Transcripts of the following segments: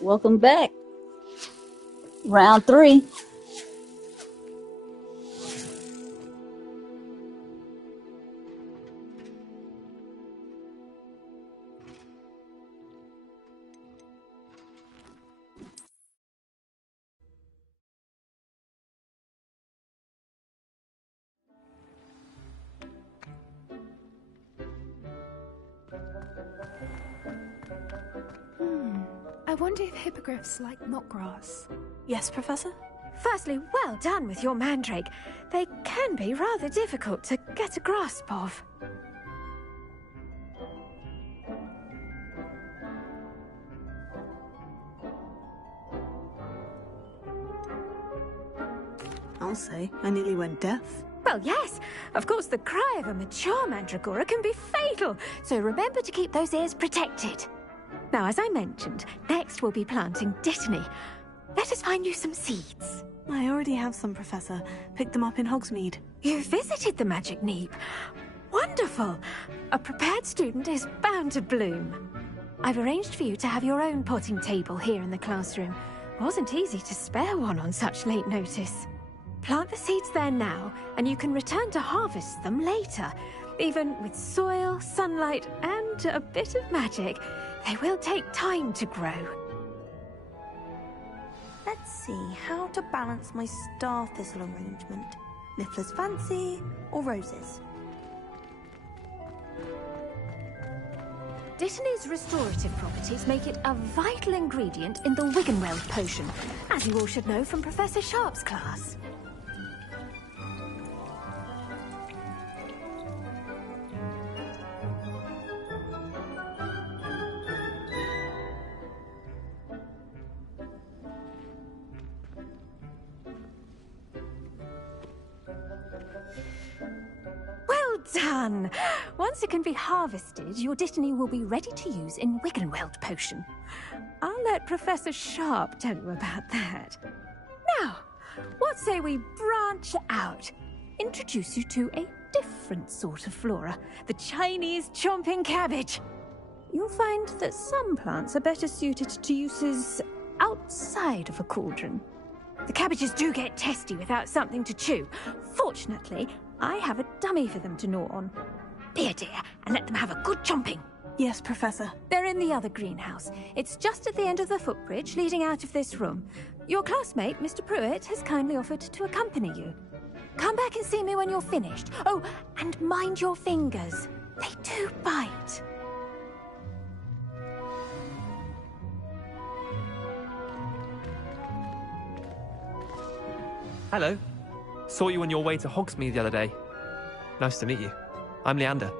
Welcome back. Round 3. I wonder if hippogriffs like knotgrass. Yes, Professor? Firstly, well done with your mandrake. They can be rather difficult to get a grasp of. I'll say, I nearly went deaf. Well, yes. Of course, the cry of a mature mandragora can be fatal, so remember to keep those ears protected. Now, as I mentioned, next we'll be planting dittany. Let us find you some seeds. I already have some, Professor. Picked them up in Hogsmeade. You visited the Magic Neep. Wonderful! A prepared student is bound to bloom. I've arranged for you to have your own potting table here in the classroom. Wasn't easy to spare one on such late notice. Plant the seeds there now, and you can return to harvest them later. Even with soil, sunlight, and a bit of magic, they will take time to grow. Let's see, how to balance my star thistle arrangement. Niffler's fancy, or roses? Dittany's restorative properties make it a vital ingredient in the Wiggenweld potion, as you all should know from Professor Sharp's class. Done! Once it can be harvested, your dittany will be ready to use in Wiggenweld potion. I'll let Professor Sharp tell you about that. Now, what say we branch out? Introduce you to a different sort of flora, the Chinese chomping cabbage. You'll find that some plants are better suited to uses outside of a cauldron. The cabbages do get testy without something to chew. Fortunately, I have a dummy for them to gnaw on. Be a dear, and let them have a good chomping. Yes, Professor. They're in the other greenhouse. It's just at the end of the footbridge leading out of this room. Your classmate, Mr. Pruitt, has kindly offered to accompany you. Come back and see me when you're finished. Oh, and mind your fingers. They do bite. Hello. Saw you on your way to Hogsmeade the other day. Nice to meet you. I'm Leander.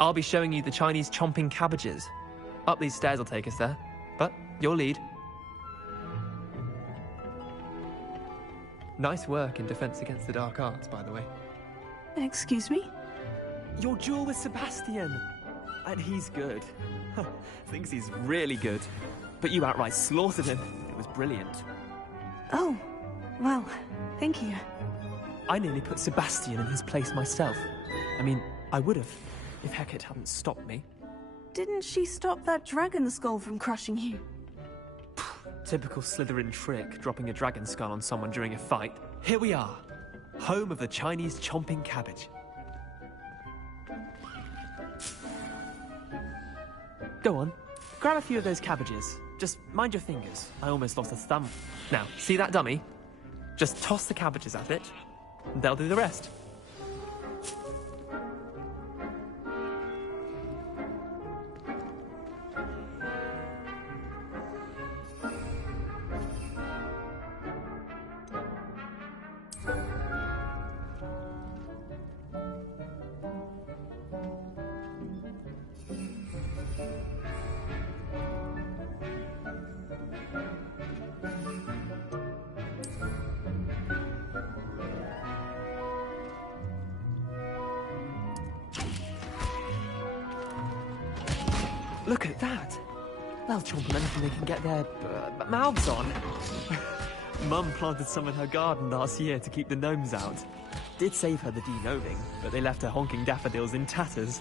I'll be showing you the Chinese chomping cabbages. Up these stairs will take us there, but your lead. Nice work in Defense Against the Dark Arts, by the way. Excuse me? Your duel with Sebastian. And he's good. Thinks he's really good. But you outright slaughtered him. It was brilliant. Oh, well, thank you. I nearly put Sebastian in his place myself. I mean, I would have, if Hecate hadn't stopped me. Didn't she stop that dragon skull from crushing you? Typical Slytherin trick, dropping a dragon skull on someone during a fight. Here we are, home of the Chinese chomping cabbage. Go on, grab a few of those cabbages. Just mind your fingers. I almost lost a thumb. Now, see that dummy? Just toss the cabbages at it. They'll do the rest. Look at that! They'll chomp on anything they can get their mouths on. Mum planted some in her garden last year to keep the gnomes out. Did save her the de-gnoming, but they left her honking daffodils in tatters.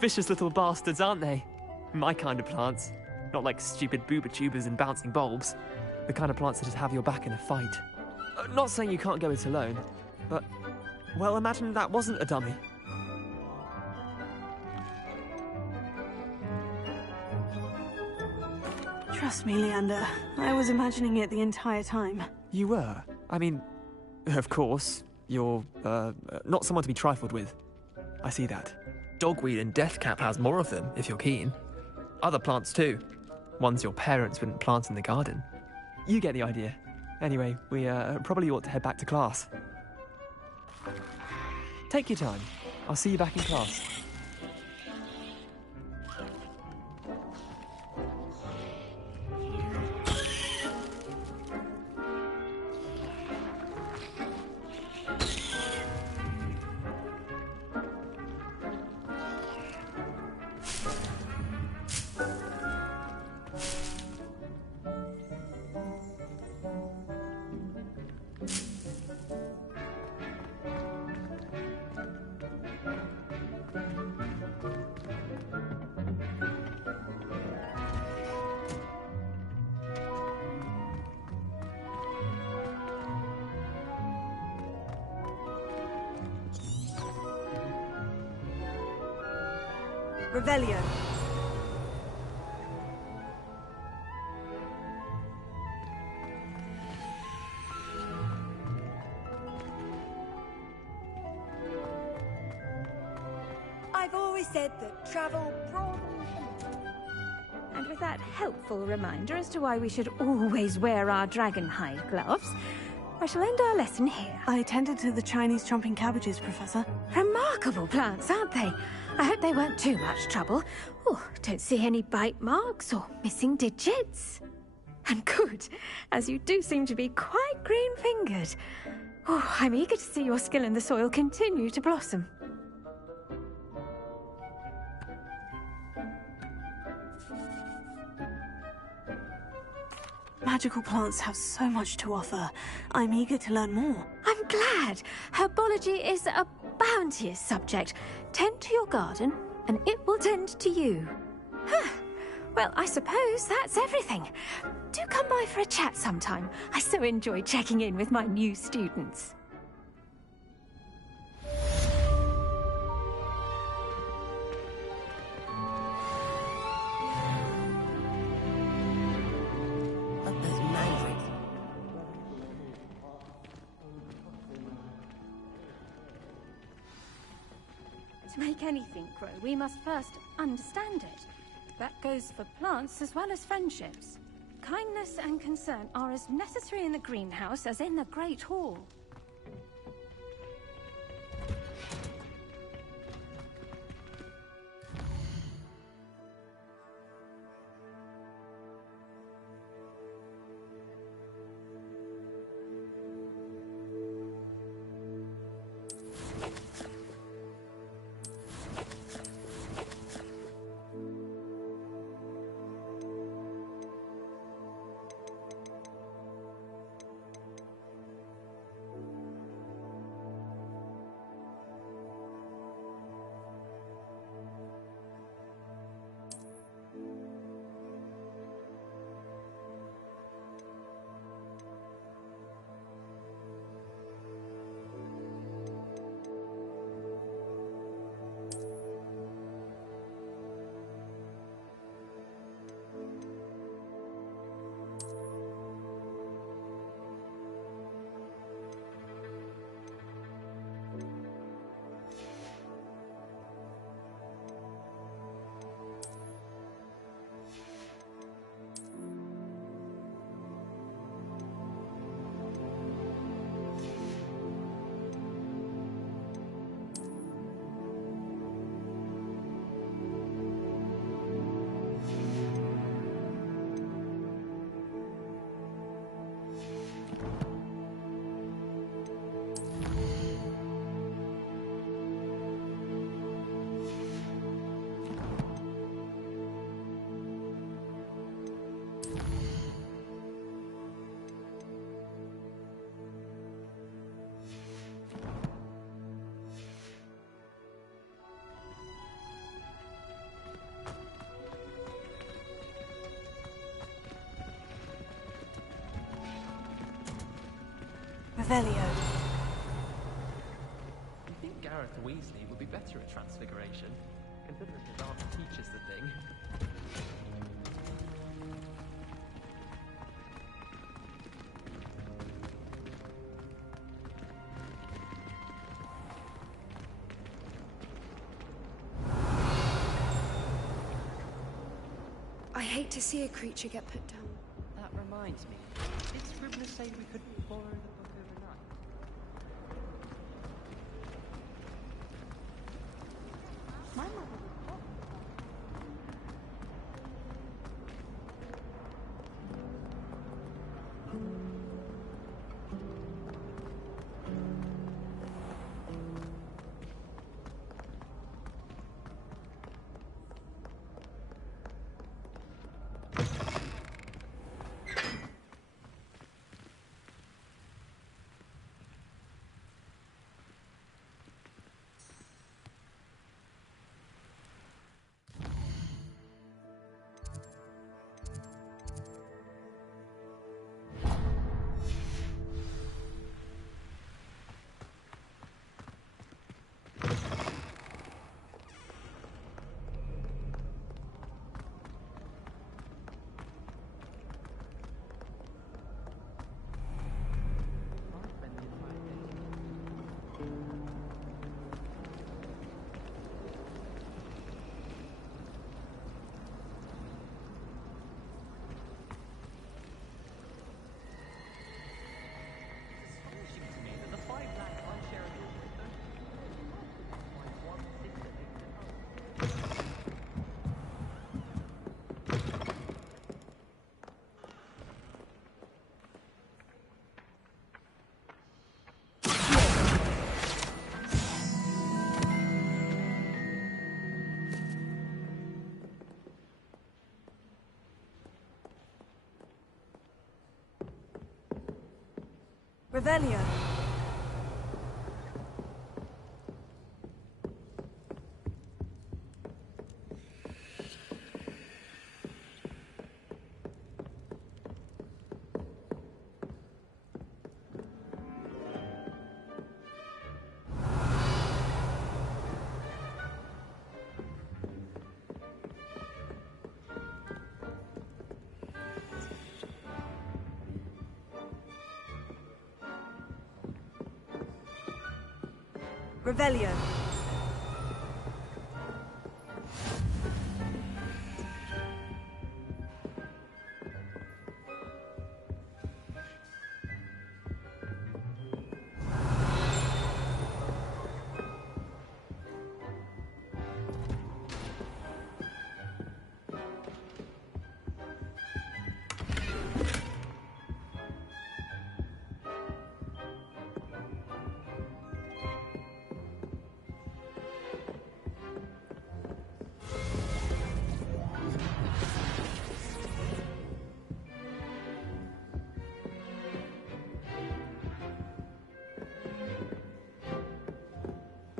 Vicious little bastards, aren't they? My kind of plants. Not like stupid booba tubers and bouncing bulbs. The kind of plants that just have your back in a fight. Not saying you can't go it alone, but, well, imagine that wasn't a dummy. Trust me, Leander. I was imagining it the entire time. You were? I mean, of course, you're, not someone to be trifled with. I see that. Dogweed and deathcap has more of them, if you're keen. Other plants too. Ones your parents wouldn't plant in the garden. You get the idea. Anyway, we probably ought to head back to class. Take your time. I'll see you back in class. Revelio. I've always said that travel broadens. And with that helpful reminder as to why we should always wear our dragon hide gloves, I shall end our lesson here. I tended to the Chinese chomping cabbages, Professor. Remarkable plants, aren't they? I hope they weren't too much trouble. Oh, don't see any bite marks or missing digits. And good, as you do seem to be quite green-fingered. Oh, I'm eager to see your skill in the soil continue to blossom. Magical plants have so much to offer. I'm eager to learn more. I'm glad. Herbology is a bounteous subject. Tend to your garden, and it will tend to you. Huh. Well, I suppose that's everything. Do come by for a chat sometime. I so enjoy checking in with my new students. To make anything grow, we must first understand it. That goes for plants as well as friendships. Kindness and concern are as necessary in the greenhouse as in the Great Hall. Revelio. You think Gareth Weasley would be better at transfiguration, considering his aunt teaches the thing? I hate to see a creature get put down. That reminds me. Did Scribner say we could borrow the book overnight? My mother would pop. Revelio. Revelio.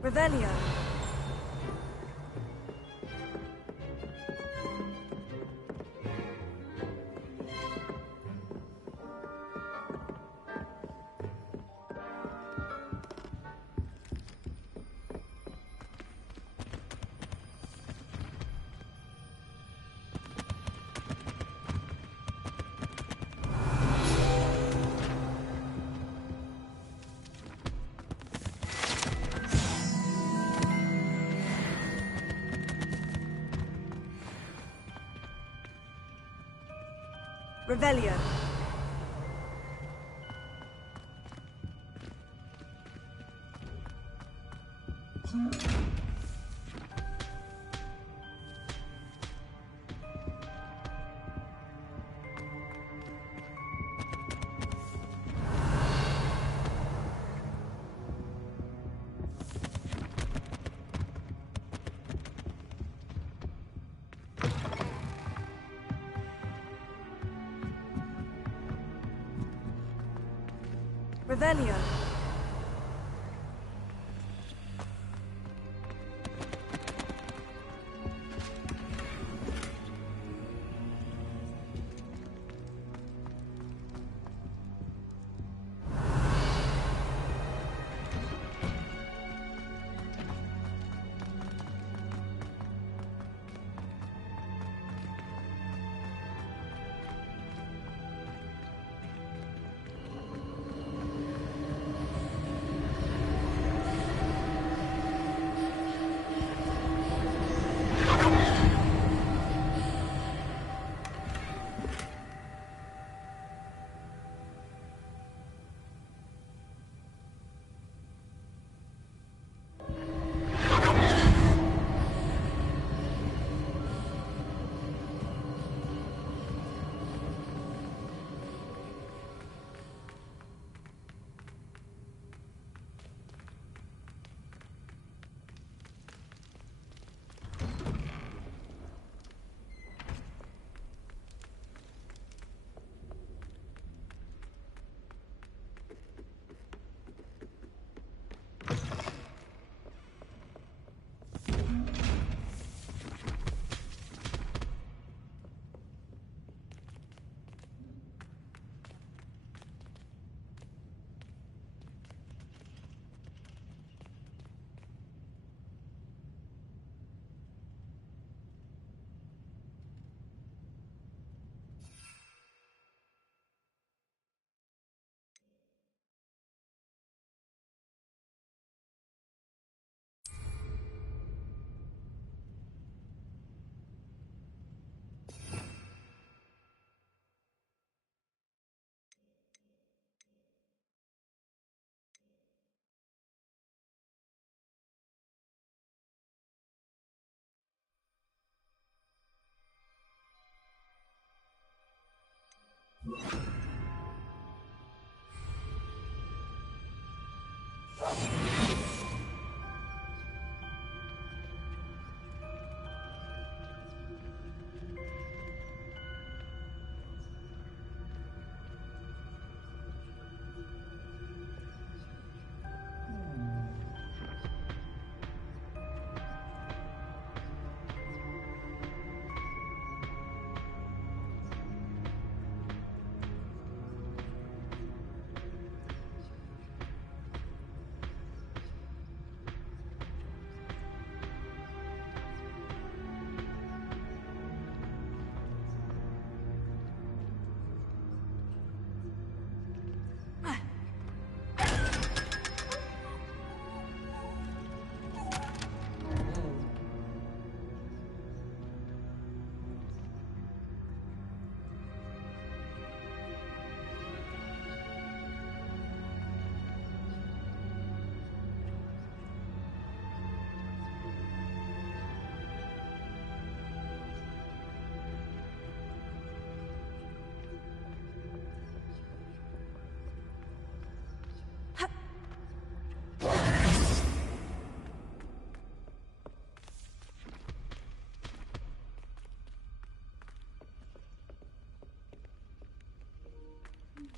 Revelio. Revelio. Revelio.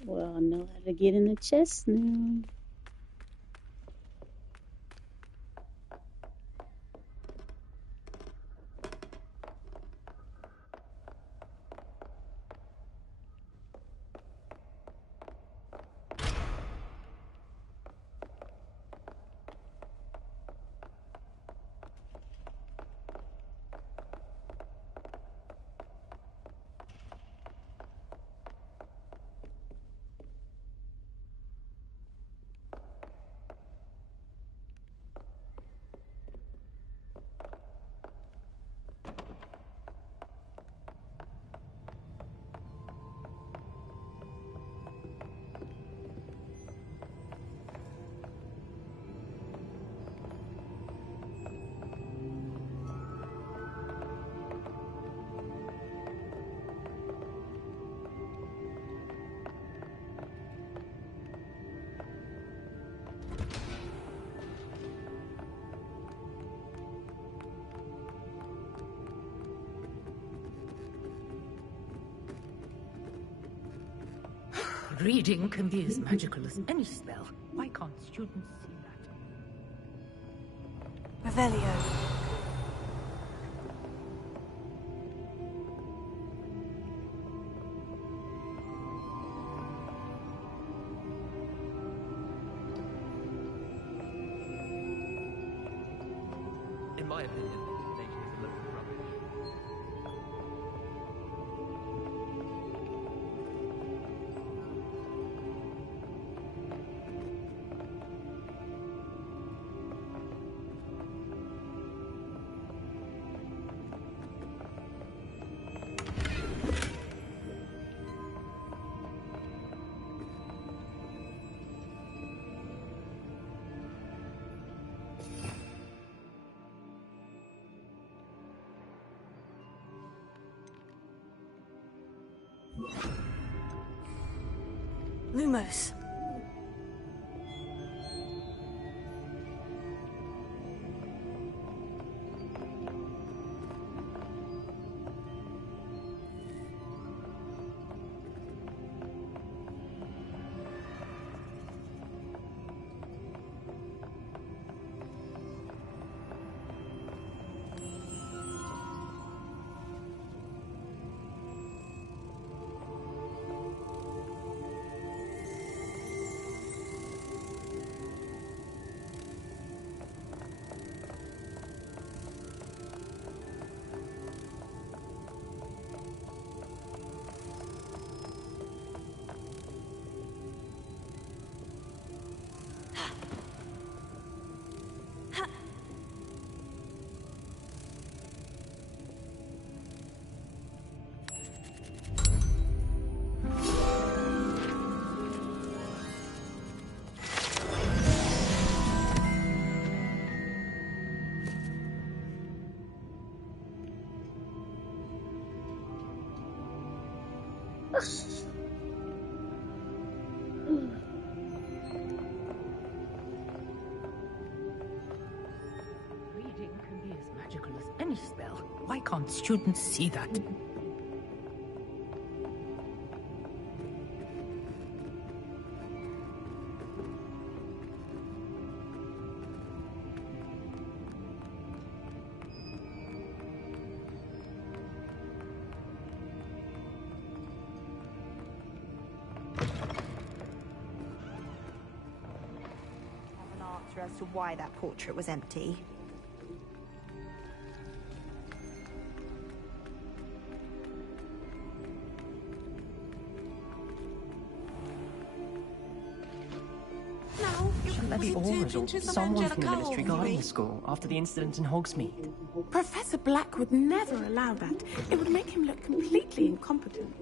Well, I know how to get in the chest now. Reading can be as magical as any spell. Why can't students see that? Revelio. In my opinion, nature is a load of rubbish. Lumos. any spell. Why can't students see that? An answer as to why that portrait was empty. Shouldn't there be orders or someone from the ministry guarding the school after the incident in Hogsmeade? Professor Black would never allow that. It would make him look completely incompetent.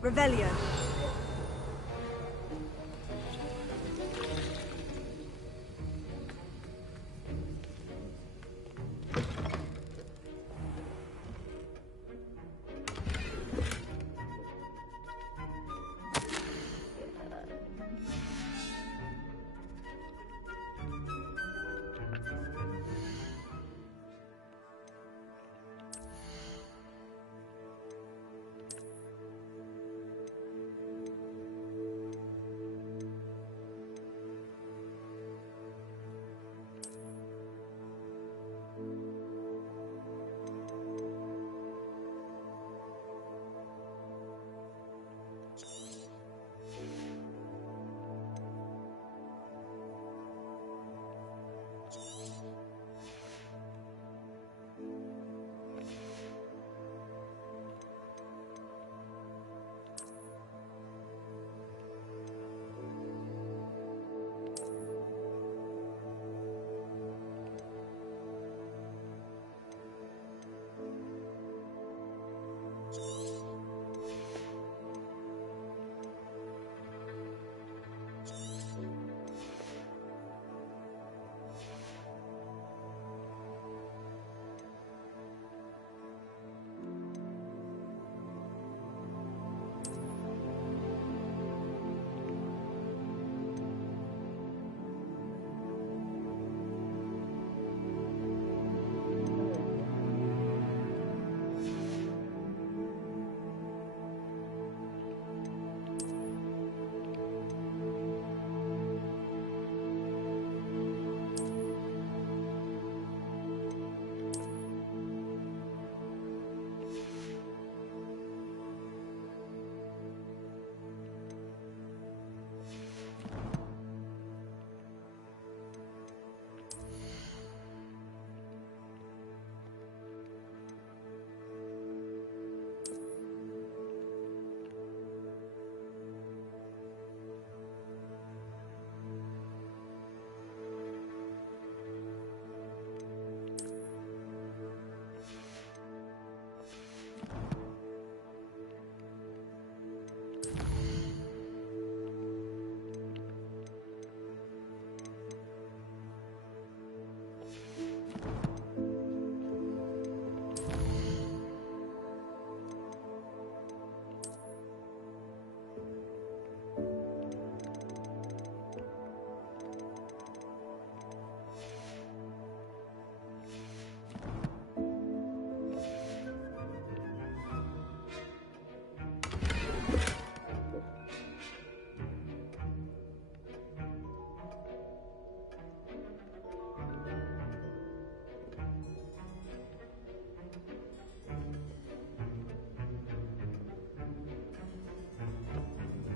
Revelio.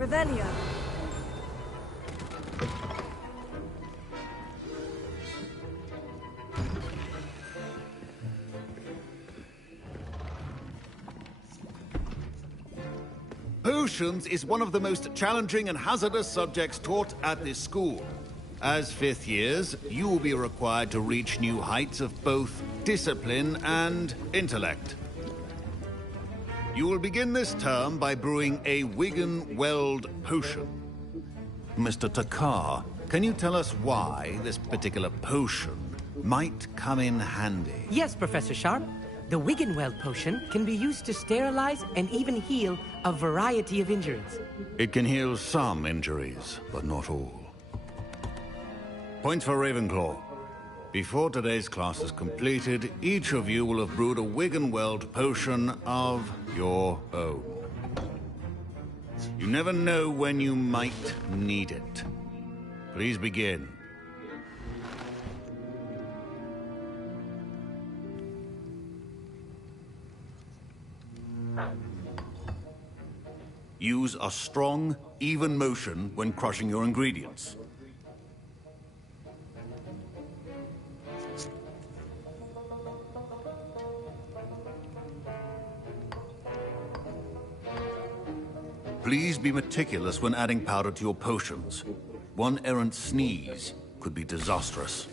Revelio. Potions is one of the most challenging and hazardous subjects taught at this school. As fifth years, you will be required to reach new heights of both discipline and intellect. You will begin this term by brewing a Wigan Weld potion. Mr. Takar Can you tell us why this particular potion might come in handy? Yes, Professor Sharp. The Wiggenweld potion can be used to sterilize and even heal a variety of injuries. It can heal some injuries, but not all. Points for Ravenclaw. Before today's class is completed, each of you will have brewed a Wiggenweld potion of your own. You never know when you might need it. Please begin. Use a strong, even motion when crushing your ingredients. Please be meticulous when adding powder to your potions. One errant sneeze could be disastrous.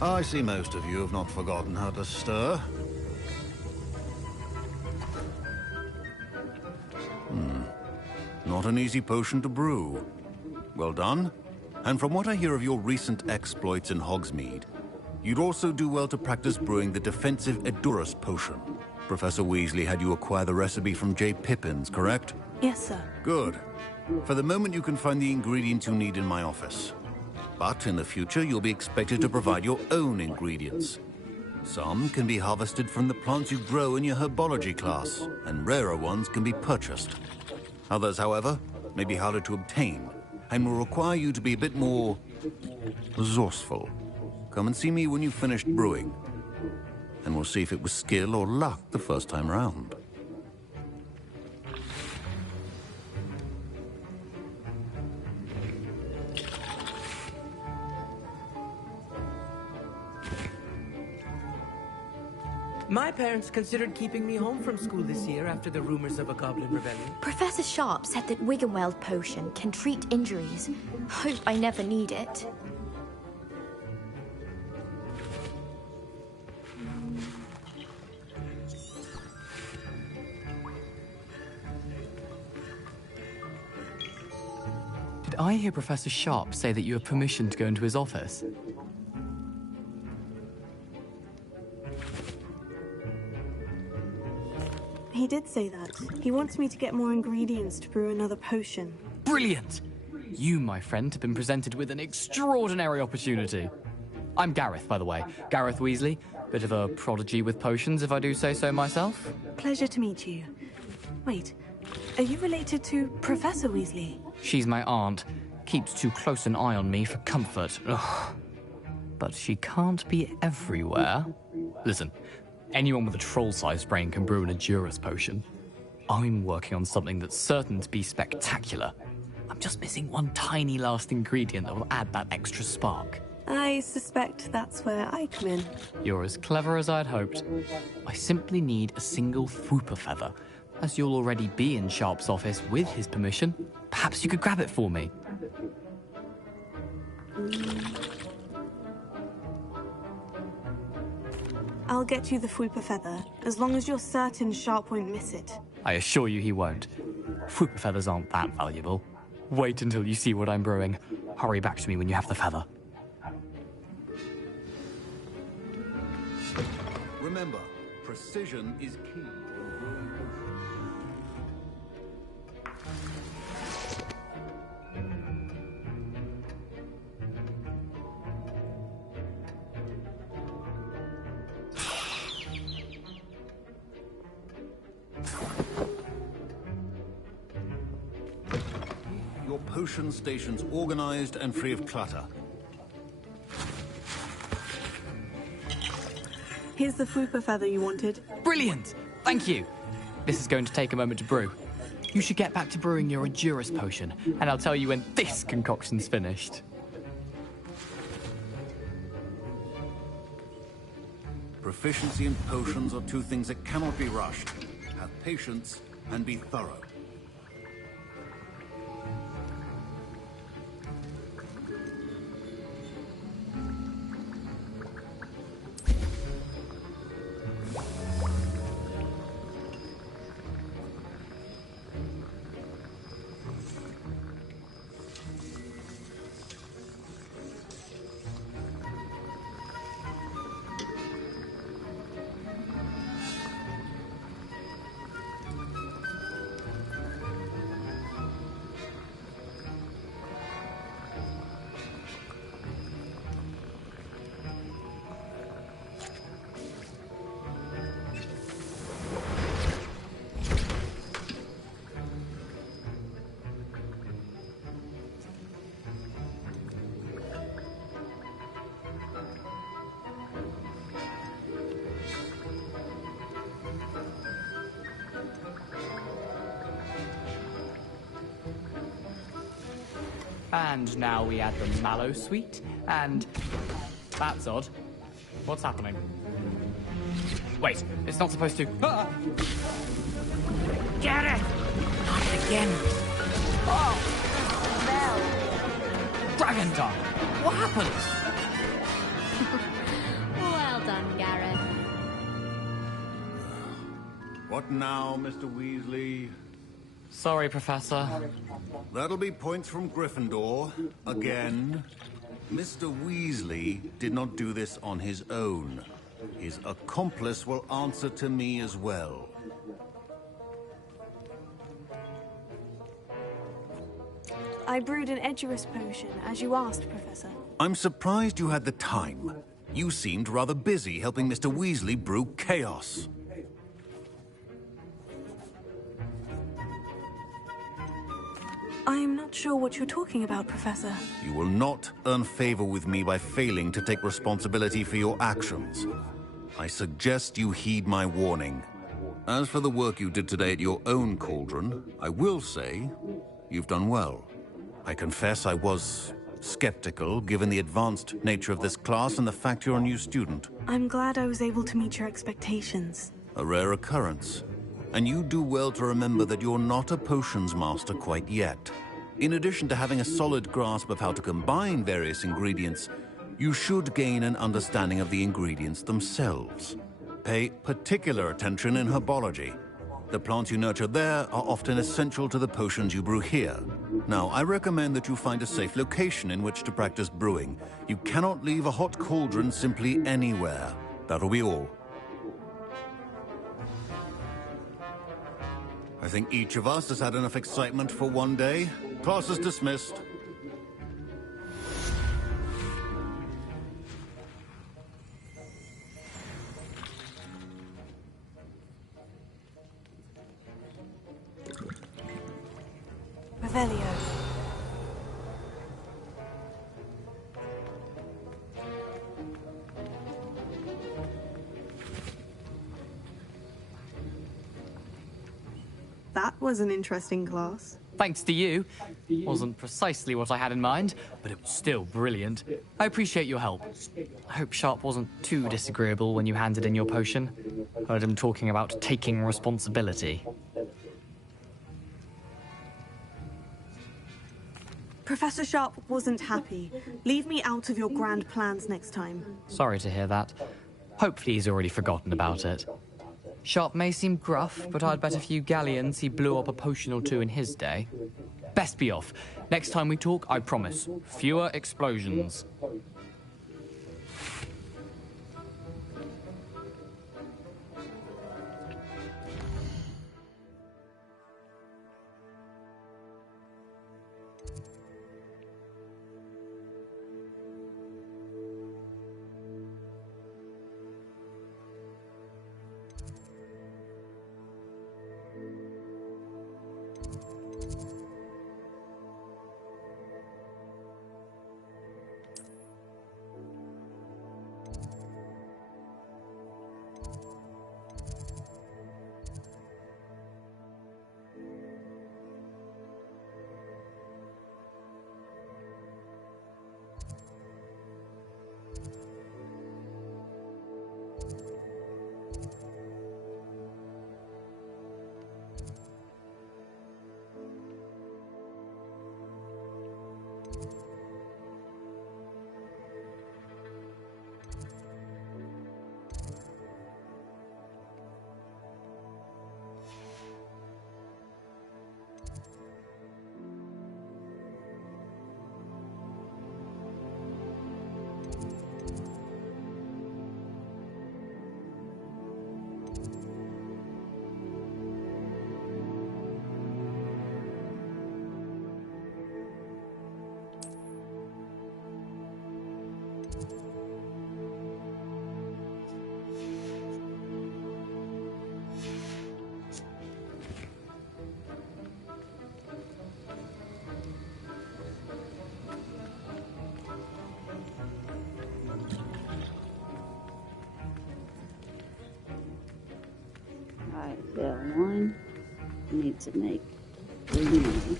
I see most of you have not forgotten how to stir. Not an easy potion to brew. Well done. And from what I hear of your recent exploits in Hogsmeade, you'd also do well to practice brewing the defensive Edurus potion. Professor Weasley had you acquire the recipe from J. Pippin's, correct? Yes, sir. Good. For the moment, you can find the ingredients you need in my office. But in the future, you'll be expected to provide your own ingredients. Some can be harvested from the plants you grow in your herbology class, and rarer ones can be purchased. Others, however, may be harder to obtain, and will require you to be a bit more resourceful. Come and see me when you've finished brewing, and we'll see if it was skill or luck the first time round. My parents considered keeping me home from school this year after the rumors of a goblin rebellion. Professor Sharp said that Wiggenweld potion can treat injuries. Hope I never need it. Did I hear Professor Sharp say that you have permission to go into his office? He did say that. He wants me to get more ingredients to brew another potion. Brilliant! You, my friend, have been presented with an extraordinary opportunity. I'm Gareth, by the way. Gareth Weasley. Bit of a prodigy with potions, if I do say so myself. Pleasure to meet you. Wait, are you related to Professor Weasley? She's my aunt. Keeps too close an eye on me for comfort. Ugh. But she can't be everywhere. Listen, anyone with a troll-sized brain can brew an Edurus potion. I'm working on something that's certain to be spectacular. I'm just missing one tiny last ingredient that will add that extra spark. I suspect that's where I come in. You're as clever as I'd hoped. I simply need a single Fwooper feather. As you'll already be in Sharp's office with his permission, perhaps you could grab it for me. I'll get you the Fwooper feather, as long as you're certain Sharp won't miss it. I assure you he won't. Fwooper feathers aren't that valuable. Wait until you see what I'm brewing. Hurry back to me when you have the feather. Remember, precision is key. Your potion station's organized and free of clutter. Here's the Fwooper feather you wanted. Brilliant! Thank you! This is going to take a moment to brew. You should get back to brewing your Endurance potion, and I'll tell you when this concoction's finished. Proficiency in potions are two things that cannot be rushed. Have patience and be thorough. And now we add the mallow sweet, and... That's odd. What's happening? Wait, it's not supposed to... Ah! Get it! Not again! Oh! Dragon Dog! What happened? Well done, Gareth. What now, Mr. Weasley? Sorry, Professor. That'll be points from Gryffindor. Again. Mr. Weasley did not do this on his own. His accomplice will answer to me as well. I brewed an Edurus potion, as you asked, Professor. I'm surprised you had the time. You seemed rather busy helping Mr. Weasley brew chaos. I'm not sure what you're talking about, Professor. You will not earn favor with me by failing to take responsibility for your actions. I suggest you heed my warning. As for the work you did today at your own cauldron, I will say you've done well. I confess I was skeptical, given the advanced nature of this class and the fact you're a new student. I'm glad I was able to meet your expectations. A rare occurrence. And you do well to remember that you're not a potions master quite yet. In addition to having a solid grasp of how to combine various ingredients, you should gain an understanding of the ingredients themselves. Pay particular attention in herbology. The plants you nurture there are often essential to the potions you brew here. Now, I recommend that you find a safe location in which to practice brewing. You cannot leave a hot cauldron simply anywhere. That'll be all. I think each of us has had enough excitement for one day. Class is dismissed. Revelio. That was an interesting class. Thanks to you. Wasn't precisely what I had in mind, but it was still brilliant. I appreciate your help. I hope Sharp wasn't too disagreeable when you handed in your potion. Heard him talking about taking responsibility. Professor Sharp wasn't happy. Leave me out of your grand plans next time. Sorry to hear that. Hopefully he's already forgotten about it. Sharp may seem gruff, but I'd bet a few galleons he blew up a potion or two in his day. Best be off. Next time we talk, I promise, fewer explosions. wine. I need to make lemonade.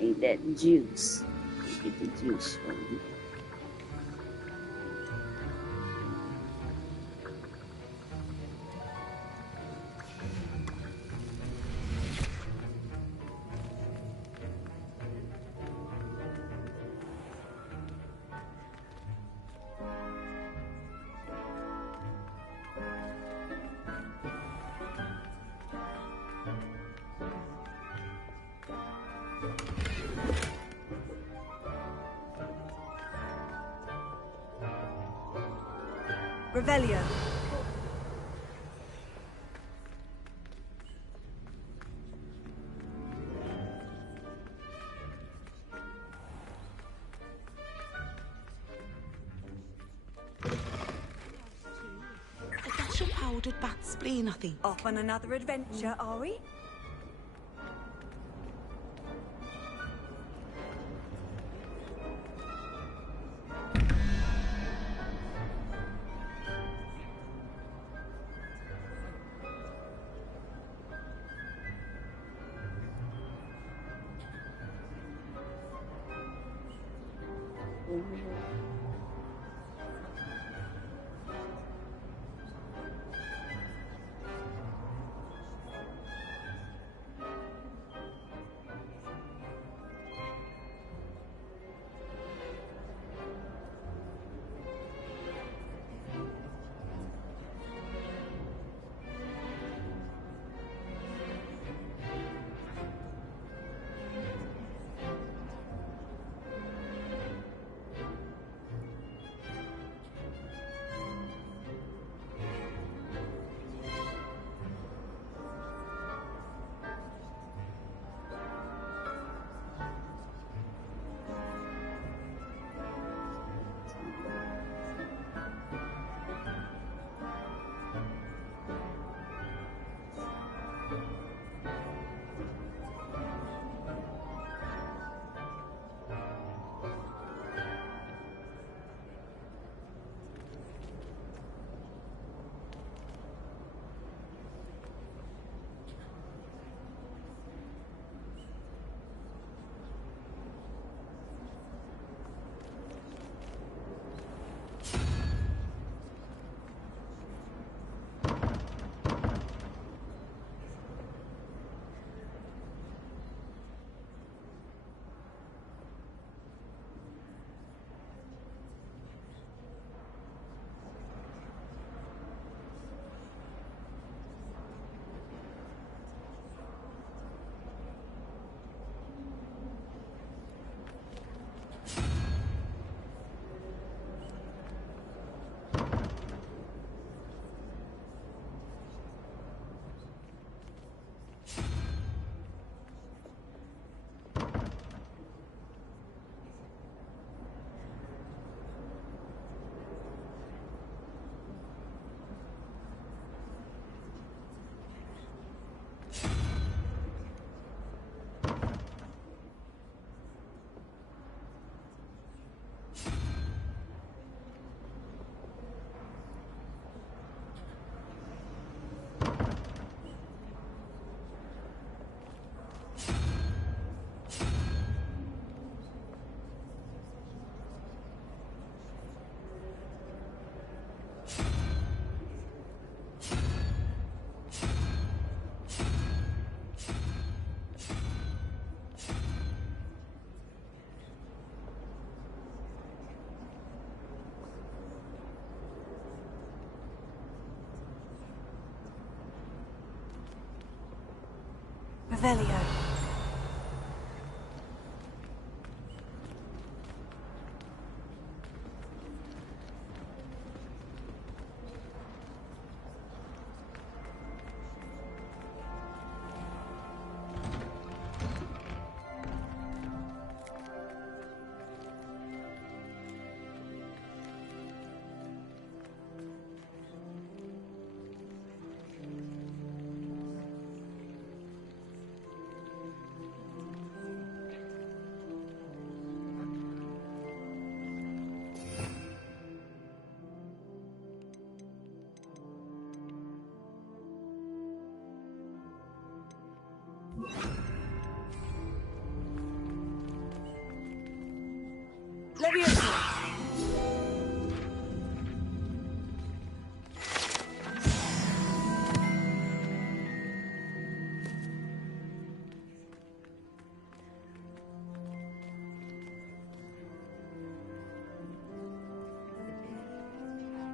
Need that juice. Get the juice from. Revelio. A dash of powdered bat spleen, I think. Off on another adventure, are we? Revelio.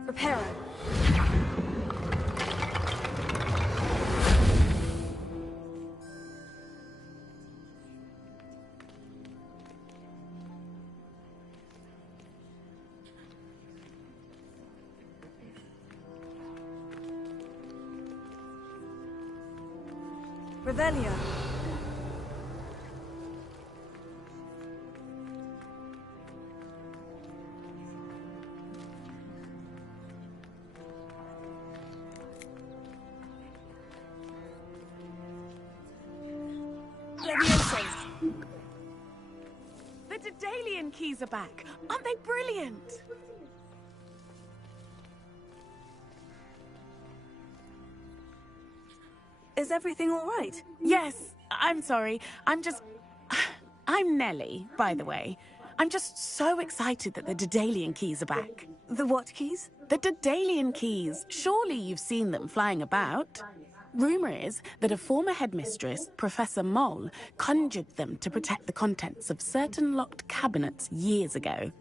Reparo. Revelio. The Daedalian keys are back. Aren't they brilliant? Is everything all right? Yes, I'm sorry. I'm Nellie, by the way. I'm just so excited that the Daedalian keys are back. The what keys? The Daedalian keys. Surely you've seen them flying about. Rumour is that a former headmistress, Professor Moll, conjured them to protect the contents of certain locked cabinets years ago.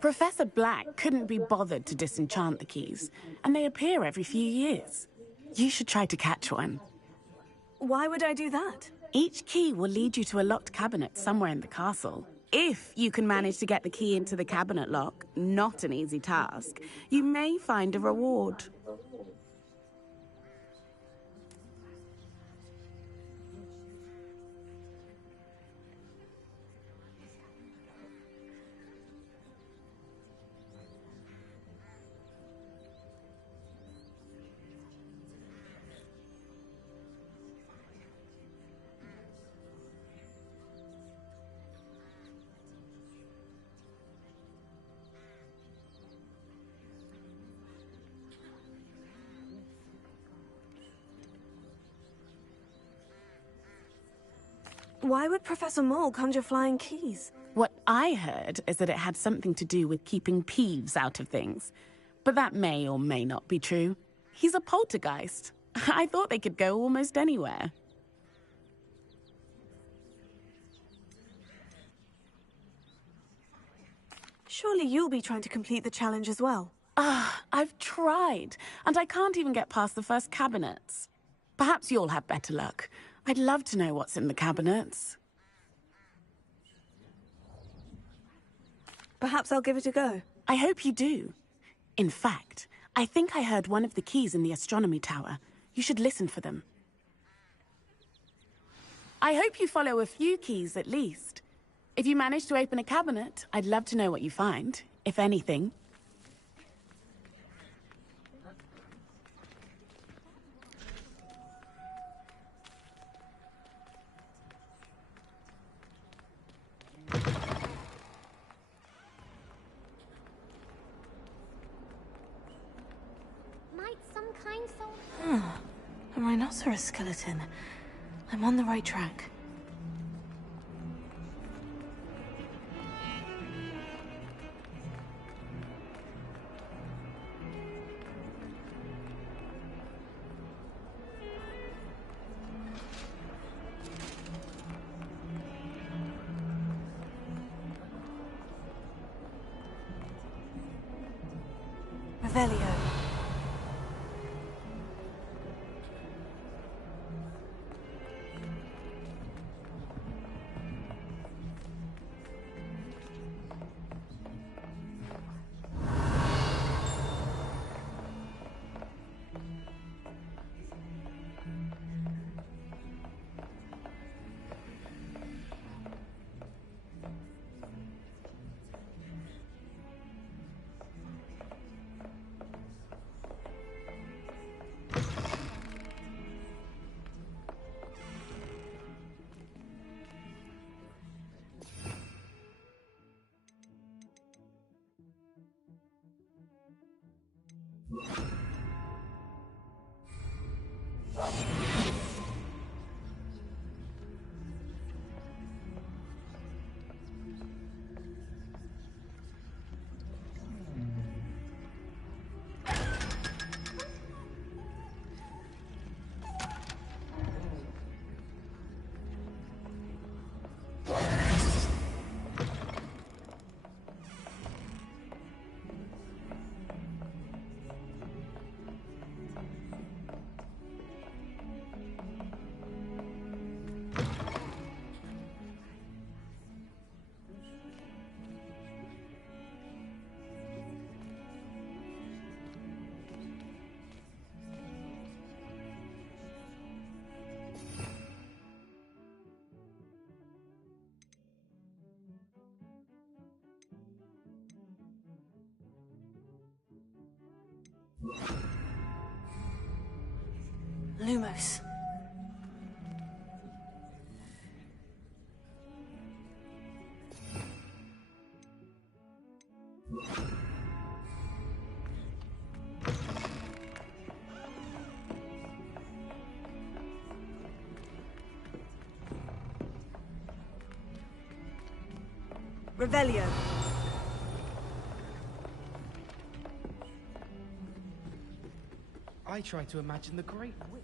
Professor Black couldn't be bothered to disenchant the keys, and they appear every few years. You should try to catch one. Why would I do that? Each key will lead you to a locked cabinet somewhere in the castle. If you can manage to get the key into the cabinet lock, not an easy task, you may find a reward. Why would Professor Moll conjure flying keys? What I heard is that it had something to do with keeping Peeves out of things. But that may or may not be true. He's a poltergeist. I thought they could go almost anywhere. Surely you'll be trying to complete the challenge as well. I've tried, and I can't even get past the first cabinets. Perhaps you'll have better luck. I'd love to know what's in the cabinets. Perhaps I'll give it a go. I hope you do. In fact, I think I heard one of the keys in the astronomy tower. You should listen for them. I hope you follow a few keys at least. If you manage to open a cabinet, I'd love to know what you find, if anything. Might some kind soul... A rhinoceros skeleton. I'm on the right track. Revelio. Lumos. Revelio. I try to imagine the great wit.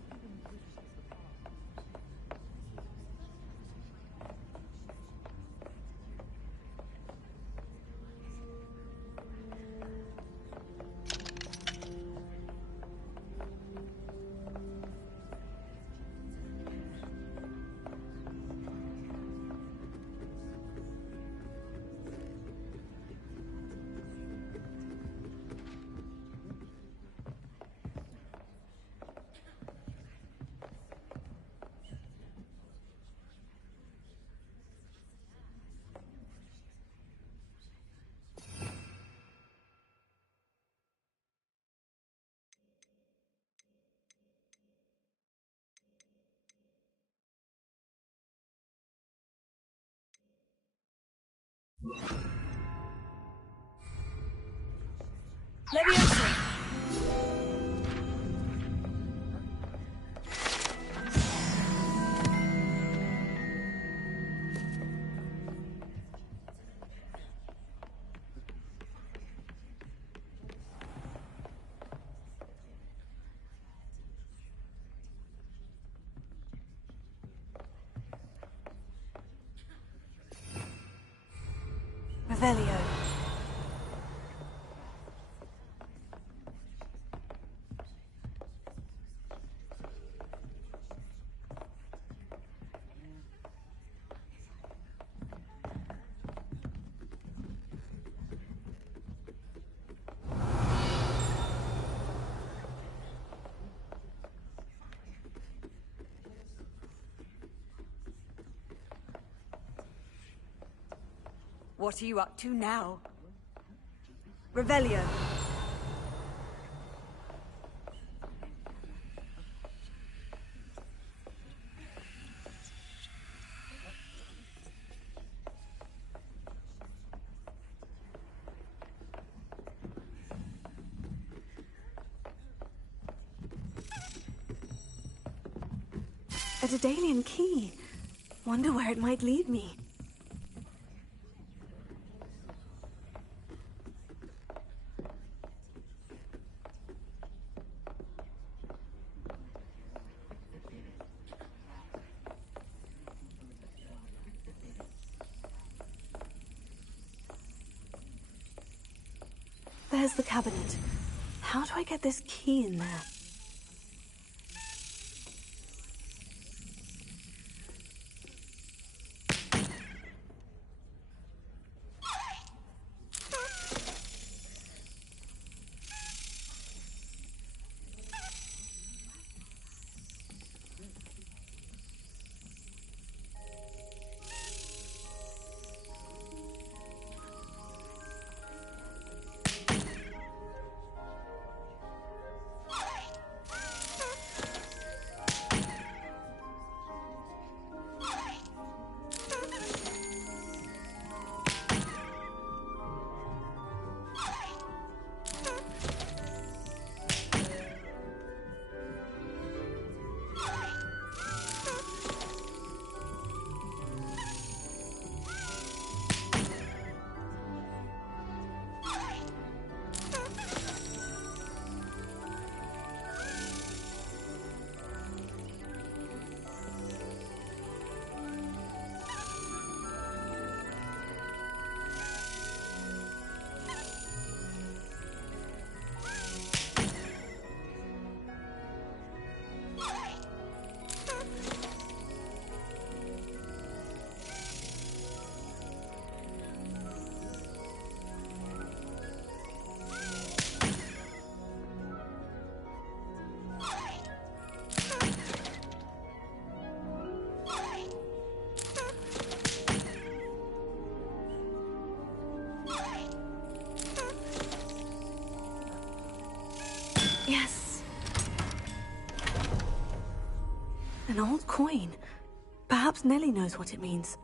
Leviosa. Revelio. What are you up to now? Revelio. A Daedalian key. Wonder where it might lead me. There's the cabinet. How do I get this key in there? An old coin. Perhaps Nellie knows what it means.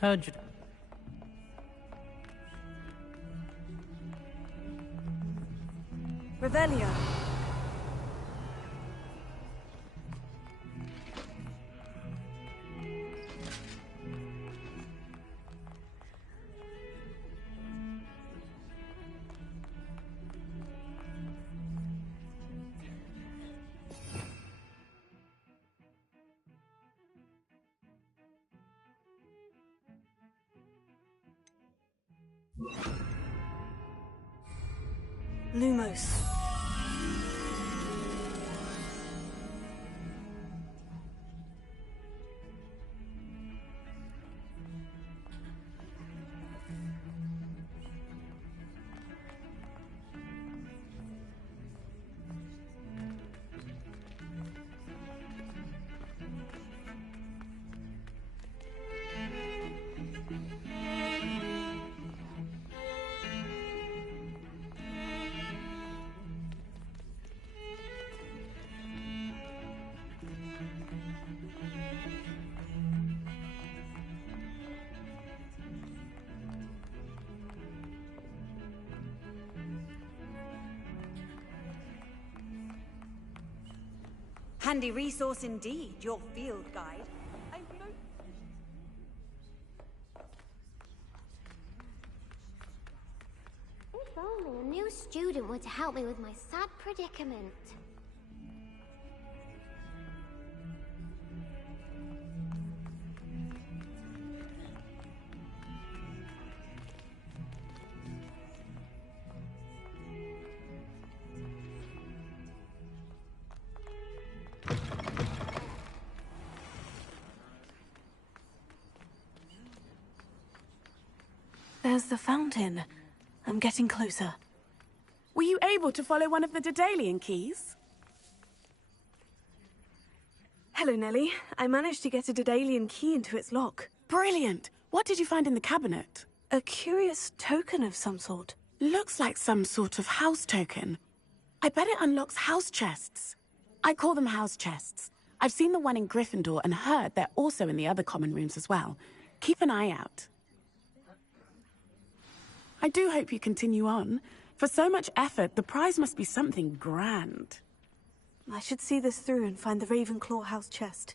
Heard you. Revelio. Lumos. Handy resource indeed, your field guide. If only a new student were to help me with my sad predicament. There's the fountain. I'm getting closer. Were you able to follow one of the Daedalian keys? Hello, Nellie. I managed to get a Daedalian key into its lock. Brilliant! What did you find in the cabinet? A curious token of some sort. Looks like some sort of house token. I bet it unlocks house chests. I call them house chests. I've seen the one in Gryffindor and heard they're also in the other common rooms as well. Keep an eye out. I do hope you continue on. For so much effort, the prize must be something grand. I should see this through and find the Ravenclaw house chest.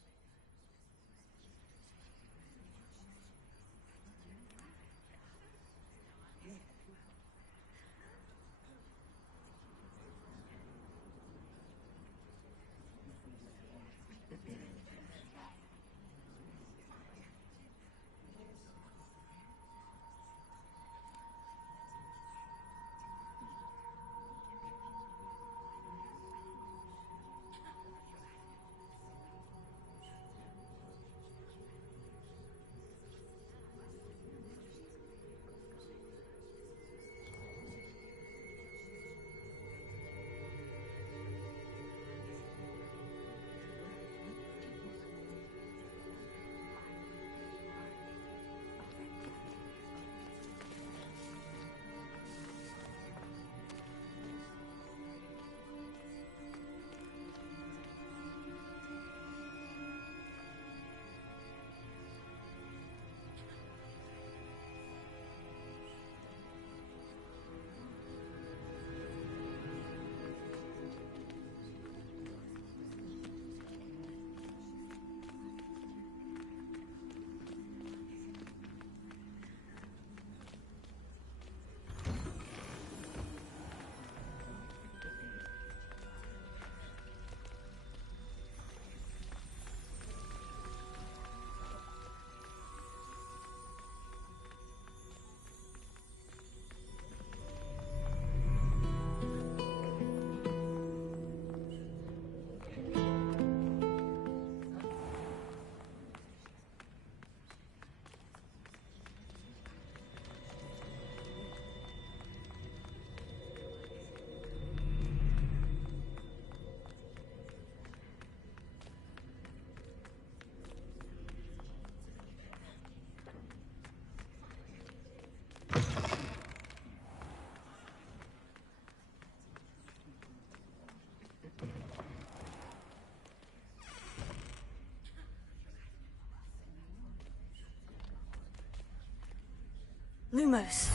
Lumos.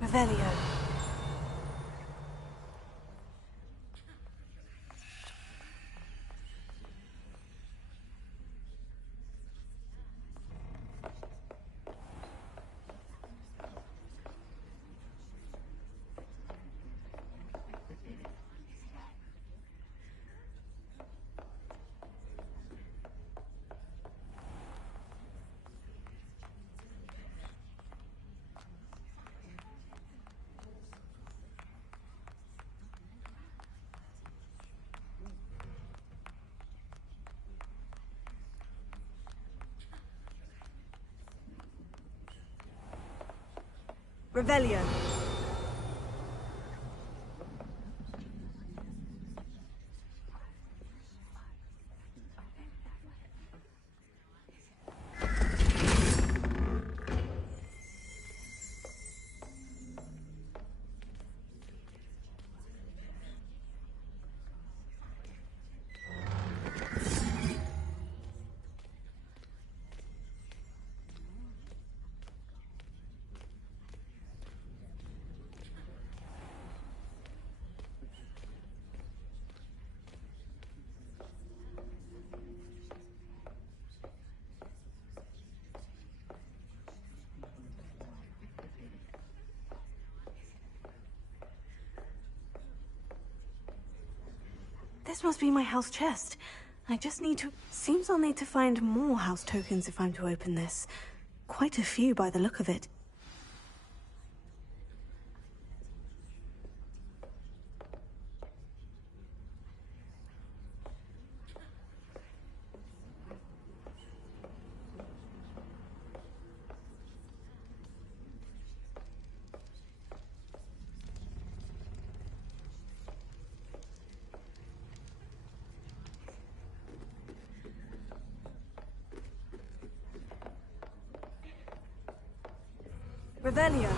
Revelio. Revelio. This must be my house chest. I just need to... Seems I'll need to find more house tokens if I'm to open this. Quite a few by the look of it. Revelio.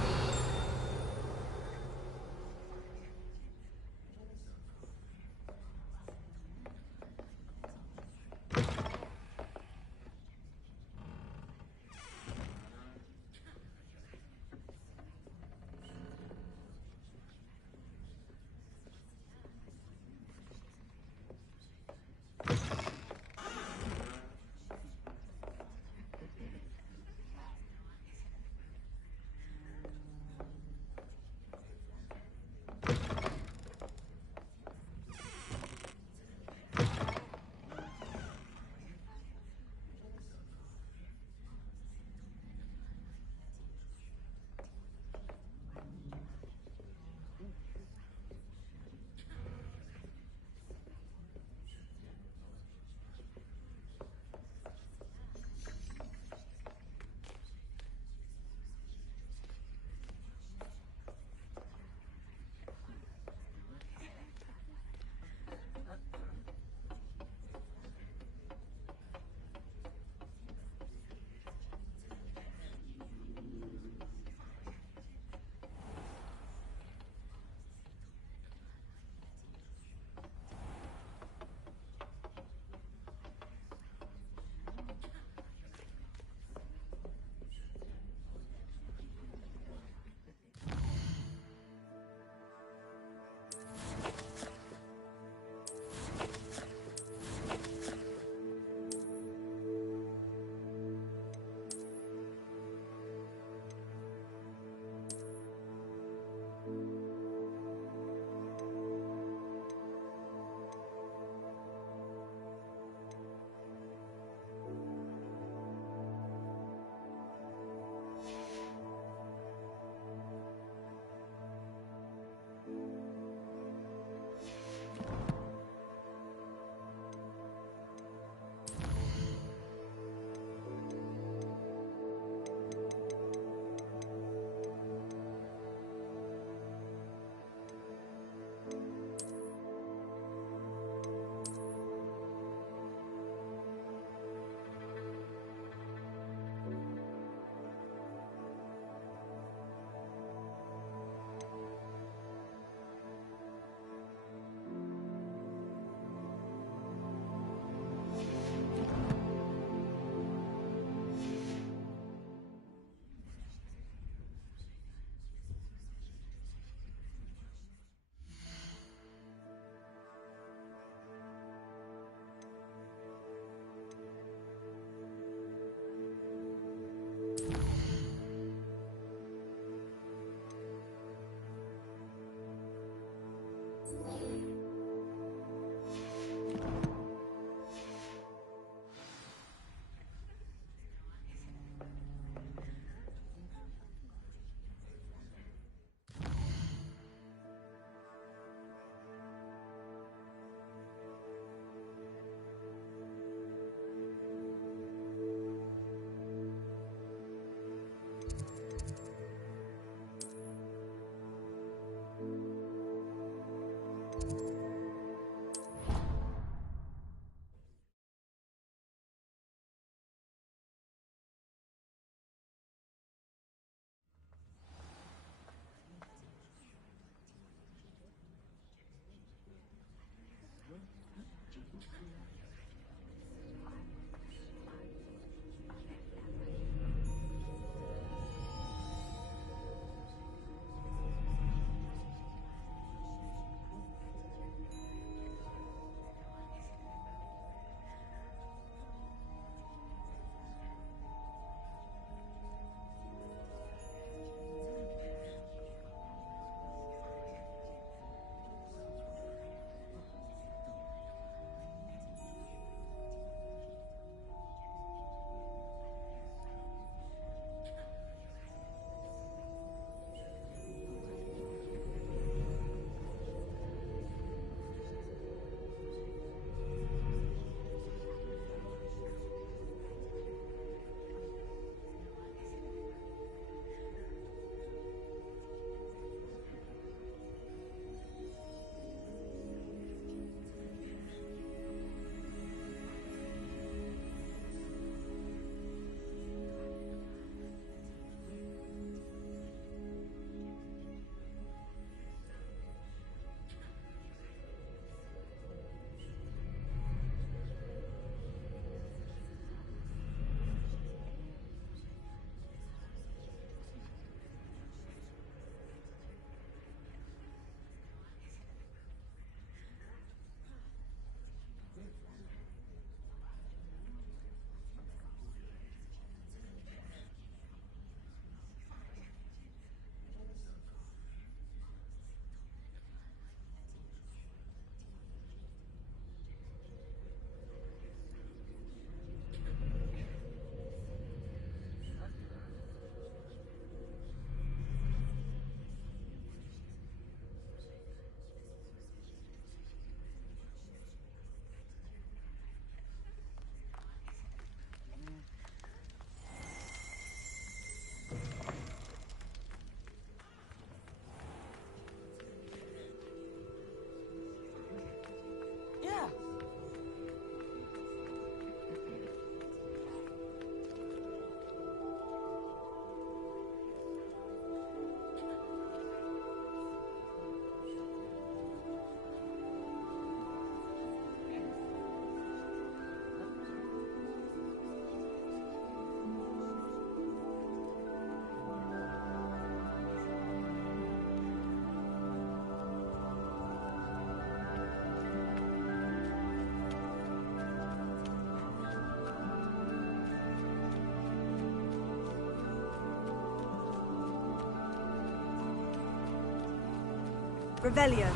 Revelio.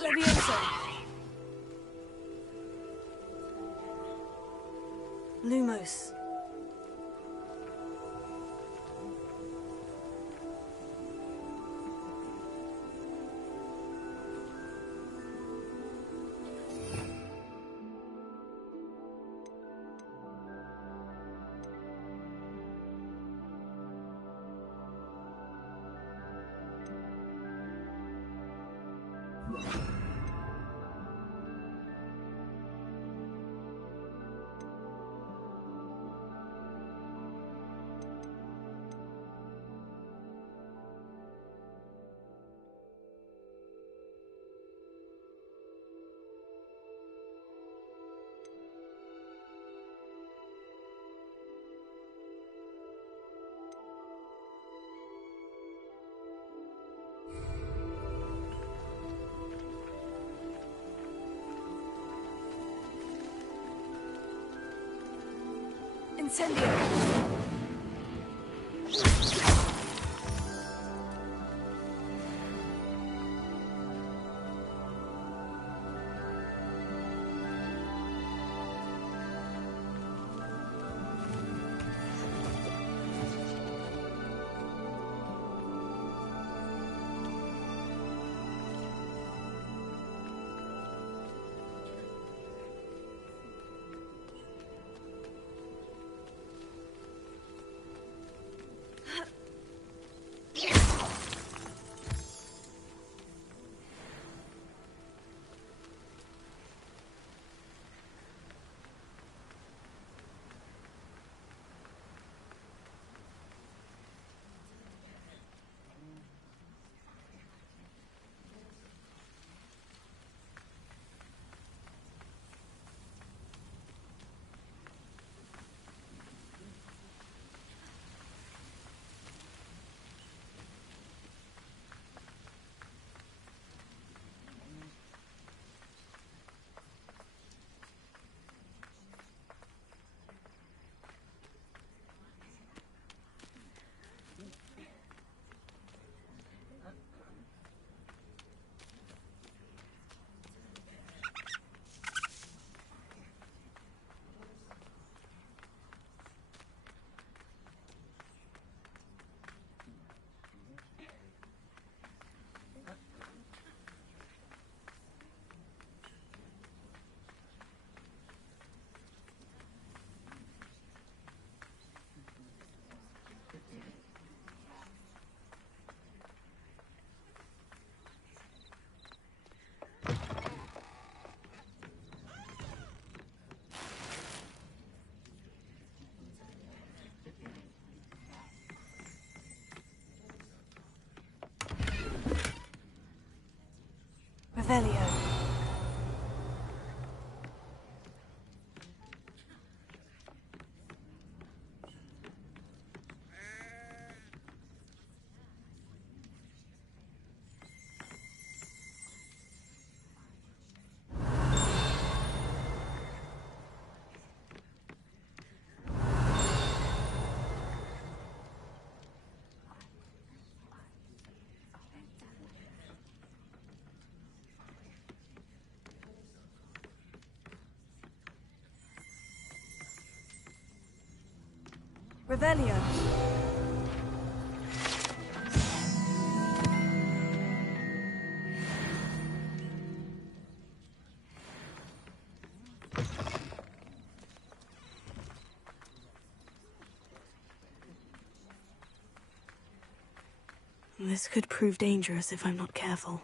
Levioso. Lumos. Incendio! Revelio. Revelio. This could prove dangerous if I'm not careful.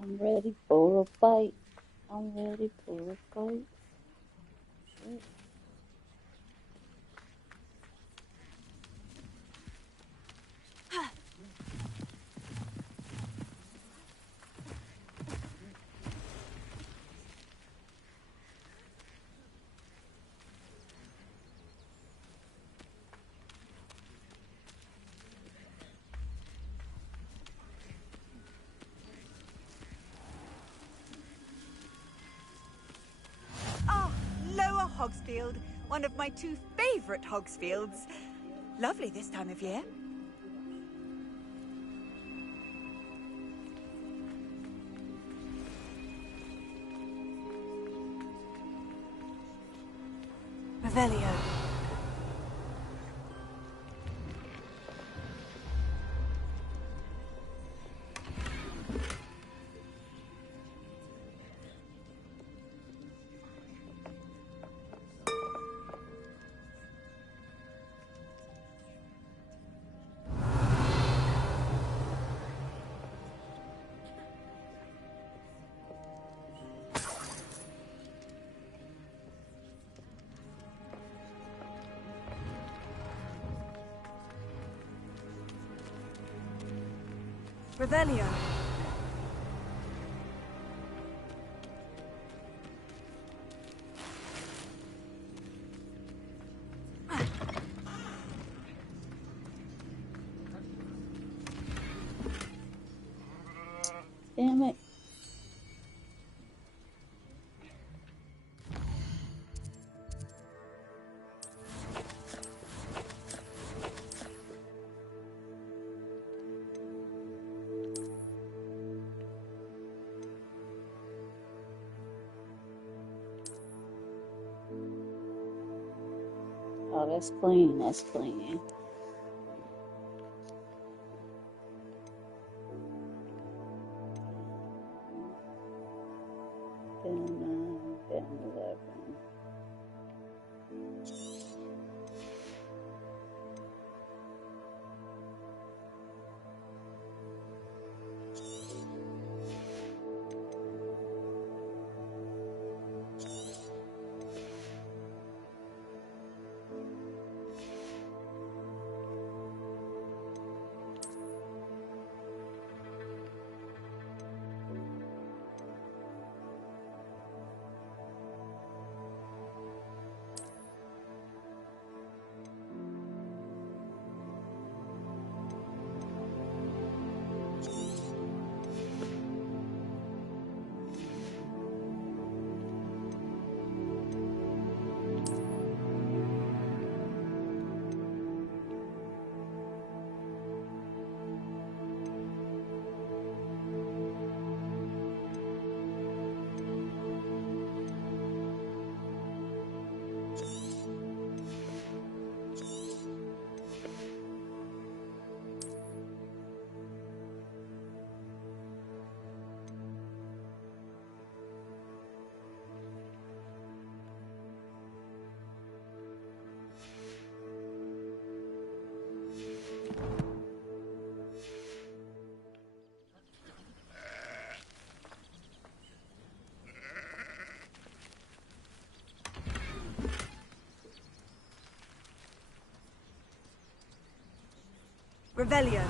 I'm ready for a fight. I'm ready for a fight. Shit. Lower Hogsfield, one of my two favourite Hogsfields. Lovely this time of year. Revelio. Revelio. Damn it. Oh, that's clean. That's clean. Then 11. Revelio.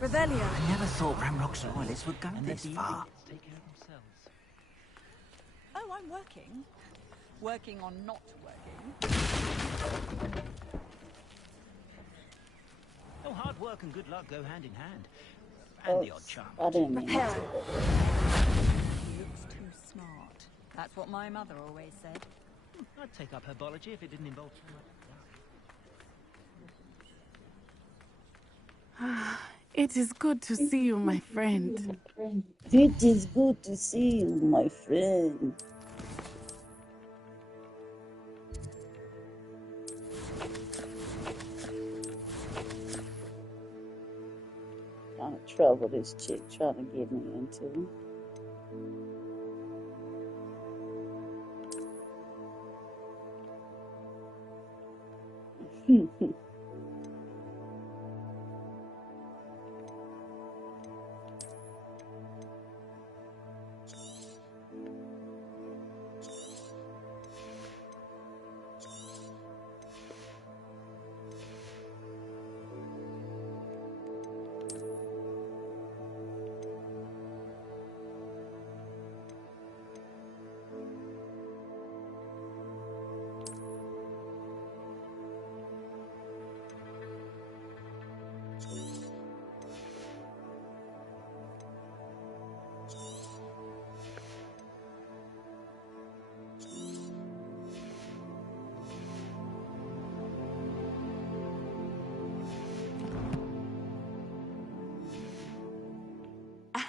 Revelio. I never thought Ramrock's loyalists would go this far. Oh, I'm working. Working on not working. Oh, hard work and good luck go hand in hand. And the odd chance. I didn't mean to. He looks too smart. That's what my mother always said. I'd take up herbology if it didn't involve too much. It is good to see you, my friend. It is good to see you, my friend. Trying to trouble this chick, trying to get me into.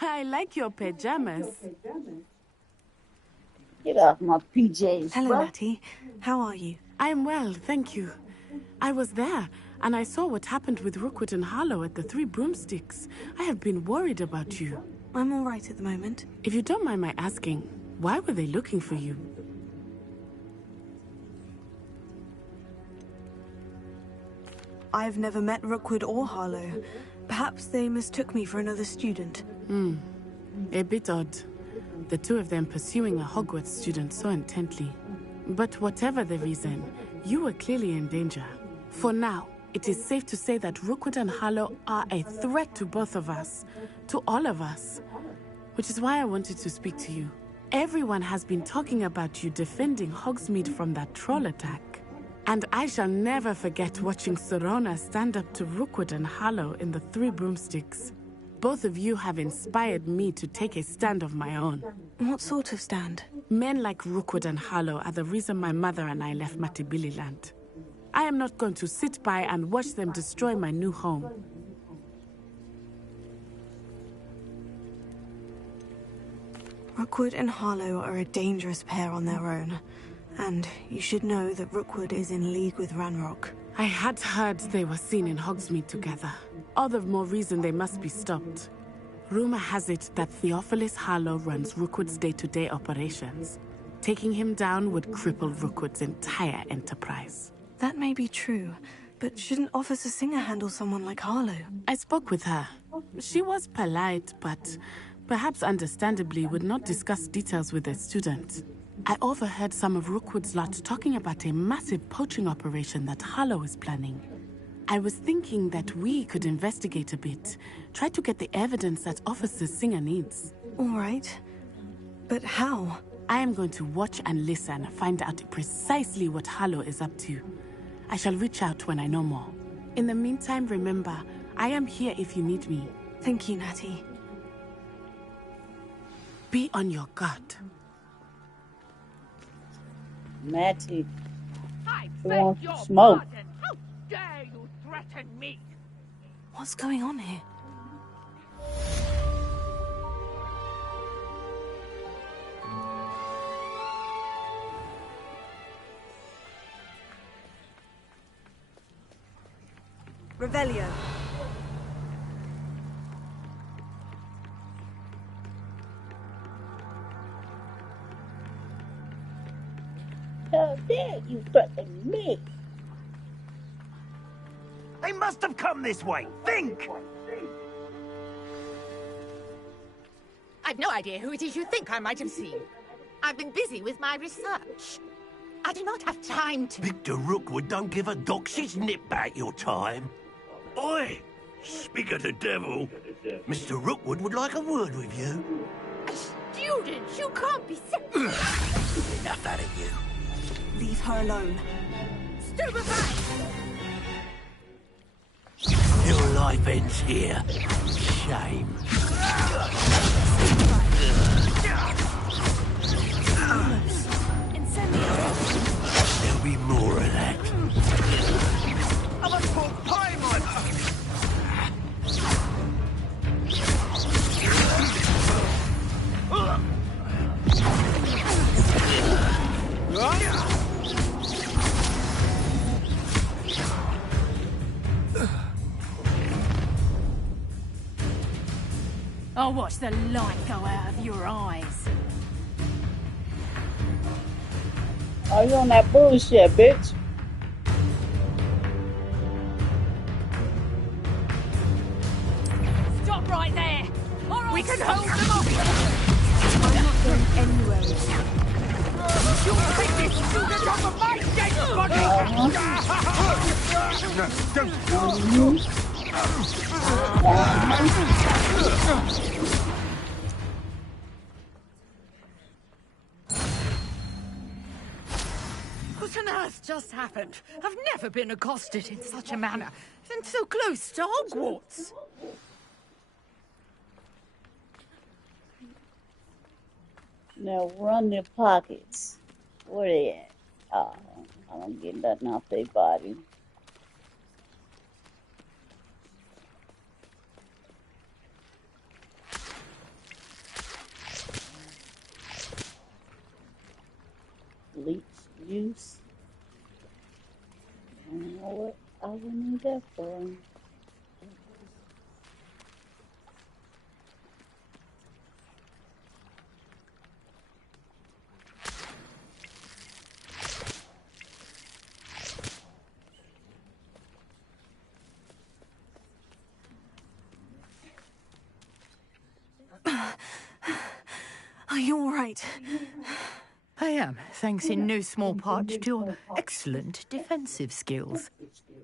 I like your pajamas. Get off my PJs, Hello, bro. Natty. How are you? I'm well, thank you. I was there, and I saw what happened with Rookwood and Harlow at the Three Broomsticks. I have been worried about you. I'm all right at the moment. If you don't mind my asking, why were they looking for you? I've never met Rookwood or Harlow. Perhaps they mistook me for another student. A bit odd. The two of them pursuing a Hogwarts student so intently. But whatever the reason, you were clearly in danger. For now, it is safe to say that Rookwood and Harlow are a threat to both of us. To all of us. Which is why I wanted to speak to you. Everyone has been talking about you defending Hogsmeade from that troll attack. And I shall never forget watching Sorona stand up to Rookwood and Harlow in the Three Broomsticks. Both of you have inspired me to take a stand of my own. What sort of stand? Men like Rookwood and Harlow are the reason my mother and I left Matibililand. I am not going to sit by and watch them destroy my new home. Rookwood and Harlow are a dangerous pair on their own. And you should know that Rookwood is in league with Ranrock. I had heard they were seen in Hogsmeade together. All the more reason they must be stopped. Rumor has it that Theophilus Harlow runs Rookwood's day-to-day operations. Taking him down would cripple Rookwood's entire enterprise. That may be true, but shouldn't Officer Singer handle someone like Harlow? I spoke with her. She was polite, but perhaps understandably would not discuss details with a student. I overheard some of Rookwood's lot talking about a massive poaching operation that Harlow is planning. I was thinking that we could investigate a bit, try to get the evidence that Officer Singer needs. All right. But how? I am going to watch and listen, find out precisely what Harlow is up to. I shall reach out when I know more. In the meantime, remember, I am here if you need me. Thank you, Natty. Be on your guard. Natty. I She beg wants your to smoke. pardon. How dare you threaten me? What's going on here? Revelio. How dare you threaten me? They must have come this way. Think! I've no idea who it is you think I might have seen. I've been busy with my research. I do not have time to... Victor Rookwood don't give a doxy's nip back your time. Oi! Speak of the devil. Mr. Rookwood would like a word with you. A student! You can't be so... Enough out of you. Leave her alone. Stupefy! Your life ends here. Shame. There'll be more of that. I must put pie, man! I'll watch the light go out of your eyes. Are you on that bullshit, bitch? Stop right there! We can hold them off! I'm not going anywhere. You'll take this student off of my dead body! What on earth just happened? I've never been accosted in such a manner, and so close to Hogwarts. Now run their pockets. Where they at? Oh, I don't get nothing off their body. Bleach juice. know what? I wouldn't need that for him. Are you all right? I am, thanks in no small part to your excellent defensive skills.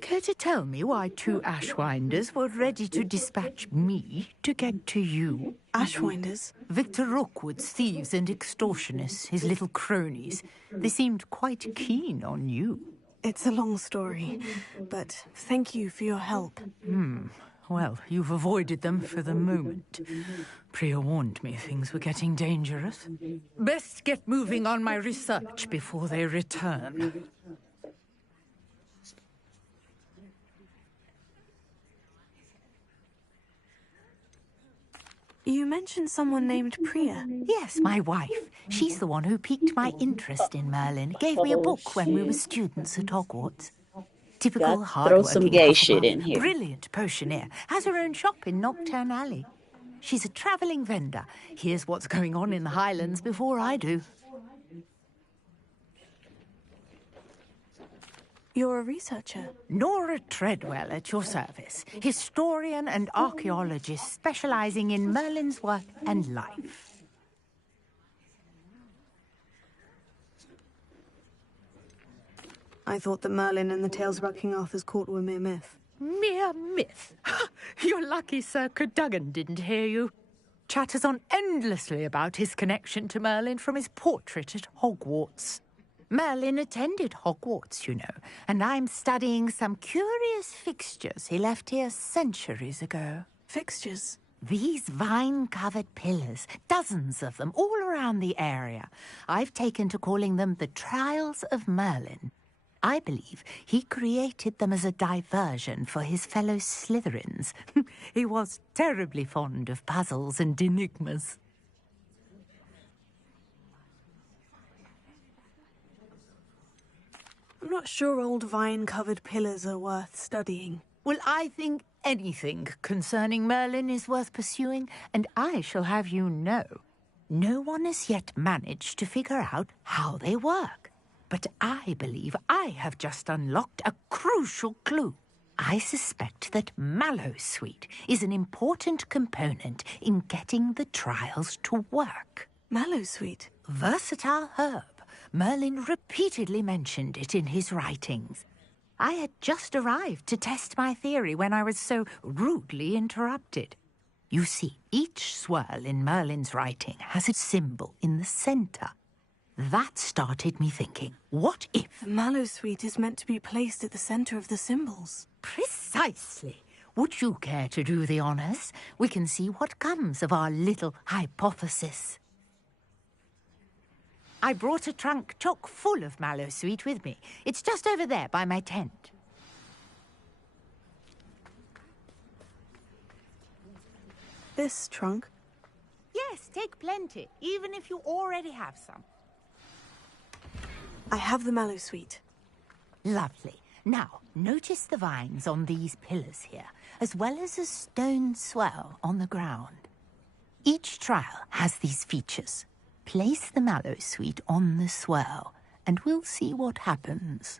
Care to tell me why 2 Ashwinders were ready to dispatch me to get to you? Ashwinders? Victor Rookwood's thieves and extortionists, his little cronies. They seemed quite keen on you. It's a long story, but thank you for your help. Well, you've avoided them for the moment. Priya warned me things were getting dangerous. Best get moving on my research before they return. You mentioned someone named Priya. Yes, my wife. She's the one who piqued my interest in Merlin. Gave me a book when we were students at Hogwarts. Typical Throw some hard-working gay shit in Hufflepuff. here. Brilliant potioneer. Has her own shop in Nocturne Alley. She's a travelling vendor. Here's what's going on in the Highlands before I do. You're a researcher? Nora Treadwell at your service. Historian and archaeologist specialising in Merlin's work and life. I thought that Merlin and the tales about King Arthur's court were mere myth. Mere myth? You're lucky Sir Cadogan didn't hear you. Chatters on endlessly about his connection to Merlin from his portrait at Hogwarts. Merlin attended Hogwarts, you know, and I'm studying some curious fixtures he left here centuries ago. Fixtures? These vine-covered pillars, dozens of them, all around the area. I've taken to calling them the Trials of Merlin. I believe he created them as a diversion for his fellow Slytherins. He was terribly fond of puzzles and enigmas. I'm not sure old vine-covered pillars are worth studying. Well, I think anything concerning Merlin is worth pursuing, and I shall have you know, no one has yet managed to figure out how they work. But I believe I have just unlocked a crucial clue. I suspect that Mallowsweet is an important component in getting the trials to work. Mallowsweet? Versatile herb. Merlin repeatedly mentioned it in his writings. I had just arrived to test my theory when I was so rudely interrupted. You see, each swirl in Merlin's writing has a symbol in the centre. That started me thinking, what if... The Mallowsweet is meant to be placed at the centre of the symbols. Precisely. Would you care to do the honours? We can see what comes of our little hypothesis. I brought a trunk chock full of Mallowsweet with me. It's just over there by my tent. This trunk? Yes, take plenty, even if you already have some. I have the Mallowsweet. Lovely. Now, notice the vines on these pillars here, as well as a stone swell on the ground. Each trial has these features. Place the Mallowsweet on the swirl, and we'll see what happens.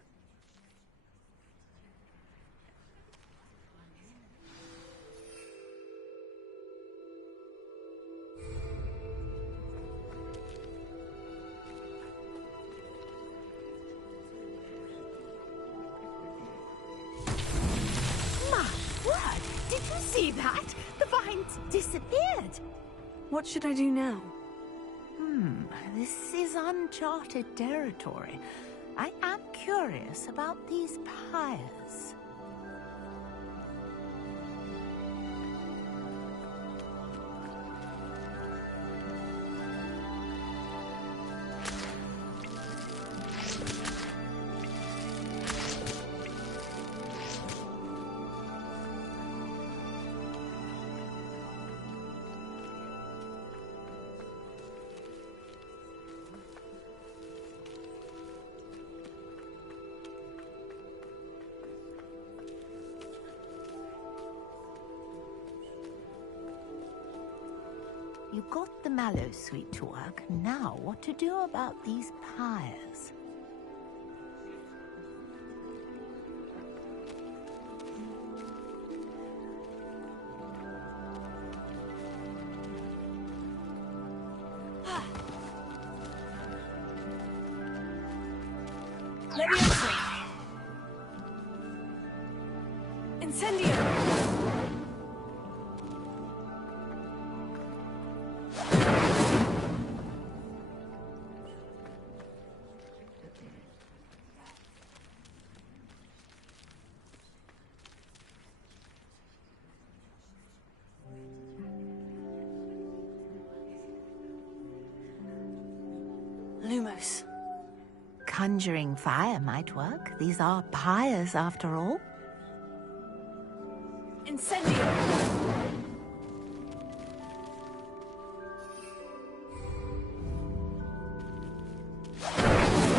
My word! Did you see that? The vines disappeared. What should I do now? This is uncharted territory. I am curious about these pyres. got the mallow sweet to work. Now, what to do about these pyres? Leviosa! Incendio! Lumos. Conjuring fire might work. These are pyres, after all. Incendio!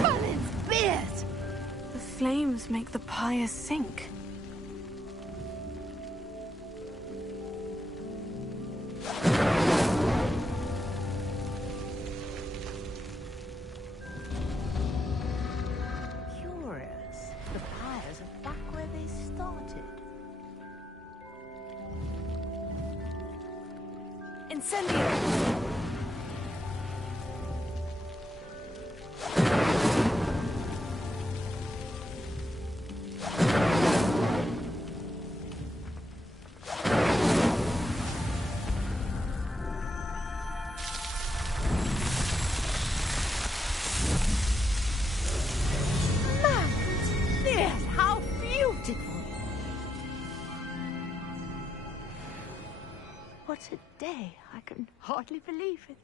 Merlin's beard! The flames make the pyres sink. Incendio! Yes, how beautiful! What a day. I can hardly believe it.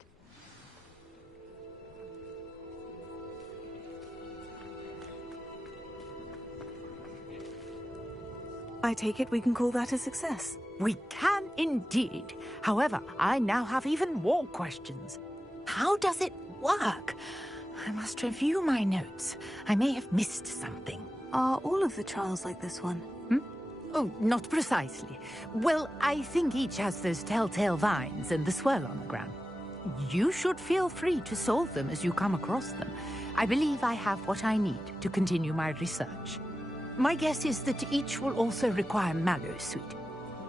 I take it we can call that a success. We can indeed. However, I now have even more questions. How does it work? I must review my notes. I may have missed something. Are all of the trials like this one? Oh, not precisely. Well, I think each has those telltale vines and the swirl on the ground. You should feel free to solve them as you come across them. I believe I have what I need to continue my research. My guess is that each will also require mallowsweet,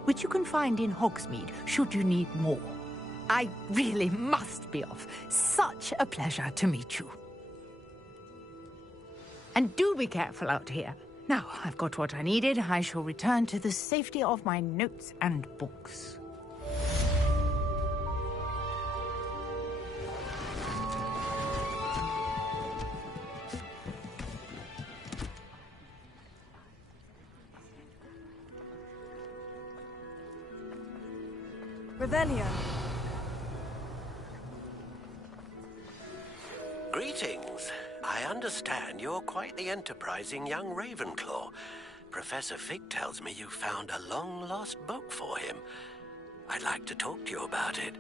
which you can find in Hogsmeade should you need more. I really must be off. Such a pleasure to meet you. And do be careful out here. Now, I've got what I needed. I shall return to the safety of my notes and books. Revelio. Greetings. I understand you're quite the enterprising young Ravenclaw. Professor Fig tells me you found a long-lost book for him. I'd like to talk to you about it.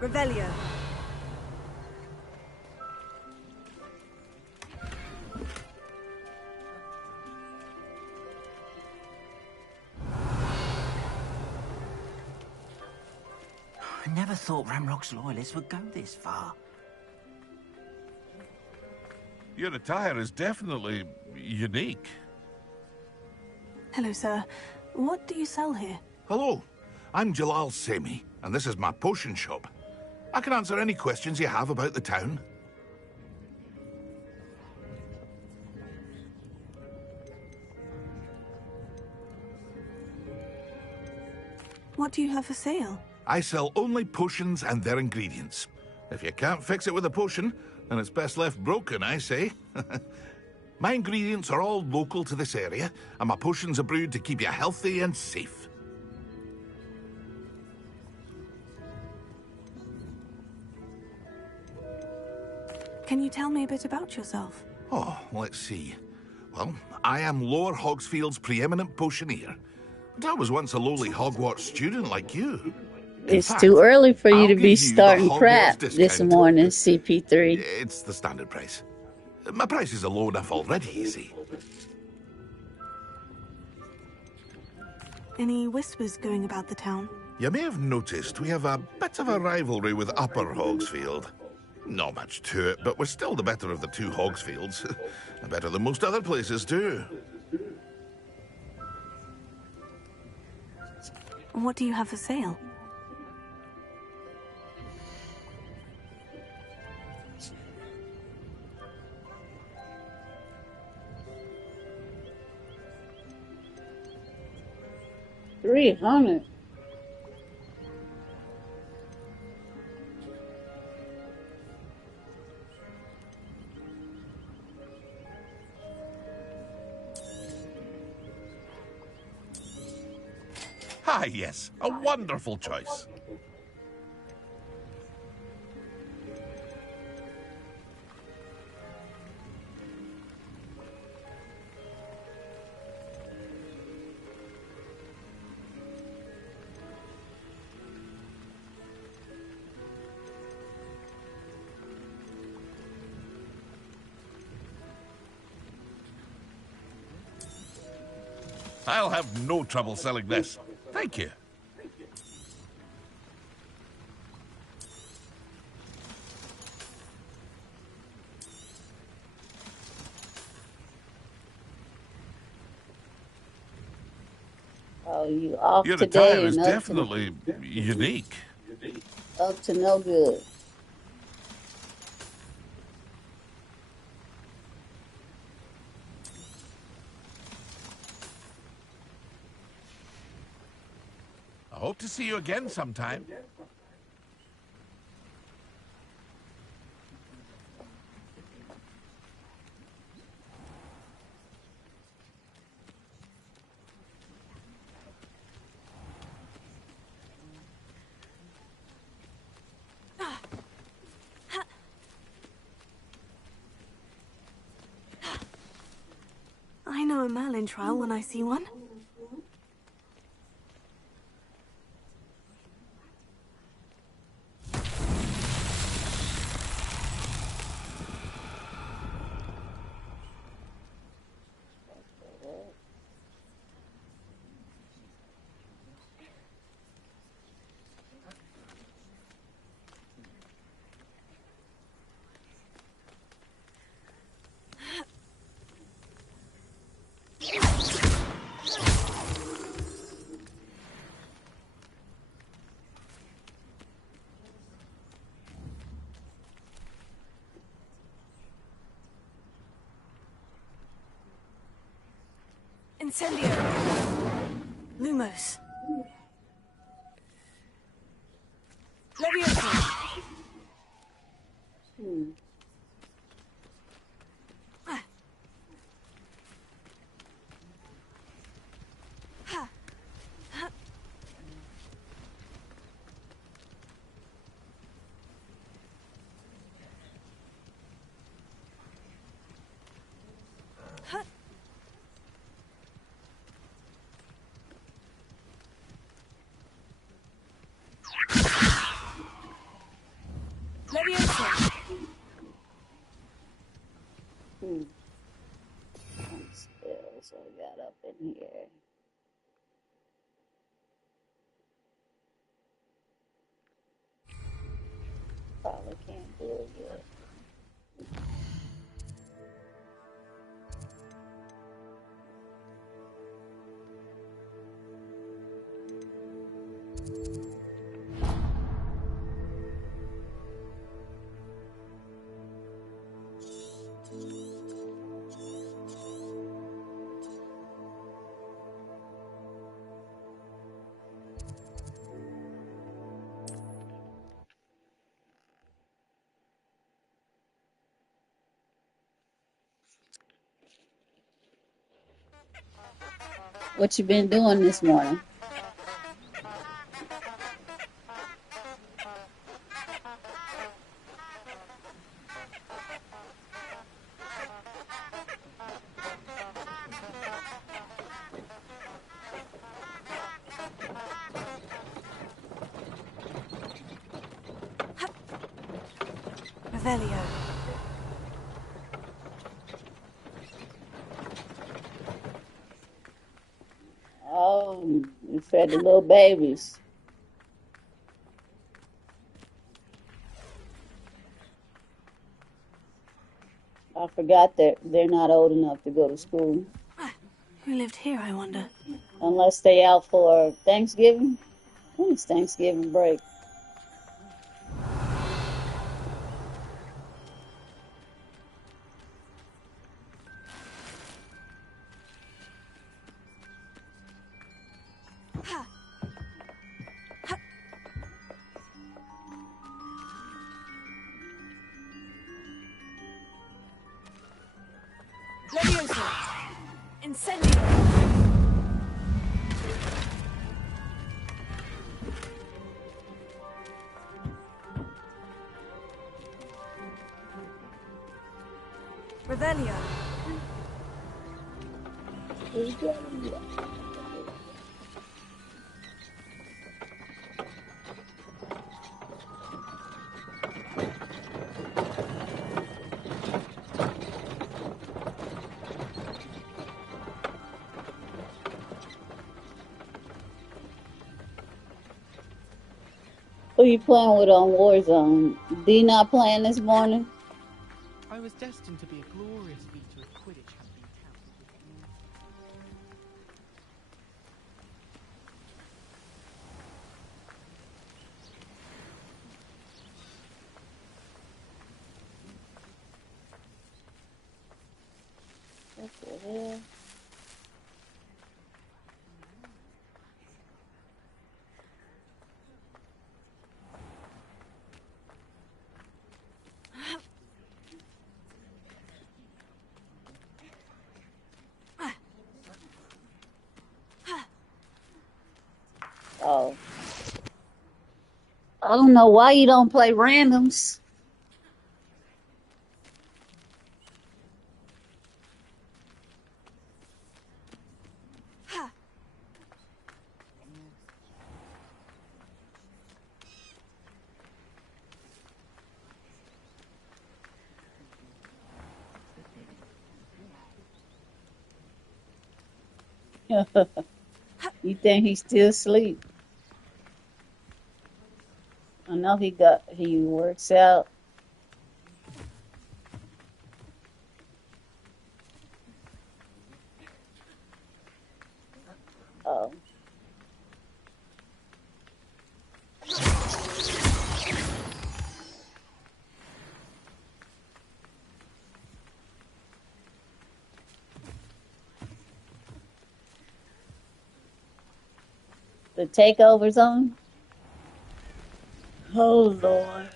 Revelio. I never thought Ramrock's loyalists would go this far. Your attire is definitely unique. Hello, sir. What do you sell here? Hello, I'm Jalal Semi, and this is my potion shop. I can answer any questions you have about the town. What do you have for sale? I sell only potions and their ingredients. If you can't fix it with a potion, then it's best left broken, I say. My ingredients are all local to this area, and my potions are brewed to keep you healthy and safe. Can you tell me a bit about yourself? Oh, let's see. Well, I am Lower Hogsfield's preeminent potioneer. But I was once a lowly Hogwarts student like you. It's too early for you to be starting crap Hogwarts this discount. morning, CP3. It's the standard price. My prices are low enough already, you see. Any whispers going about the town? You may have noticed we have a bit of a rivalry with Upper Hogsfield. Not much to it, but we're still the better of the two Hogsfields. Better than most other places, too. What do you have for sale? $300. Ah, yes, a wonderful choice. I'll have no trouble selling this. Thank you. Oh, you off Your today attire is and up definitely unique. up to no good. I hope to see you again sometime. I know a Merlin trial when I see one. Incendio! Lumos! Leviosa! Leviosa! What spells I got up in here? Probably can't do it yet. What you been doing this morning? Revelio. Oh, you fed the little babies. I forgot that they're not old enough to go to school. Who lived here, I wonder? Unless they out for Thanksgiving. When is Thanksgiving break? Levioso! Incendio! Revelio! Who you playing with on Warzone? D not playing this morning? I was destined to be a glorious beater of Quidditch had been What the hell? Oh. I don't know why you don't play randoms. You think he's still asleep? I know he works out. Oh. The takeover's on? Oh, Lord.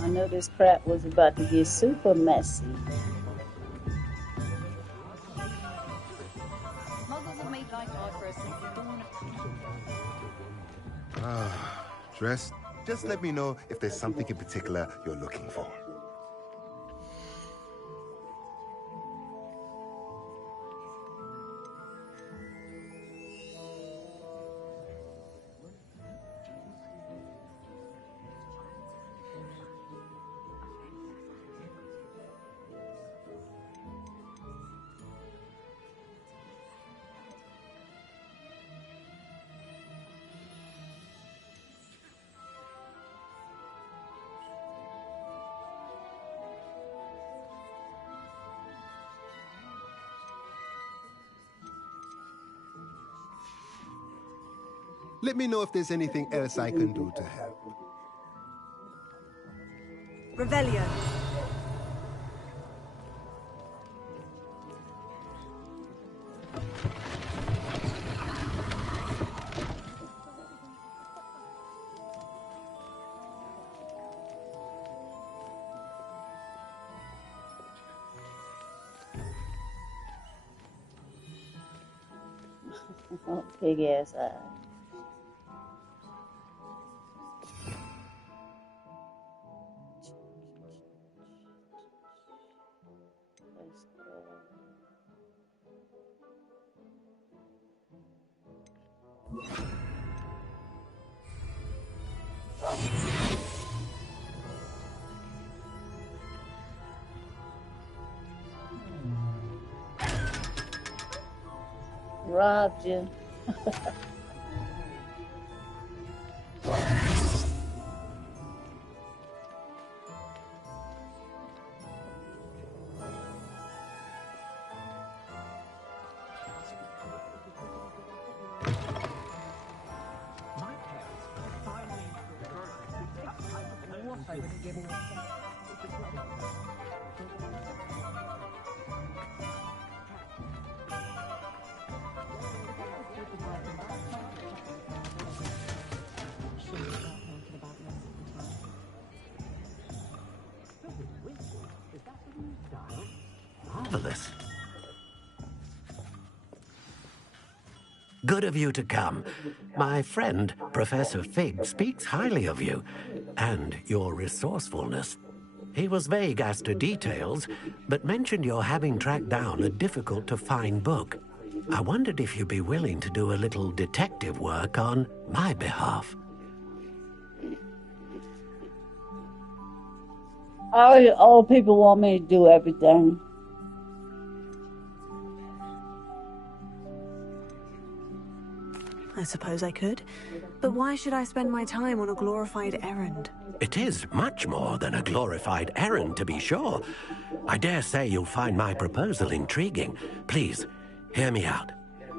I know this crap was about to get super messy. Muggles have made life hard for us since the dawn of Dress, just let me know if there's something in particular you're looking for. Let me know if there's anything else I can do to help. Revelio. Oh, big ass eye. Let's go. Robbed you. Marvelous. Good of you to come. My friend, Professor Fig, speaks highly of you and your resourcefulness. He was vague as to details, but mentioned your having tracked down a difficult-to-find book. I wondered if you'd be willing to do a little detective work on my behalf. All old people want me to do everything. I suppose I could. But why should I spend my time on a glorified errand? It is much more than a glorified errand, to be sure. I dare say you'll find my proposal intriguing. Please, hear me out.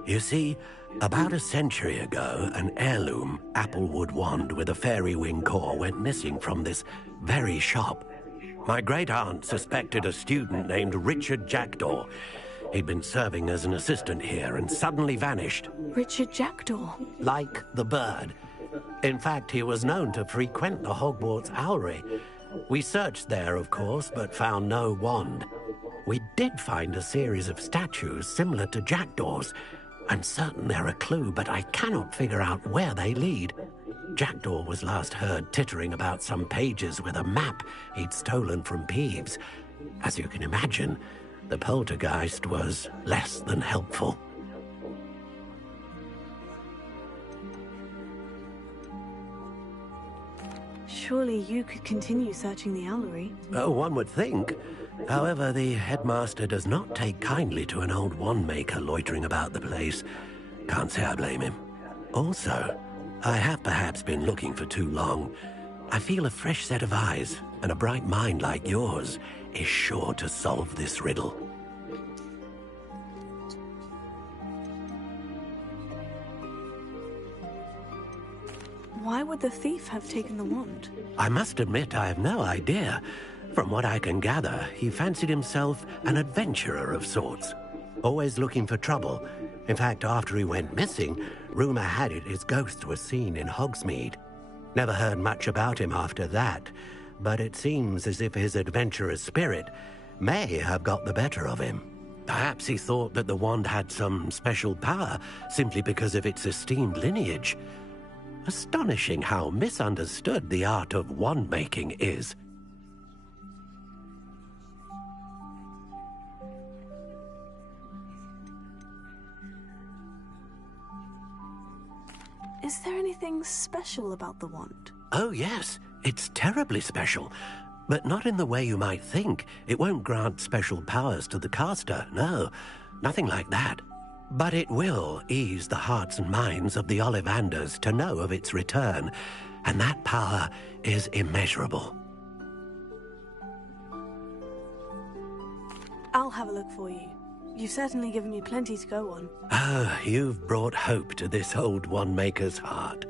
You see, about a century ago, an heirloom applewood wand with a fairy wing core went missing from this very shop. My great-aunt suspected a student named Richard Jackdaw. He'd been serving as an assistant here and suddenly vanished. Richard Jackdaw? Like the bird. In fact, he was known to frequent the Hogwarts Owlery. We searched there, of course, but found no wand. We did find a series of statues similar to Jackdaw's, and certain they're a clue, but I cannot figure out where they lead. Jackdaw was last heard tittering about some pages with a map he'd stolen from Peeves. As you can imagine, the poltergeist was less than helpful. Surely you could continue searching the Owlery. Oh, one would think. However, the headmaster does not take kindly to an old wand-maker loitering about the place. Can't say I blame him. Also, I have perhaps been looking for too long. I feel a fresh set of eyes, and a bright mind like yours is sure to solve this riddle. Why would the thief have taken the wand? I must admit I have no idea. From what I can gather, he fancied himself an adventurer of sorts, always looking for trouble. In fact, after he went missing, rumor had it his ghost was seen in Hogsmeade. Never heard much about him after that, but it seems as if his adventurous spirit may have got the better of him. Perhaps he thought that the wand had some special power simply because of its esteemed lineage. Astonishing how misunderstood the art of wand-making is. Is there anything special about the wand? Oh yes, it's terribly special. But not in the way you might think. It won't grant special powers to the caster, no. Nothing like that. But it will ease the hearts and minds of the Ollivanders to know of its return, and that power is immeasurable. I'll have a look for you. You've certainly given me plenty to go on. Ah, you've brought hope to this old wand-maker's heart.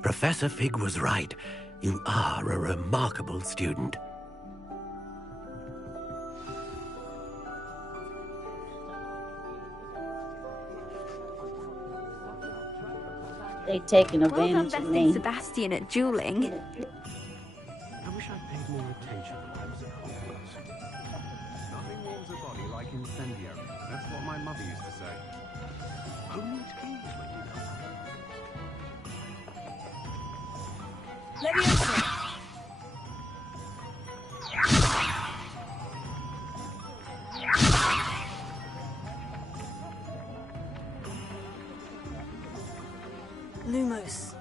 Professor Fig was right. You are a remarkable student. They taking advantage well of me. Sebastian at dueling. I wish I'd paid more attention when I was at Hogwarts. Nothing warms a body like incendiary. That's what my mother used to say. Who needs keys when you know Leviosa! Lumos.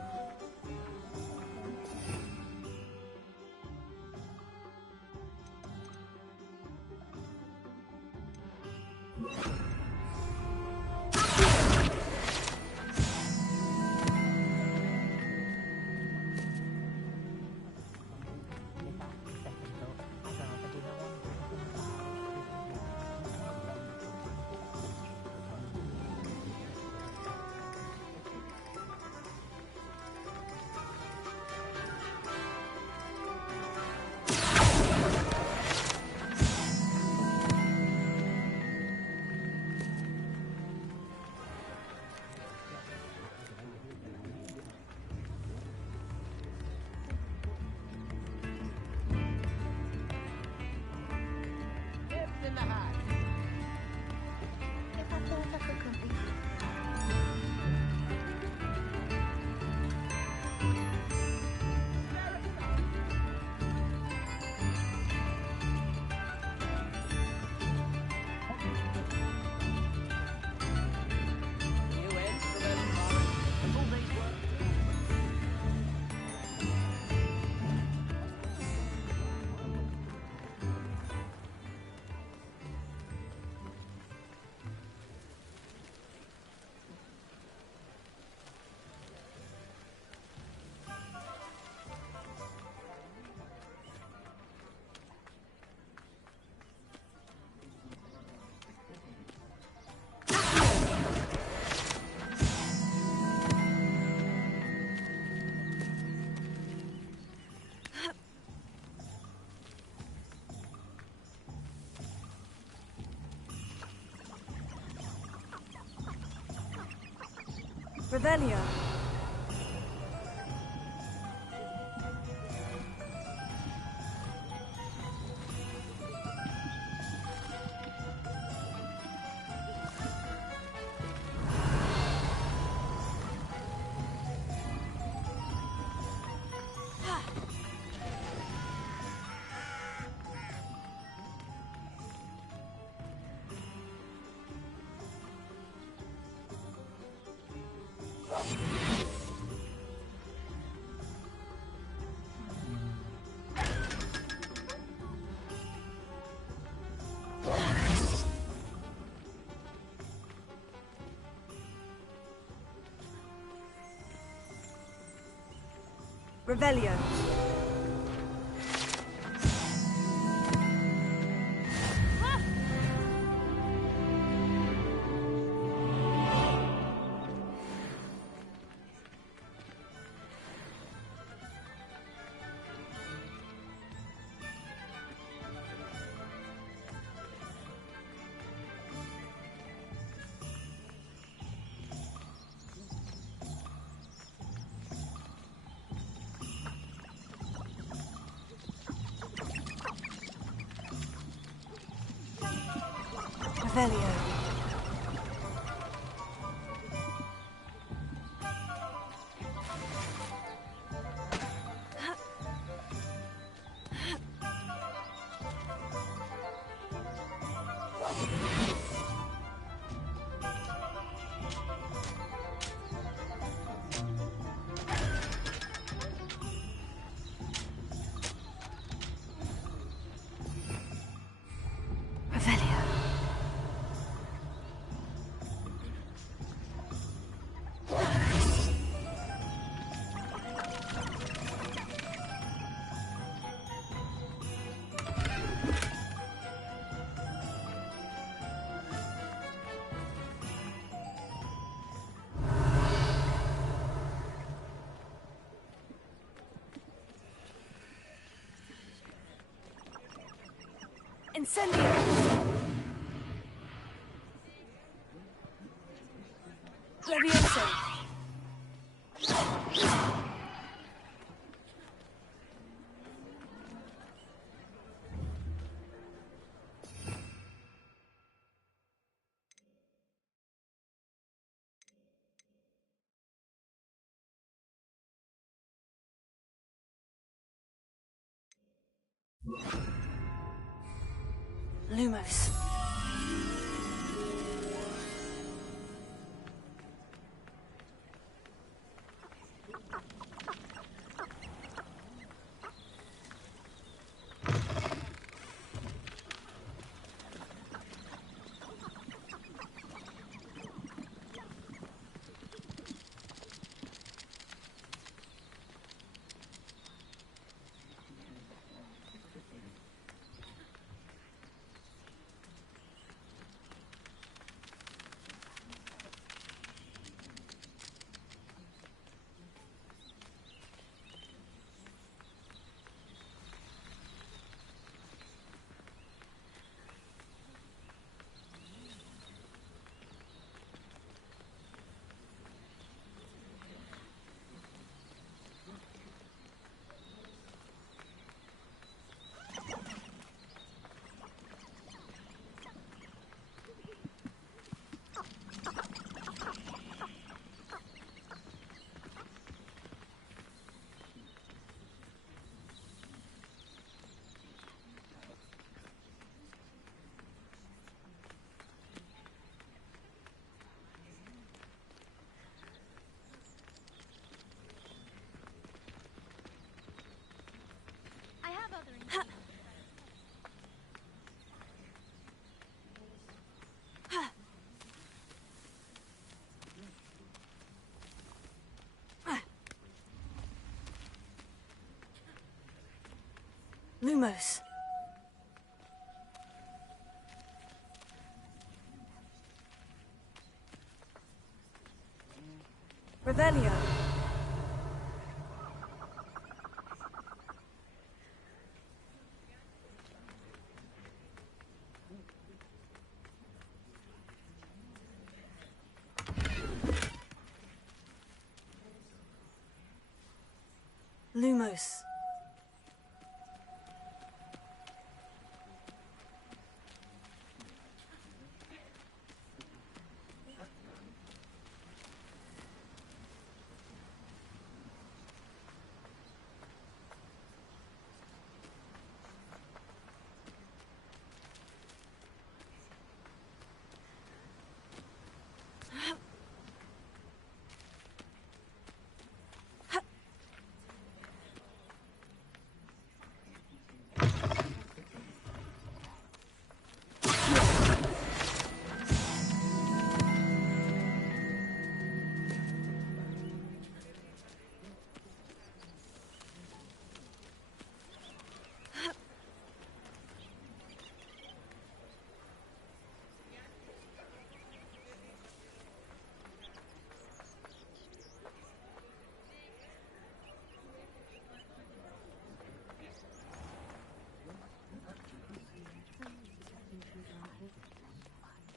Revelio. Revelio. Revelio. Incendio! Levioso! Lumos. Lumos. Revelio. Lumos.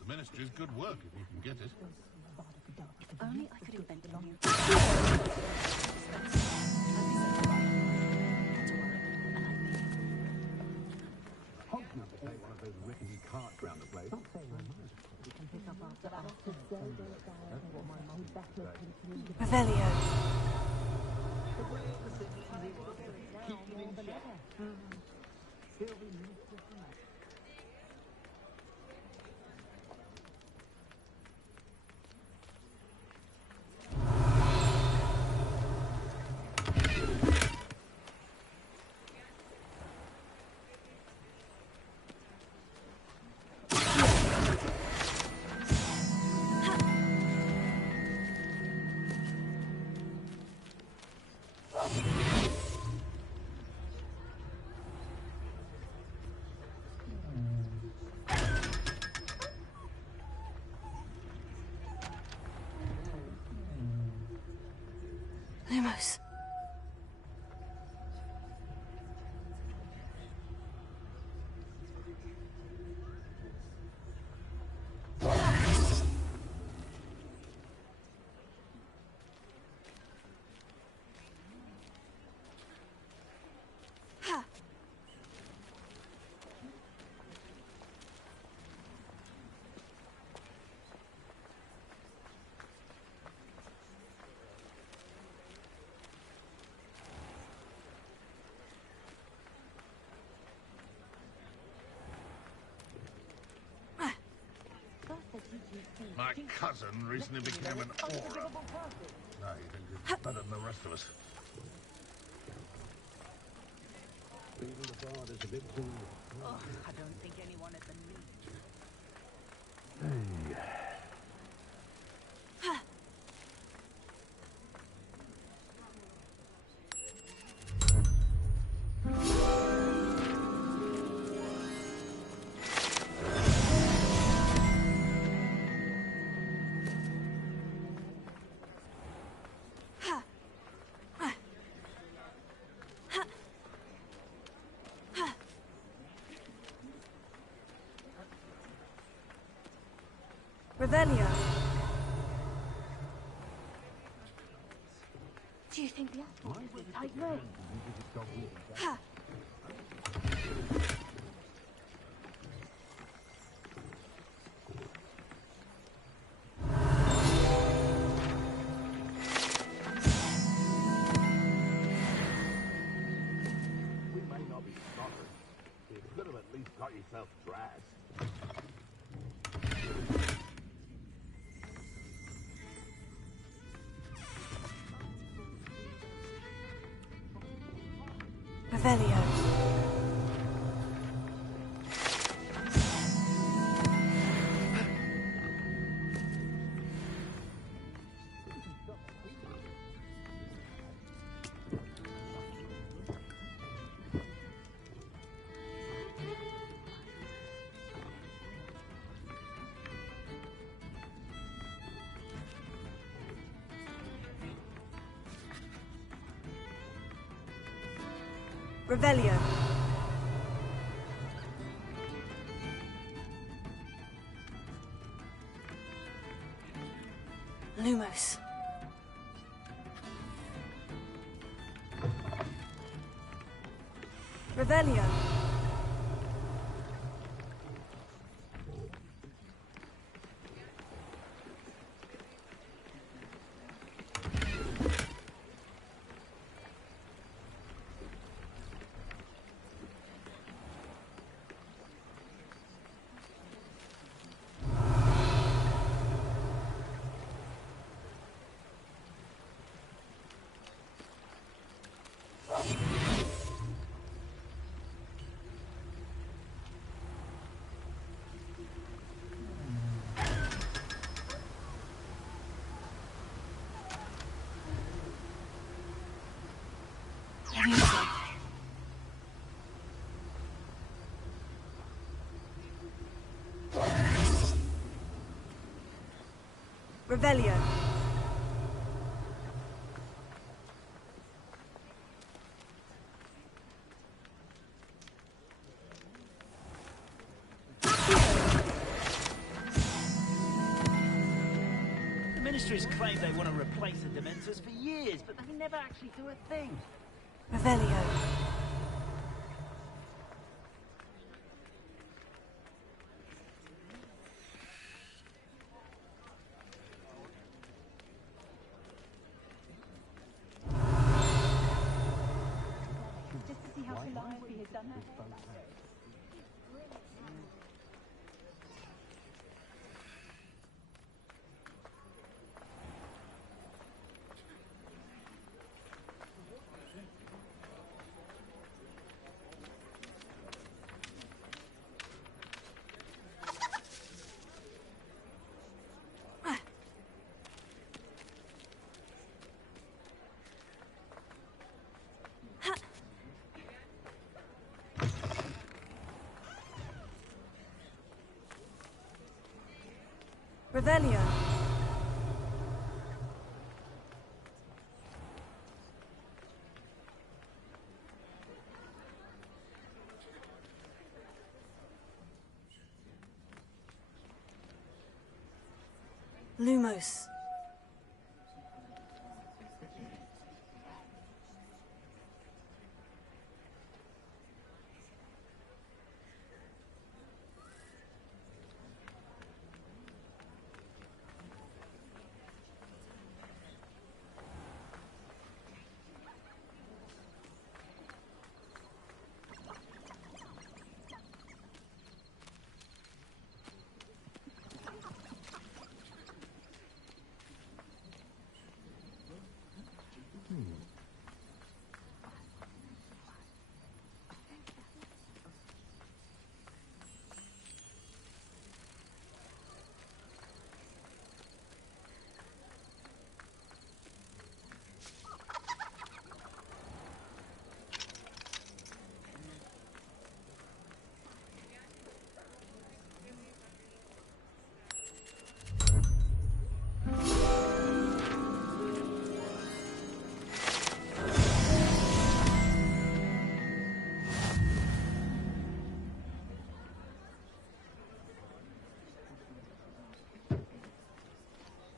The Ministry's good work if you can get it. If only I could invent a new... Revelio. my cousin recently became an aura. Now he thinks he's better than the rest of us. Even the bard is a bit too... Oh, I don't think anyone at the meet. Hey. Revelio. Do you think the asteroid will take road? Ha! We may not be scholars. You could have at least got yourself dressed. Revelio. Revelio. Lumos. Revelio. Revelio. The Ministry's claimed they want to replace the Dementors for years, but they never actually do a thing. Revelio. Just to see how Calliope has done that. Revelio. Lumos.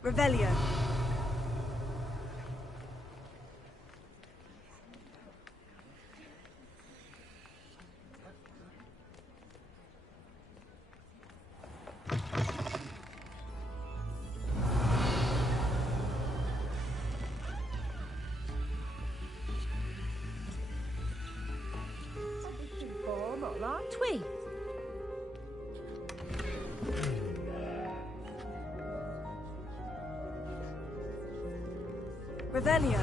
Revelio. Aren't we? Revelio.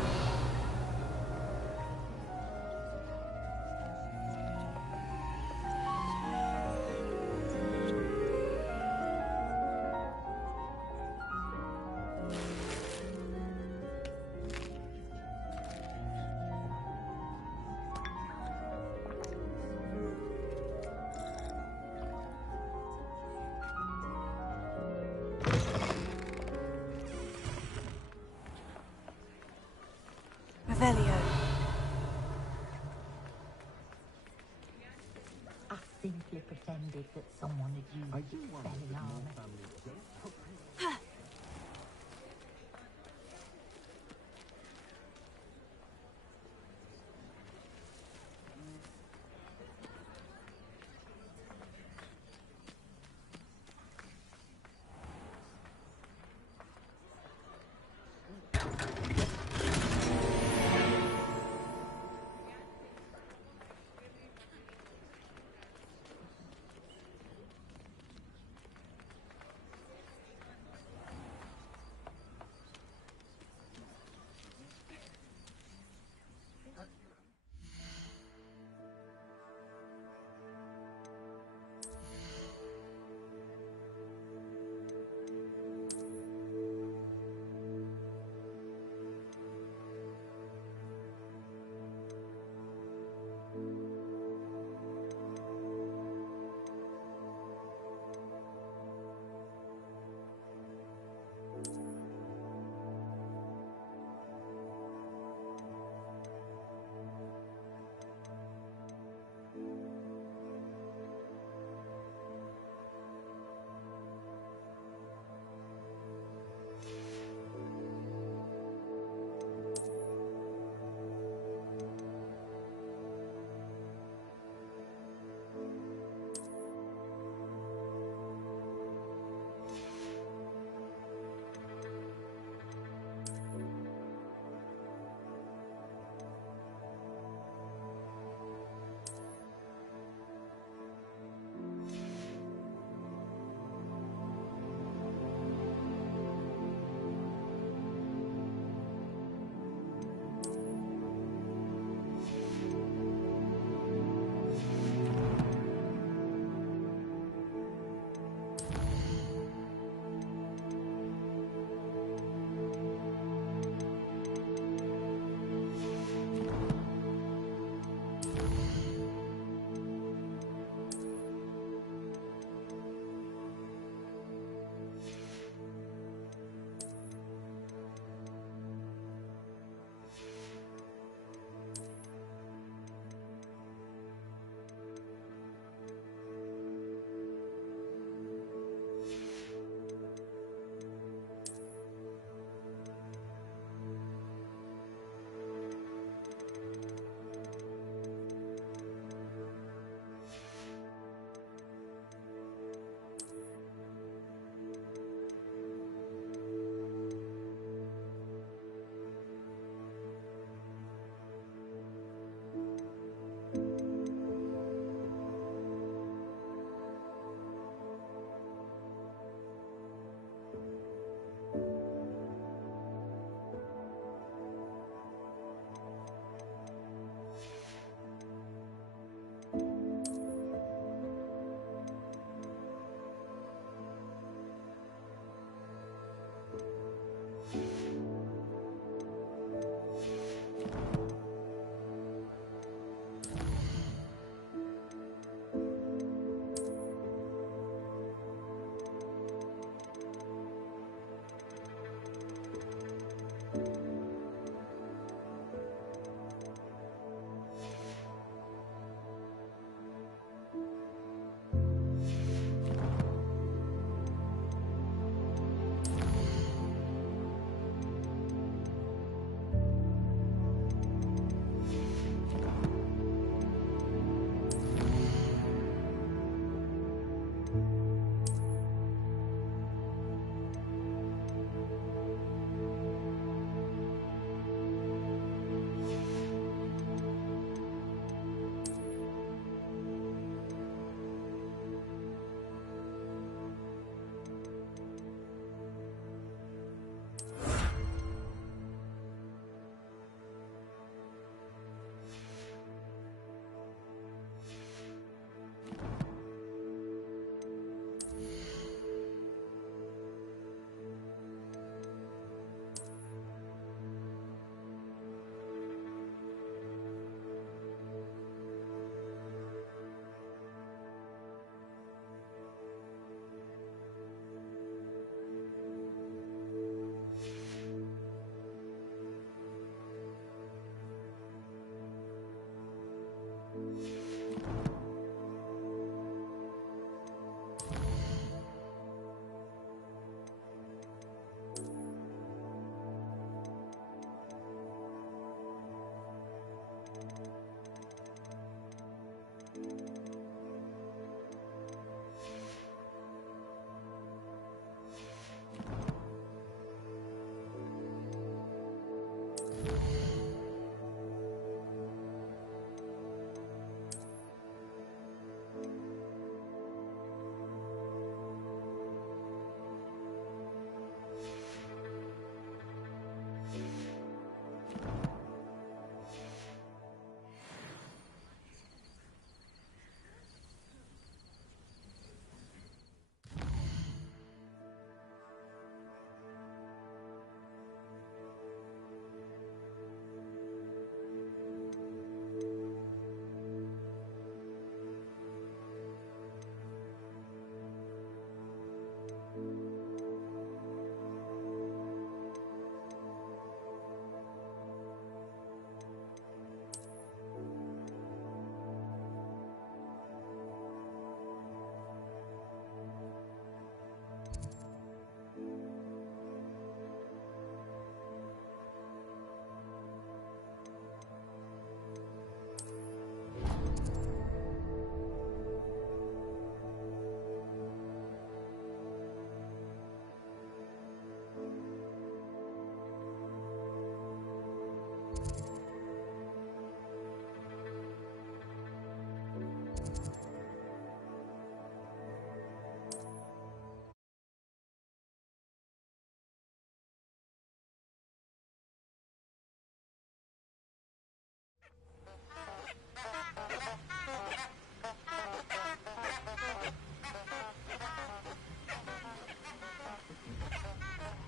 Revelio. I simply pretended that someone had used it to sell an army.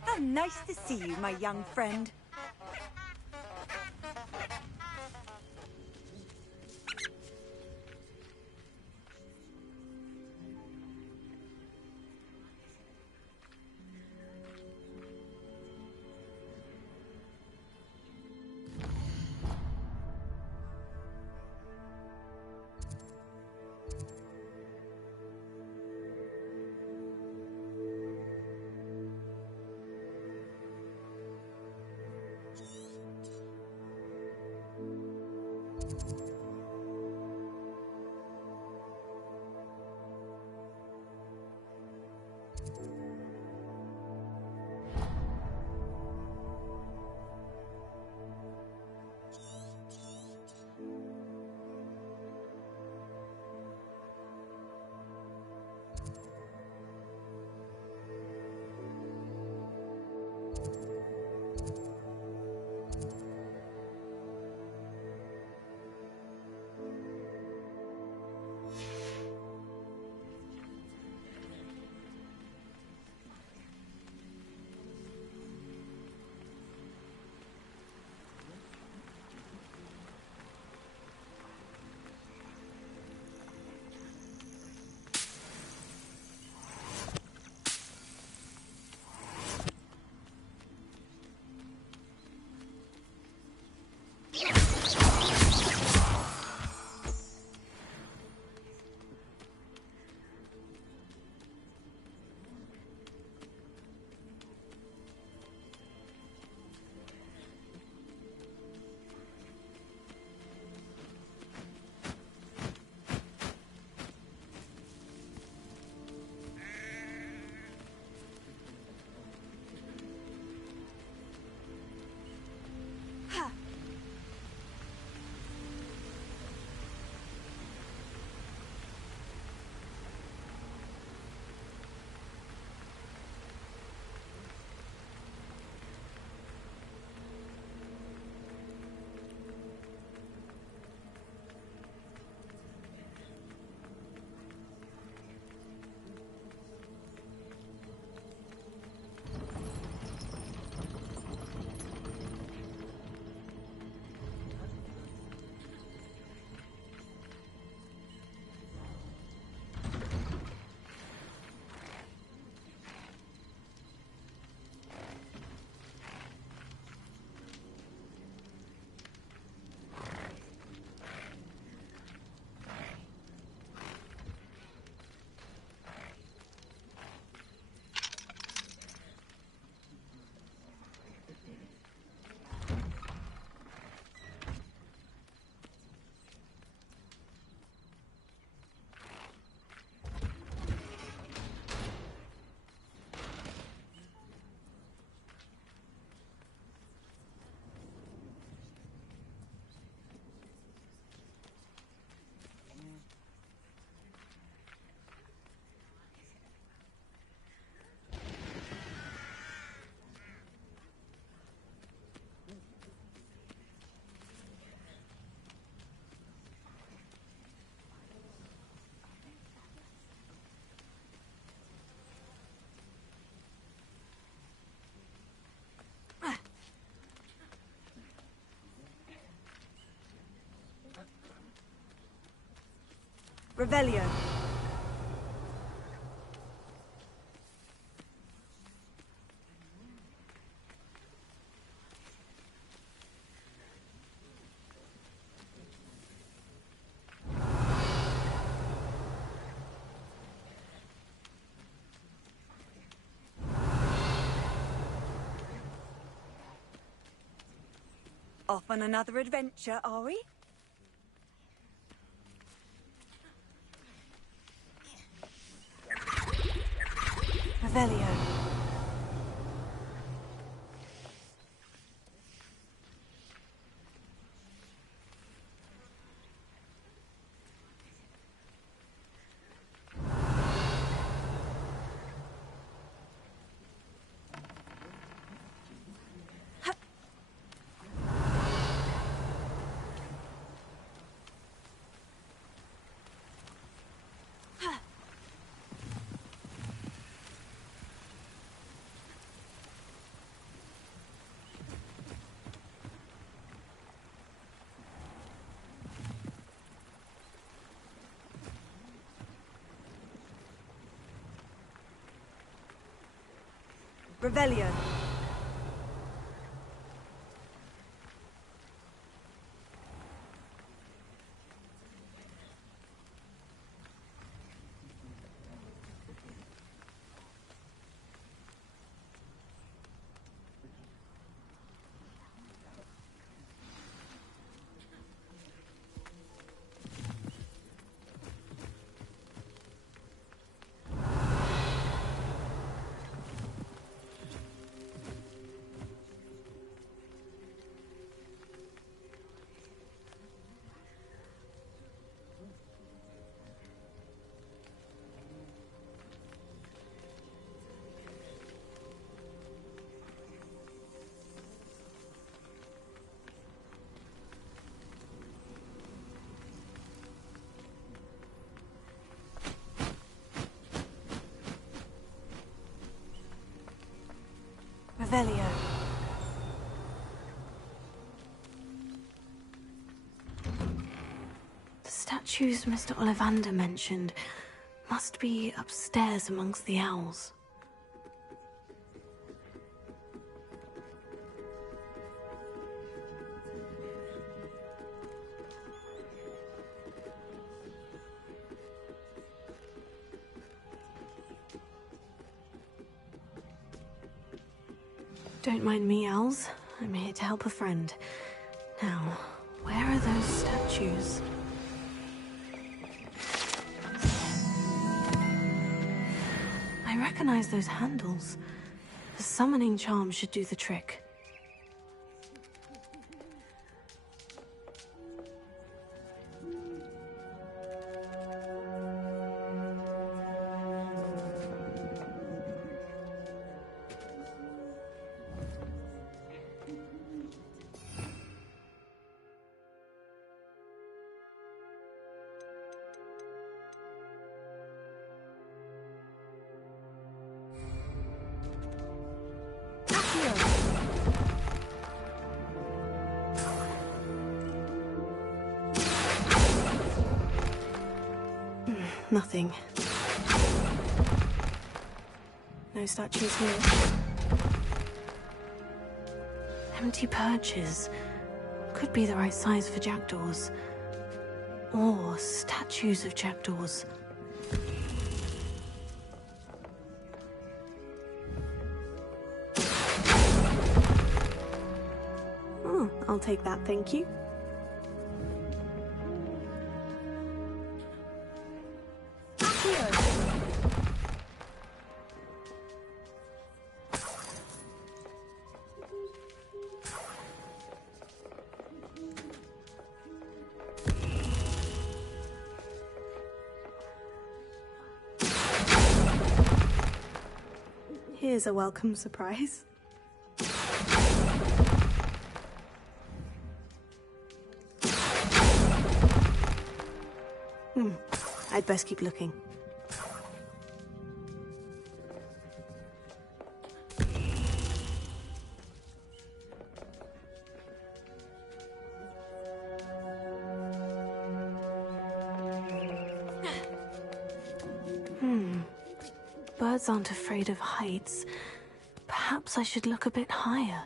How nice to see you, my young friend. Revelio. Off on another adventure, are we? Revelio. Revelio. Revelio. The statues Mr. Ollivander mentioned must be upstairs amongst the owls. Don't mind me, owls. I'm here to help a friend. Now, where are those statues? I recognize those handles. The summoning charm should do the trick. Nothing. No statues here. Empty perches. Could be the right size for jackdaws. Or statues of jackdaws. Oh, I'll take that, thank you. Here's a welcome surprise. I'd best keep looking. Birds aren't afraid of heights. Perhaps I should look a bit higher.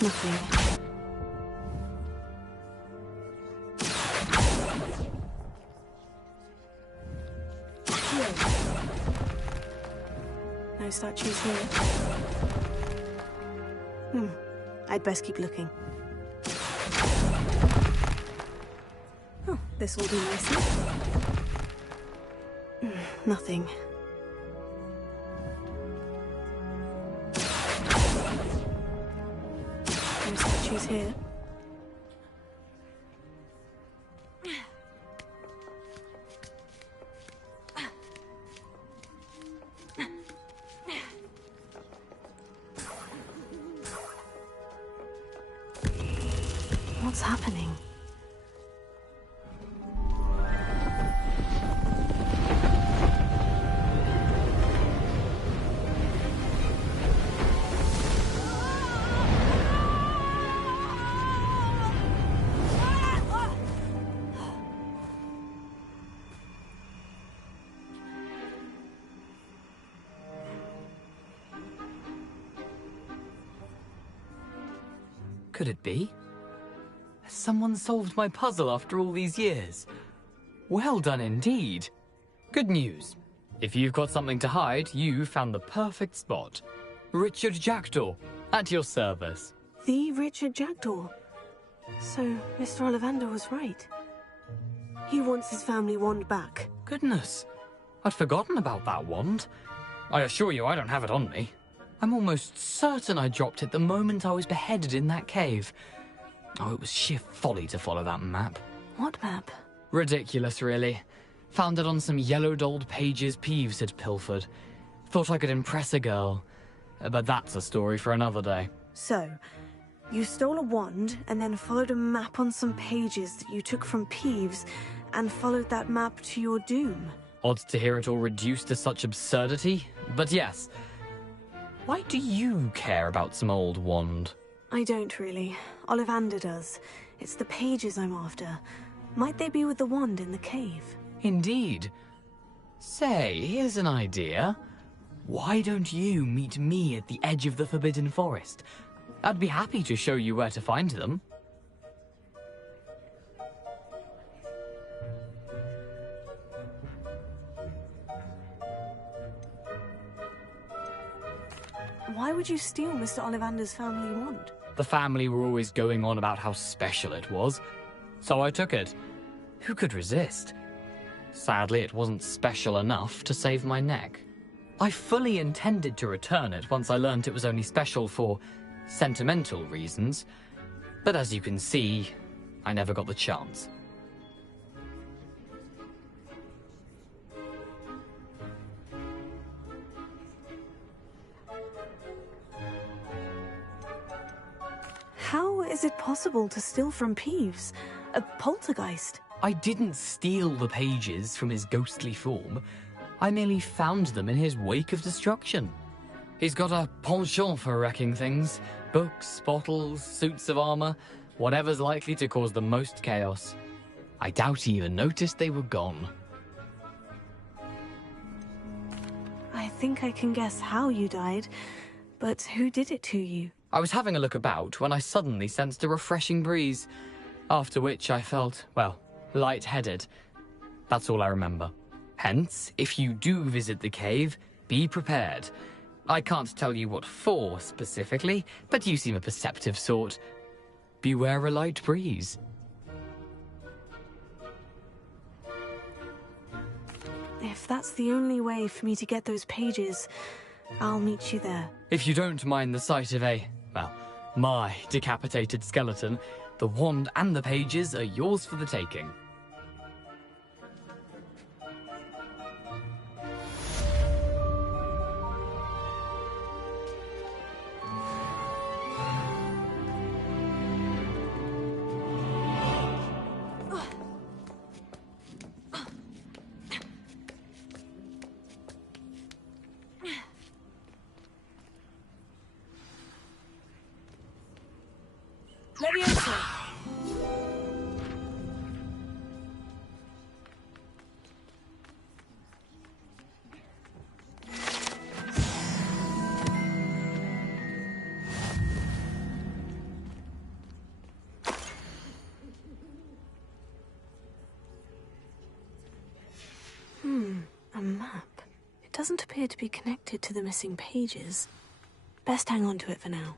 Nothing. No statues here. I'd best keep looking. Oh, this will do nicely. Nothing. No statues here. What's happening? could it be? Has someone solved my puzzle after all these years? Well done indeed. Good news. If you've got something to hide, you found the perfect spot. Richard Jackdaw, at your service. The Richard Jackdaw. So, Mr. Ollivander was right. He wants his family wand back. Goodness, I'd forgotten about that wand. I assure you I don't have it on me. I'm almost certain I dropped it the moment I was beheaded in that cave. Oh, it was sheer folly to follow that map. What map? Ridiculous, really. Found it on some yellowed old pages Peeves had pilfered. Thought I could impress a girl. But that's a story for another day. So, you stole a wand and then followed a map on some pages that you took from Peeves and followed that map to your doom. Odd to hear it all reduced to such absurdity, but yes. Why do you care about some old wand? I don't really. Ollivander does. It's the pages I'm after. Might they be with the wand in the cave? Indeed. Say, here's an idea. Why don't you meet me at the edge of the Forbidden Forest? I'd be happy to show you where to find them. Why would you steal Mr. Ollivander's family wand? The family were always going on about how special it was, so I took it. Who could resist? Sadly, it wasn't special enough to save my neck. I fully intended to return it once I learned it was only special for sentimental reasons, but as you can see, I never got the chance. How is it possible to steal from Peeves? A poltergeist? I didn't steal the pages from his ghostly form. I merely found them in his wake of destruction. He's got a penchant for wrecking things. Books, bottles, suits of armor, whatever's likely to cause the most chaos. I doubt he even noticed they were gone. I think I can guess how you died, but who did it to you? I was having a look about when I suddenly sensed a refreshing breeze, after which I felt, well, lightheaded. That's all I remember. Hence, if you do visit the cave, be prepared. I can't tell you what for specifically, but you seem a perceptive sort. Beware a light breeze. If that's the only way for me to get those pages, I'll meet you there. If you don't mind the sight of my decapitated skeleton, the wand and the pages are yours for the taking. A map. It doesn't appear to be connected to the missing pages. Best hang on to it for now.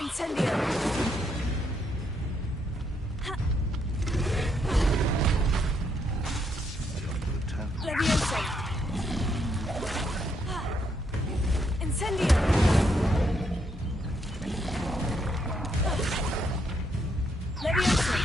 Incendio! Levioso! Incendio! Levioso!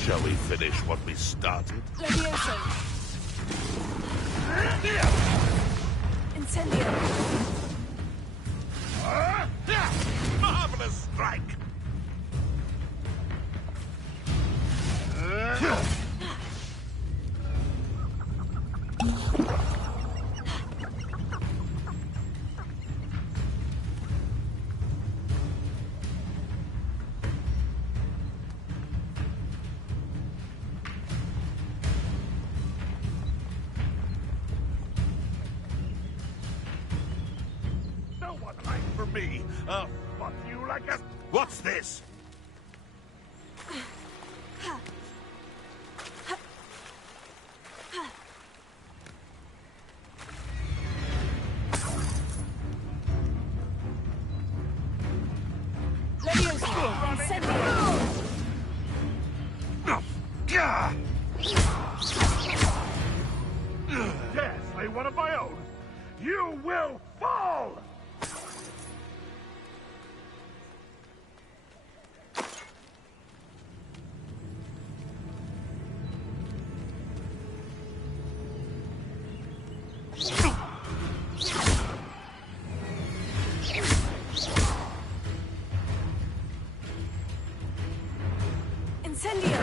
Shall we finish what we started? Levioso! Incendio! Marvelous strike! No one likes for me. What do you like us? What's this? Dare slay one of my own. You will fall! Incendio!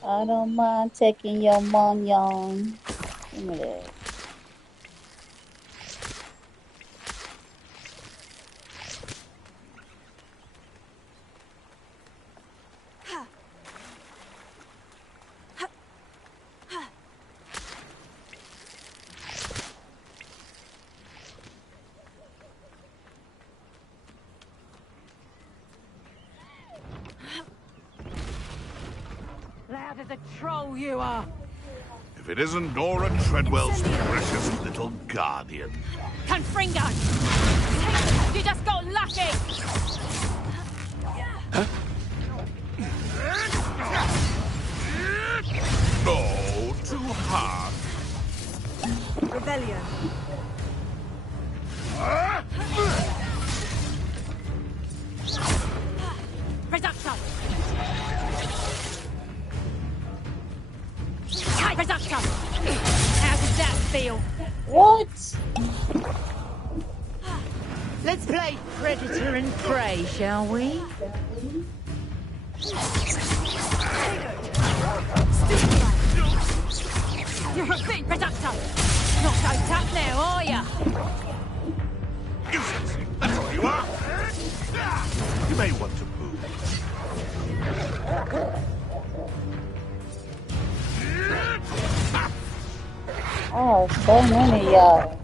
I don't mind taking your mignon. Give me that. Loud as a troll you are. If it isn't Nora Treadwell's precious little guardian. Confringo! You just got lucky! Huh? No, too hard. Rebellion. Reducto! Reducto! How does that feel? What? Let's play Predator and Prey, shall we? Tego! Not so tough now, are ya? Nuisance! That's all you are! You may want to move. Oh, so many of y'all.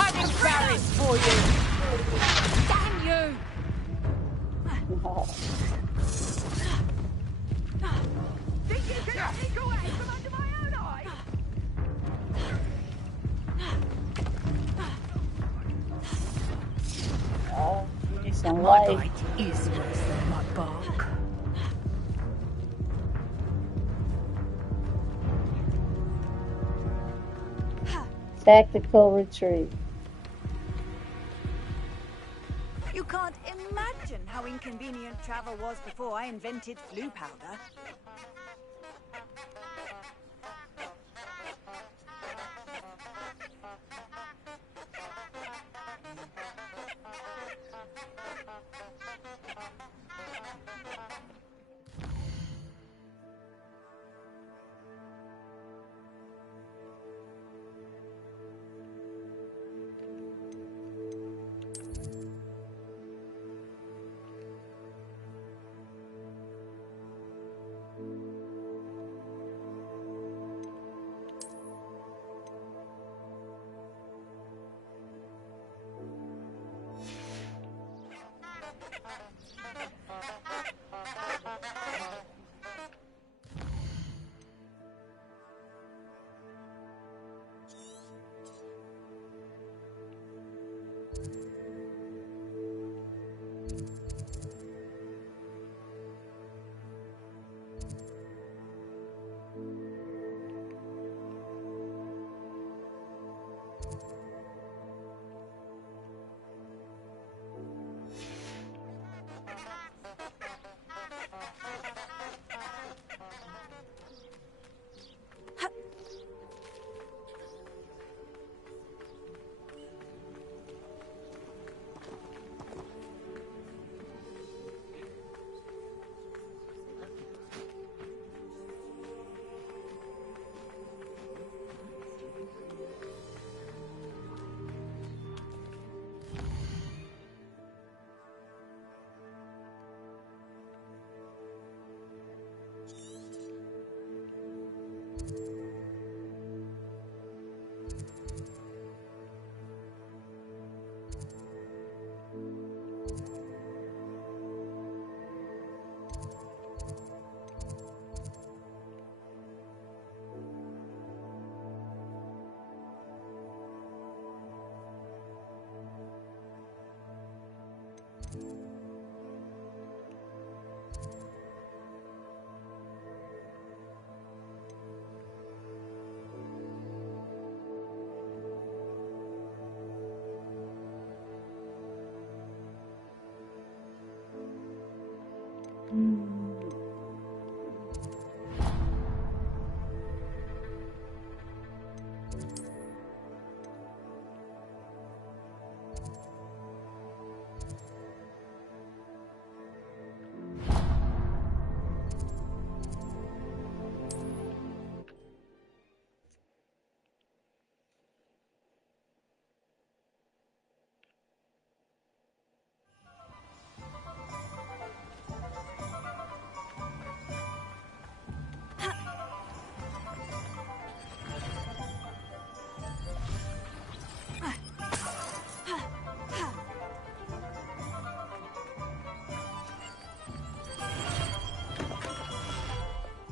I'm embarrassed for you. Damn you! Think you can sneak away from under my own eye? Oh, you need some My light. bite is worse than my bark. Tactical retreat. You can't imagine how inconvenient travel was before I invented flu powder.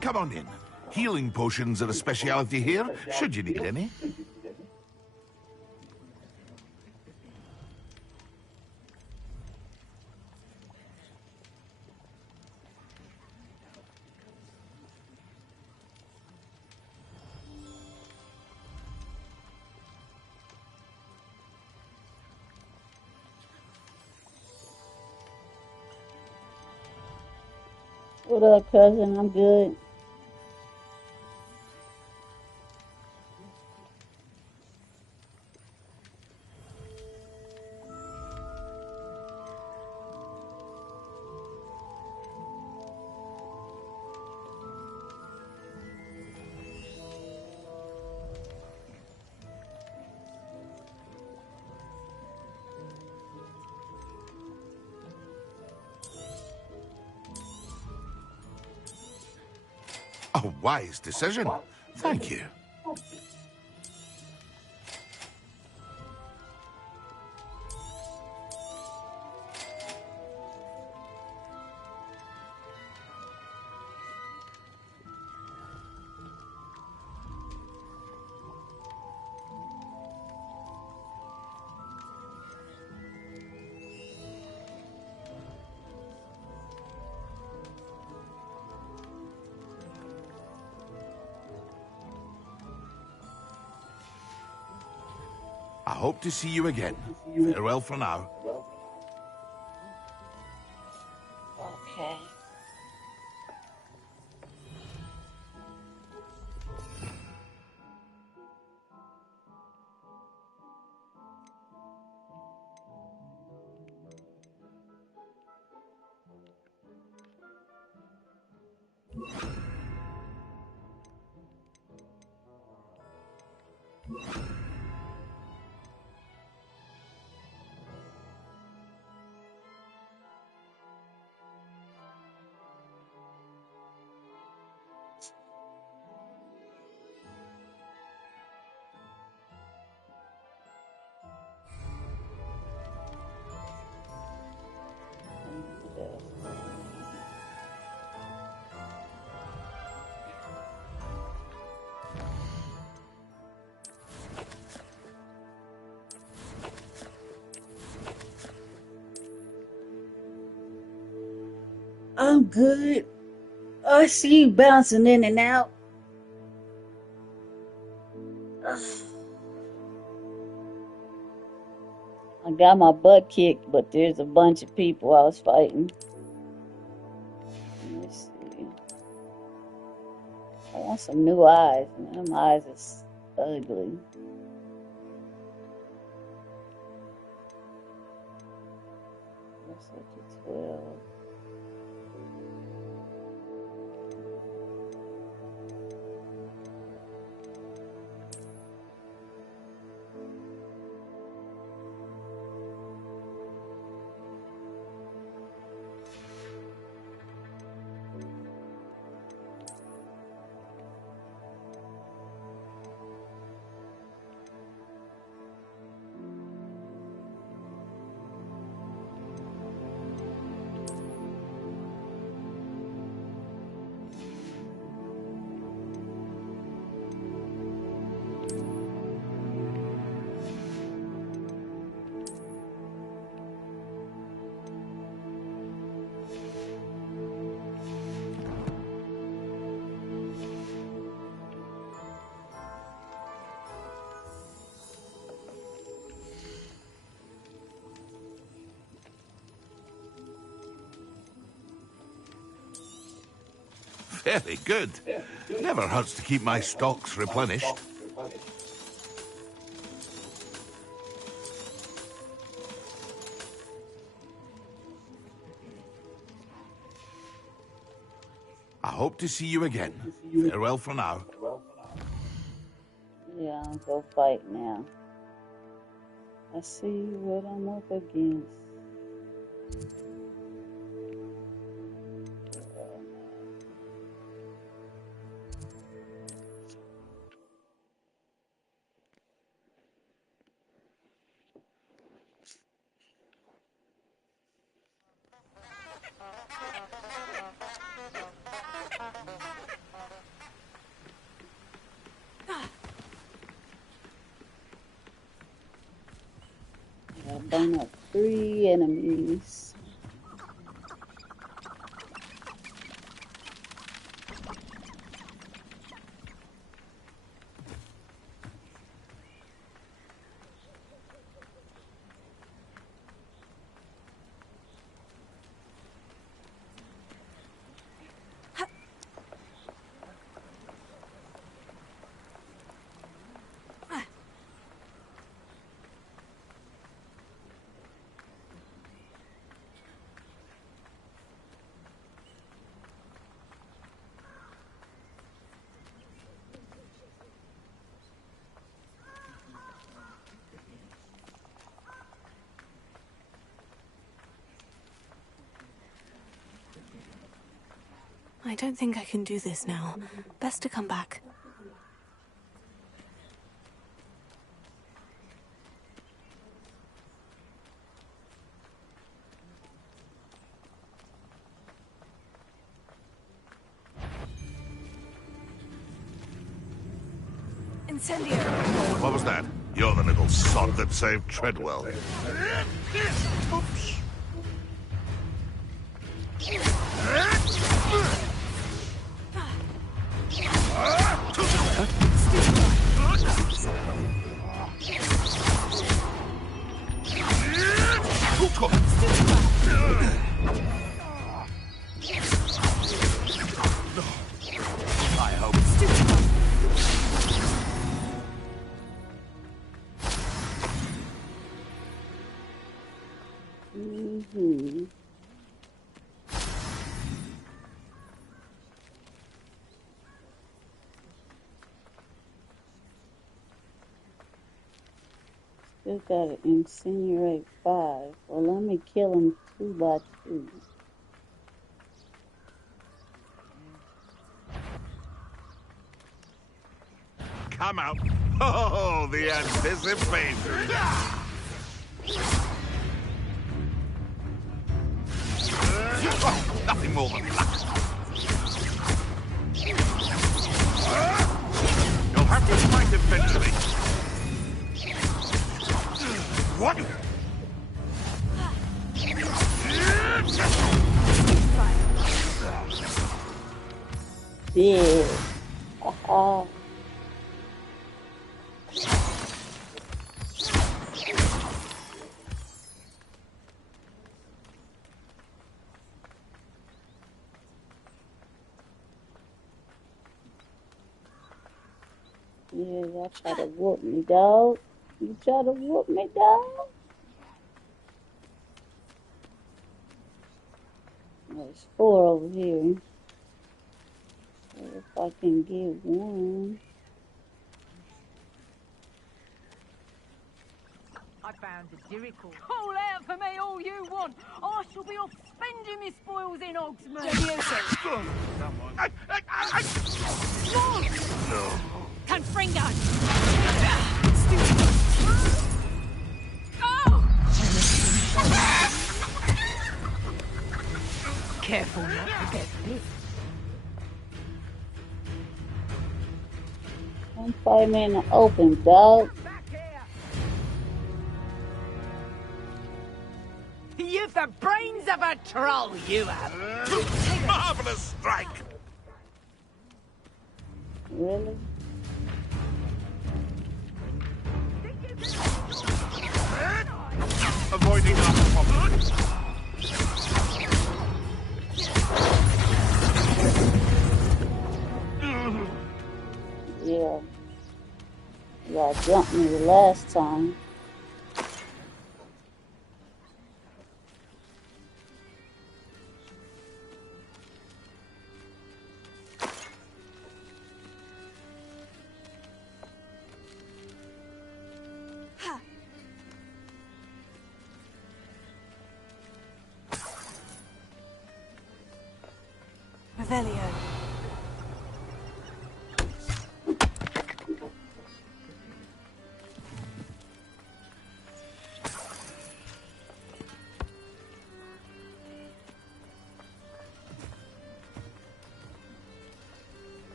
Come on in. Healing potions are a speciality here, should you need any. What up, cousin? I'm good. A wise decision. Thank you. I hope to see you again. Farewell for now. Okay. I'm good. I see you bouncing in and out. Ugh. I got my butt kicked, but there's a bunch of people I was fighting. Let's see. I want some new eyes. Them eyes is ugly. What's up to 12? Very good. Never hurts to keep my stocks replenished. I hope to see you again. Farewell for now. Yeah, I'll go fight now. I see what I'm up against. I burn up 3 enemies. I don't think I can do this now. Best to come back. Incendio! What was that? You're the little sod that saved Treadwell. Oops. I hope. Still gotta incinerate 5. Well, let me kill him 2 by 2. Come out. Oh, the anticipation. Oh, nothing more than luck. You'll have to fight eventually. What? Yeah. Haha. Yeah, y'all try to whoop me, dog. You try to whoop me, dog? There's 4 over here. So if I can get 1. I found the Jericho. Call out for me all you want. I shall be off spending my spoils in Hogsmeade. Confringo! Careful not to get bit. Don't fight me in the open, dog. You've the brains of a troll, you have. Marvelous strike. Really? Avoiding our problems. Yeah. Y'all jumped me the last time. Revelio.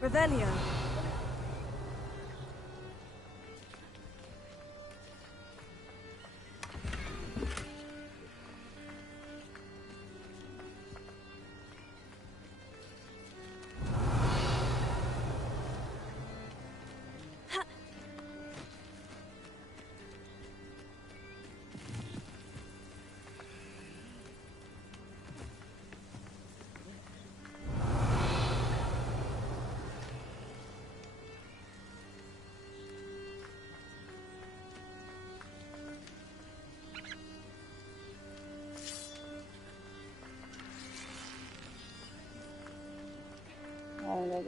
Revelio.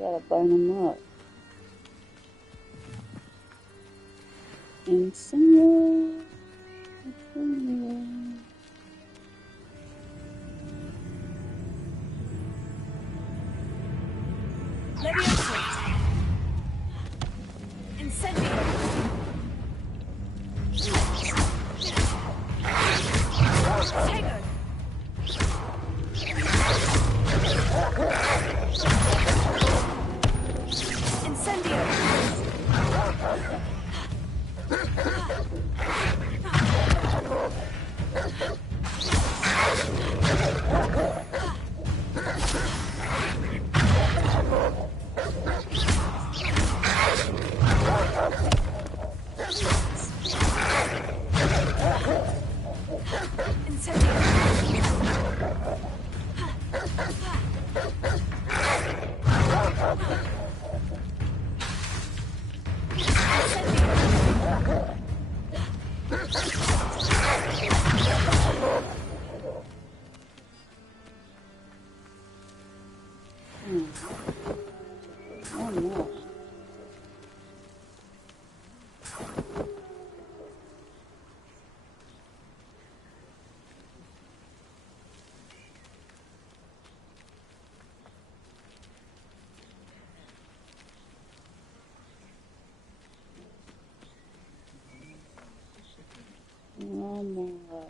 gotta burn them up. Incendio. Incendio. Leviosa! Incendio! Tego! Incendio! Oh no. One more.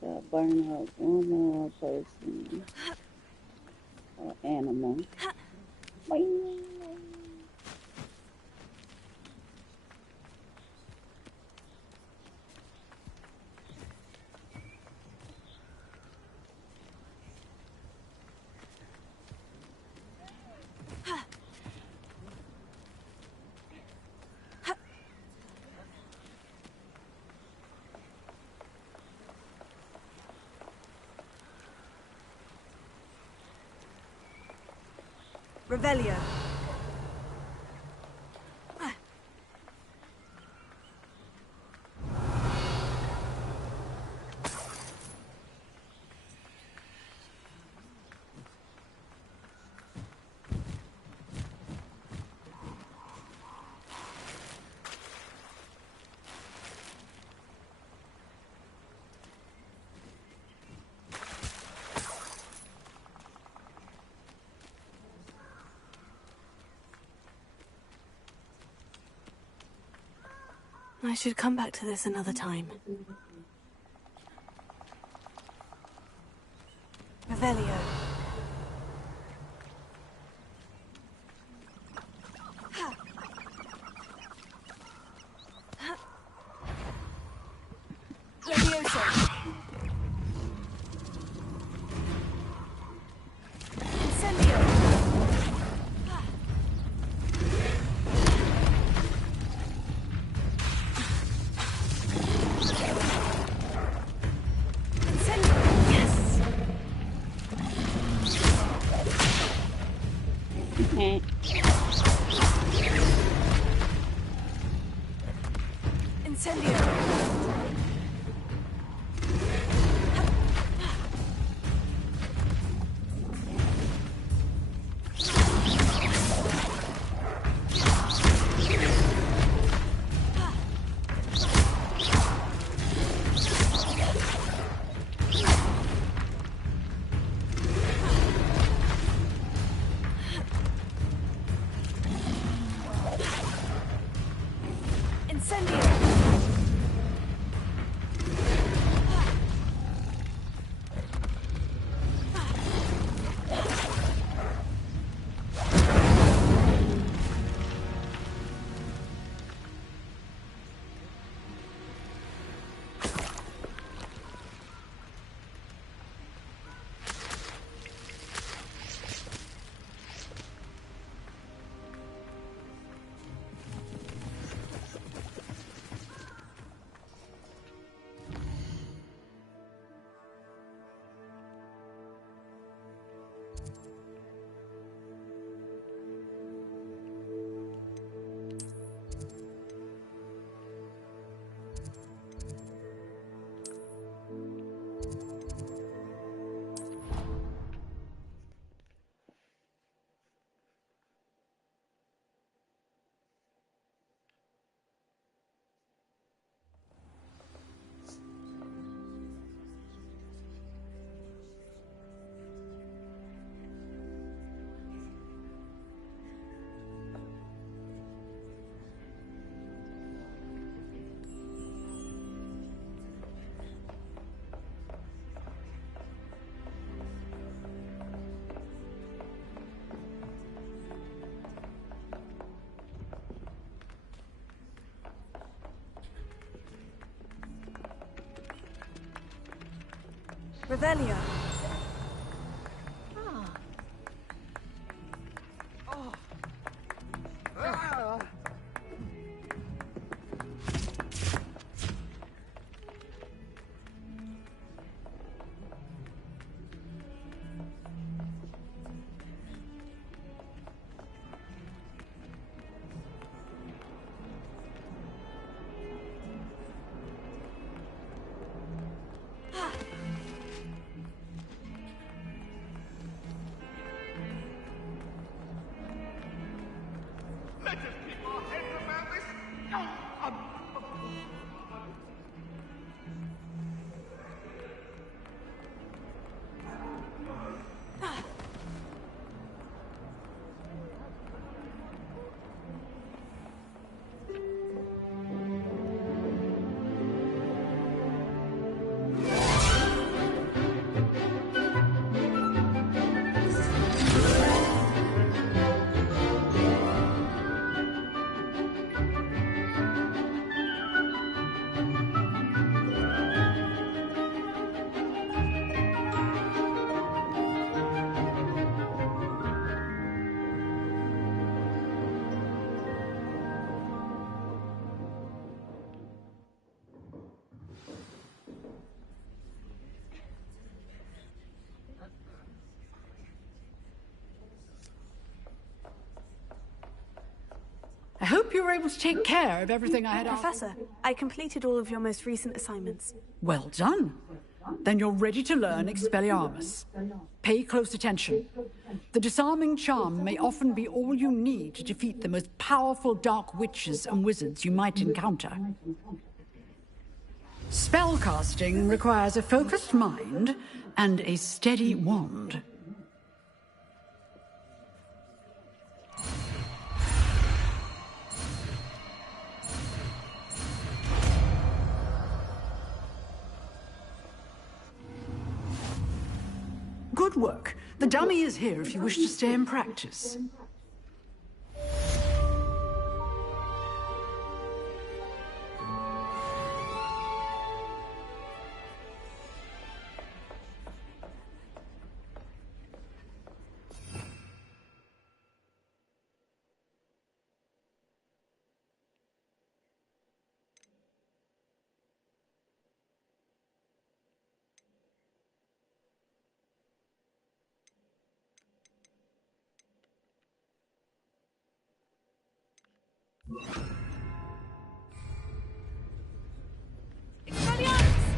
Gotta burn up one more person or animal. Boing. Revelio. I should come back to this another time. Revelio. Leviosa. Incendio. Incendio! Incendio! Revelio. Let us keep our heads about this. I hope you were able to take care of everything I had asked. Professor, I completed all of your most recent assignments. Well done. Then you're ready to learn Expelliarmus. Pay close attention. The disarming charm may often be all you need to defeat the most powerful dark witches and wizards you might encounter. Spellcasting requires a focused mind and a steady wand. Good work. The dummy is here if you wish to stay and practice.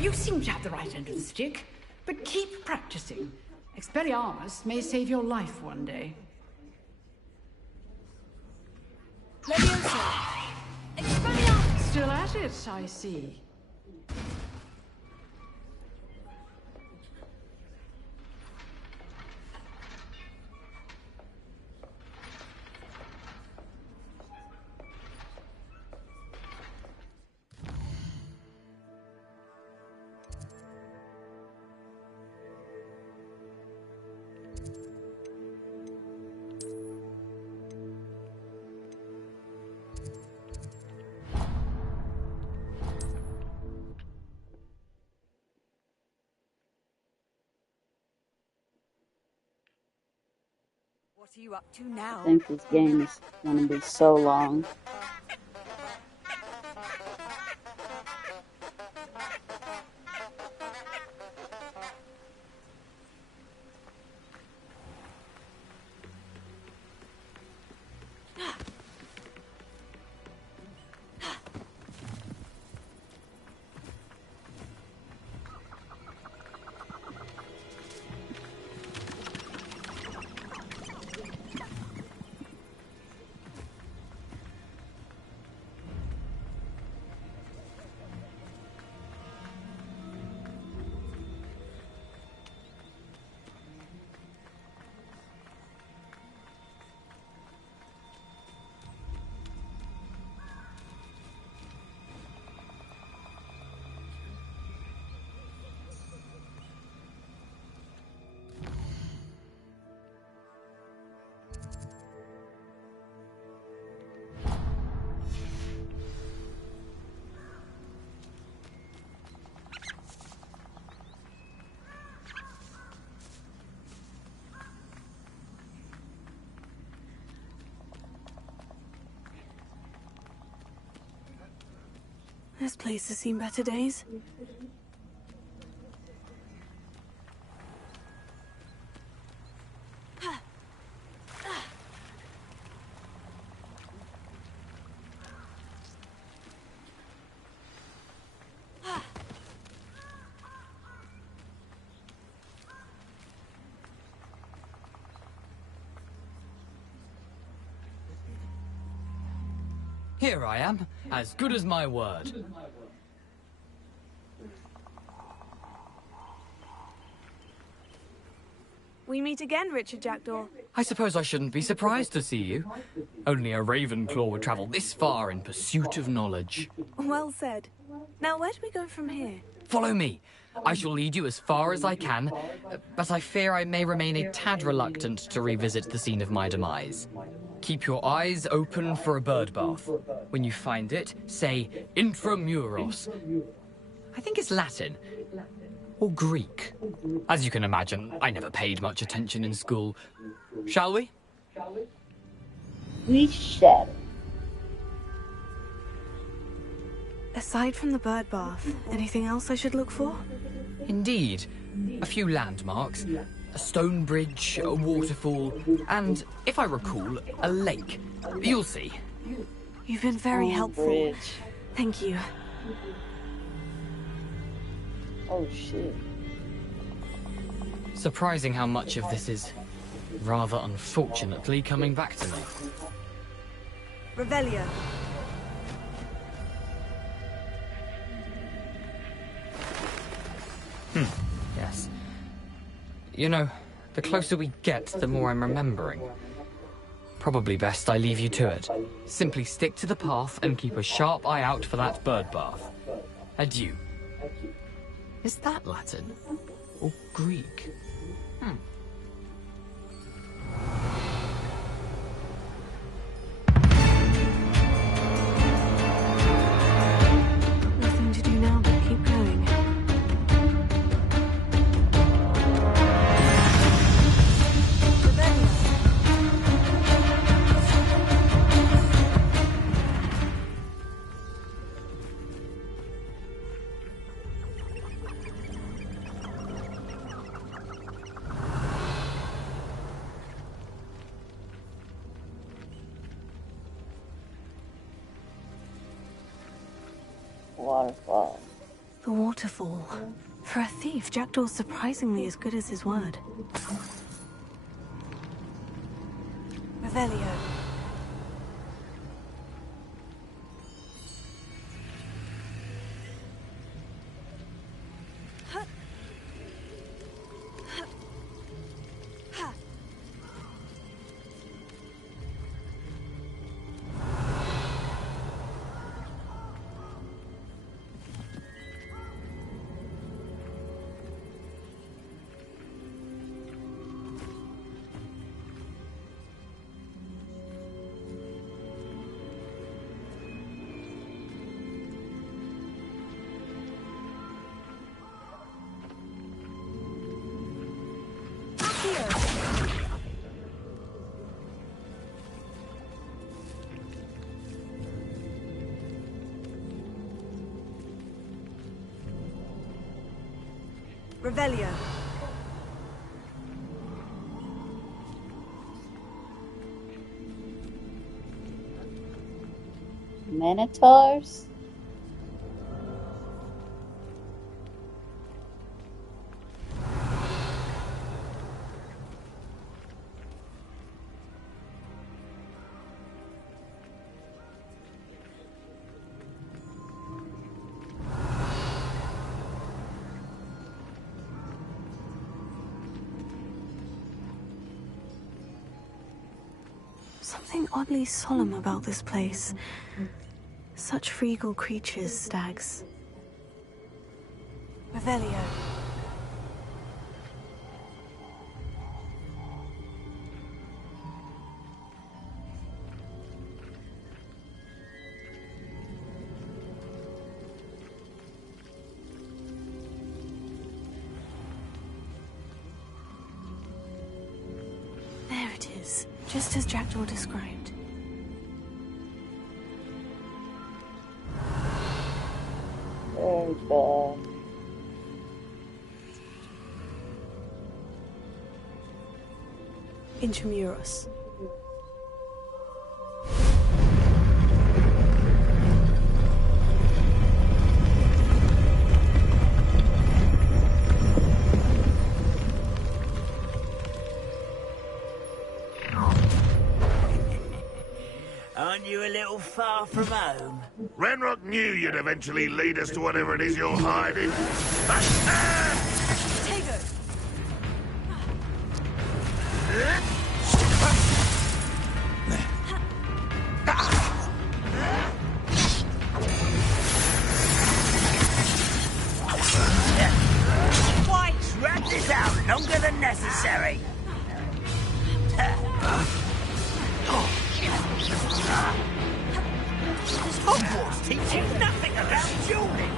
You seem to have the right end of the stick, but keep practicing. Expelliarmus may save your life one day. Leviosa! Expelliarmus! Still at it, I see. What are you up to now? I think this game is going to be so long. This place has seen better days. Here I am, as good as my word. We meet again, Richard Jackdaw. I suppose I shouldn't be surprised to see you. Only a Ravenclaw would travel this far in pursuit of knowledge. Well said. Now, where do we go from here? Follow me. I shall lead you as far as I can, but I fear I may remain a tad reluctant to revisit the scene of my demise. Keep your eyes open for a bird bath. When you find it, say intramuros. I think it's Latin. Or Greek. As you can imagine, I never paid much attention in school. Shall we? We shall. Aside from the bird bath, anything else I should look for? Indeed. A few landmarks. A stone bridge, a waterfall, and, if I recall, a lake. You'll see. You've been very helpful. Bridge. Thank you. Oh, shit. Surprising how much of this is, rather unfortunately, coming back to me. Revelio. Yes. You know, the closer we get, the more I'm remembering. Probably best I leave you to it. Simply stick to the path and keep a sharp eye out for that bird bath. Adieu. Is that Latin? Or Greek? Nothing to do now but keep going. Waterfall. The waterfall. For a thief, Jackdaw's surprisingly as good as his word. Revelio. Revelio. Minotaurs? Something oddly solemn about this place. Such regal creatures, stags. Revelio. There it is, just as Jackdaw described. Goodbye. Intramuros. Aren't you a little far from home? Renrock knew you'd eventually lead us to whatever it is you're hiding. Tego! Why drag this out longer than necessary? Hogwarts teach you nothing about dueling.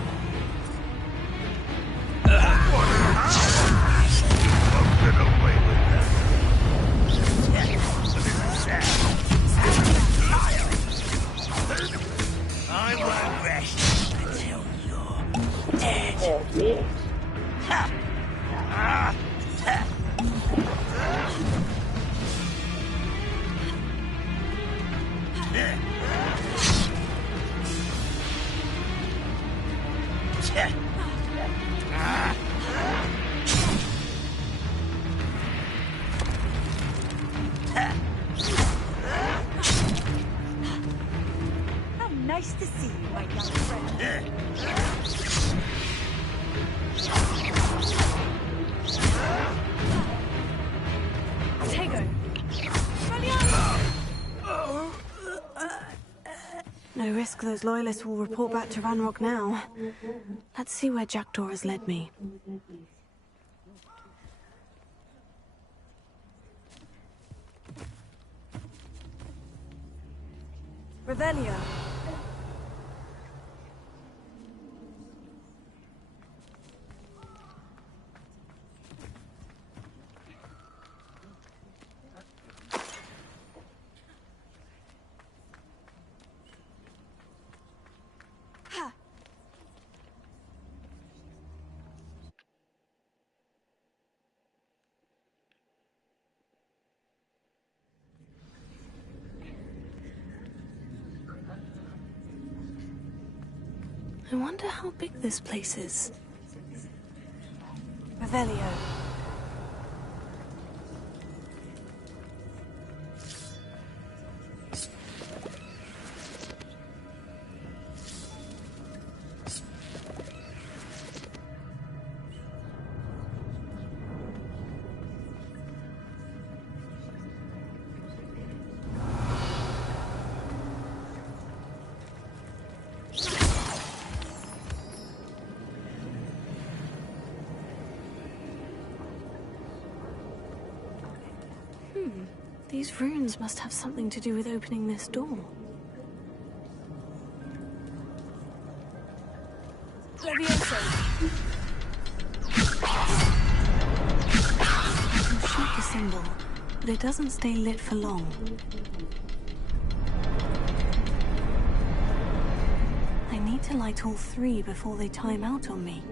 I won't rest until you're dead. Ha! Ah! Ha! How nice to see you, my young friend. Tego! No risk those loyalists will report back to Ranrock now. Let's see where Jackdaw has led me. Revelio. I wonder how big this place is. Revelio. These runes must have something to do with opening this door. Levioso. You shoot the symbol, but it doesn't stay lit for long. I need to light all three before they time out on me.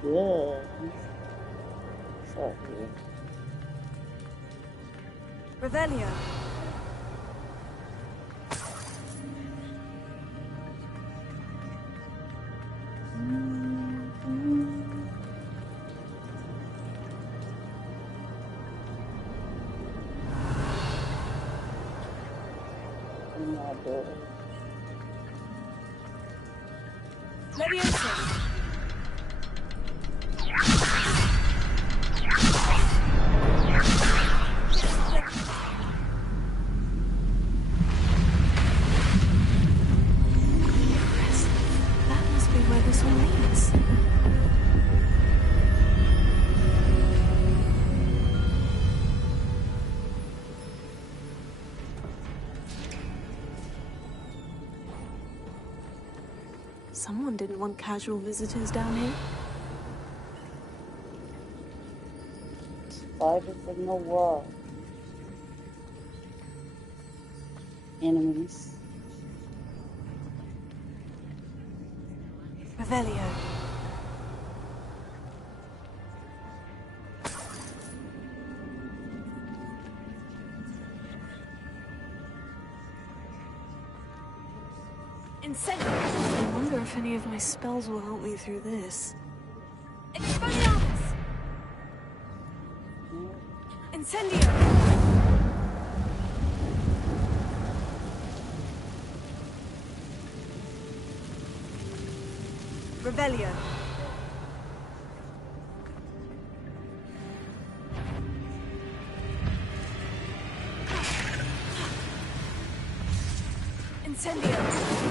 Good. Sorry. Revelio. Levioso. That must be where this all leads. Someone didn't want casual visitors down here. Spiders in the wall. Enemies. Revelio. Incendio. I wonder if any of my spells will help me through this. Expelliarmus. Incendio. Revelio. Incendio.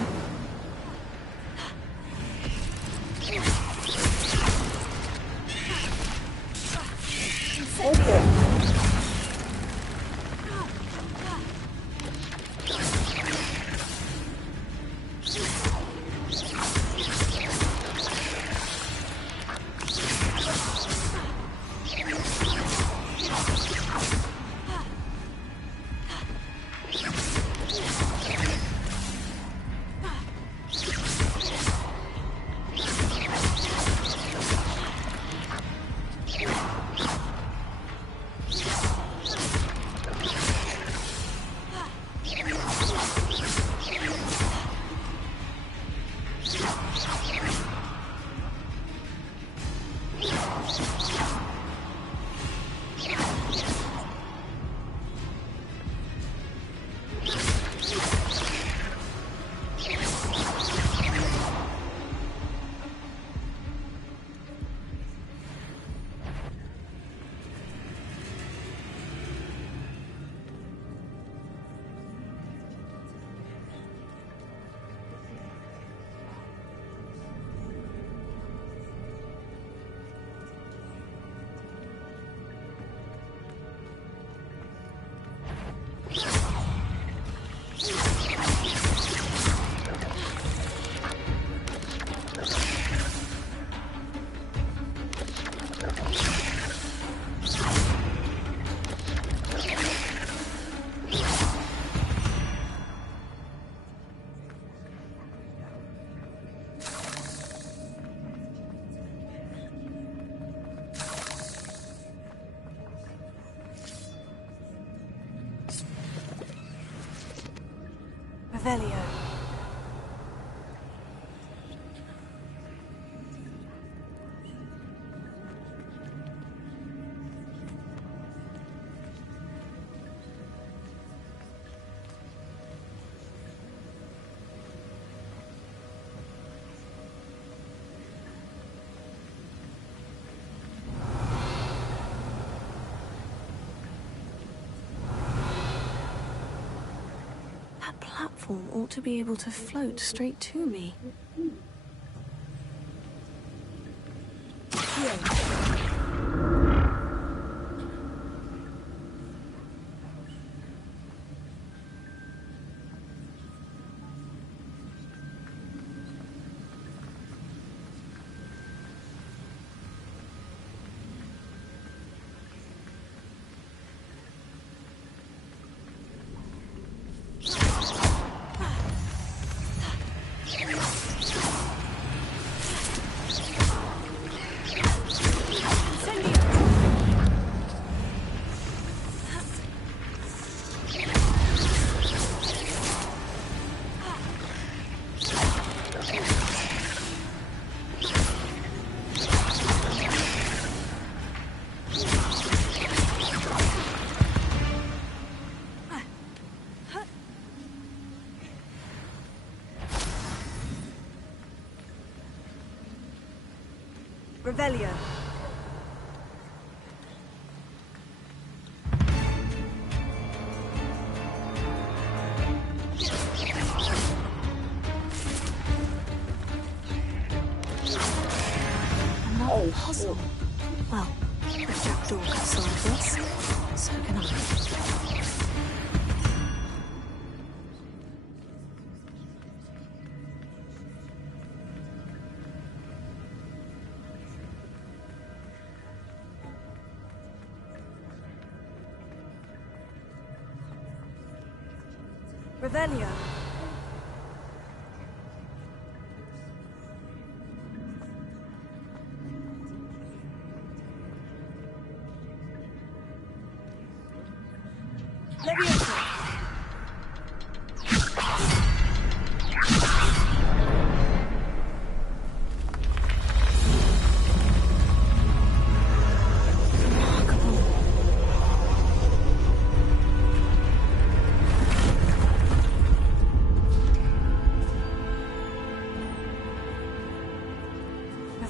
Revelio. That platform ought to be able to float straight to me. Revelio. Another puzzle. Well, if Jackdaw can solve this, so can I. Revelio.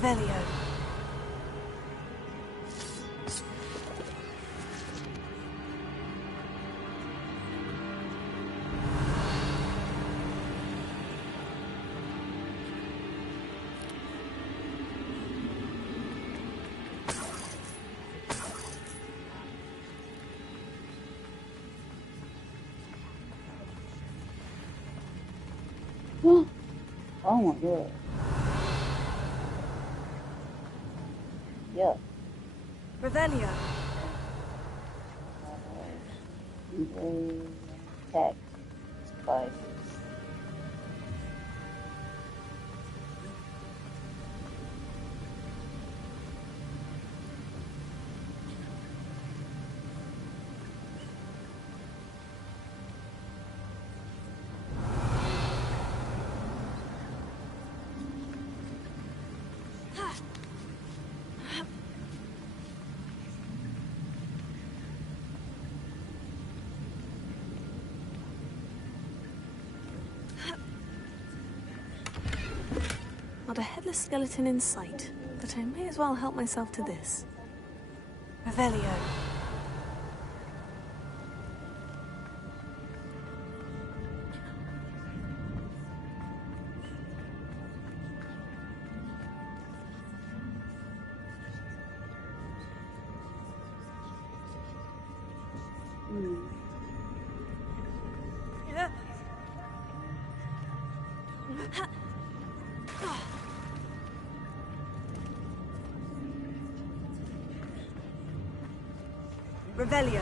Revelio. Oh my god. Yeah. Revelio. They attack spiders. Not a headless skeleton in sight, but I may as well help myself to this. Revelio. Revelio.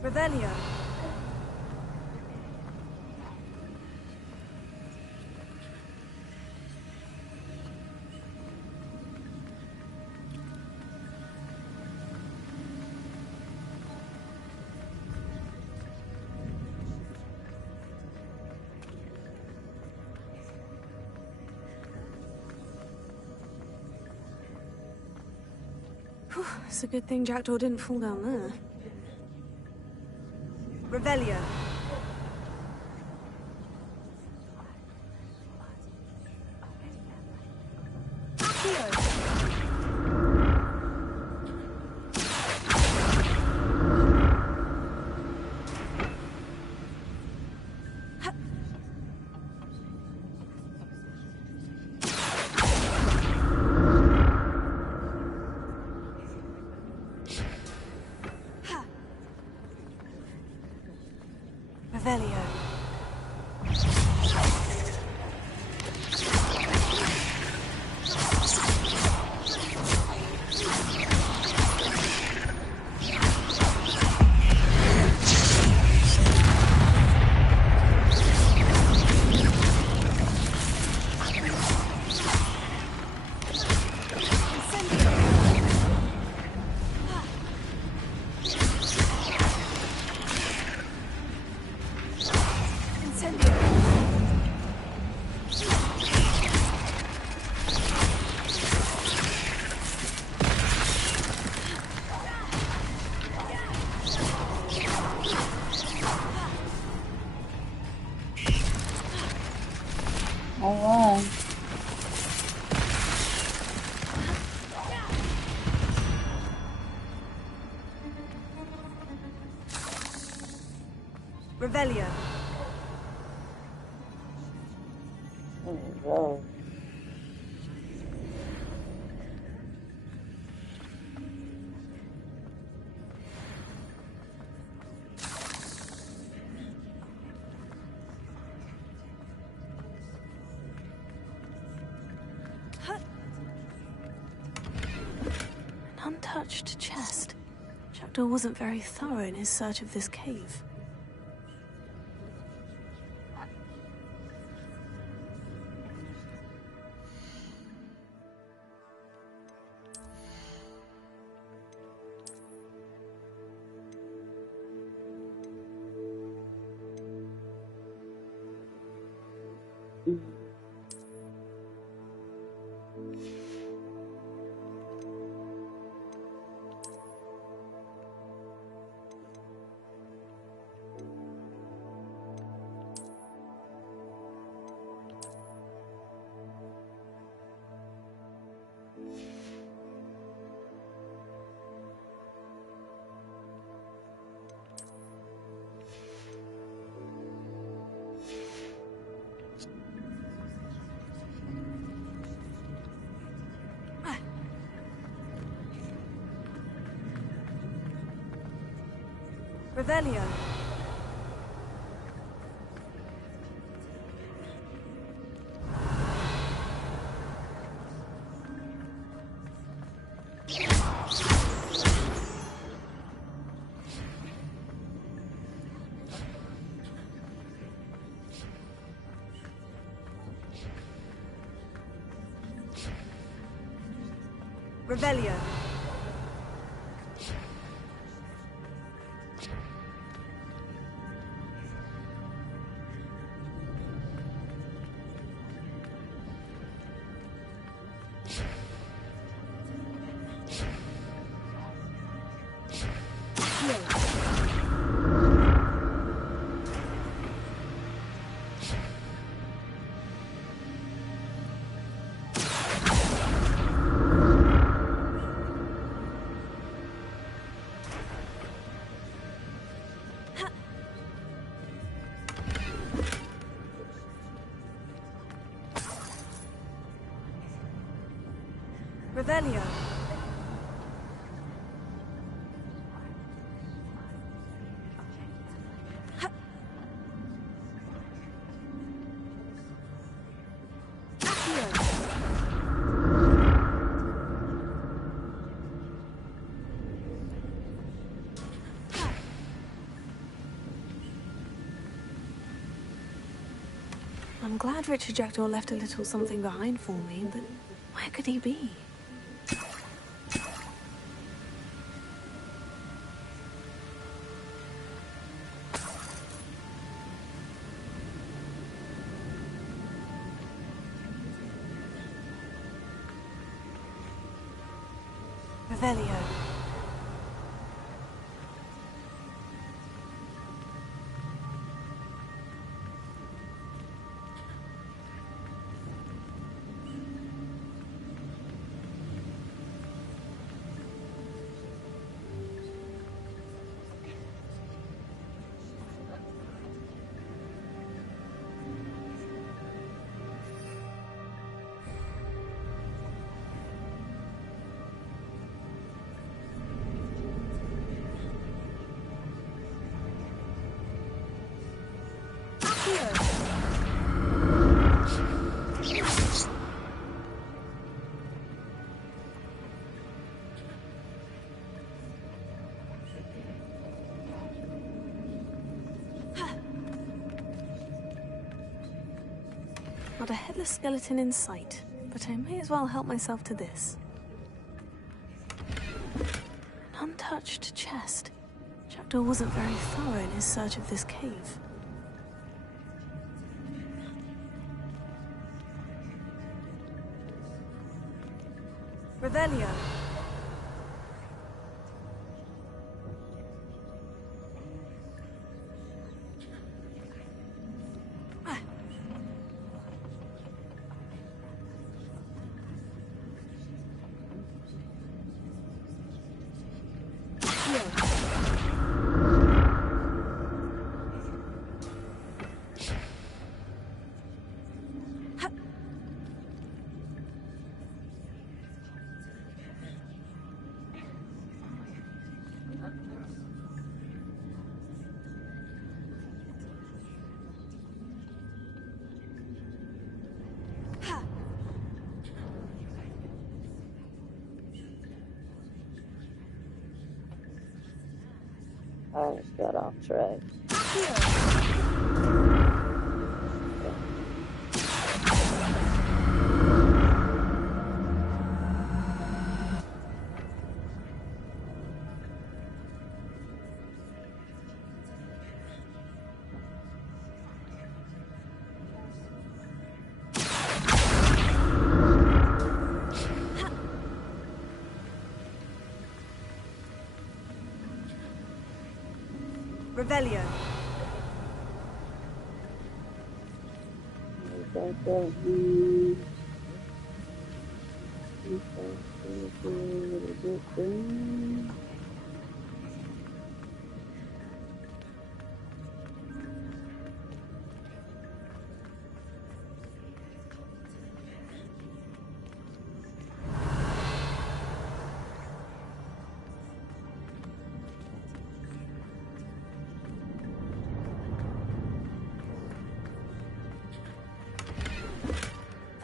Revelio. Whew, it's a good thing Jackdaw didn't fall down there. Revelio. Revelio. Alright. Revelio. There we go. An untouched chest. Jackdaw wasn't very thorough in his search of this cave. Revelio. Revelio. Revelio. I'm glad Richard Jackdaw left a little something behind for me, but where could he be? Revelio. Not a headless skeleton in sight, but I may as well help myself to this. An untouched chest. Jackdaw wasn't very thorough in his search of this cave. Revelio. I got off track. Revelio.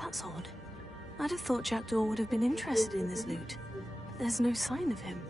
That's odd. I'd have thought Jackdaw would have been interested in this loot. But there's no sign of him.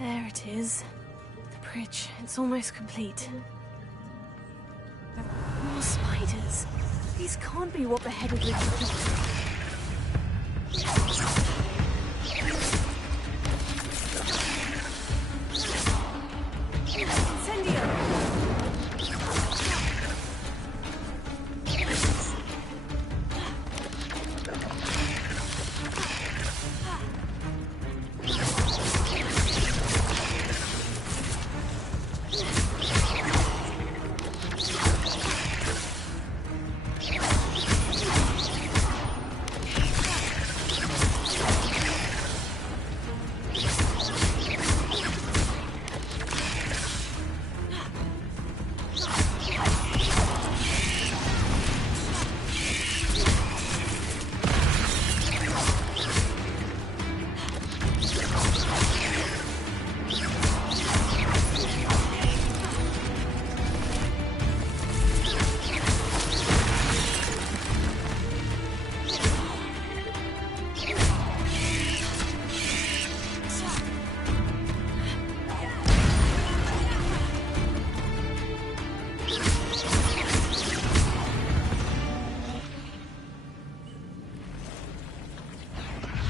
There it is. The bridge. It's almost complete. More spiders. These can't be what the headed witch is.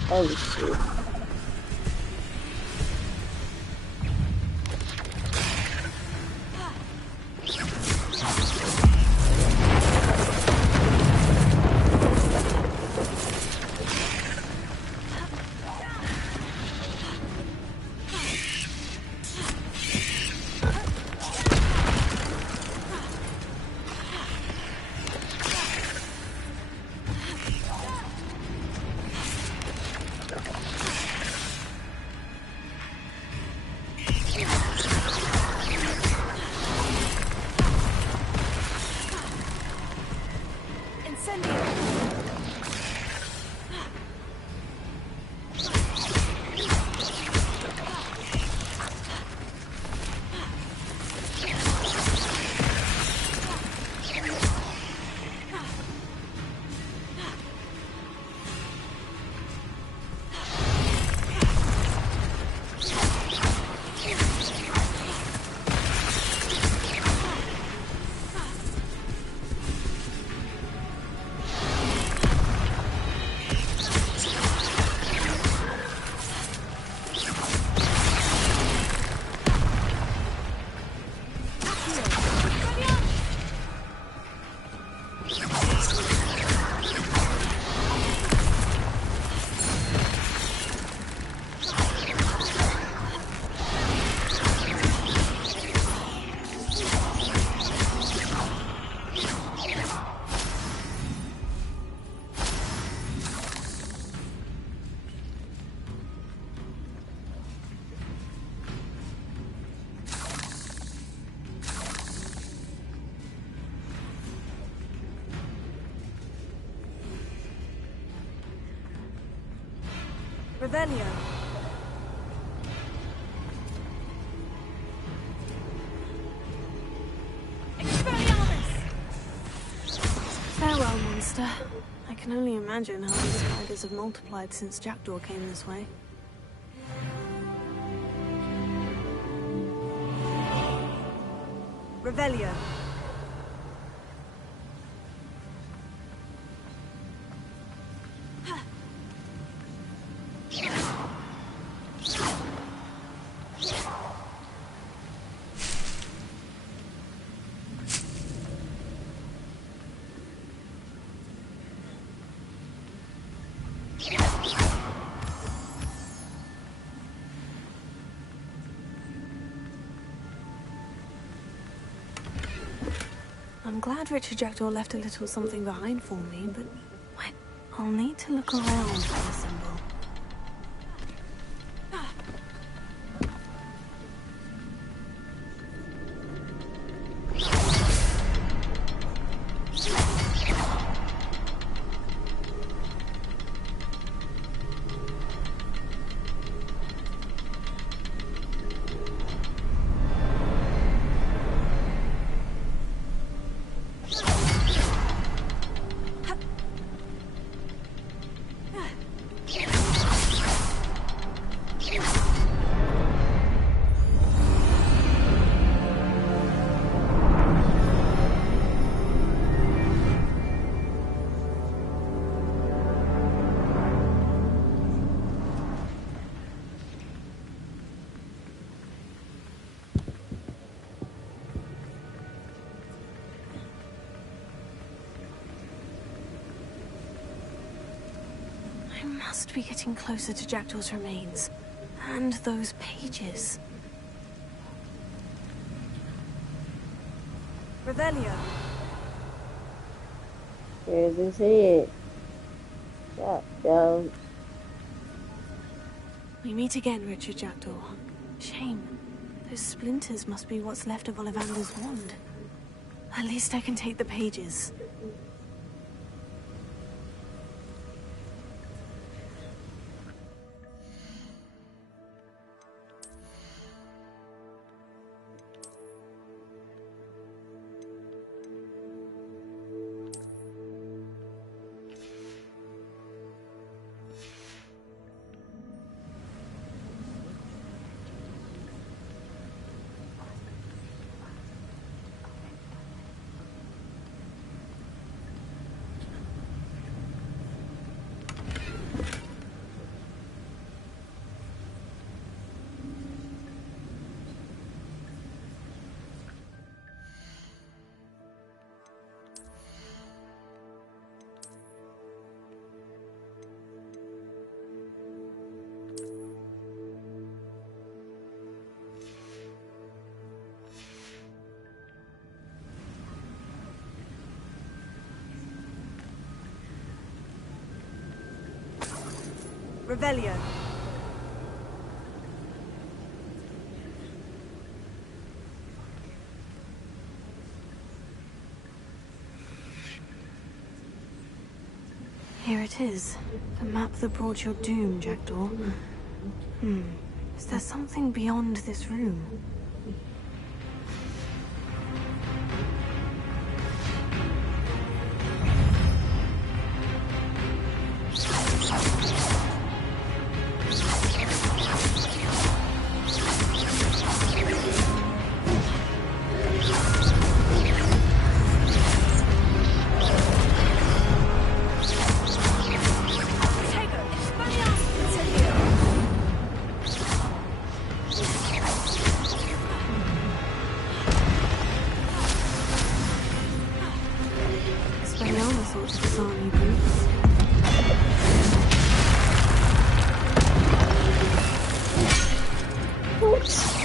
Holy shit. Revelio. Farewell, monster. I can only imagine how these spiders have multiplied since Jackdaw came this way. Revelio. I'm glad Richard Jackdaw left a little something behind for me, but wait, I'll need to look around for the symbol. I must be getting closer to Jackdaw's remains. And those pages. Revelio. There's his head. Jackdaw. We meet again, Richard Jackdaw. Shame. Those splinters must be what's left of Ollivander's wand. At least I can take the pages. Revelio. Here it is. The map that brought your doom, Jackdaw. Is there something beyond this room? Expelliarmus ought to disarm you, brutes. Oops.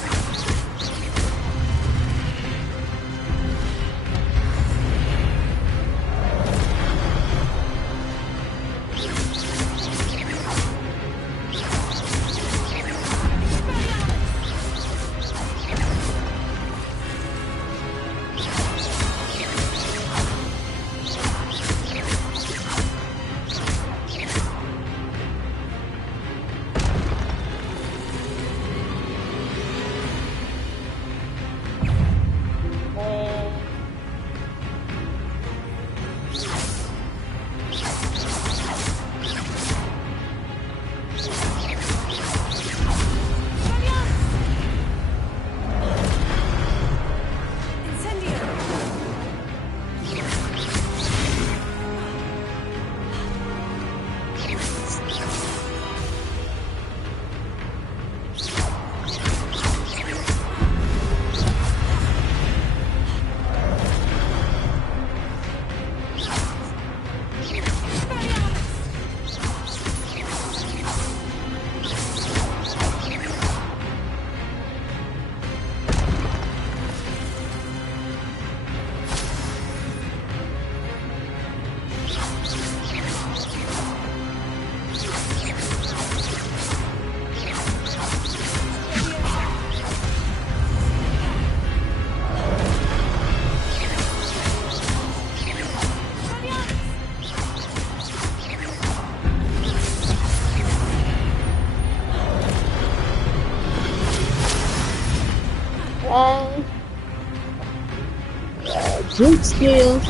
Brute skills.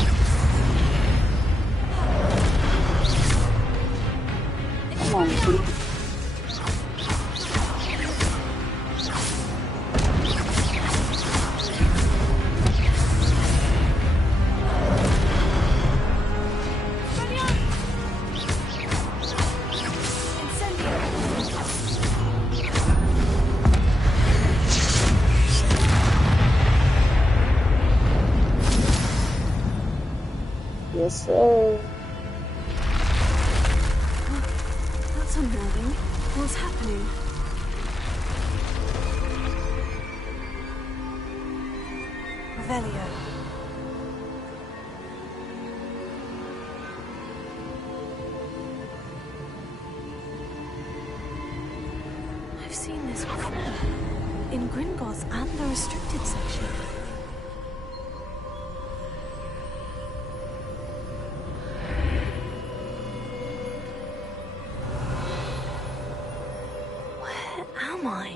Come on, brute. Yes, sir. That's unnerving. What's happening? Revelio. I've seen this before. In Gringotts and the restricted section. Am I?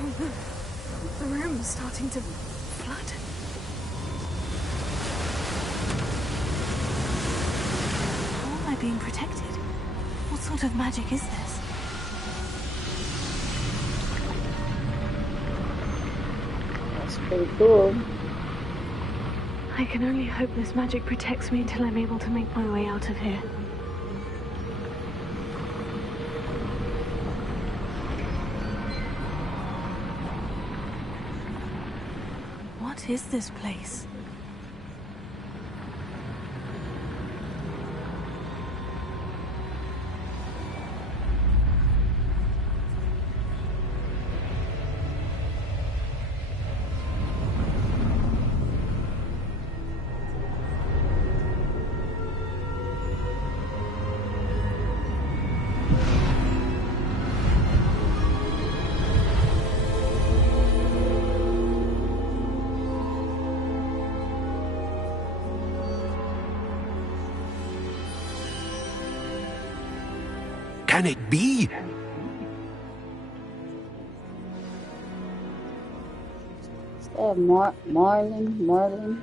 Oh, the room's starting to flood. How am I being protected? What sort of magic is this? That's pretty cool. I can only hope this magic protects me until I'm able to make my way out of here. What is this place? Can it be? Is that Marlin?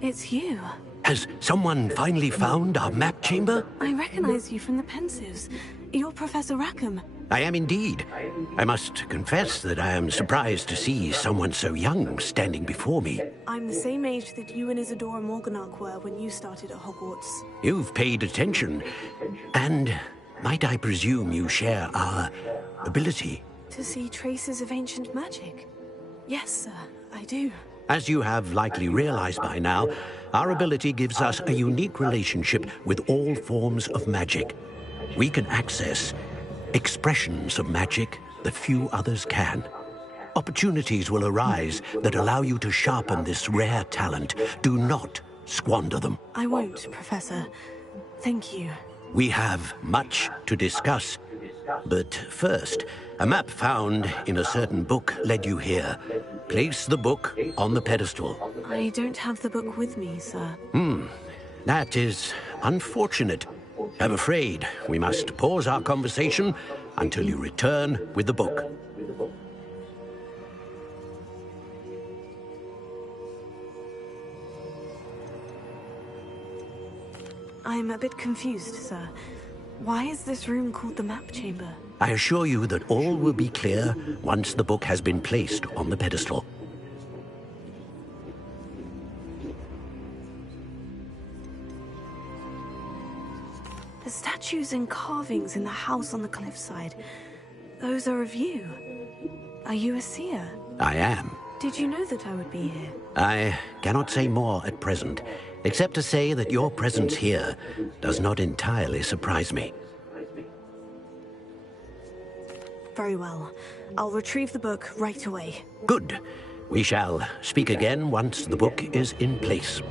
It's you. Has someone finally found our map chamber? I recognize you from the Pensives. You're Professor Rackham. I am indeed. I must confess that I am surprised to see someone so young standing before me. I'm the same age that you and Isadora Morganach were when you started at Hogwarts. You've paid attention. And might I presume you share our ability? To see traces of ancient magic. Yes, sir, I do. As you have likely realized by now, our ability gives us a unique relationship with all forms of magic. We can access expressions of magic that few others can. Opportunities will arise that allow you to sharpen this rare talent. Do not squander them. I won't, Professor. Thank you. We have much to discuss. But first, a map found in a certain book led you here. Place the book on the pedestal. I don't have the book with me, sir. That is unfortunate. I'm afraid we must pause our conversation until you return with the book. I'm a bit confused, sir. Why is this room called the map chamber? I assure you that all will be clear once the book has been placed on the pedestal. The statues and carvings in the house on the cliffside. Those are of you. Are you a seer? I am. Did you know that I would be here? I cannot say more at present, except to say that your presence here does not entirely surprise me. Very well. I'll retrieve the book right away. Good. We shall speak again once the book is in place.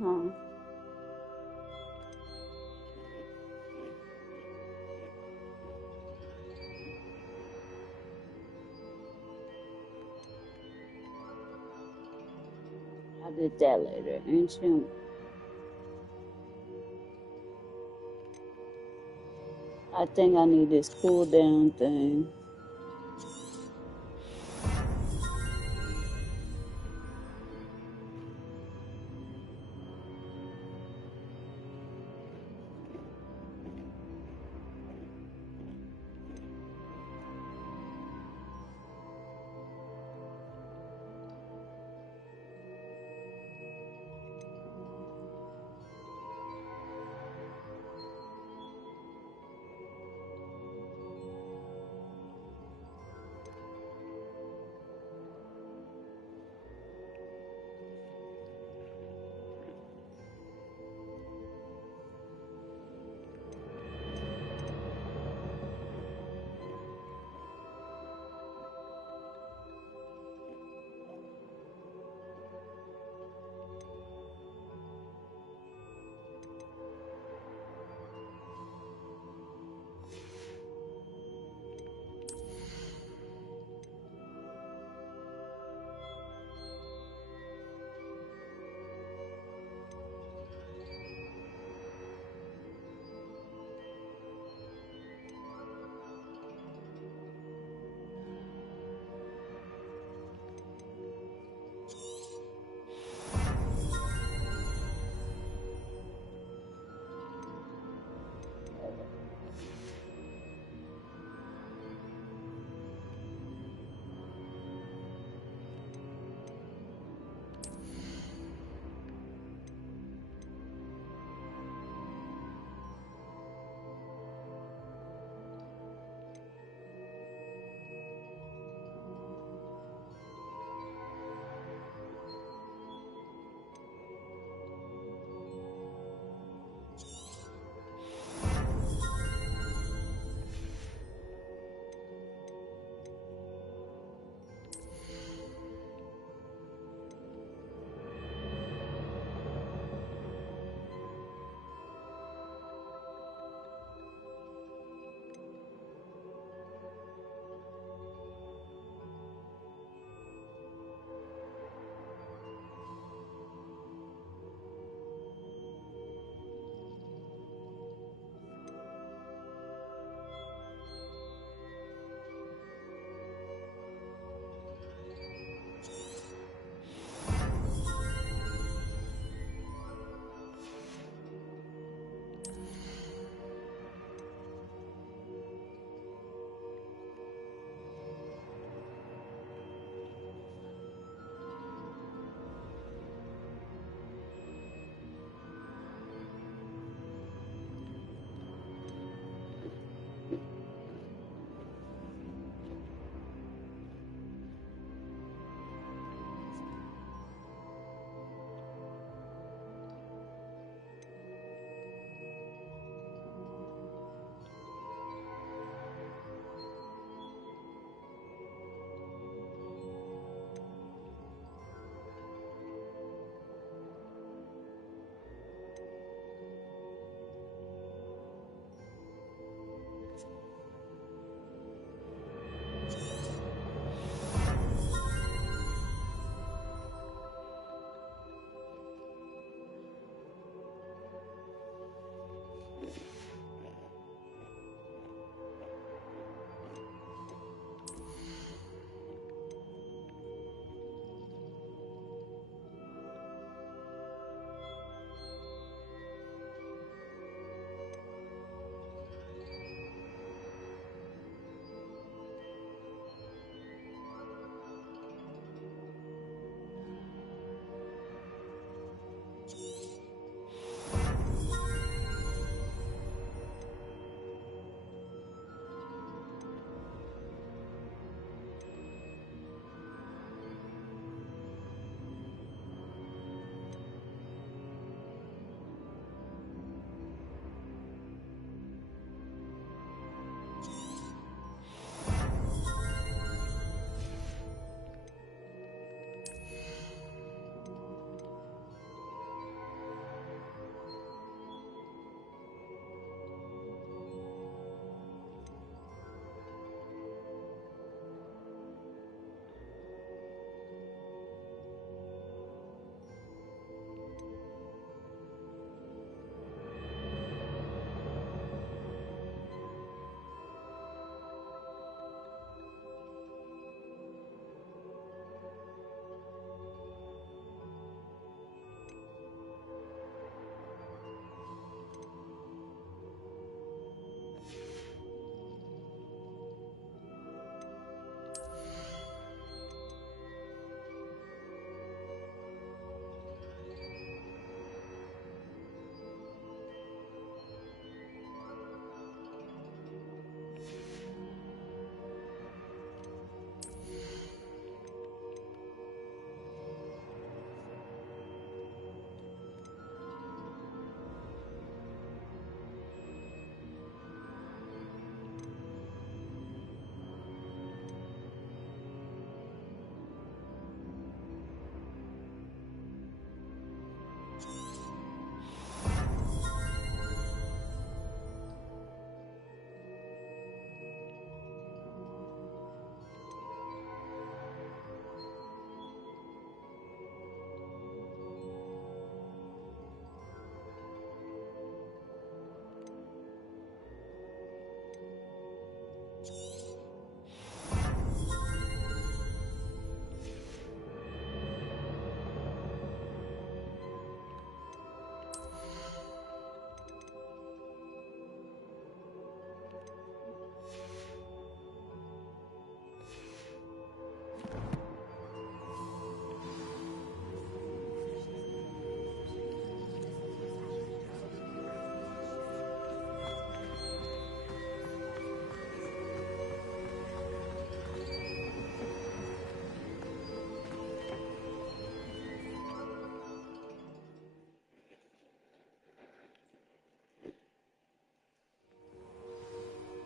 Huh. I'll get that later, ain't you? I think I need this cooldown thing.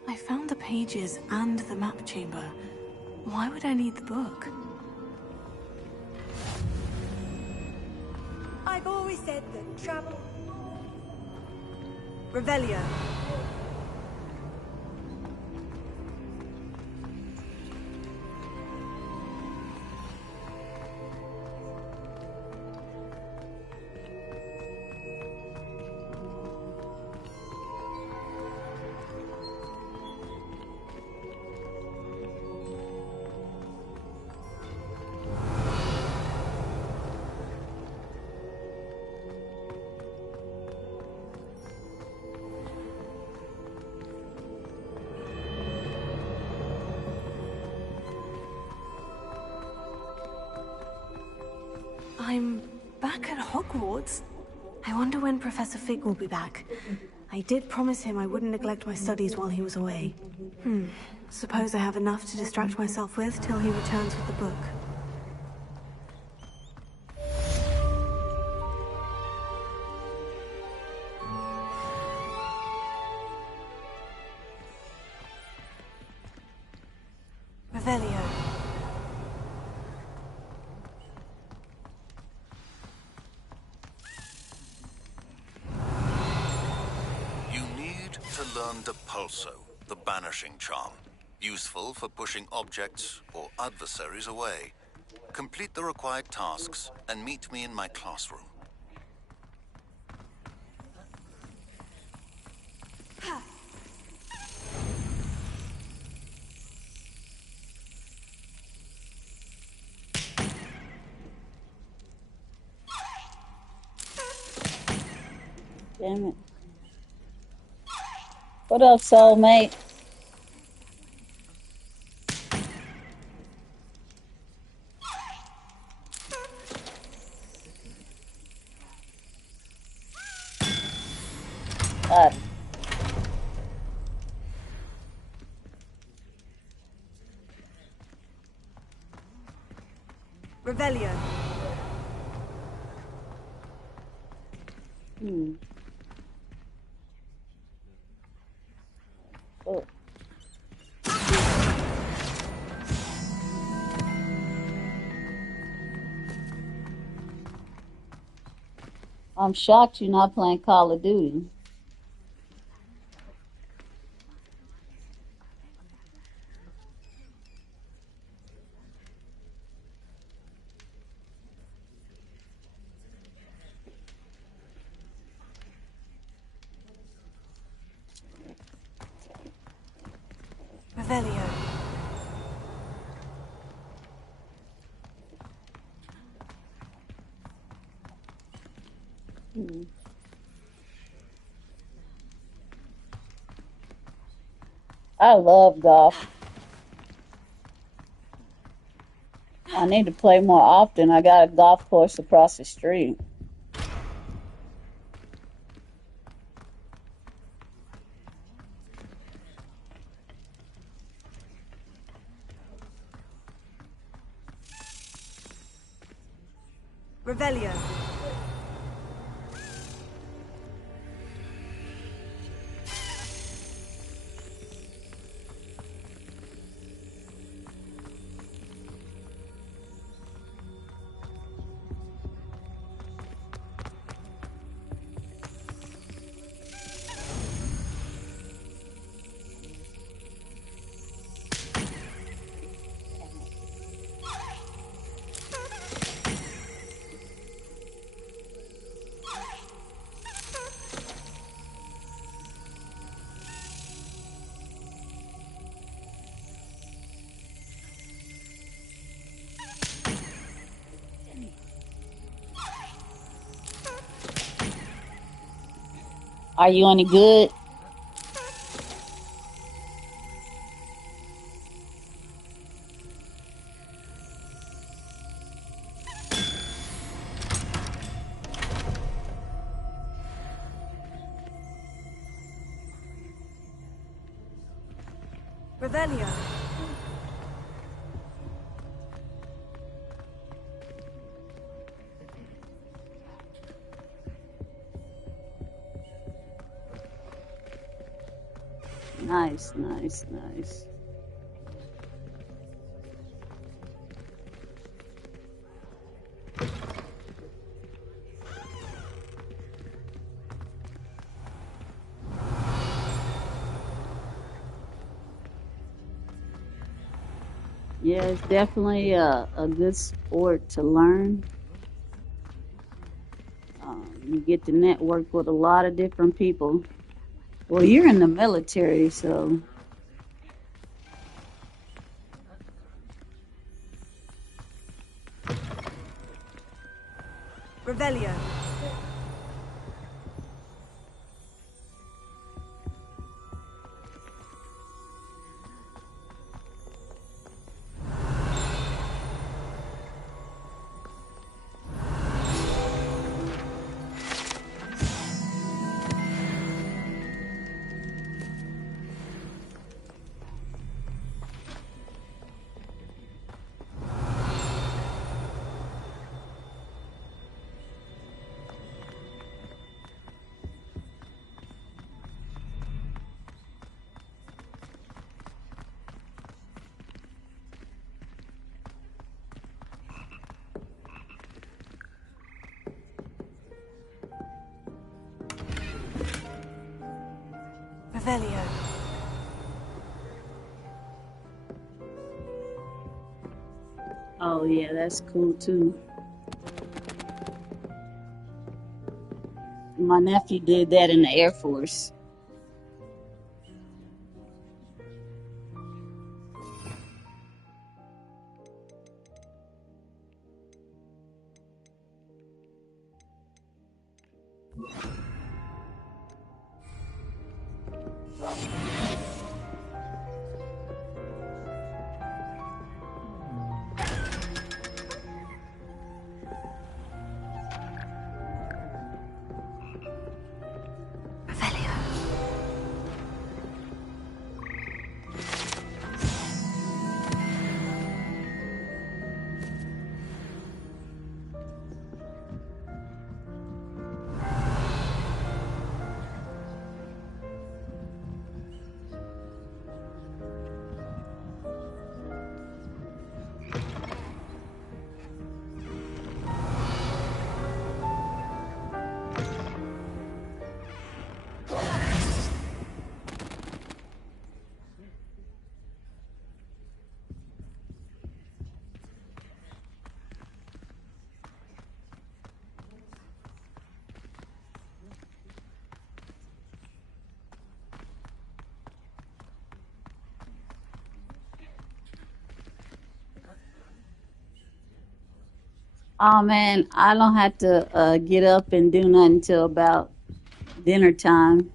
I found the pages and the map chamber. Why would I need the book? I've always said that travel... Revelio. I'm back at Hogwarts. I wonder when Professor Fig will be back. I did promise him I wouldn't neglect my studies while he was away. Suppose I have enough to distract myself with till he returns with the book. Revelio. To learn Depulso, the banishing charm. Useful for pushing objects or adversaries away. Complete the required tasks and meet me in my classroom. Damn it. What up, soulmate? God. Revelio. Oh. I'm shocked you're not playing Call of Duty. Revelio. I love golf. I need to play more often. I got a golf course across the street. Revelio. Are you any good? Revelio. Nice, nice, nice. Yeah, it's definitely a good sport to learn. You get to network with a lot of different people. Well, you're in the military, so Revelio. Revelio. oh yeah, that's cool too. My nephew did that in the Air Force. Oh man, I don't have to get up and do nothing till about dinner time.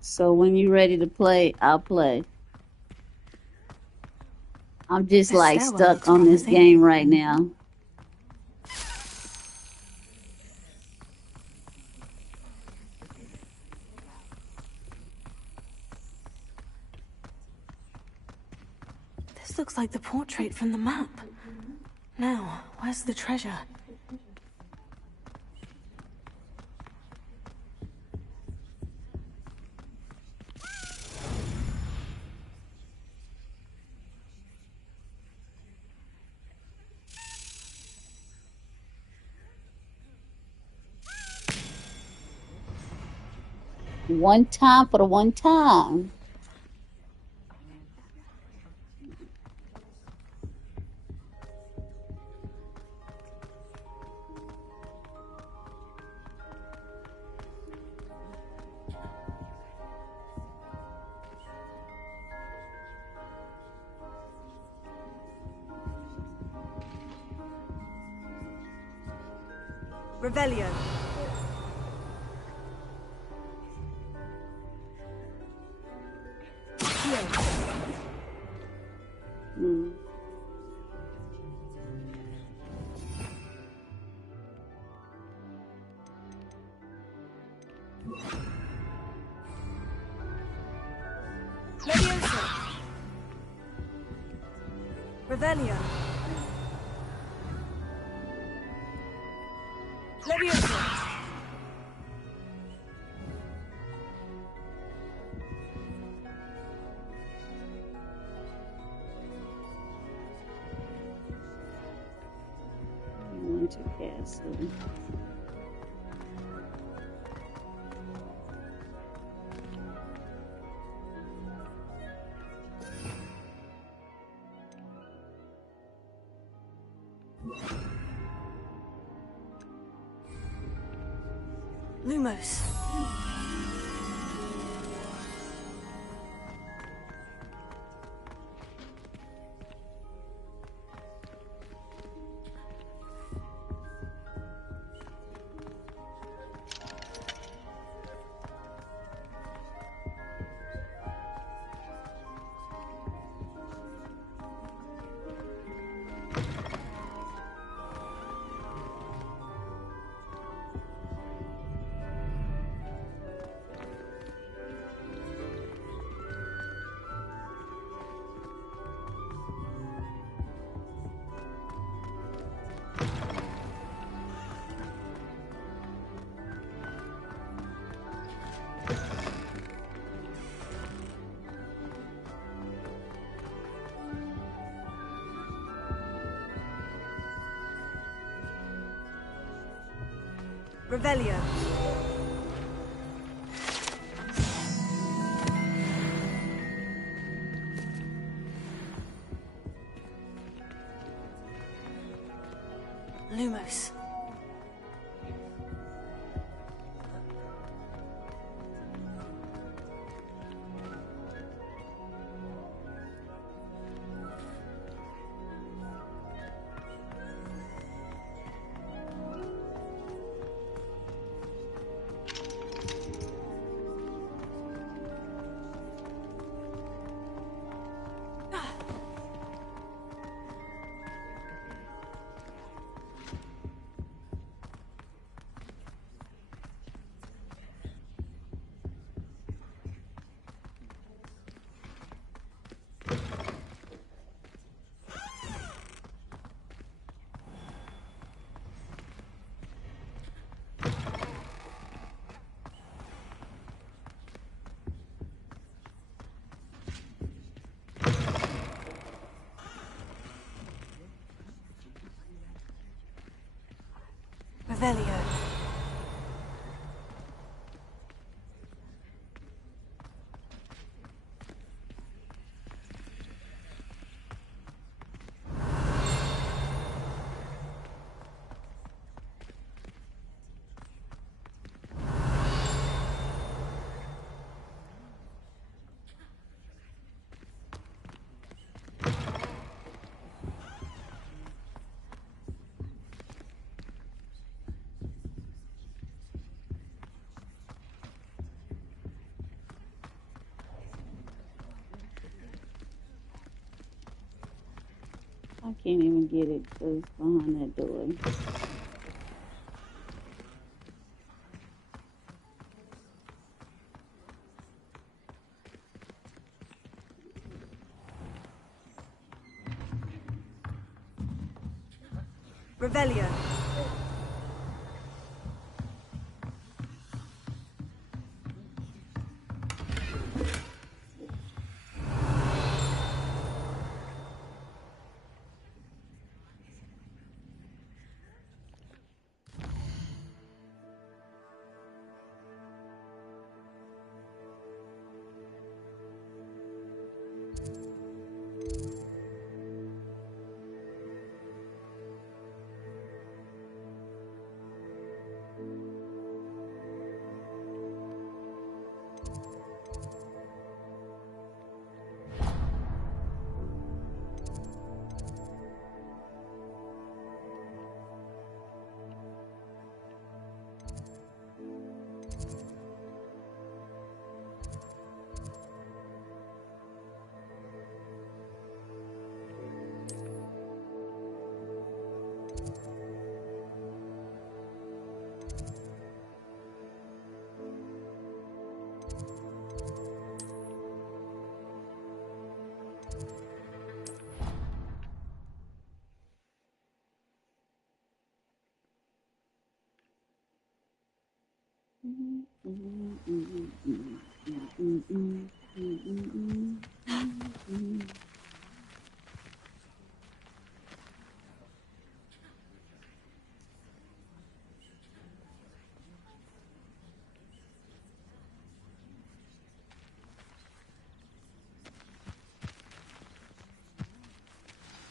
So when you're ready to play, I'll play. I'm just This like stairwell stuck looks on this promising. game right now. This looks like the portrait from the map. Now, where's the treasure? One time for the one time. Revelio. Leviosa. Revelio. Leviosa. Winter Castle. Lumos. Revelio. Lumos. Revelio. I can't even get it because it's behind that door. Revelio.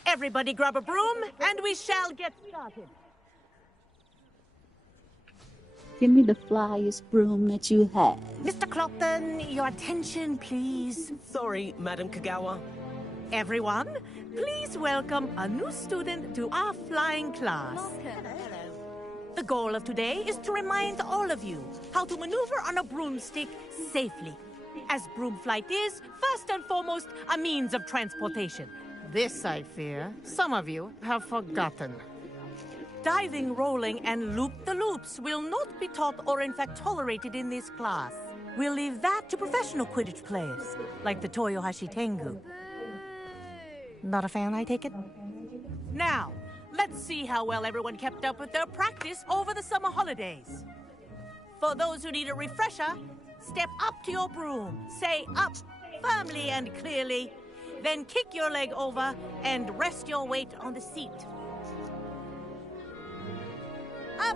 Everybody grab a broom, and we shall get started. Give me the flyest broom that you have. Mr. Clopton, your attention, please. Sorry, Madam Kagawa. Everyone, please welcome a new student to our flying class. The goal of today is to remind all of you how to maneuver on a broomstick safely, as broom flight is, first and foremost, a means of transportation. This, I fear, some of you have forgotten. Diving, rolling, and loop-the-loops will not be taught or in fact tolerated in this class. We'll leave that to professional Quidditch players, like the Toyohashi Tengu. Not a fan, I take it? Now, let's see how well everyone kept up with their practice over the summer holidays. For those who need a refresher, step up to your broom, say up firmly and clearly, then kick your leg over and rest your weight on the seat. Up!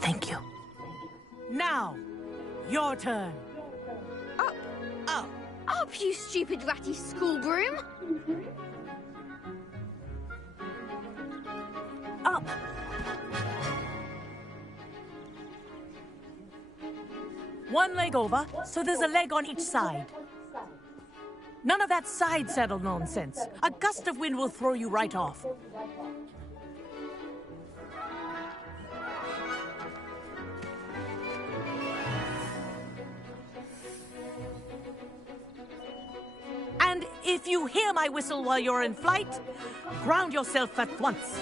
Thank you. Now, your turn. Up! Up! Up, you stupid ratty school broom! Up! One leg over, so there's a leg on each side. None of that side saddle nonsense. A gust of wind will throw you right off. And if you hear my whistle while you're in flight, ground yourself at once.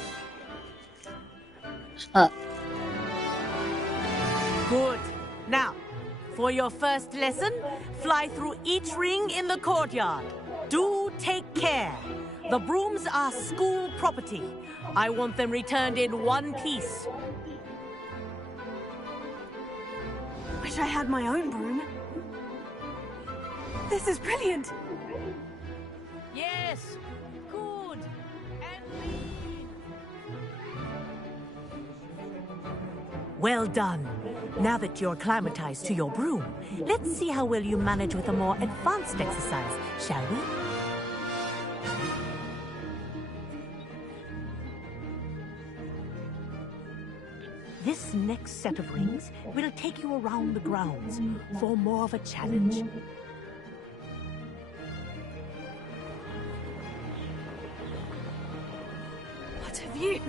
Good. Now, for your first lesson, fly through each ring in the courtyard. Do take care. The brooms are school property. I want them returned in one piece. Wish I had my own broom. This is brilliant. Yes. Good. And lead. Well done. Now that you're acclimatized to your broom, let's see how well you manage with a more advanced exercise, shall we? This next set of rings will take you around the grounds for more of a challenge. What have you?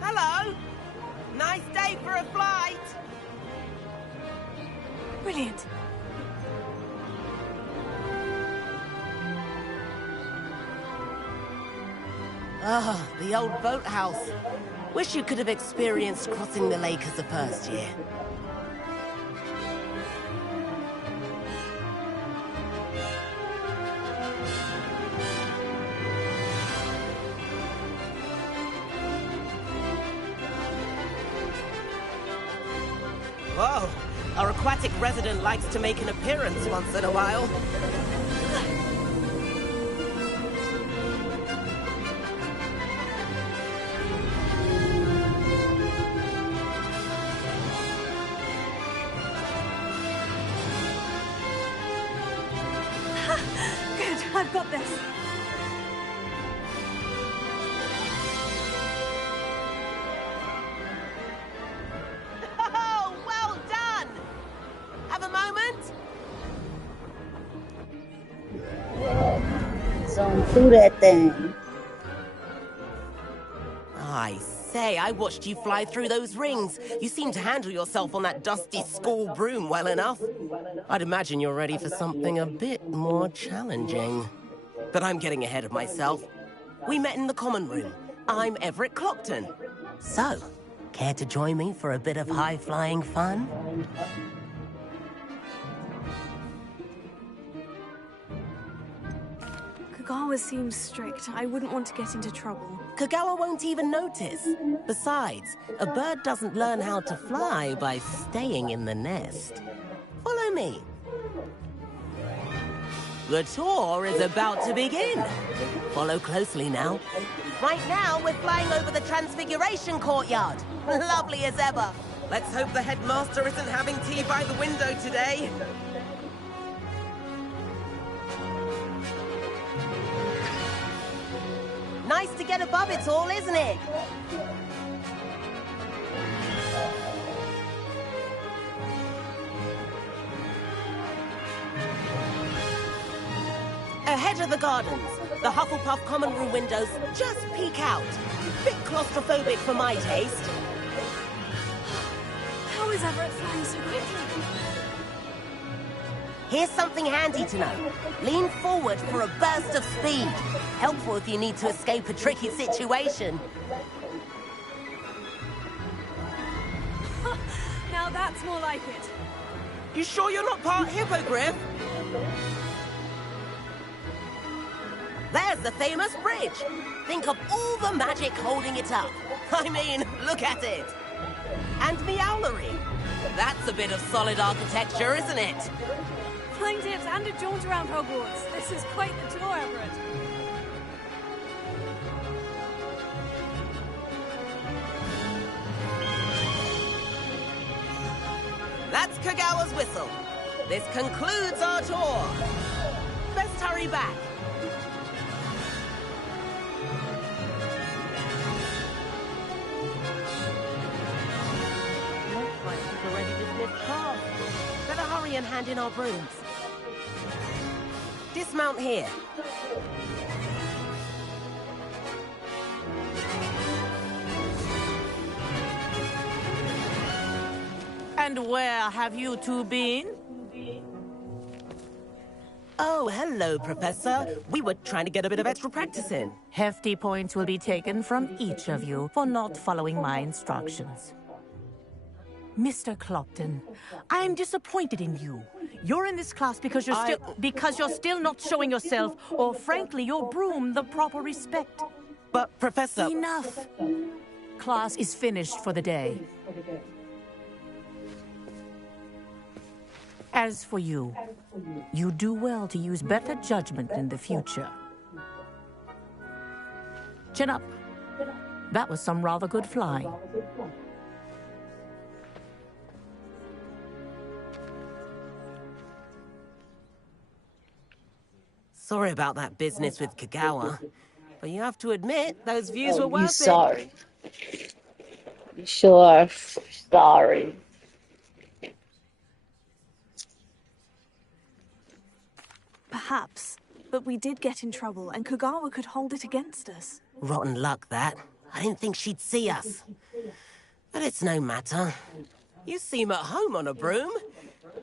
Hello! Nice day for a flight! Brilliant. Ah, the old boathouse. Wish you could have experienced crossing the lake as a first year. Whoa, our aquatic resident likes to make an appearance once in a while. Good, I've got this. Oh, well done! Have a moment? Zone through that thing. I say, I watched you fly through those rings. You seem to handle yourself on that dusty school broom well enough. I'd imagine you're ready for something a bit more challenging. But I'm getting ahead of myself. We met in the common room. I'm Everett Clopton. So, care to join me for a bit of high-flying fun? Kagawa seems strict. I wouldn't want to get into trouble. Kagawa won't even notice. Besides, a bird doesn't learn how to fly by staying in the nest. Follow me. The tour is about to begin. Follow closely now. Right now, we're flying over the Transfiguration Courtyard. Lovely as ever. Let's hope the headmaster isn't having tea by the window today. Nice to get above it all, isn't it? Ahead of the gardens, the Hufflepuff common room windows just peek out. Bit claustrophobic for my taste. How is Everett flying so quickly? Here's something handy to know. Lean forward for a burst of speed. Helpful if you need to escape a tricky situation. Now that's more like it. You sure you're not part hippogriff? There's the famous bridge. Think of all the magic holding it up. I mean, look at it. And Meowlery. That's a bit of solid architecture, isn't it? Flying tips and a jaunt around Hogwarts. This is quite the tour, Everett. That's Kagawa's whistle. This concludes our tour. Best hurry back. Looks like we've already dismissed cars. Better hurry and hand in our brooms. Dismount here. And where have you two been? Oh, hello, Professor. We were trying to get a bit of extra practice in. Hefty points will be taken from each of you for not following my instructions. Mr. Clopton, I am disappointed in you. You're in this class because you're still not showing yourself, or frankly, your broom the proper respect. But, Professor... Enough. Class is finished for the day. As for you, you do well to use better judgment in the future. Chin up. That was some rather good flying. Sorry about that business with Kagawa, but you have to admit, those views were worth You it. sorry. You sure are sorry. Perhaps, but we did get in trouble, and Kagawa could hold it against us. Rotten luck, that. I didn't think she'd see us. But it's no matter. You seem at home on a broom.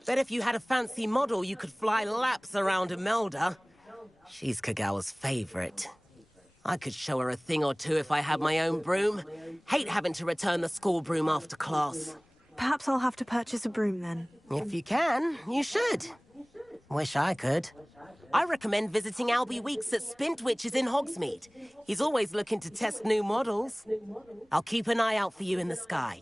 Bet if you had a fancy model, you could fly laps around Imelda. She's Kagawa's favorite. I could show her a thing or two if I had my own broom. Hate having to return the school broom after class. Perhaps I'll have to purchase a broom then. If you can, you should. Wish I could. I recommend visiting Albie Weeks at Spintwitches in Hogsmeade. He's always looking to test new models. I'll keep an eye out for you in the sky.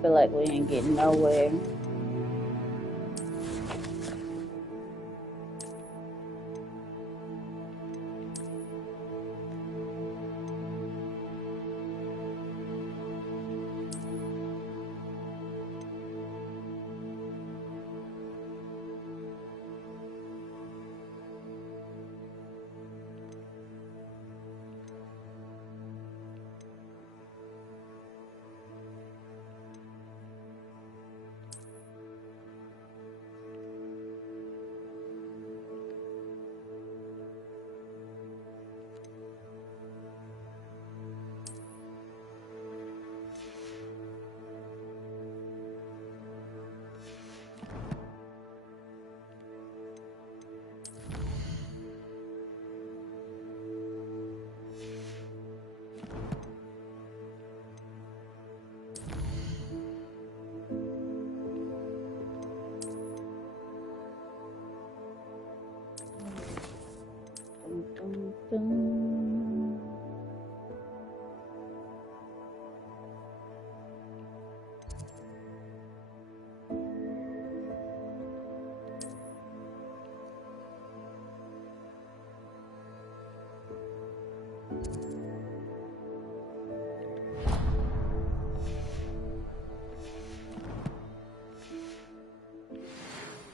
feel like we ain't getting nowhere.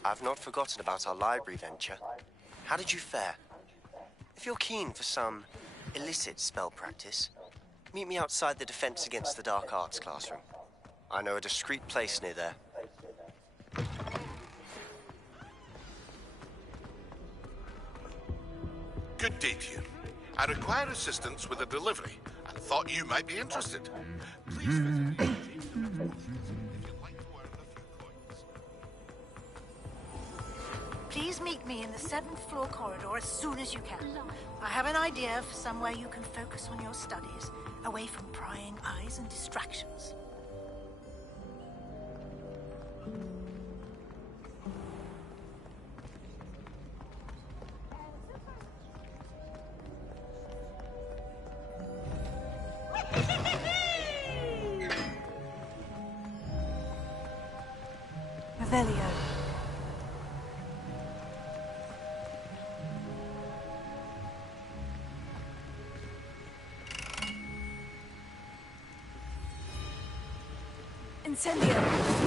I've not forgotten about our library venture. How did you fare? If you're keen for some illicit spell practice, meet me outside the Defense Against the Dark Arts classroom. I know a discreet place near there. Good day to you. I require assistance with a delivery and thought you might be interested. Please visit me. Please meet me in the 7th floor corridor as soon as you can. I have an idea for somewhere you can focus on your studies, away from prying eyes and distractions. Revelio. Incendio.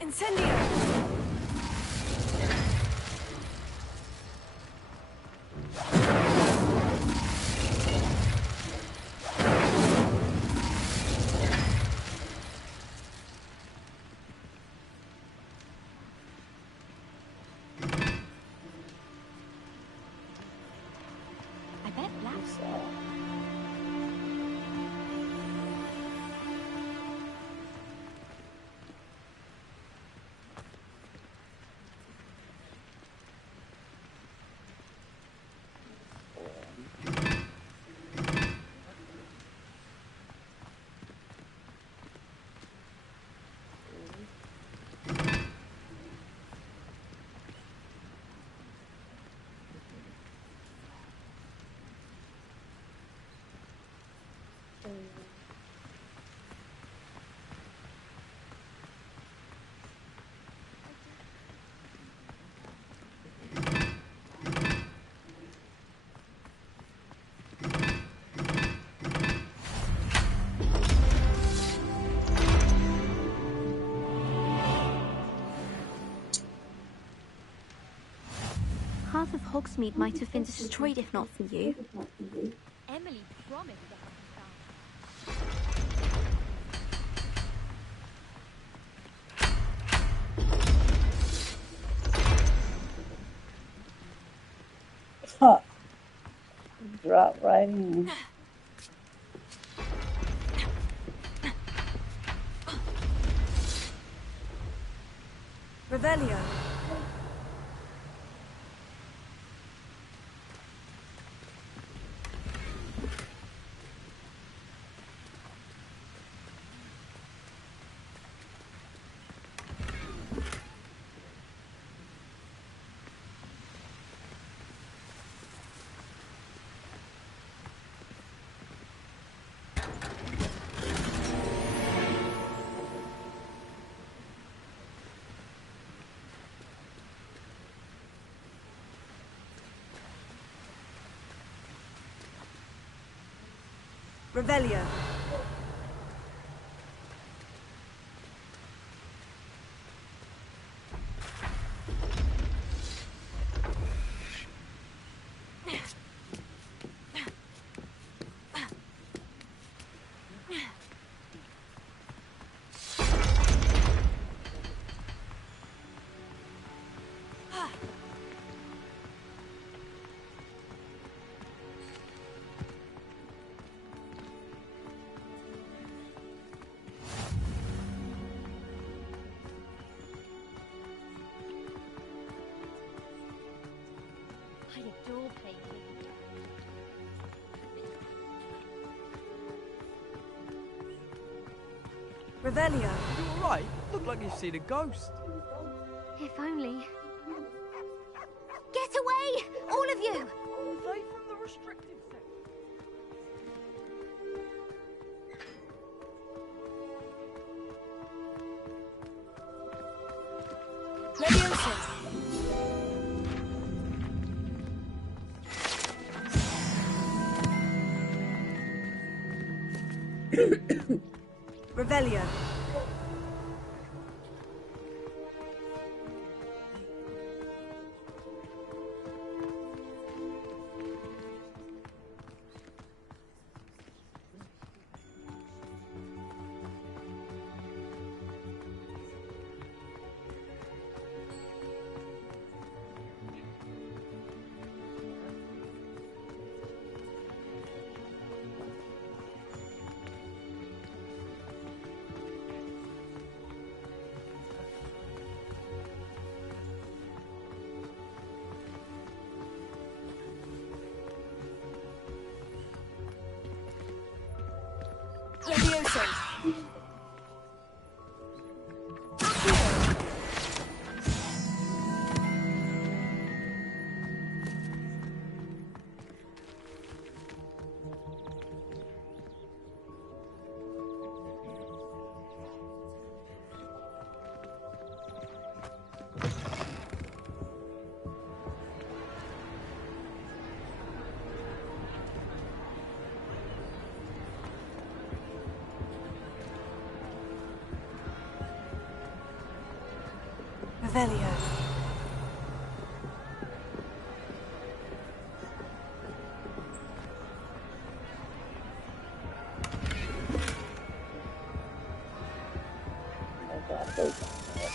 Incendio! I bet Black's Half of Hogsmeade might have been destroyed if not for you. Emily promised to Huh. Drop right in. Revelio. Revelio. I adore playing with you. Revelio. You alright? Look like you've seen a ghost. If only. Get away! All of you! Away from the restricted section. Leviosa. Revelio. Leviosa. Revelio. I got those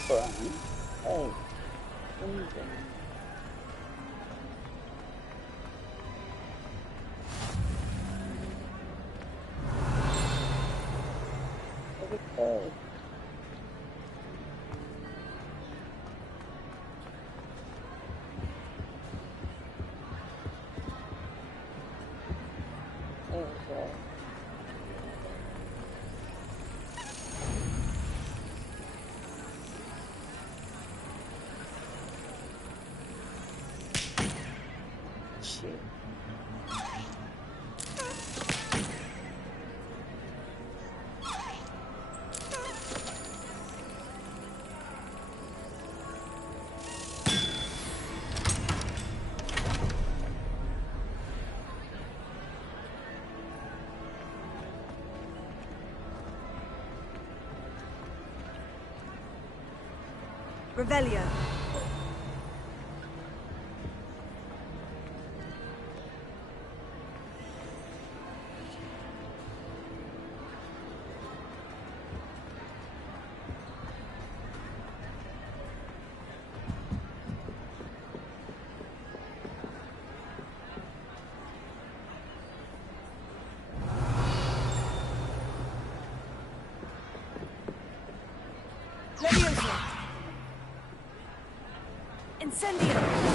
burn. Hey, freezing. Look at those. Okay. Shit. Revelio. Leviosa. Incendio!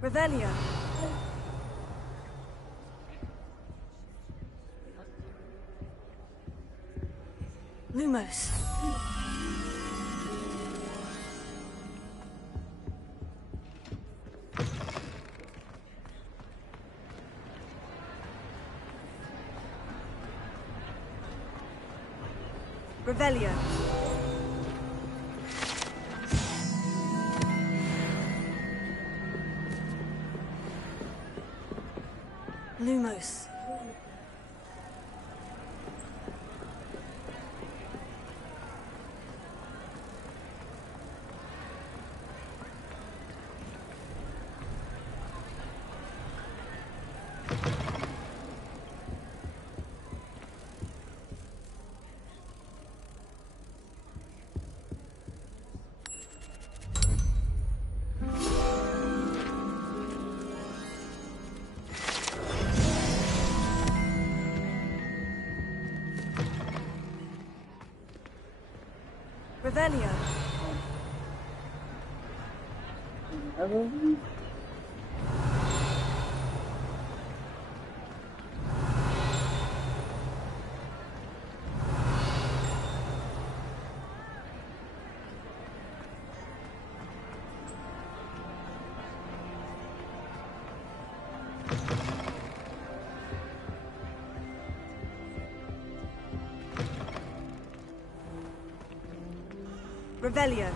Revelio. Lumos. Revelio. Lumos. Revelio. Revelio.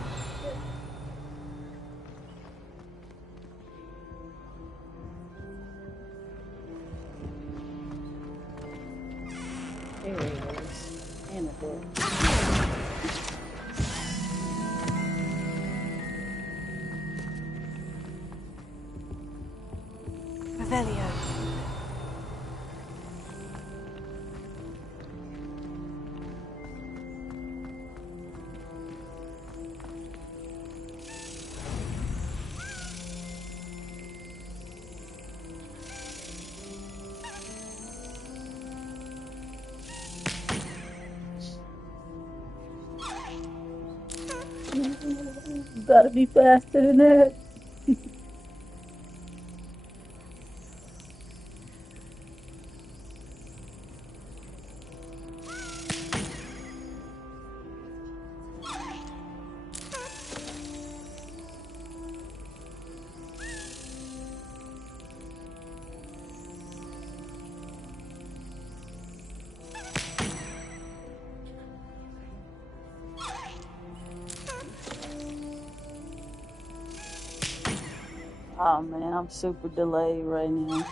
There he is. And the door. Revelio. Gotta be faster than that. Oh man, I'm super delayed right now.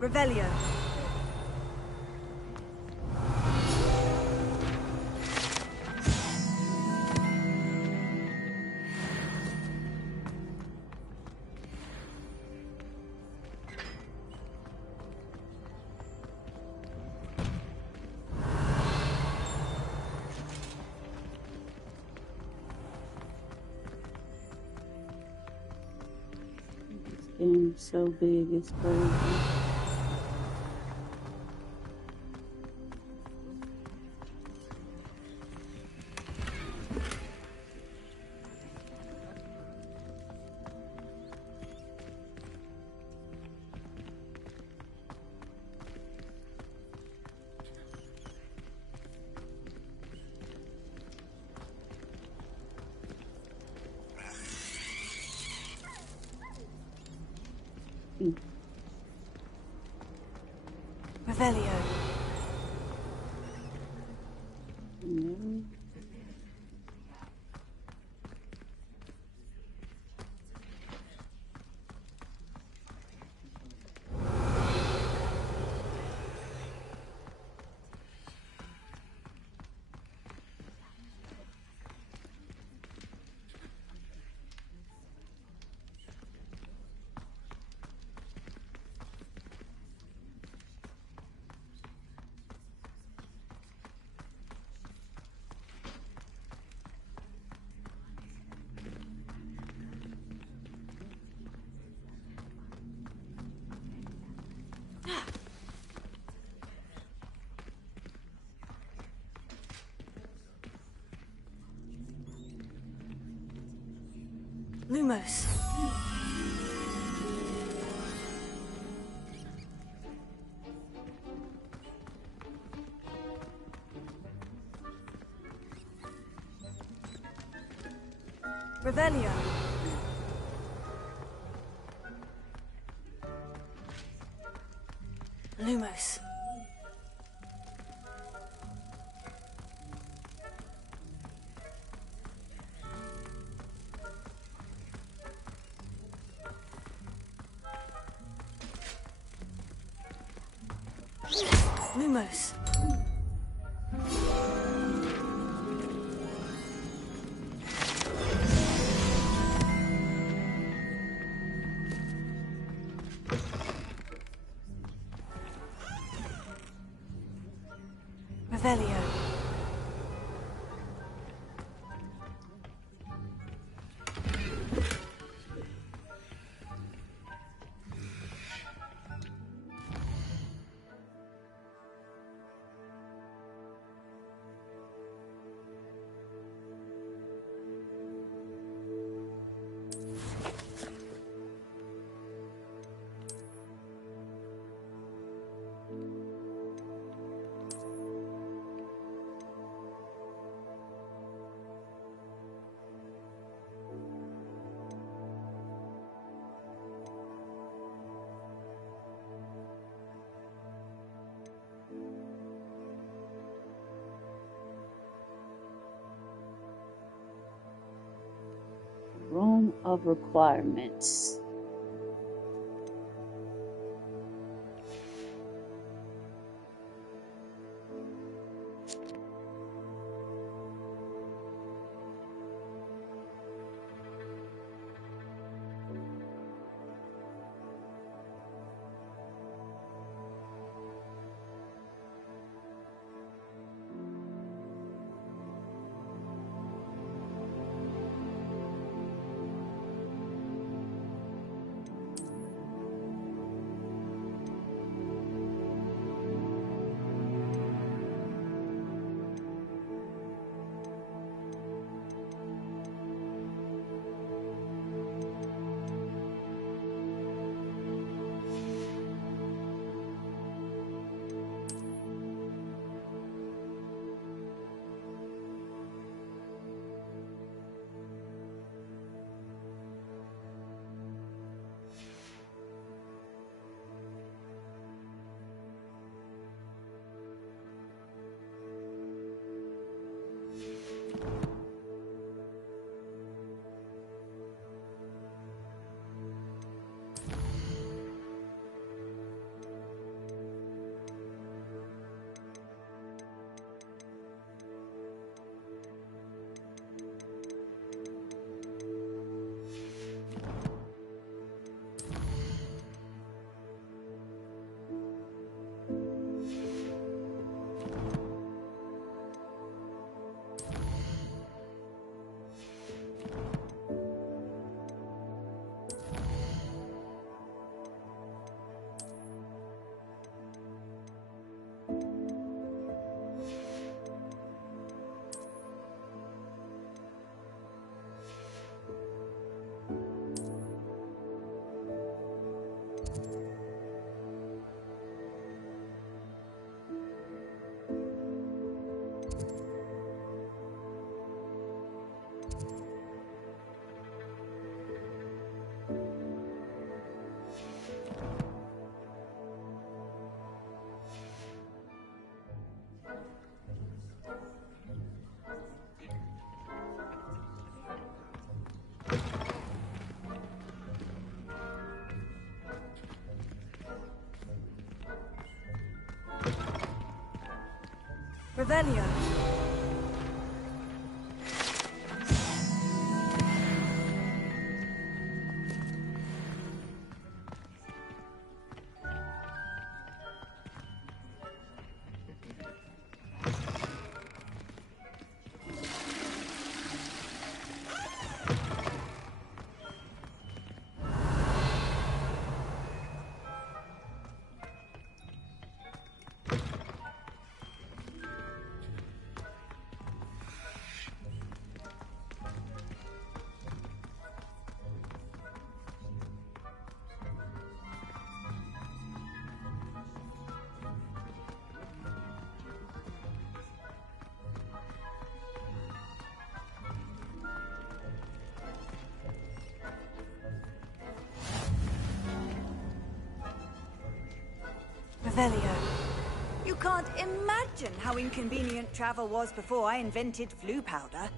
Revelio. game so big, it's crazy. Revelio. Lumos. Revelio. Lumos. Lumos. Revelio. Room of requirements. Revelio. Revelio. You can't imagine how inconvenient travel was before I invented flu powder.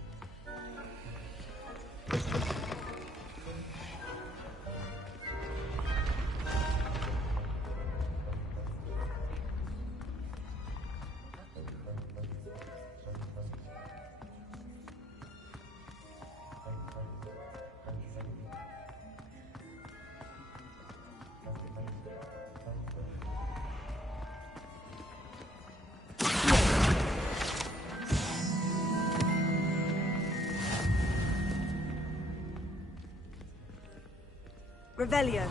Revelio.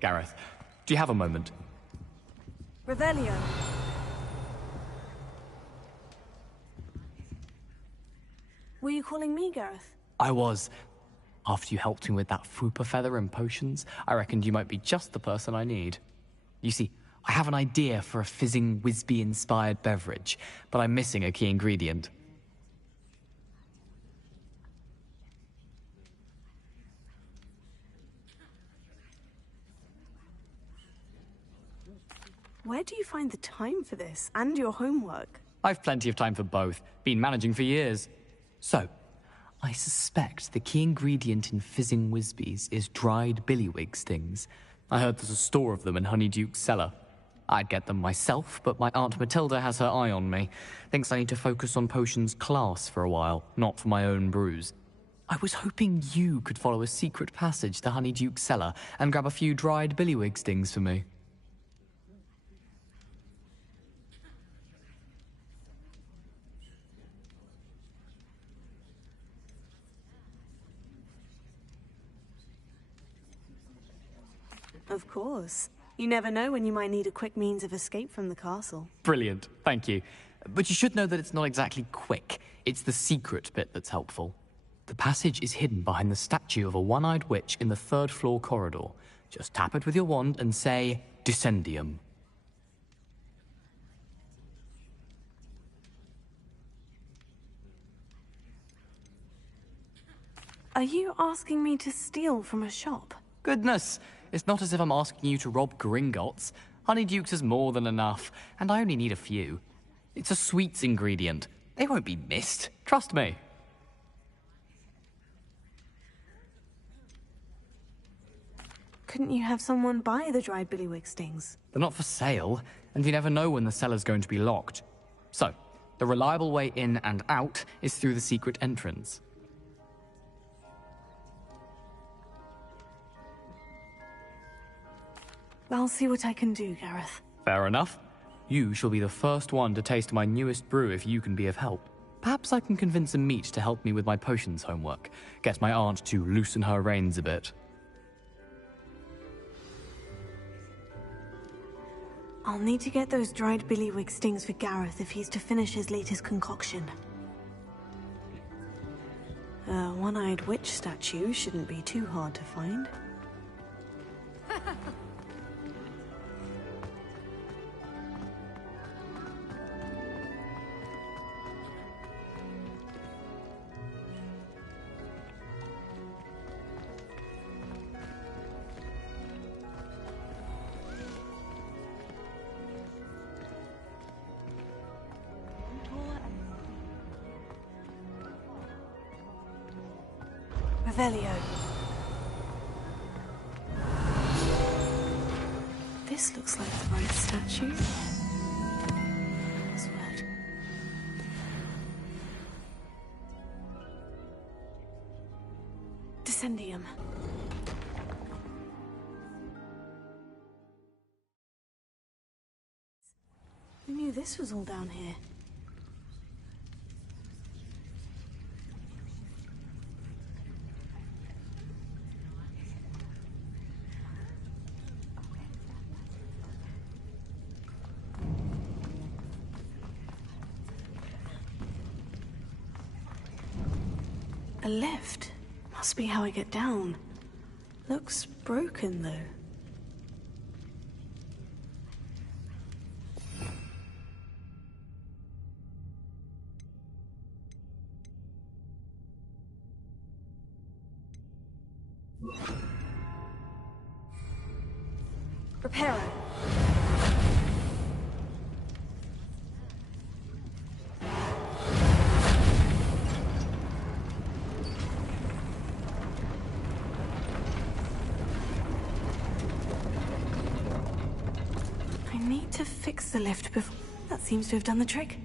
Gareth, do you have a moment? Revelio. Were you calling me, Gareth? I was. After you helped me with that Fupa feather and potions, I reckoned you might be just the person I need. You see, I have an idea for a fizzing Whizbee-inspired beverage, but I'm missing a key ingredient. Where do you find the time for this, and your homework? I've plenty of time for both. Been managing for years. So, I suspect the key ingredient in fizzing Whizbees is dried billywig stings. I heard there's a store of them in Honeyduke's cellar. I'd get them myself, but my Aunt Matilda has her eye on me. Thinks I need to focus on potions class for a while, not for my own brews. I was hoping you could follow a secret passage to Honeyduke's cellar and grab a few dried billywig stings for me. Of course. You never know when you might need a quick means of escape from the castle. Brilliant, thank you. But you should know that it's not exactly quick. It's the secret bit that's helpful. The passage is hidden behind the statue of a one-eyed witch in the third-floor corridor. Just tap it with your wand and say, Descendium. Are you asking me to steal from a shop? Goodness, it's not as if I'm asking you to rob Gringotts. Honeyduke's is more than enough, and I only need a few. It's a sweets ingredient. They won't be missed. Trust me. Couldn't you have someone buy the dried billywig stings? They're not for sale, and you never know when the cellar's going to be locked. So, the reliable way in and out is through the secret entrance. I'll see what I can do, Gareth. Fair enough. You shall be the first one to taste my newest brew if you can be of help. Perhaps I can convince a meat to help me with my potions homework. Get my aunt to loosen her reins a bit. I'll need to get those dried billywig stings for Gareth if he's to finish his latest concoction. A one-eyed witch statue shouldn't be too hard to find. Revelio. This looks like the right statue. Password. Descendium. Who knew this was all down here? A lift. Must be how I get down. Looks broken, though. Reparo. I need to fix the lift before... That seems to have done the trick.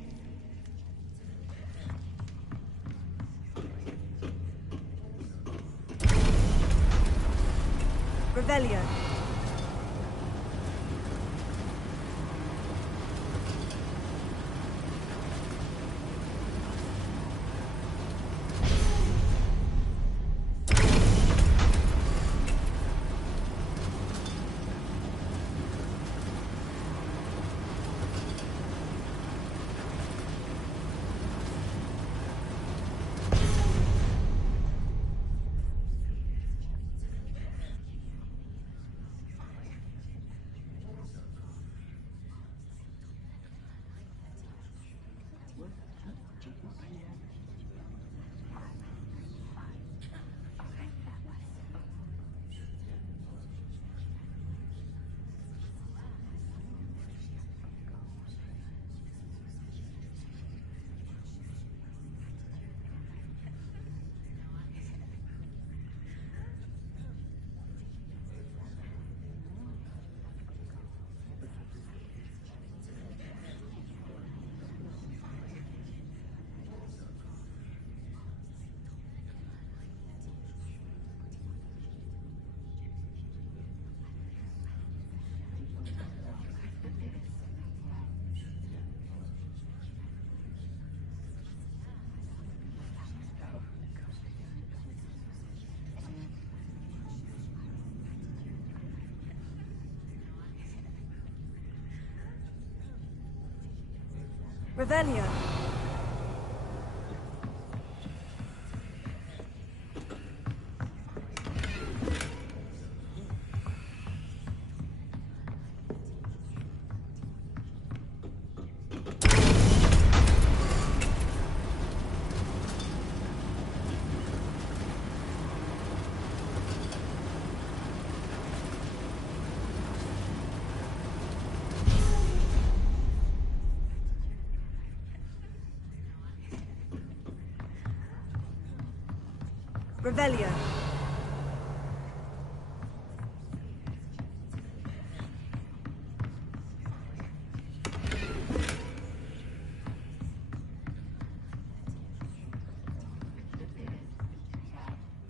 Revelio. Revelio. Revelio.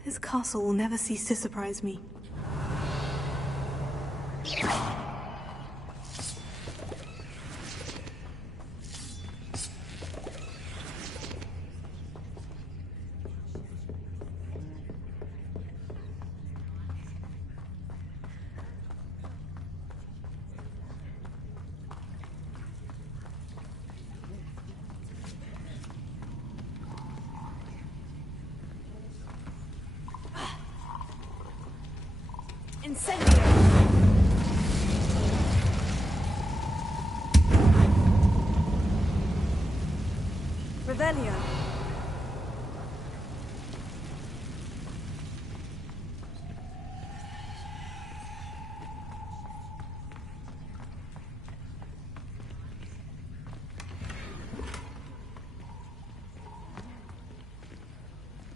This castle will never cease to surprise me. Incendio! Revelio!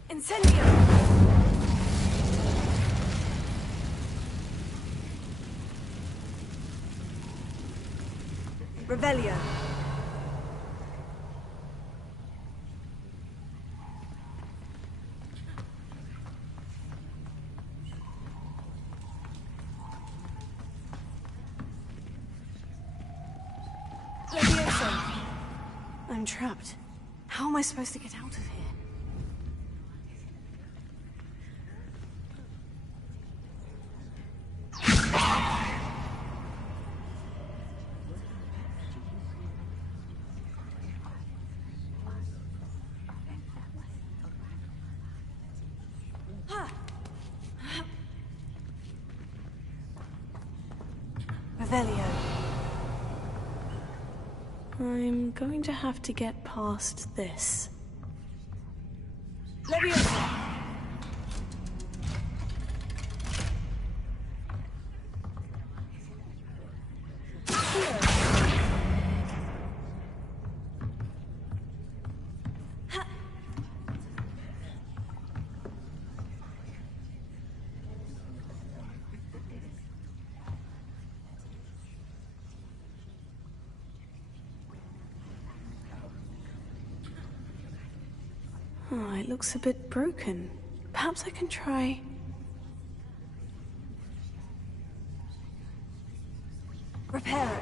Incendio! Revelio! Levioso! I'm trapped. How am I supposed to get out of here? Revelio. I'm going to have to get past this. Levioso! Oh, it looks a bit broken. Perhaps I can try... Reparo!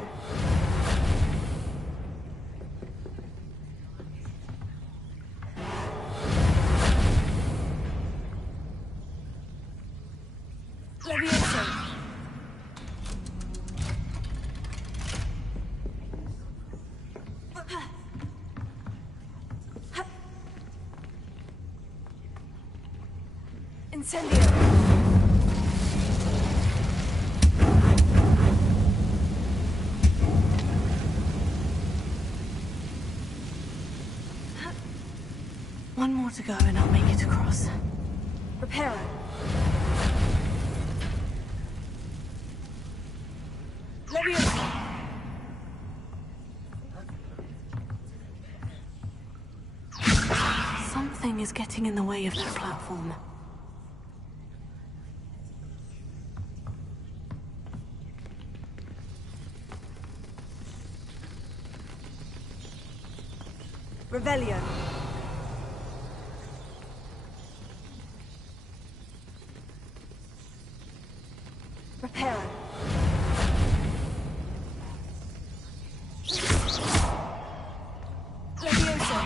Levioso! Incendio! One more to go and I'll make it across. Reparo! Levioso! Something is getting in the way of that platform. Revelio! Reparo! Levioso!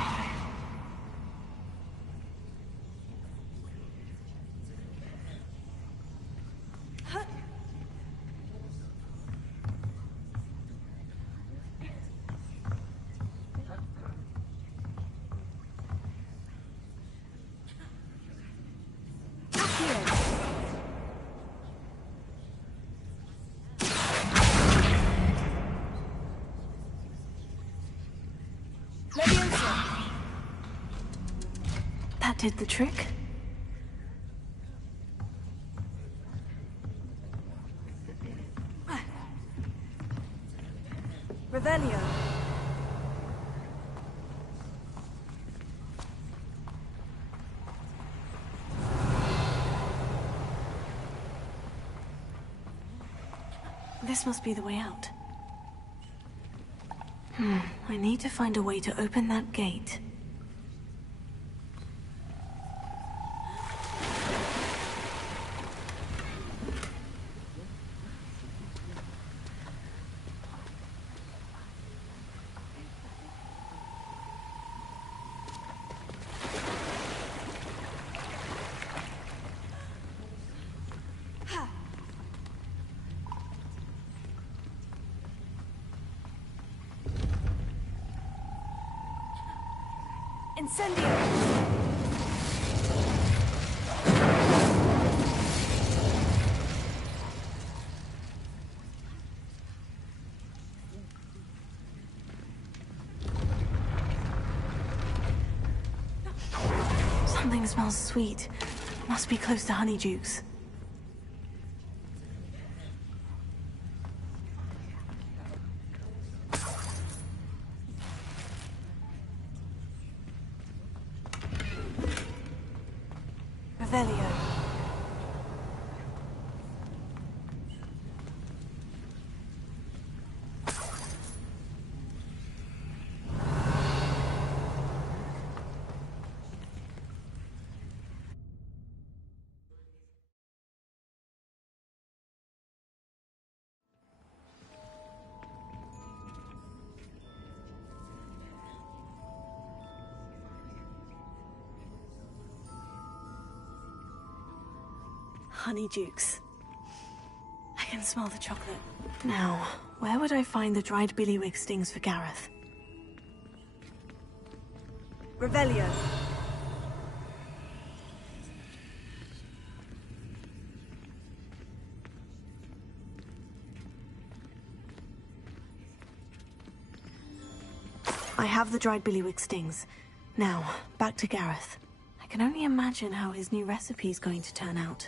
That did the trick. Revelio! This must be the way out. I need to find a way to open that gate. Incendio! Something smells sweet. Must be close to Honeydukes. Revelio. Honeydukes. I can smell the chocolate. Now, where would I find the dried billywig stings for Gareth? Revelio. I have the dried billywig stings. Now, back to Gareth. I can only imagine how his new recipe is going to turn out.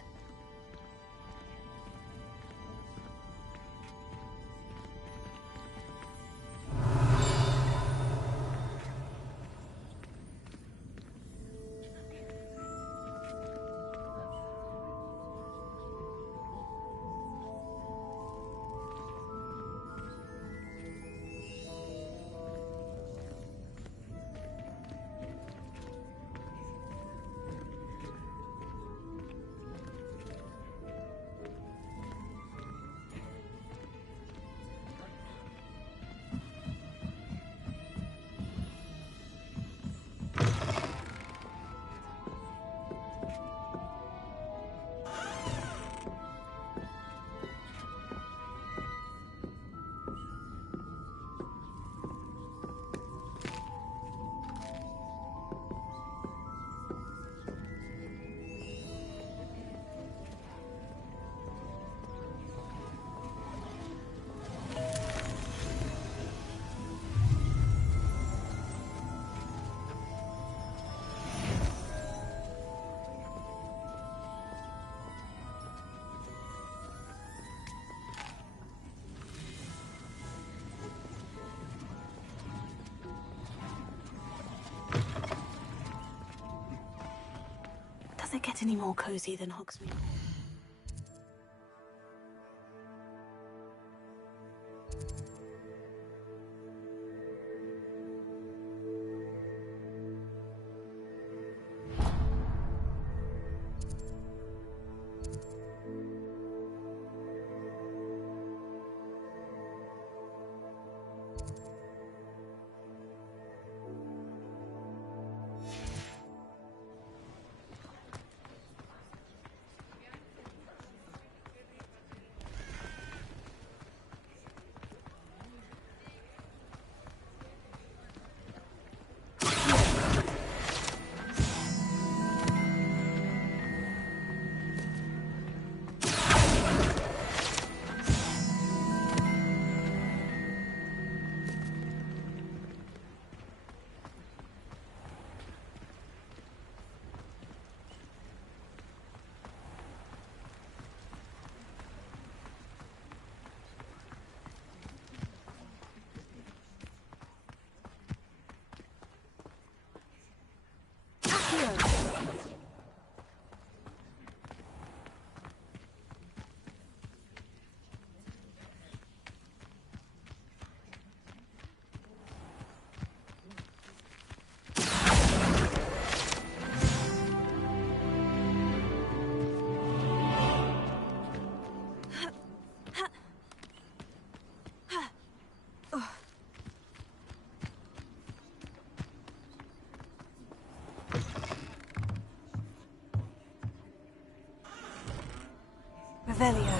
Does it get any more cozy than Hogsmeade? Revelio.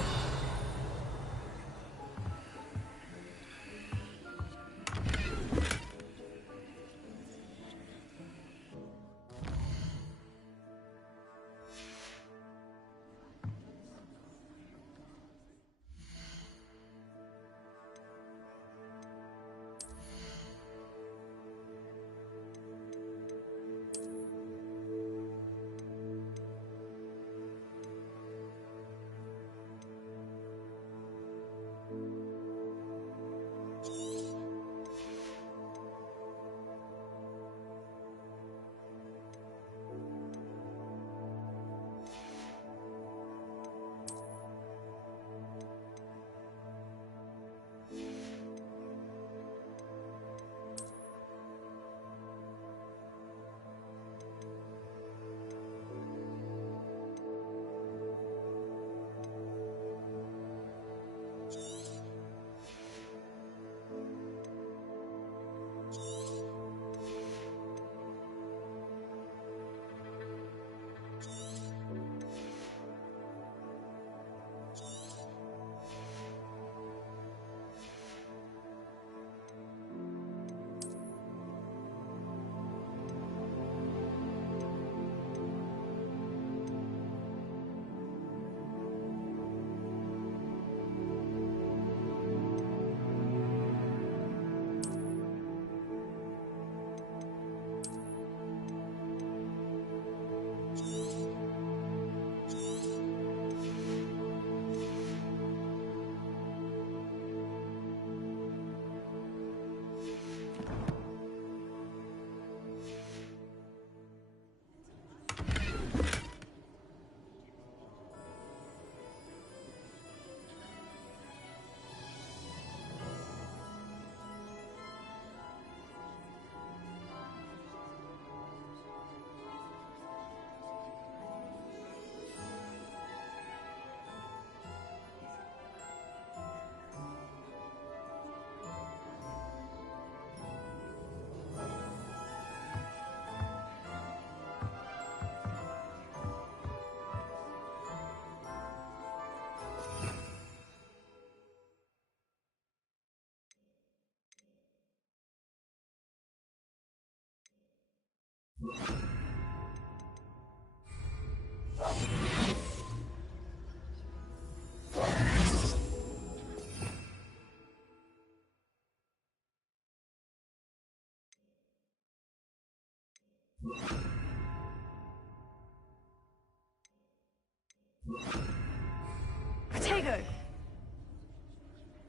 Potato!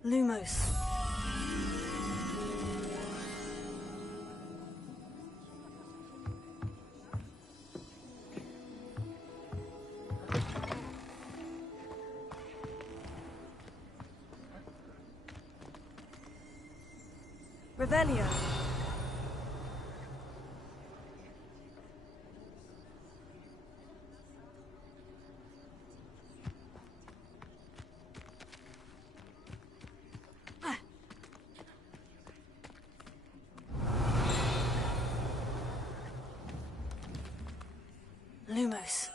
Lumos. Revelio. Lumos.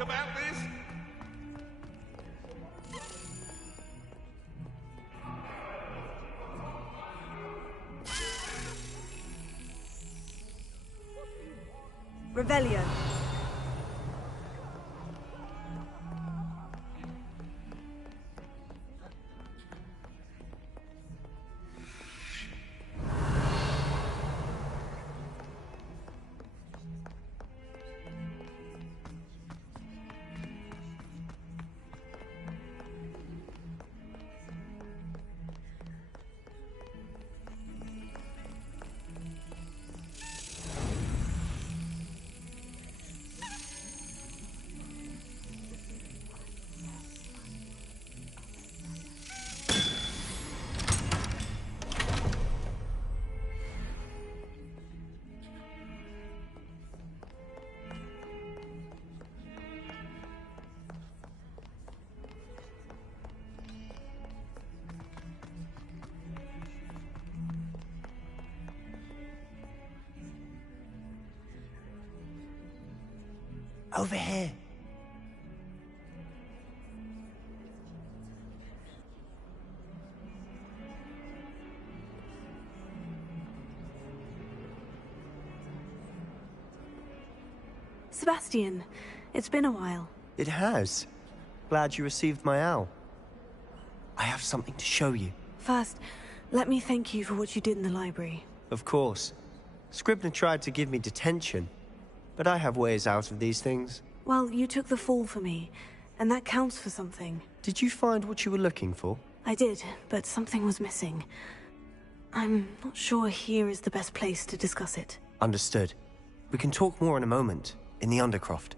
about this? Revelio. Over here. Sebastian, it's been a while. It has. Glad you received my owl. I have something to show you. First, let me thank you for what you did in the library. Of course. Scribner tried to give me detention, but I have ways out of these things. Well, you took the fall for me, and that counts for something. Did you find what you were looking for? I did, but something was missing. I'm not sure here is the best place to discuss it. Understood. We can talk more in a moment, in the Undercroft.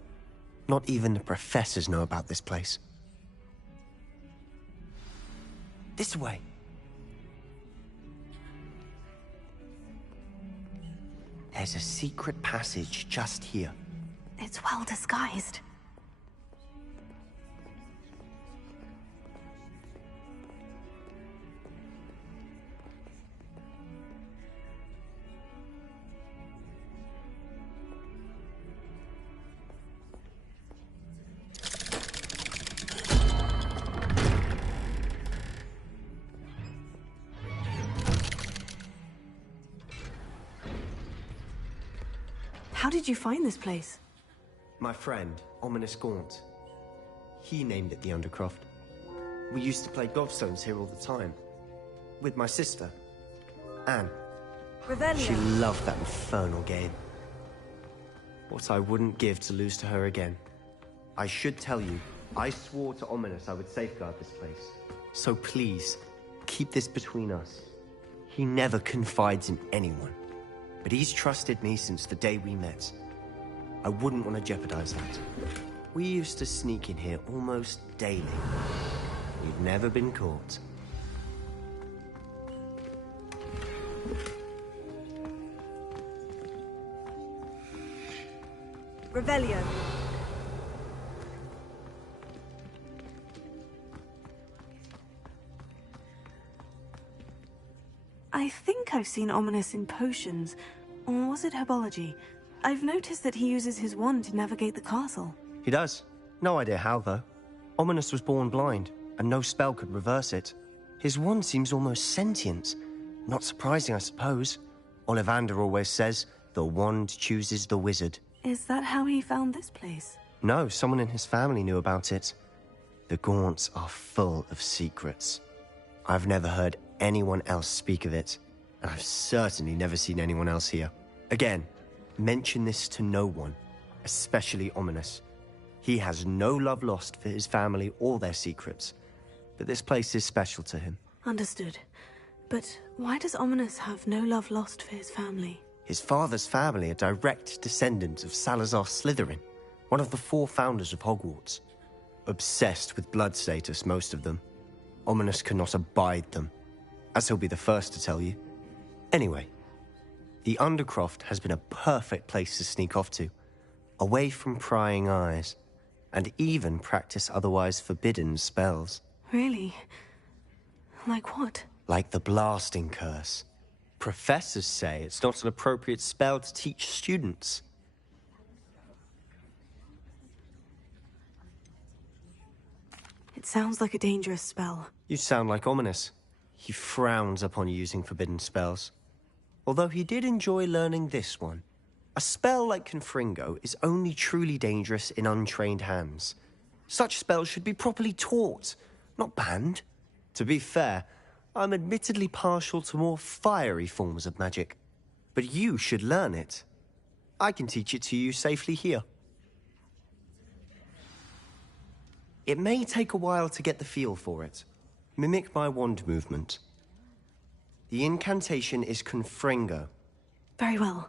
Not even the professors know about this place. This way. There's a secret passage just here. It's well disguised. How did you find this place? My friend, Ominous Gaunt. He named it the Undercroft. We used to play gobstones here all the time. With my sister, Anne. Revelio. She loved that infernal game. What I wouldn't give to lose to her again. I should tell you, I swore to Ominous I would safeguard this place. So please, keep this between us. He never confides in anyone. But he's trusted me since the day we met. I wouldn't want to jeopardize that. We used to sneak in here almost daily. We've never been caught. Revelio. I think I've seen Ominous in potions. Or was it herbology? I've noticed that he uses his wand to navigate the castle. He does. No idea how, though. Ominous was born blind, and no spell could reverse it. His wand seems almost sentient. Not surprising, I suppose. Ollivander always says, the wand chooses the wizard. Is that how he found this place? No, someone in his family knew about it. The Gaunts are full of secrets. I've never heard anyone else speak of it, and I've certainly never seen anyone else here. Again, mention this to no one, especially Ominous. He has no love lost for his family or their secrets, but this place is special to him. Understood. But why does Ominous have no love lost for his family? His father's family are direct descendants of Salazar Slytherin, one of the 4 founders of Hogwarts. Obsessed with blood status, most of them. Ominous cannot abide them, as he'll be the first to tell you. Anyway, the Undercroft has been a perfect place to sneak off to, away from prying eyes, and even practice otherwise forbidden spells. Really? Like what? Like the blasting curse. Professors say it's not an appropriate spell to teach students. It sounds like a dangerous spell. You sound like Ominous. He frowns upon using forbidden spells. Although he did enjoy learning this one. A spell like Confringo is only truly dangerous in untrained hands. Such spells should be properly taught, not banned. To be fair, I'm admittedly partial to more fiery forms of magic. But you should learn it. I can teach it to you safely here. It may take a while to get the feel for it. Mimic my wand movement. The incantation is Confringo. Very well.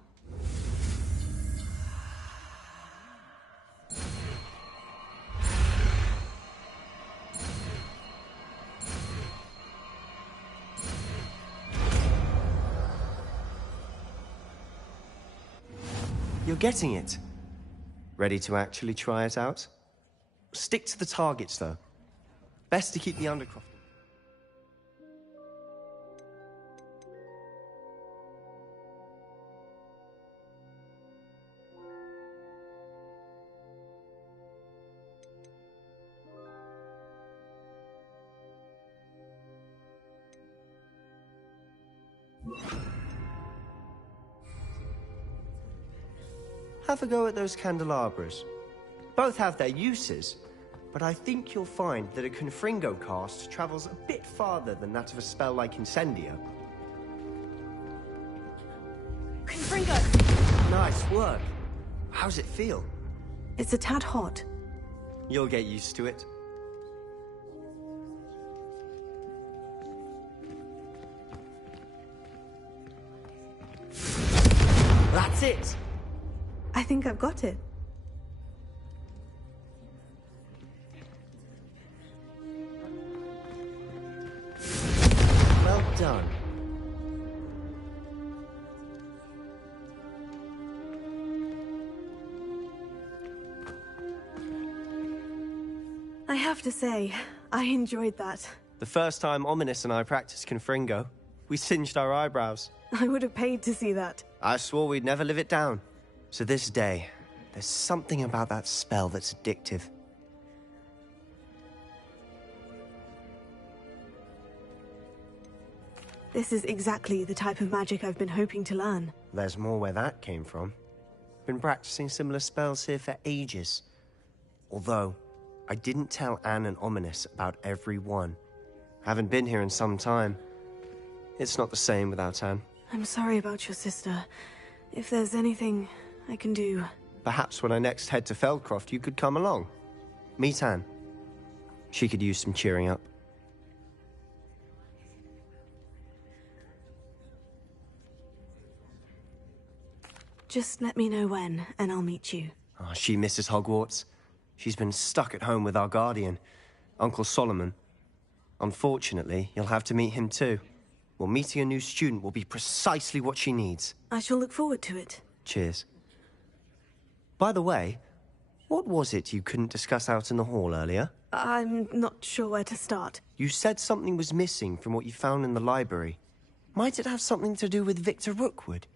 You're getting it. Ready to actually try it out? Stick to the targets, though. Best to keep the undercroft. Have a go at those candelabras. Both have their uses, but I think you'll find that a Confringo cast travels a bit farther than that of a spell like Incendio. Confringo! Nice work. How's it feel? It's a tad hot. You'll get used to it. That's it! I think I've got it. Well done. I have to say, I enjoyed that. The first time Ominous and I practiced Confringo, we singed our eyebrows. I would have paid to see that. I swore we'd never live it down. So this day, there's something about that spell that's addictive. This is exactly the type of magic I've been hoping to learn. There's more where that came from. Been practicing similar spells here for ages. Although, I didn't tell Anne and Ominous about every one. Haven't been here in some time. It's not the same without Anne. I'm sorry about your sister. If there's anything I can do... Perhaps when I next head to Feldcroft, you could come along. Meet Anne. She could use some cheering up. Just let me know when, and I'll meet you. Oh, she misses Hogwarts. She's been stuck at home with our guardian, Uncle Solomon. Unfortunately, you'll have to meet him too. Well, meeting a new student will be precisely what she needs. I shall look forward to it. Cheers. By the way, what was it you couldn't discuss out in the hall earlier? I'm not sure where to start. You said something was missing from what you found in the library. Might it have something to do with Victor Rookwood?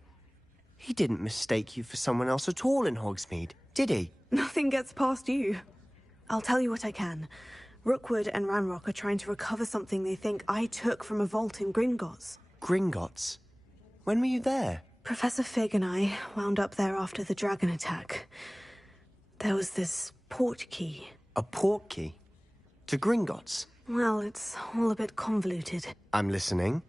He didn't mistake you for someone else at all in Hogsmeade, did he? Nothing gets past you. I'll tell you what I can. Rookwood and Ranrock are trying to recover something they think I took from a vault in Gringotts. Gringotts? When were you there? Professor Fig and I wound up there after the dragon attack. There was this port key. A port key? To Gringotts? Well, it's all a bit convoluted. I'm listening.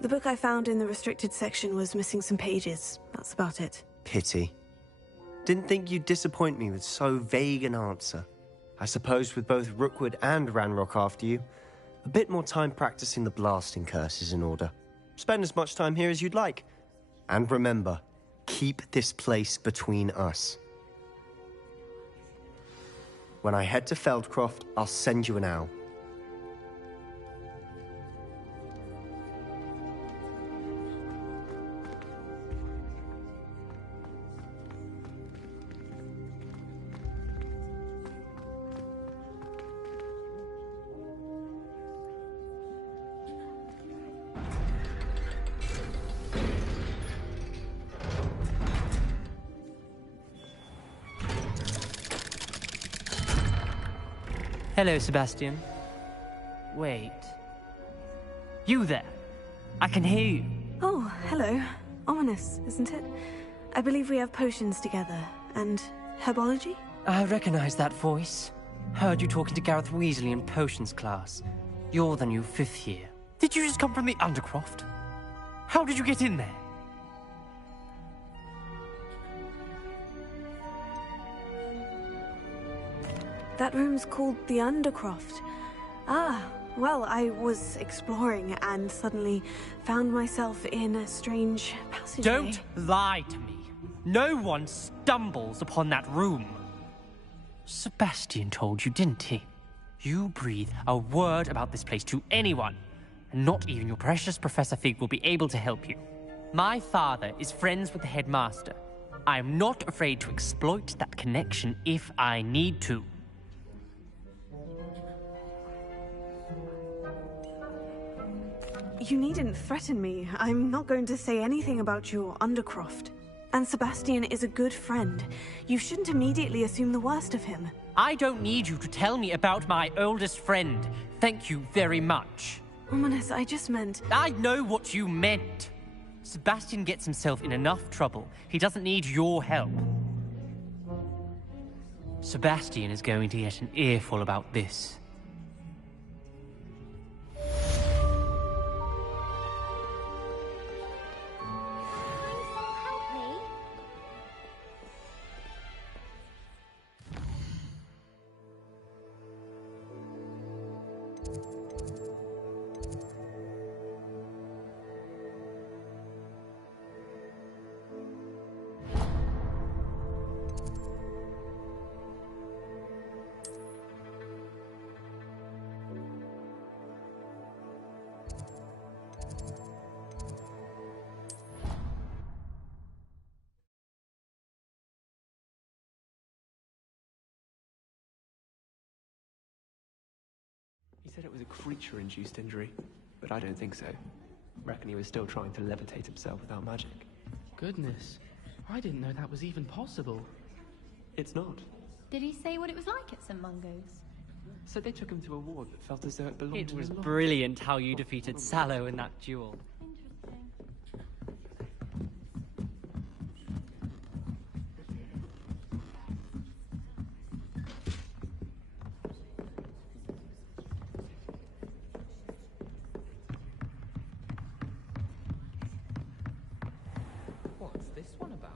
The book I found in the restricted section was missing some pages. That's about it. Pity. Didn't think you'd disappoint me with so vague an answer. I suppose with both Rookwood and Ranrock after you, a bit more time practicing the blasting curse is in order. Spend as much time here as you'd like. And remember, keep this place between us. When I head to Feldcroft, I'll send you an owl. Hello, Sebastian. Wait. You there? I can hear you. Oh, hello. Ominous, isn't it? I believe we have potions together. And herbology? I recognize that voice. Heard you talking to Gareth Weasley in potions class. You're the new 5th year. Did you just come from the Undercroft? How did you get in there? That room's called the Undercroft. Ah, well, I was exploring and suddenly found myself in a strange passageway. Don't lie to me. No one stumbles upon that room. Sebastian told you, didn't he? You breathe a word about this place to anyone, and not even your precious Professor Fig will be able to help you. My father is friends with the headmaster. I am not afraid to exploit that connection if I need to. You needn't threaten me. I'm not going to say anything about your Undercroft. And Sebastian is a good friend. You shouldn't immediately assume the worst of him. I don't need you to tell me about my oldest friend. Thank you very much. Ominous, I just meant... I know what you meant. Sebastian gets himself in enough trouble. He doesn't need your help. Sebastian is going to get an earful about this. He said it was a creature-induced injury, but I don't think so. Reckon he was still trying to levitate himself without magic. Goodness, I didn't know that was even possible. It's not. Did he say what it was like at St. Mungo's? So they took him to a ward that felt as though it belonged It to was him. brilliant how you defeated Sallow in that duel. What's this one about?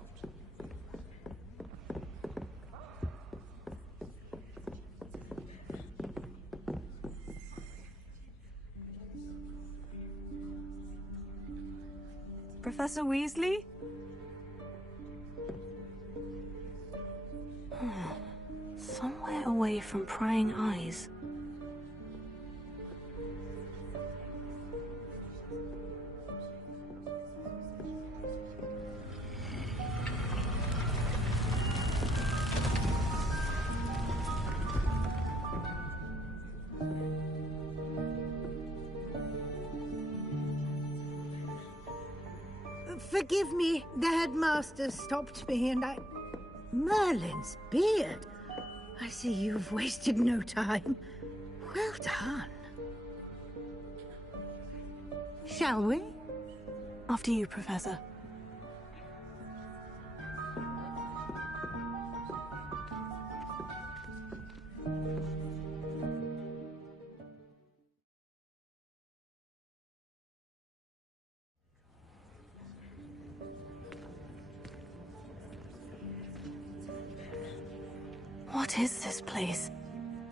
Professor Weasley? Somewhere away from prying eyes. Forgive me, the headmaster stopped me and I... Merlin's beard. I see you've wasted no time. Well done. Shall we? After you, Professor. What is this place?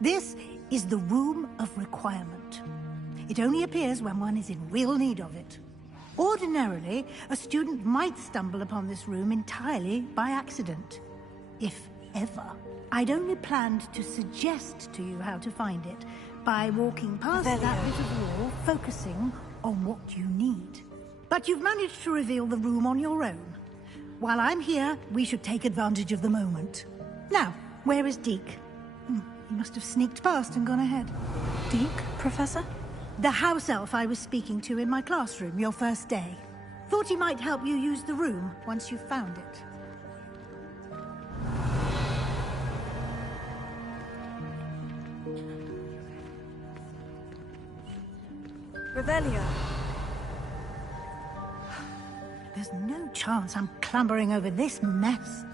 This is the Room of Requirement. It only appears when one is in real need of it. Ordinarily, a student might stumble upon this room entirely by accident. If ever. I'd only planned to suggest to you how to find it by walking past that bit of wall, focusing on what you need. But you've managed to reveal the room on your own. While I'm here, we should take advantage of the moment. Now, where is Deke? He must have sneaked past and gone ahead. Deke, Professor? The house elf I was speaking to in my classroom your first day. Thought he might help you use the room once you've found it. Revelio. There's no chance I'm clambering over this mess.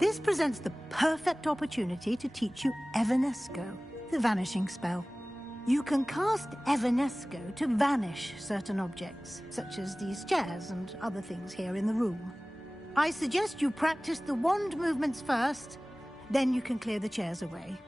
This presents the perfect opportunity to teach you Evanesco, the vanishing spell. You can cast Evanesco to vanish certain objects, such as these chairs and other things here in the room. I suggest you practice the wand movements first, then you can clear the chairs away.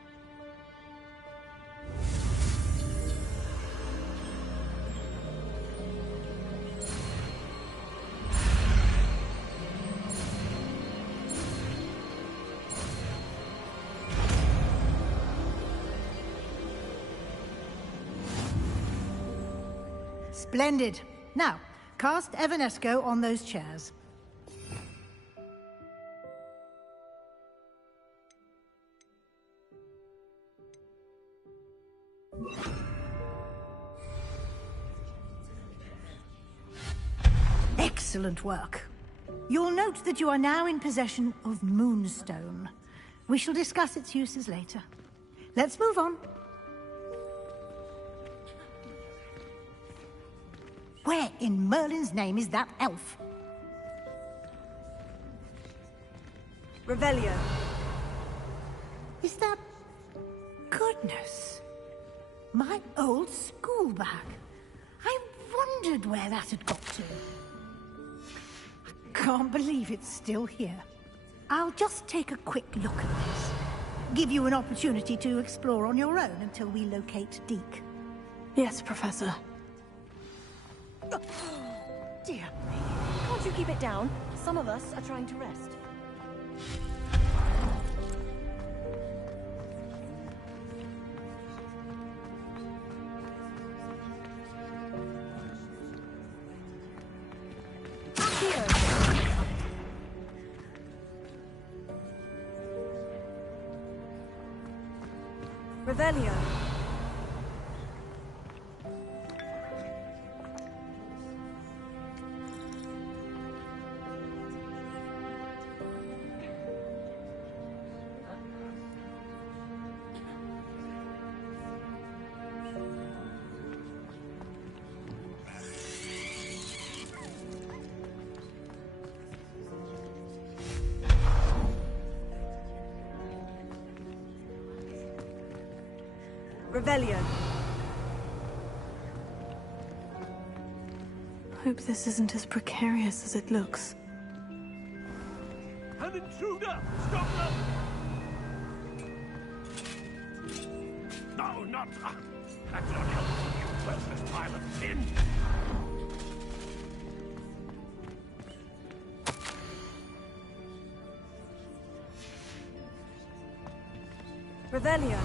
Splendid. Now, cast Evanesco on those chairs. Excellent work. You'll note that you are now in possession of Moonstone. We shall discuss its uses later. Let's move on. Where in Merlin's name is that elf? Revelio. Is that... Goodness. My old school bag. I wondered where that had got to. I can't believe it's still here. I'll just take a quick look at this. Give you an opportunity to explore on your own until we locate Deke. Yes, Professor. Dear me. Can't you keep it down? Some of us are trying to rest. Here. Revelio. Revelio. Hope this isn't as precarious as it looks. An intruder! Stop them! No, not... That's not helpful, you worthless pile of tin! Revelio.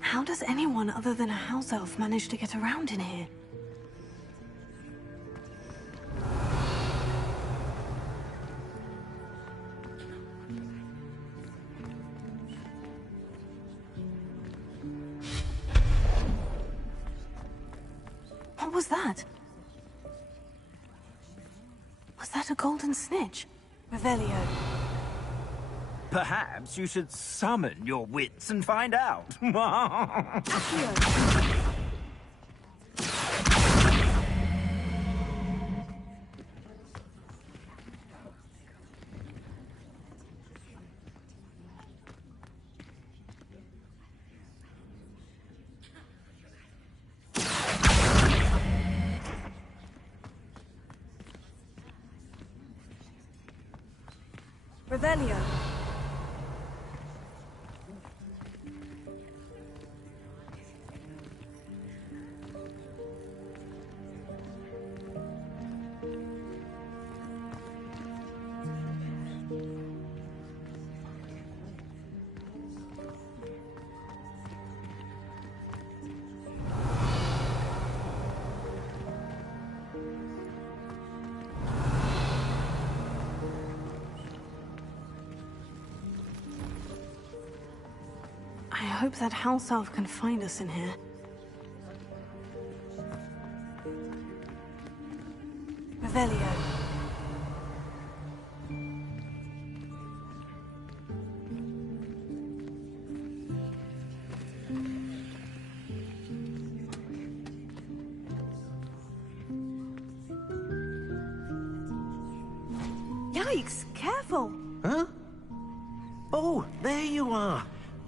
How does anyone other than a house elf manage to get around in here? What was that? Was that a golden snitch? Revelio. Perhaps you should summon your wits and find out. Revelio. I hope that house elf can find us in here. Revelio. Yikes! Careful! Huh? Oh, there you are.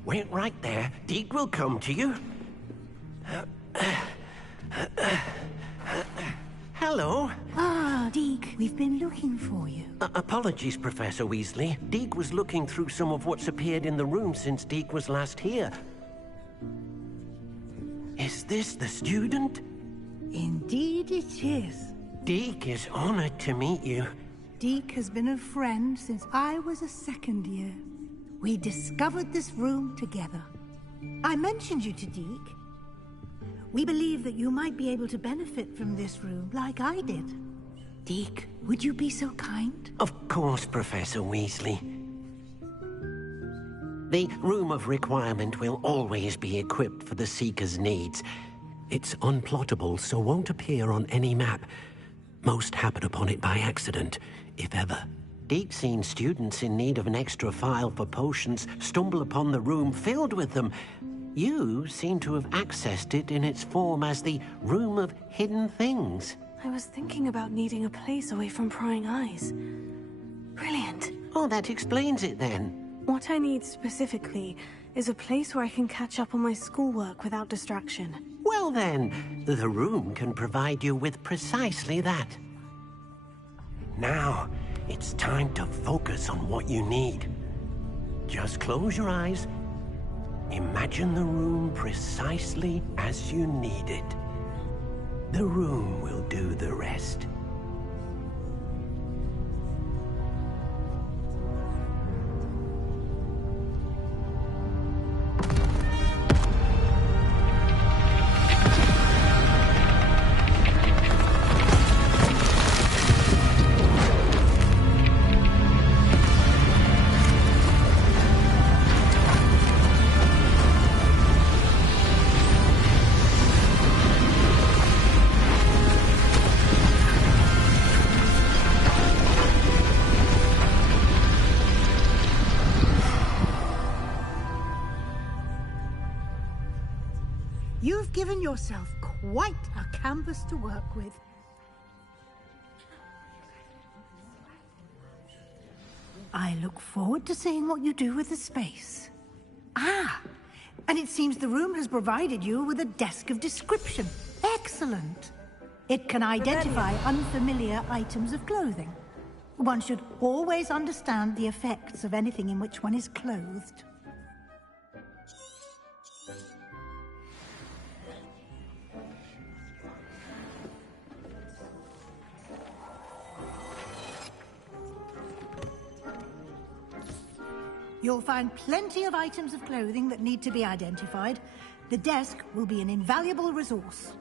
Wait right there. Deke will come to you. Hello. Ah, Deke, we've been looking for you. Apologies, Professor Weasley. Deke was looking through some of what's appeared in the room since Deke was last here. Is this the student? Indeed it is. Deke is honored to meet you. Deke has been a friend since I was a second year. We discovered this room together. I mentioned you to Deke. We believe that you might be able to benefit from this room like I did. Deke, would you be so kind? Of course, Professor Weasley. The Room of Requirement will always be equipped for the Seeker's needs. It's unplottable, so won't appear on any map. Most happen upon it by accident, if ever. Deke's seen students in need of an extra file for potions stumble upon the room filled with them. You seem to have accessed it in its form as the Room of Hidden Things. I was thinking about needing a place away from prying eyes. Brilliant. Oh, that explains it then. What I need specifically is a place where I can catch up on my schoolwork without distraction. Well then, the room can provide you with precisely that. Now, it's time to focus on what you need. Just close your eyes. Imagine the room precisely as you need it. The room will do the rest. You've given yourself quite a canvas to work with. I look forward to seeing what you do with the space. Ah, and it seems the room has provided you with a desk of description. Excellent. It can identify unfamiliar items of clothing. One should always understand the effects of anything in which one is clothed. You'll find plenty of items of clothing that need to be identified. The desk will be an invaluable resource.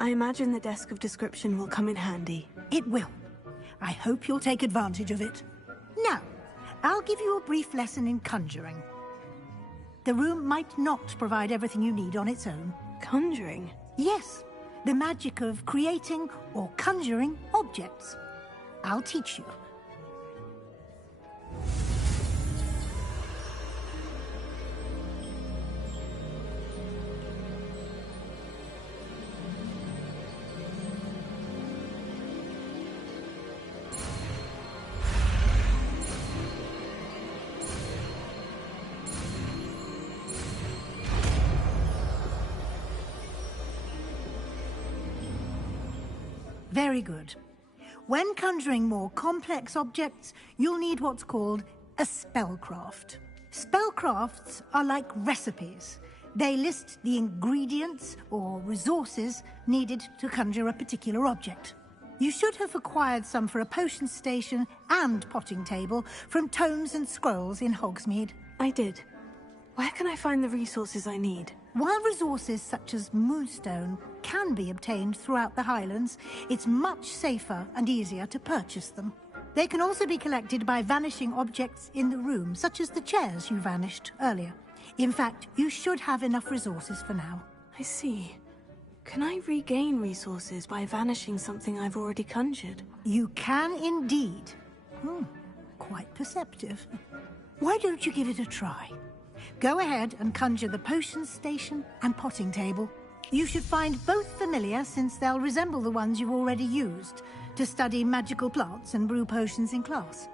I imagine the desk of description will come in handy. It will. I hope you'll take advantage of it. Now, I'll give you a brief lesson in conjuring. The room might not provide everything you need on its own. Conjuring? Yes, the magic of creating or conjuring objects. I'll teach you. Very good. When conjuring more complex objects, you'll need what's called a spellcraft. Spellcrafts are like recipes. They list the ingredients or resources needed to conjure a particular object. You should have acquired some for a potion station and potting table from tomes and scrolls in Hogsmeade. I did. Where can I find the resources I need? While resources such as moonstone can be obtained throughout the Highlands, it's much safer and easier to purchase them. They can also be collected by vanishing objects in the room, such as the chairs you vanished earlier. In fact, you should have enough resources for now. I see. Can I regain resources by vanishing something I've already conjured? You can indeed. Quite perceptive. Why don't you give it a try? Go ahead and conjure the potion station and potting table. You should find both familiar, since they'll resemble the ones you've already used to study magical plants and brew potions in class.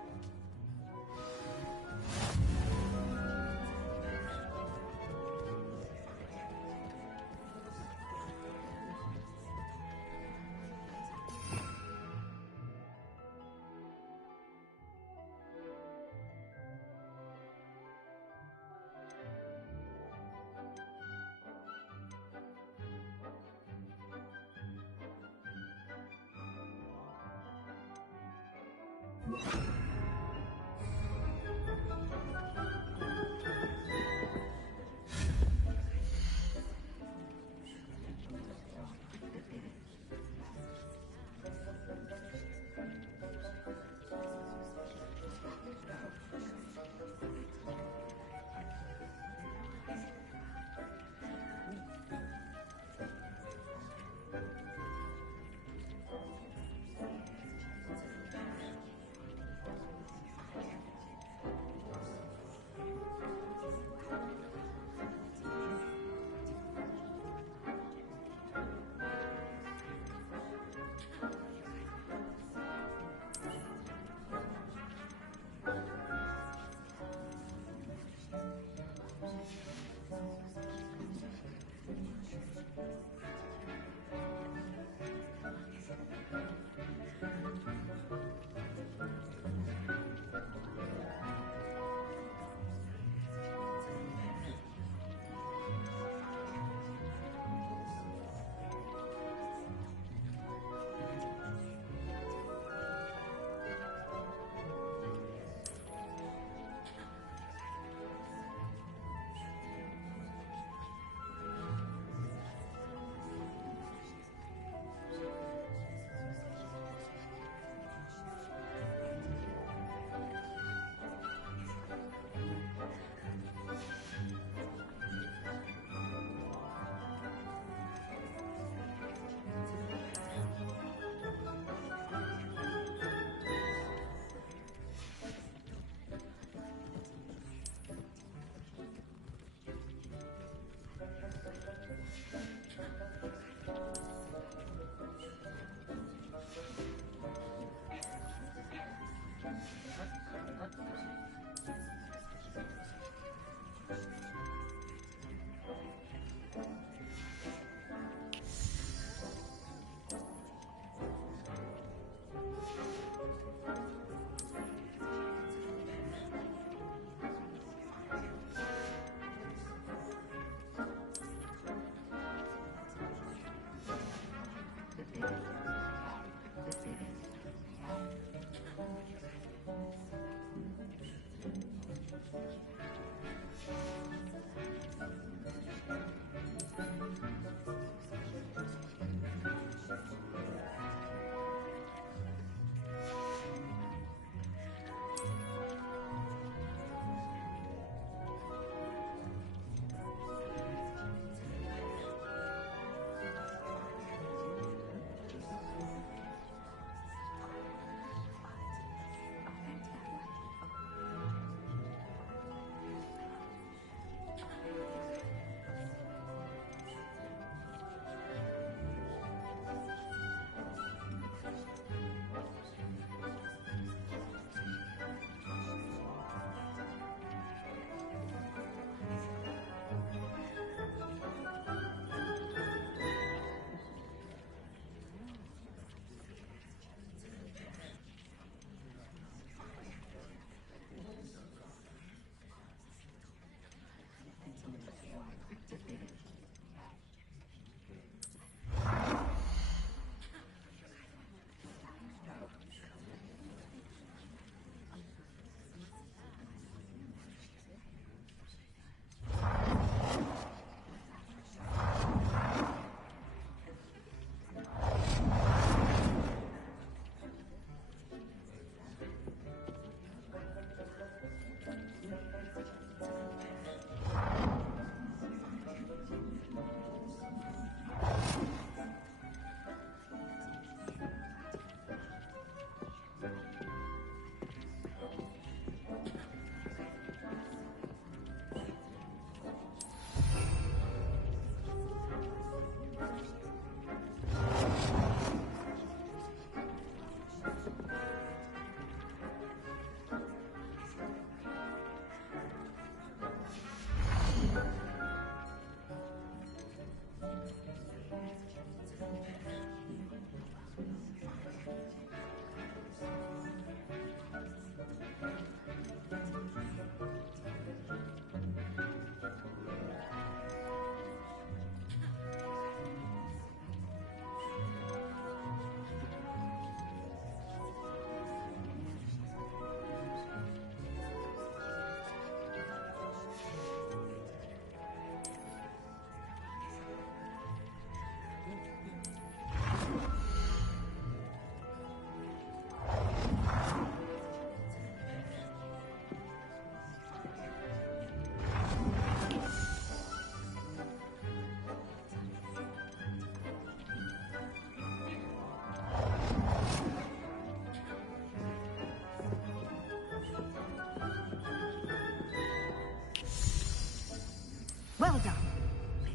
Well done.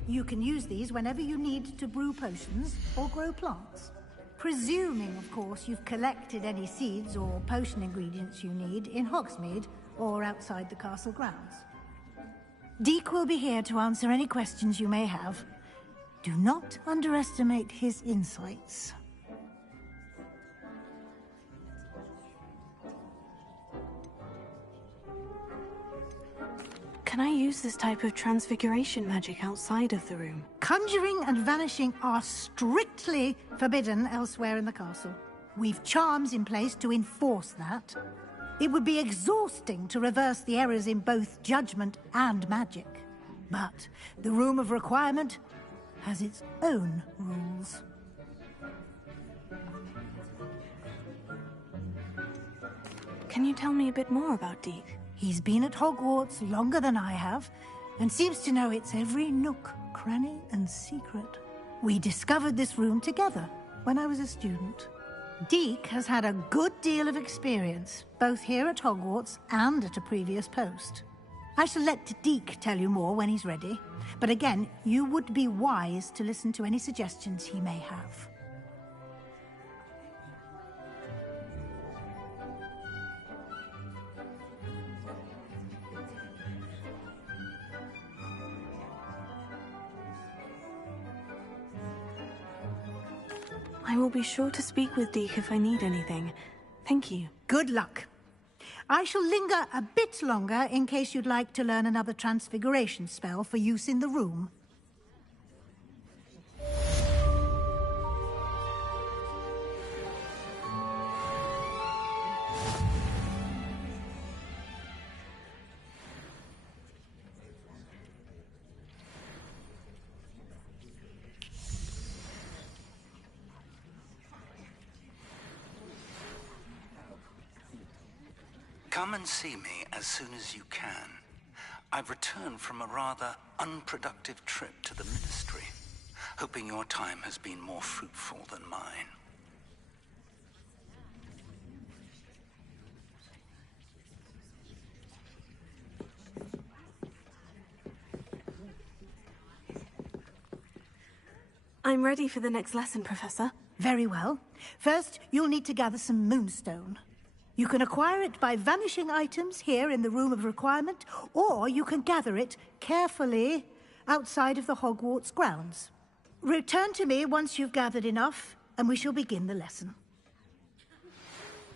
You can use these whenever you need to brew potions or grow plants. Presuming, of course, you've collected any seeds or potion ingredients you need in Hogsmeade or outside the castle grounds. Deek will be here to answer any questions you may have. Do not underestimate his insights. Can I use this type of transfiguration magic outside of the room? Conjuring and vanishing are strictly forbidden elsewhere in the castle. We've charms in place to enforce that. It would be exhausting to reverse the errors in both judgment and magic. But the Room of Requirement has its own rules. Can you tell me a bit more about Deek? He's been at Hogwarts longer than I have, and seems to know its every nook, cranny, and secret. We discovered this room together when I was a student. Deek has had a good deal of experience, both here at Hogwarts and at a previous post. I shall let Deek tell you more when he's ready, but again, you would be wise to listen to any suggestions he may have. I will be sure to speak with Deek if I need anything. Thank you. Good luck. I shall linger a bit longer in case you'd like to learn another transfiguration spell for use in the room. Come and see me as soon as you can. I've returned from a rather unproductive trip to the Ministry, hoping your time has been more fruitful than mine. I'm ready for the next lesson, Professor. Very well. First, you'll need to gather some moonstone. You can acquire it by vanishing items here in the Room of Requirement, or you can gather it carefully outside of the Hogwarts grounds. Return to me once you've gathered enough, and we shall begin the lesson.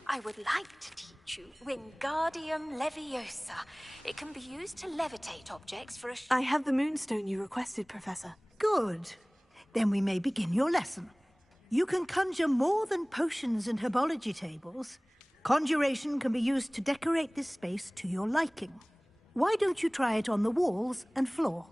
I would like to teach you Wingardium Leviosa. It can be used to levitate objects for a... I have the moonstone you requested, Professor. Good. Then we may begin your lesson. You can conjure more than potions and herbology tables. Conjuration can be used to decorate this space to your liking. Why don't you try it on the walls and floor?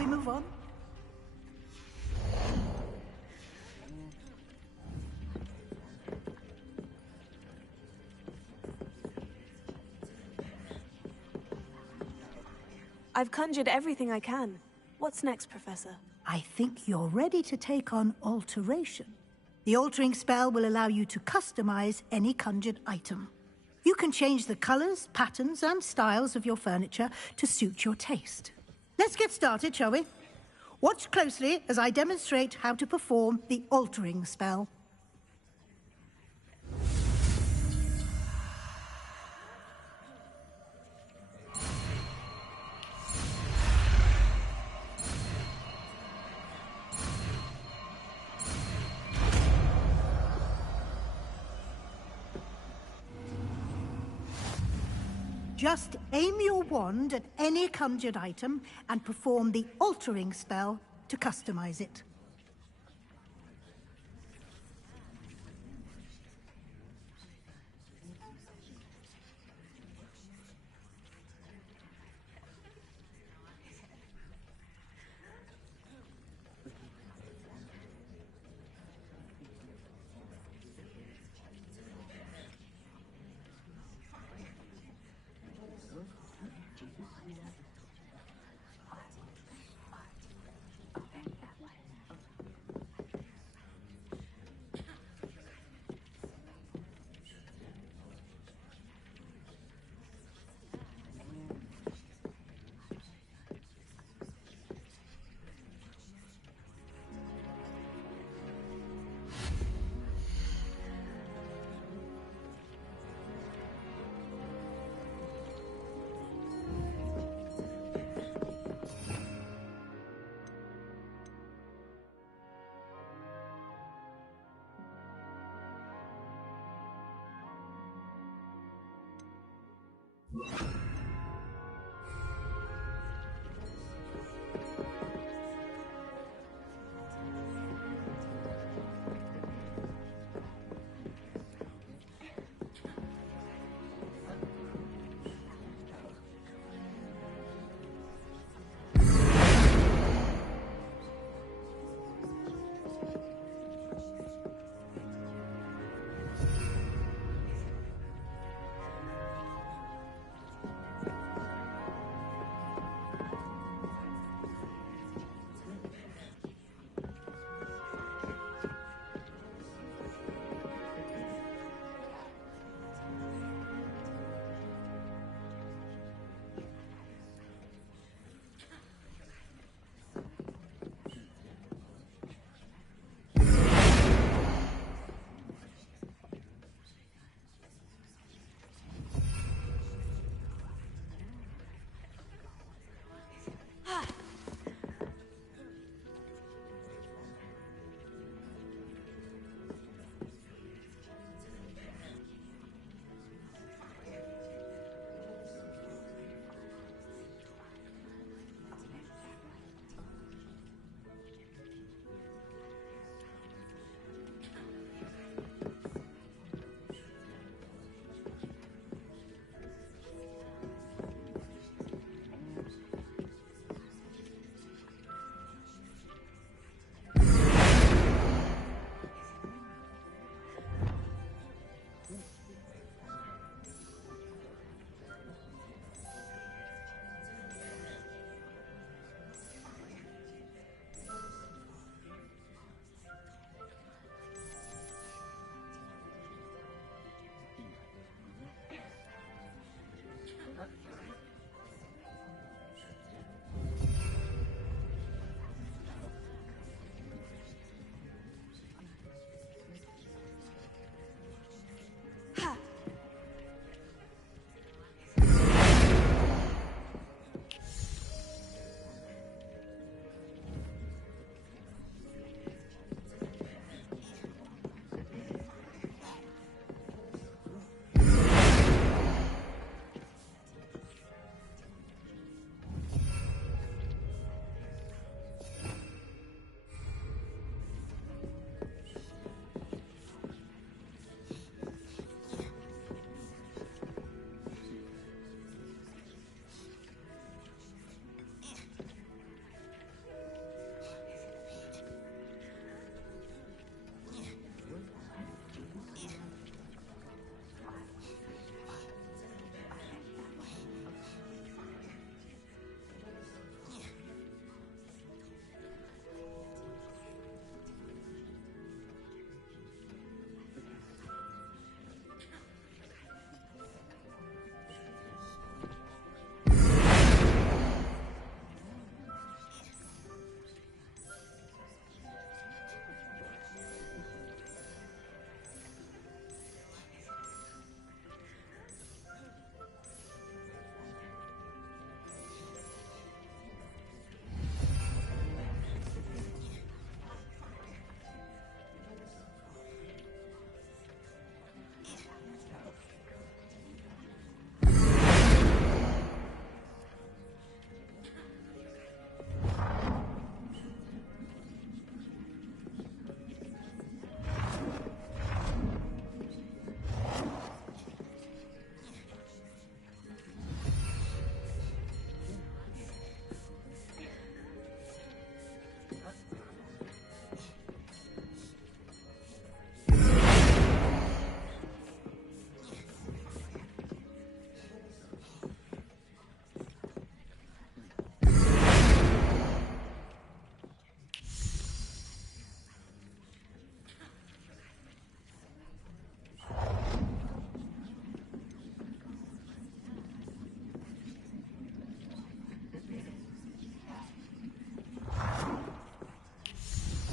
we move on? I've conjured everything I can. What's next, Professor? I think you're ready to take on alteration. The altering spell will allow you to customize any conjured item. You can change the colors, patterns, and styles of your furniture to suit your taste. Let's get started, shall we? Watch closely as I demonstrate how to perform the altering spell. Just aim your wand at any conjured item and perform the altering spell to customize it.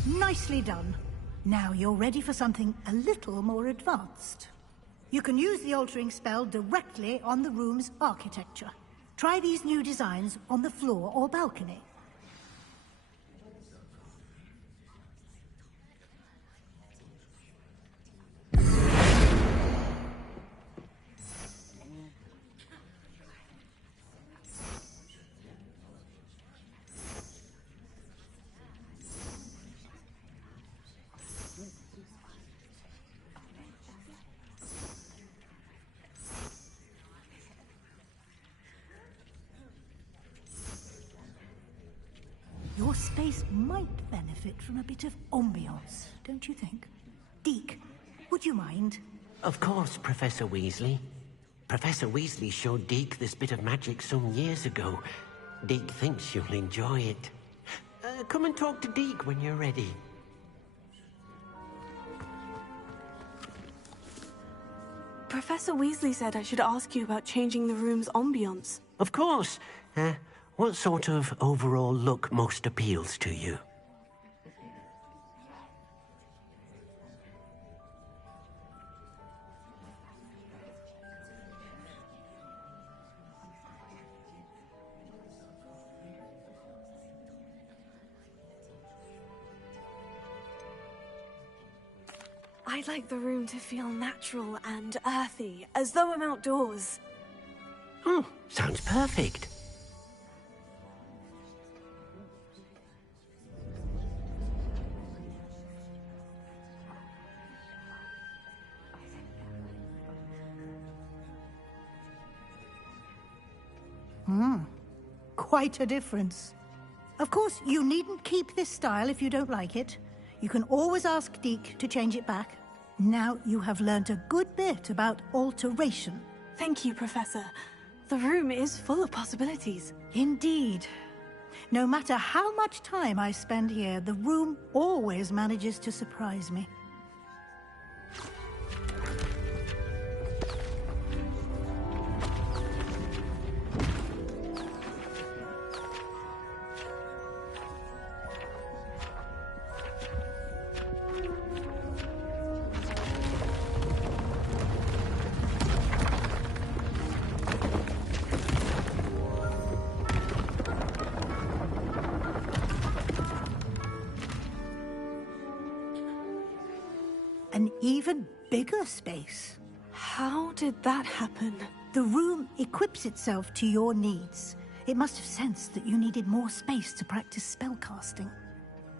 Nicely done. Now you're ready for something a little more advanced. You can use the altering spell directly on the room's architecture. Try these new designs on the floor or balcony. Your space might benefit from a bit of ambiance, don't you think? Deke, would you mind? Of course, Professor Weasley. Professor Weasley showed Deke this bit of magic some years ago. Deke thinks you'll enjoy it. Come and talk to Deke when you're ready. Professor Weasley said I should ask you about changing the room's ambiance. Of course. What sort of overall look most appeals to you? I'd like the room to feel natural and earthy, as though I'm outdoors. Oh, sounds perfect. Quite a difference. Of course, you needn't keep this style if you don't like it. You can always ask Deke to change it back. Now you have learnt a good bit about alteration. Thank you, Professor. The room is full of possibilities. Indeed. No matter how much time I spend here, the room always manages to surprise me. An even bigger space. How did that happen? The room equips itself to your needs. It must have sensed that you needed more space to practice spellcasting.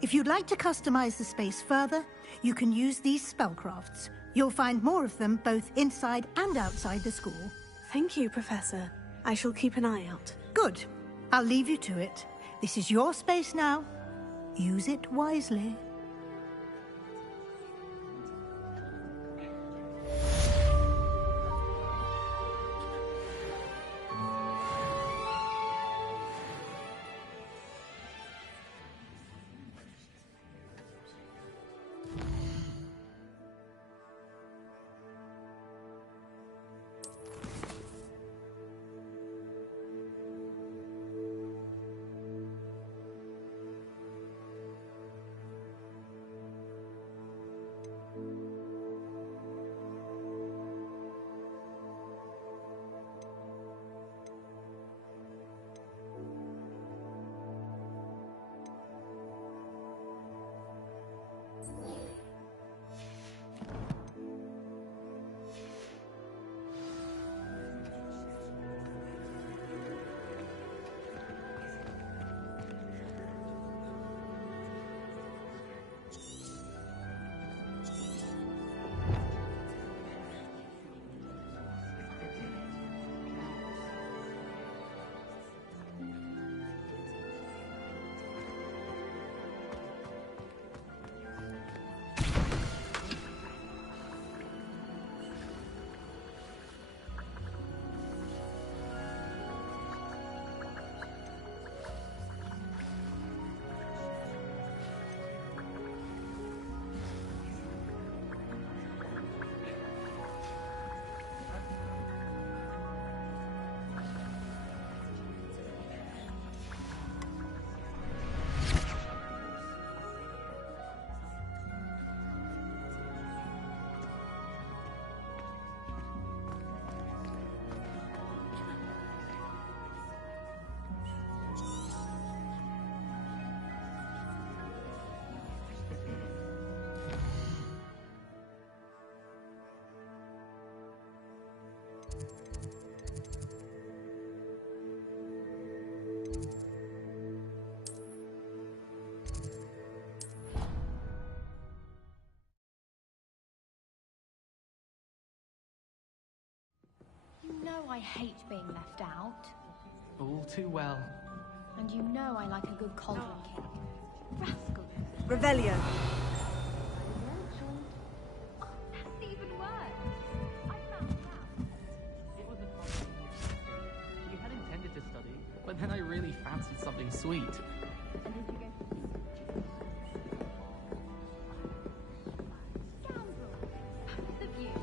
If you'd like to customize the space further, you can use these spellcrafts. You'll find more of them both inside and outside the school. Thank you, Professor. I shall keep an eye out. Good. I'll leave you to it. This is your space now. Use it wisely. I hate being left out. All too well. And you know I like a good cauldron cake. Rascal. Revelio. Oh, that's even worse. I found out. It wasn't fun. We had intended to study, but then I really fancied something sweet. And did you go for scoundrel? The view.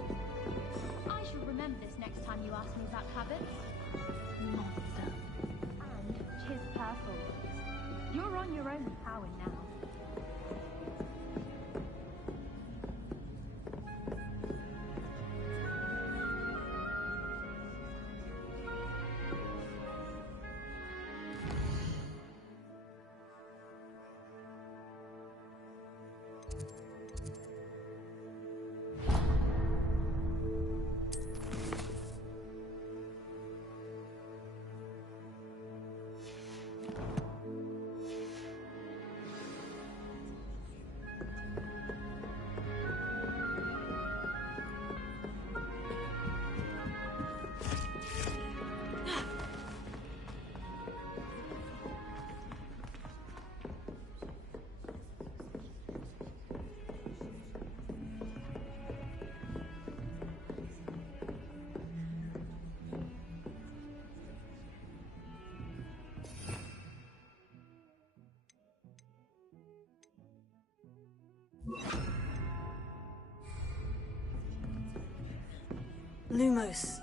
I shall remember this next time you ask me about habits. Monster. And 'tis purple. You're on your own with Howard now. Lumos.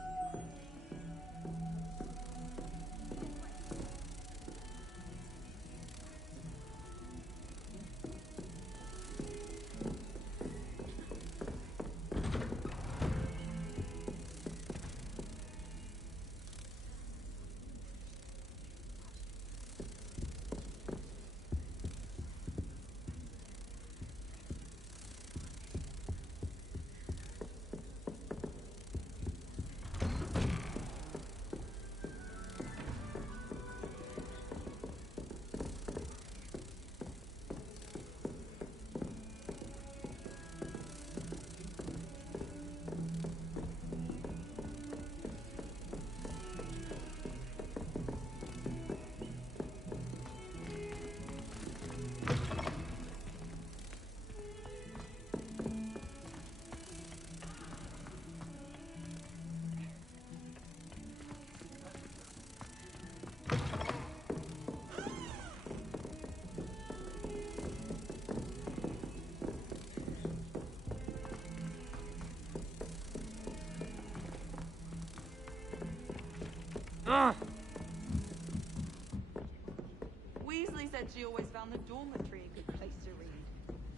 Weasley said she always found the dormitory a good place to read.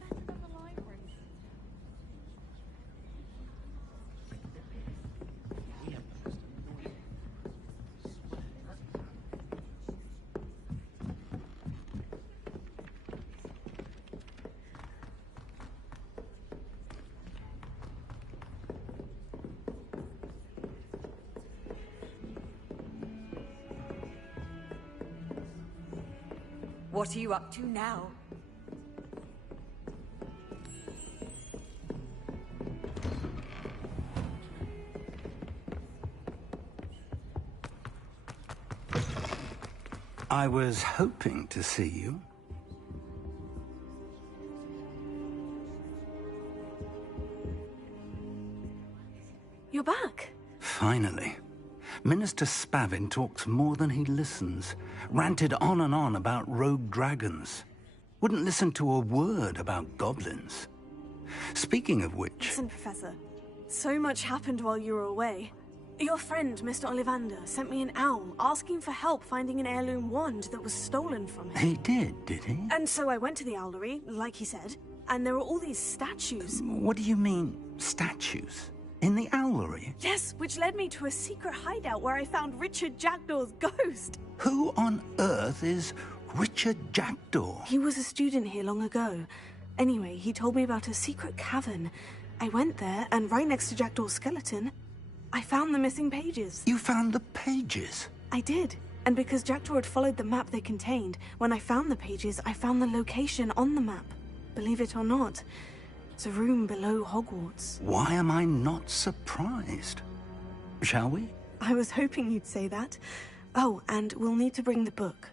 Better than the library. What are you up to now? I was hoping to see you. You're back. Finally. Minister Spavin talks more than he listens. Ranted on and on about rogue dragons. Wouldn't listen to a word about goblins. Speaking of which... Listen, Professor. So much happened while you were away. Your friend, Mr. Ollivander, sent me an owl asking for help finding an heirloom wand that was stolen from him. He did he? And so I went to the owlery, like he said, and there were all these statues. What do you mean, statues? In the owlery? Yes, which led me to a secret hideout where I found Richard Jackdaw's ghost. Who on earth is Richard Jackdaw? He was a student here long ago. Anyway, he told me about a secret cavern. I went there, and right next to Jackdaw's skeleton, I found the missing pages. You found the pages? I did. And because Jackdaw had followed the map they contained, when I found the pages, I found the location on the map. Believe it or not, it's a room below Hogwarts. Why am I not surprised? Shall we? I was hoping you'd say that. Oh, and we'll need to bring the book.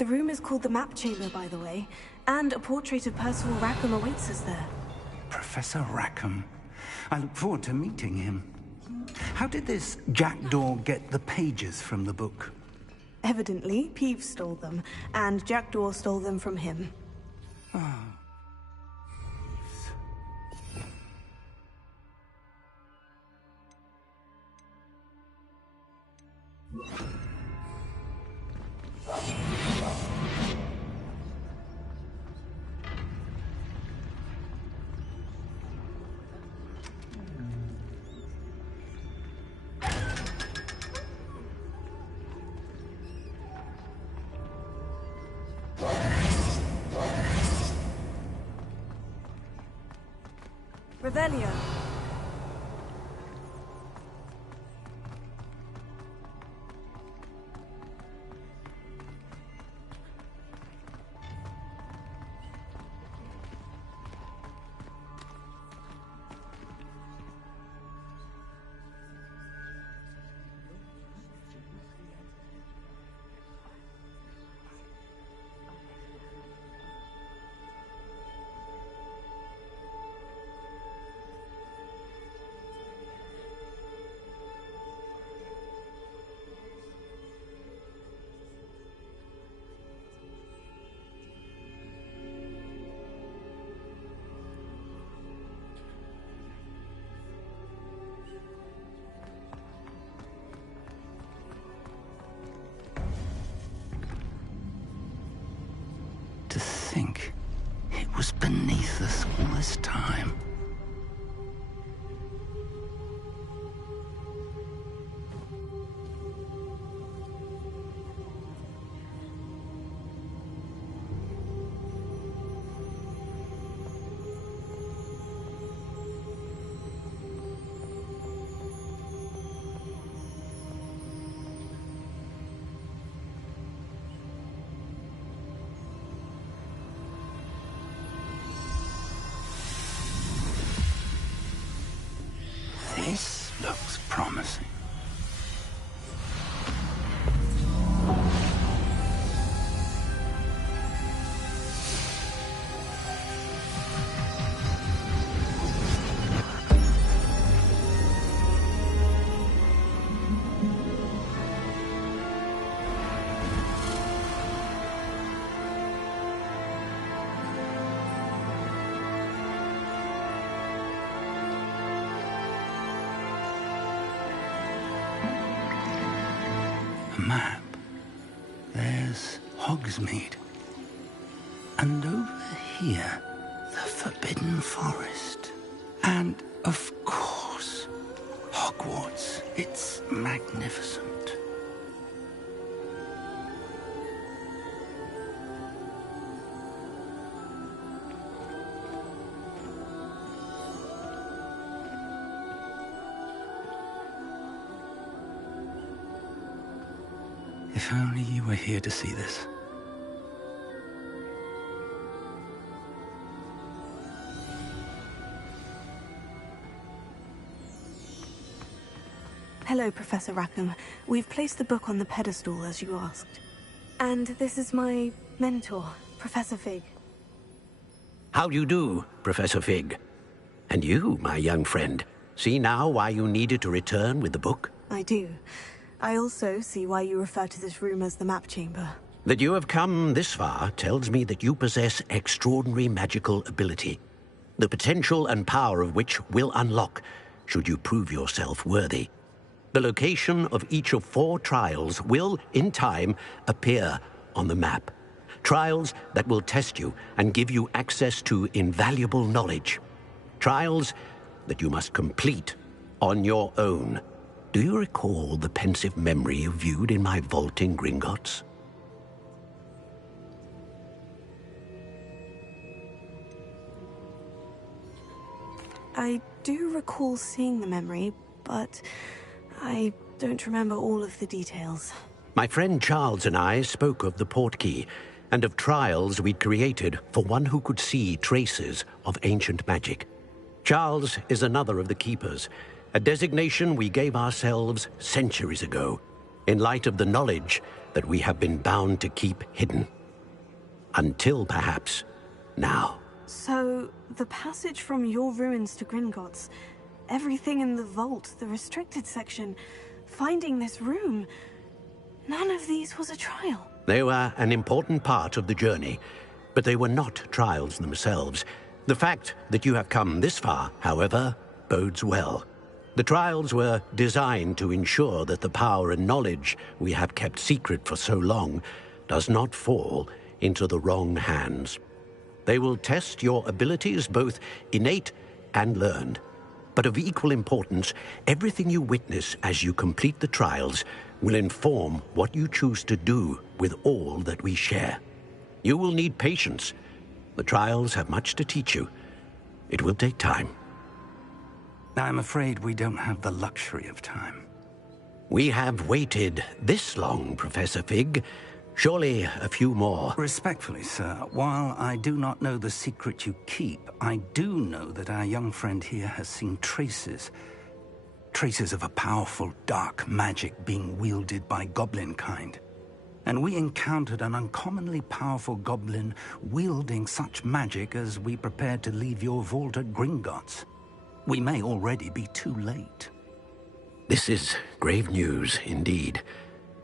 The room is called the Map Chamber, by the way, and a portrait of Percival Rackham awaits us there. Professor Rackham. I look forward to meeting him. How did this jackdaw get the pages from the book? Evidently, Peeves stole them, and Jackdaw stole them from him. Ah. Revelio. To think it was beneath us all this time. This looks promising. Map. There's Hogsmeade. And over here, the Forbidden Forest. And, of course, Hogwarts. It's magnificent. If only you were here to see this. Hello, Professor Rackham. We've placed the book on the pedestal, as you asked. And this is my mentor, Professor Fig. How do you do, Professor Fig? And you, my young friend, see now why you needed to return with the book? I do. I also see why you refer to this room as the Map Chamber. That you have come this far tells me that you possess extraordinary magical ability, the potential and power of which will unlock should you prove yourself worthy. The location of each of 4 trials will, in time, appear on the map. Trials that will test you and give you access to invaluable knowledge. Trials that you must complete on your own. Do you recall the pensive memory you viewed in my vault in Gringotts? I do recall seeing the memory, but I don't remember all of the details. My friend Charles and I spoke of the portkey and of trials we'd created for one who could see traces of ancient magic. Charles is another of the keepers, a designation we gave ourselves centuries ago, in light of the knowledge that we have been bound to keep hidden. Until perhaps now. So, the passage from your ruins to Gringotts, everything in the vault, the restricted section, finding this room, none of these was a trial. They were an important part of the journey, but they were not trials themselves. The fact that you have come this far, however, bodes well. The trials were designed to ensure that the power and knowledge we have kept secret for so long does not fall into the wrong hands. They will test your abilities, both innate and learned. But of equal importance, everything you witness as you complete the trials will inform what you choose to do with all that we share. You will need patience. The trials have much to teach you. It will take time. I'm afraid we don't have the luxury of time. We have waited this long, Professor Fig. Surely a few more. Respectfully, sir, while I do not know the secret you keep, I do know that our young friend here has seen traces of a powerful dark magic being wielded by goblin kind. And we encountered an uncommonly powerful goblin wielding such magic as we prepared to leave your vault at Gringotts. We may already be too late. This is grave news indeed.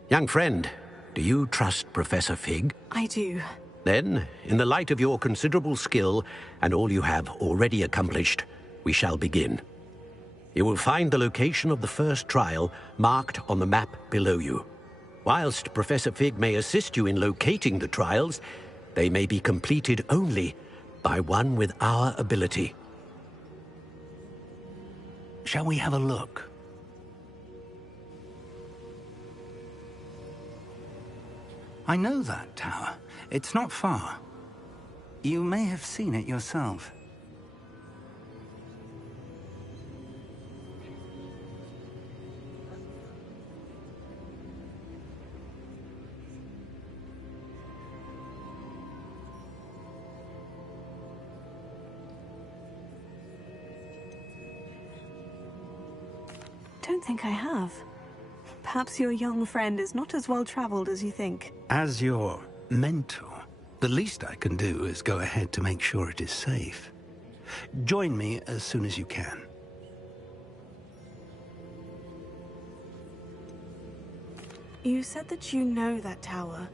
Young friend, do you trust Professor Fig? I do. Then, in the light of your considerable skill and all you have already accomplished, we shall begin. You will find the location of the first trial marked on the map below you. Whilst Professor Fig may assist you in locating the trials, they may be completed only by one with our ability. Shall we have a look? I know that tower. It's not far. You may have seen it yourself. Don't think I have. Perhaps your young friend is not as well traveled as you think. As your mentor, the least I can do is go ahead to make sure it is safe. Join me as soon as you can. You said that you know that tower.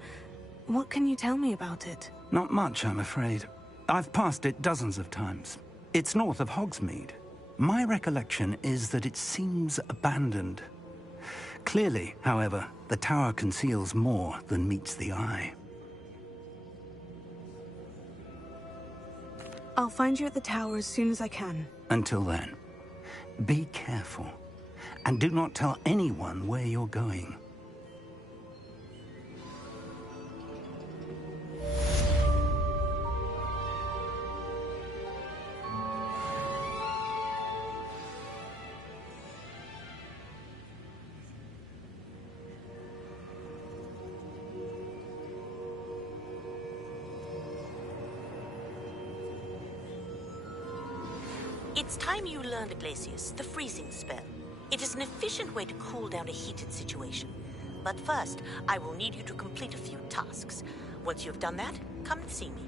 What can you tell me about it? Not much, I'm afraid. I've passed it dozens of times. It's north of Hogsmeade. My recollection is that it seems abandoned. Clearly, however, the tower conceals more than meets the eye. I'll find you at the tower as soon as I can. Until then, be careful, and do not tell anyone where you're going. It's time you learned, Glacius, the freezing spell. It is an efficient way to cool down a heated situation. But first, I will need you to complete a few tasks. Once you've done that, come and see me.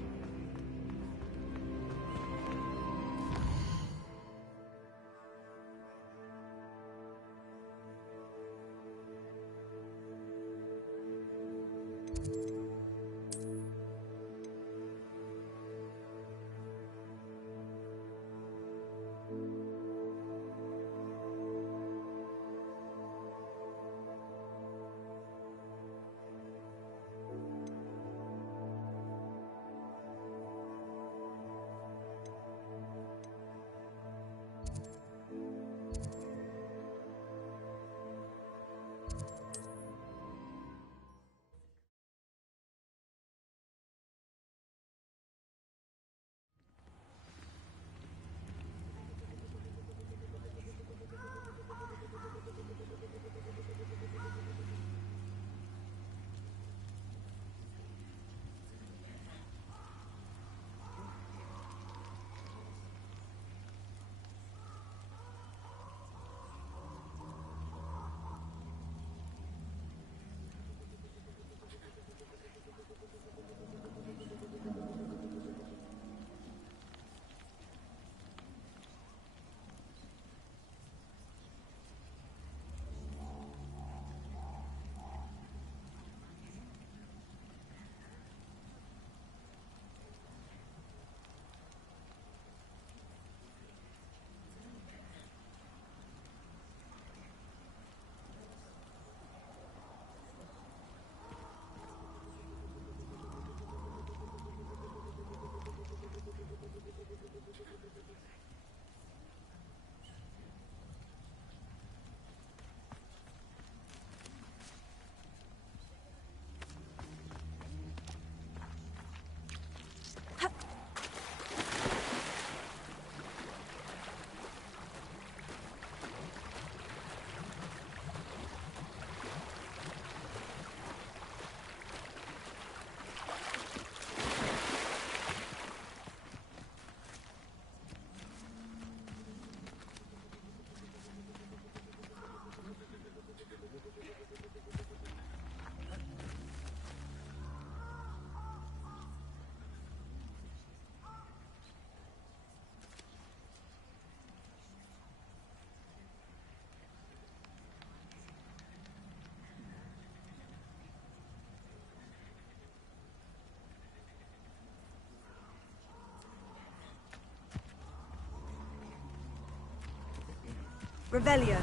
Revelio.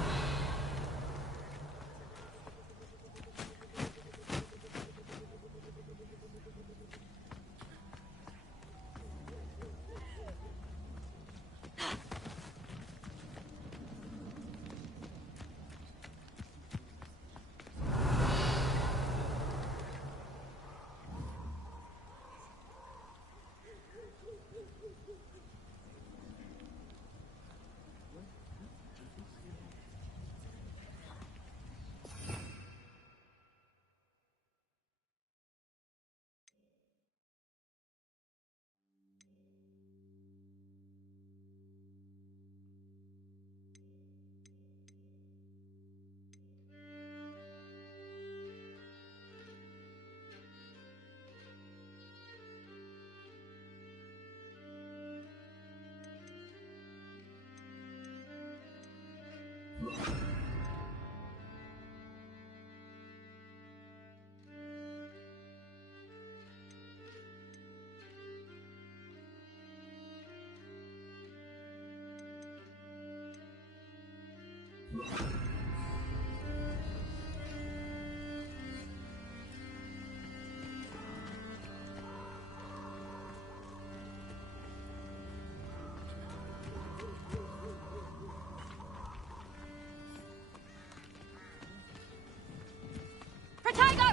Protego!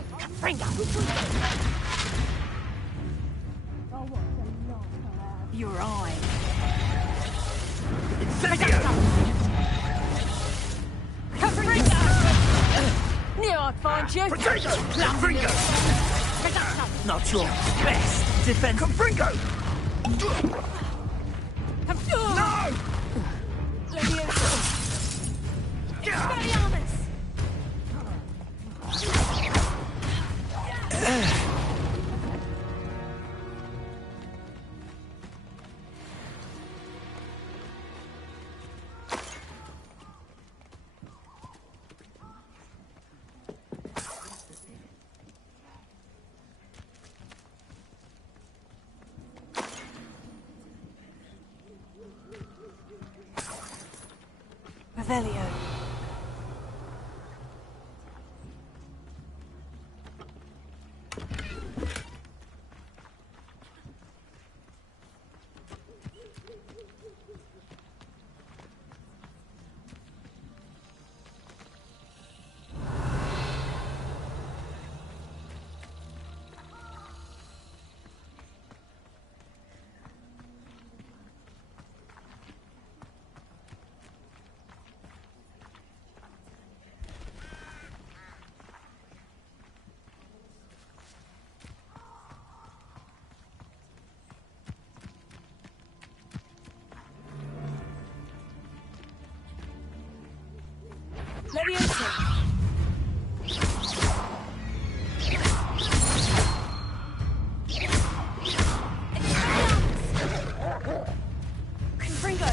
Your eye. Knew I'd find you. Confringo! Not your best defense. Confringo! No! Expelliarmus! Revelio. Leviosa! Confringo!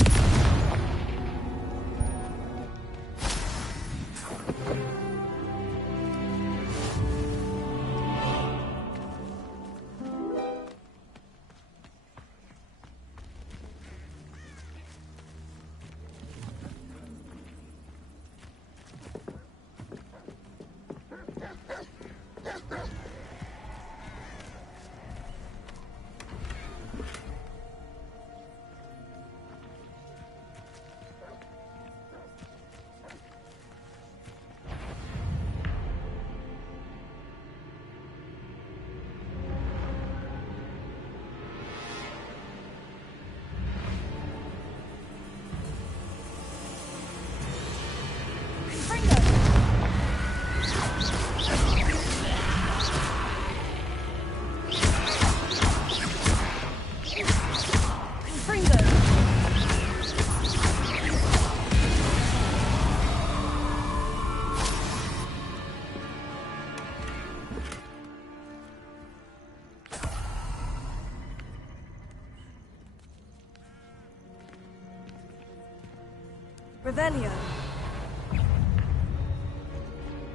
Revelio.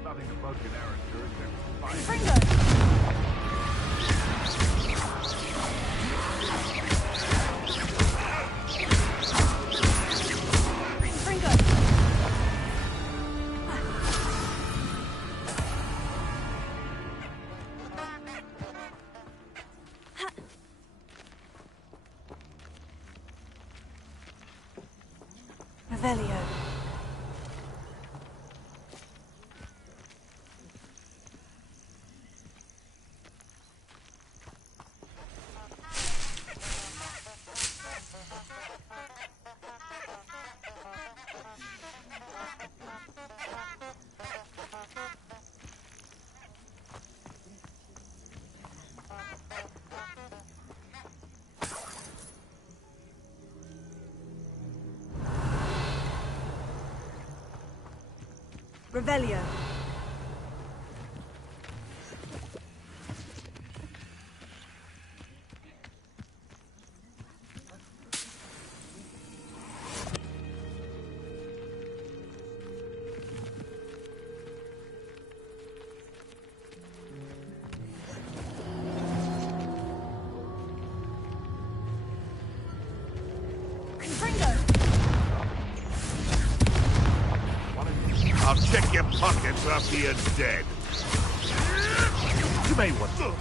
Nothing to bug in Aaron during their Confringo! Confringo! Revelio. Revelio. I'll check your pockets after you're dead. You may want to.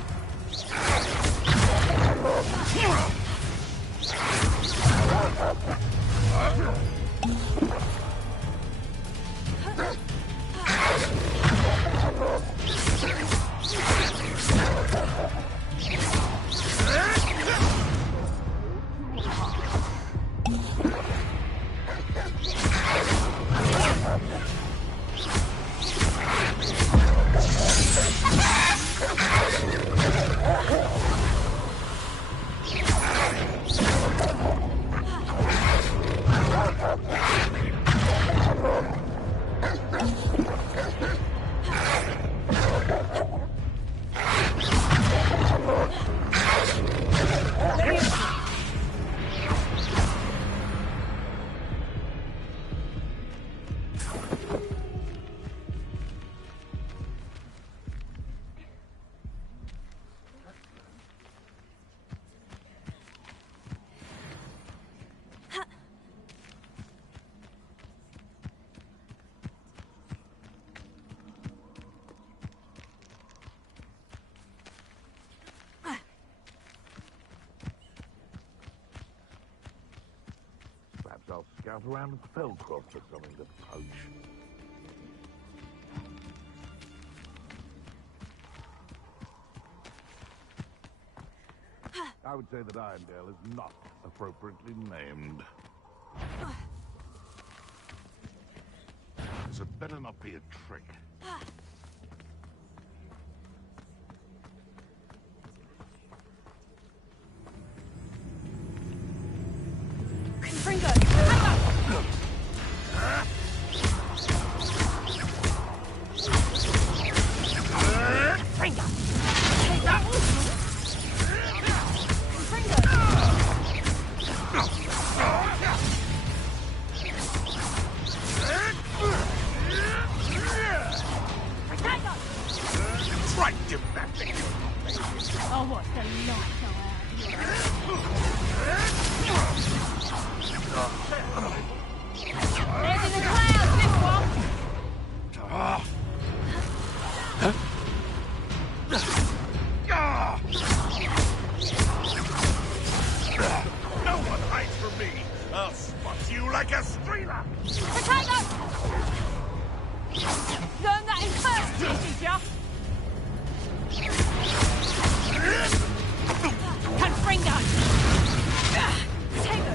Perhaps I'll scout around Fellcroft for something to poach. I would say that Irondale is not appropriately named. This had better not be a trick. Oh, what There's in the clouds, this one! No one hides from me! I'll spot you like a streamer! Potato! Learn that in first, did ya? Confringo! Potato!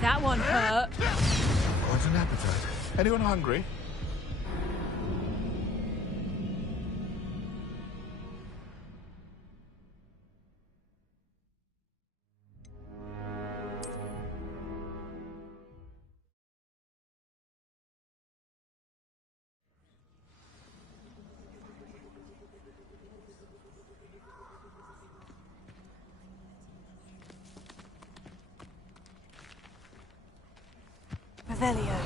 That one hurt. Quite an appetite. Anyone hungry? Revelio.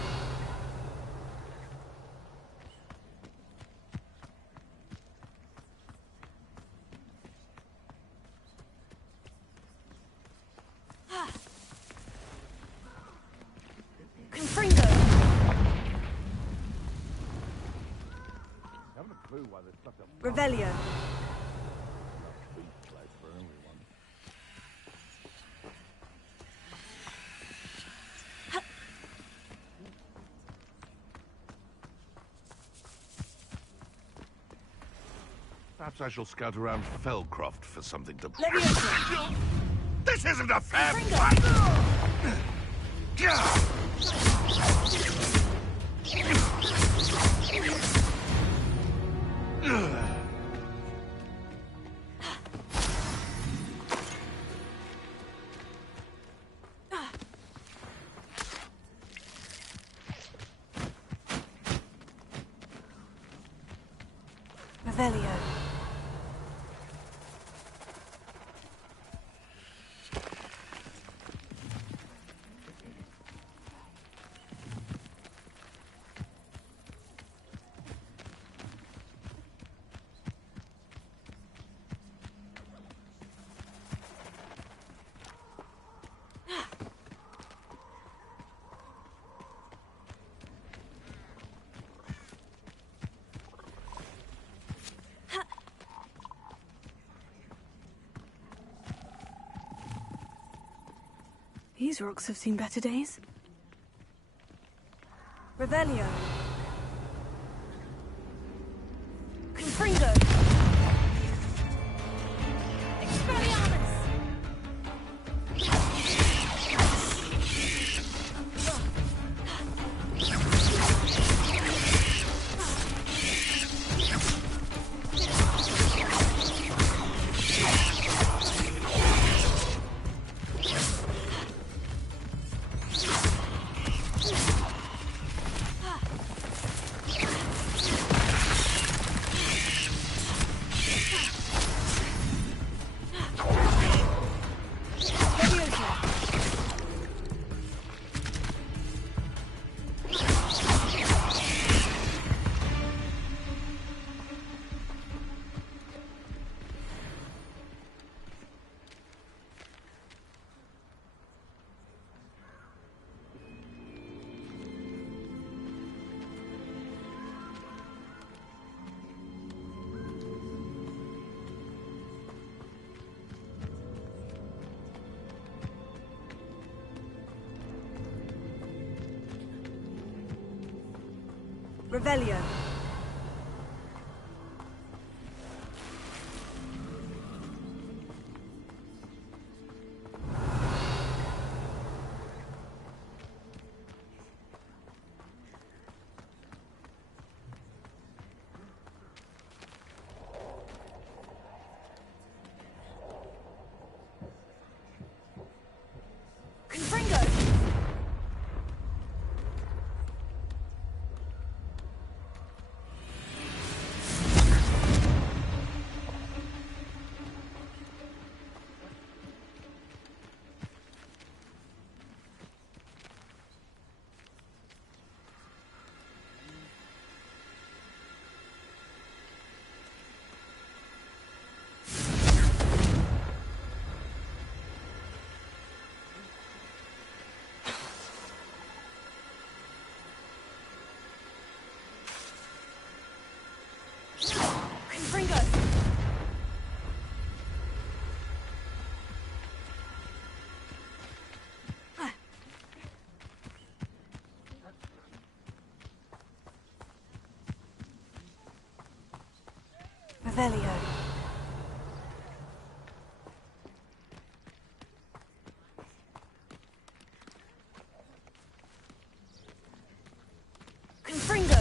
clue why there's such a Revelio. Perhaps I shall scout around Felcroft for something to... Leviosa. This isn't a fair fight! Revelio. These rocks have seen better days. Revelio. Confringo. Expelliarmus. Revelio. Confringo. Confringo. Revelio. Confringo.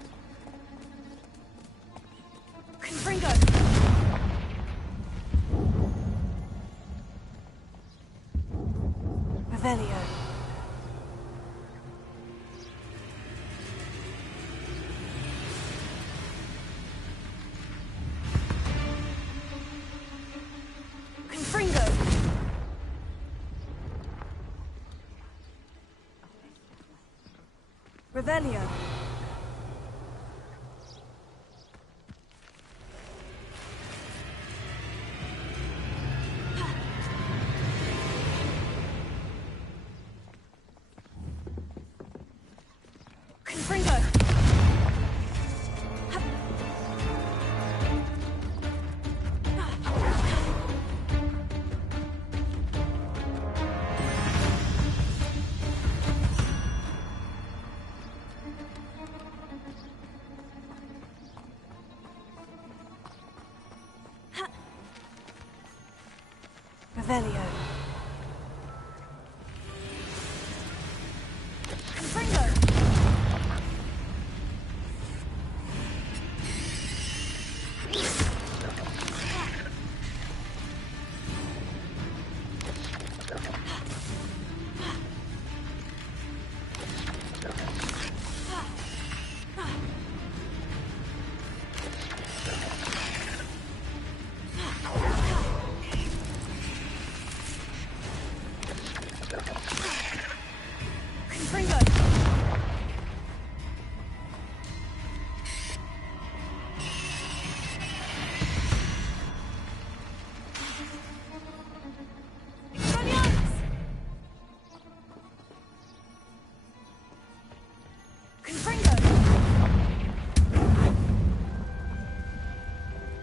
Revelio. Confringo. Revelio. Confringo. Revelio. Revelio.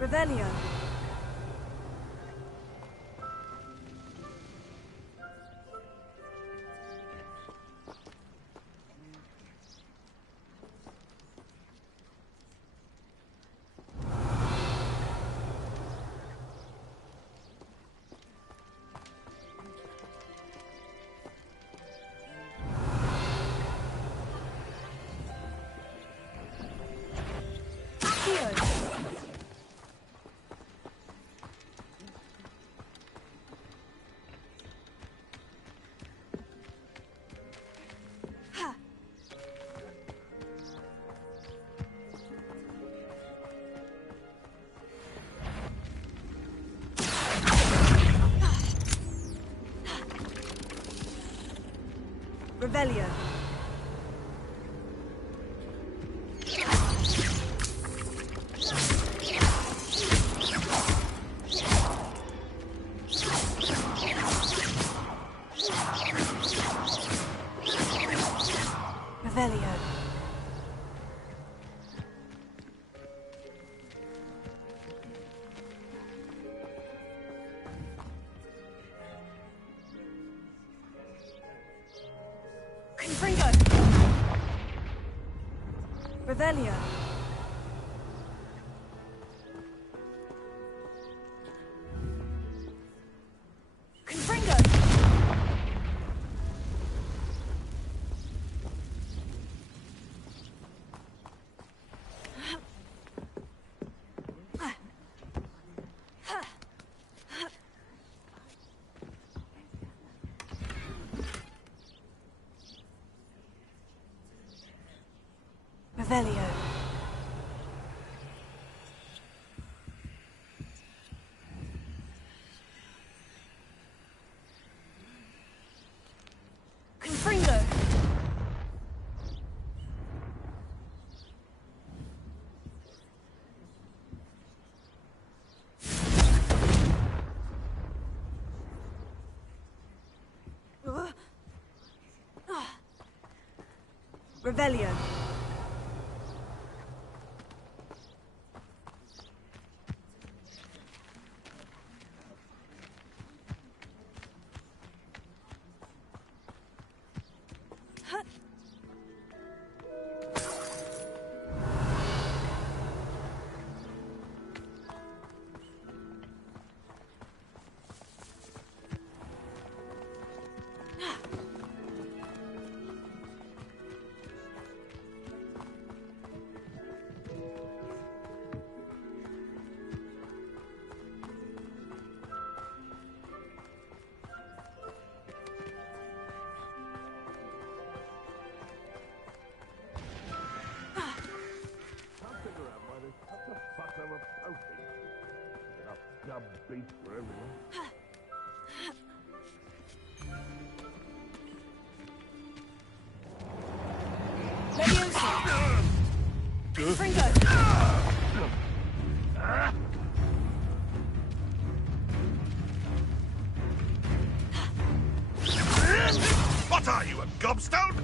Revelio. Revelio. Revelio. Confringo. Revelio. Confringo. Revelio. Confringo. Revelio. What are you, a gobstone?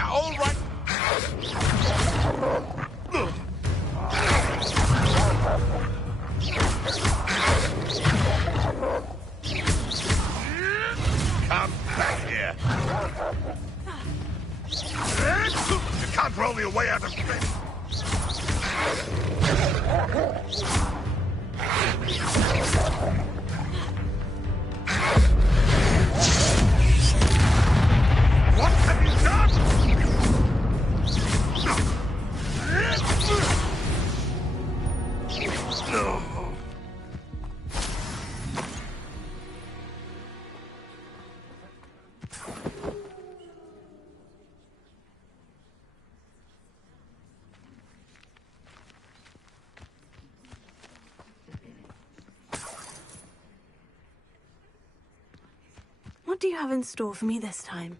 All right. Come back here. do you have in store for me this time?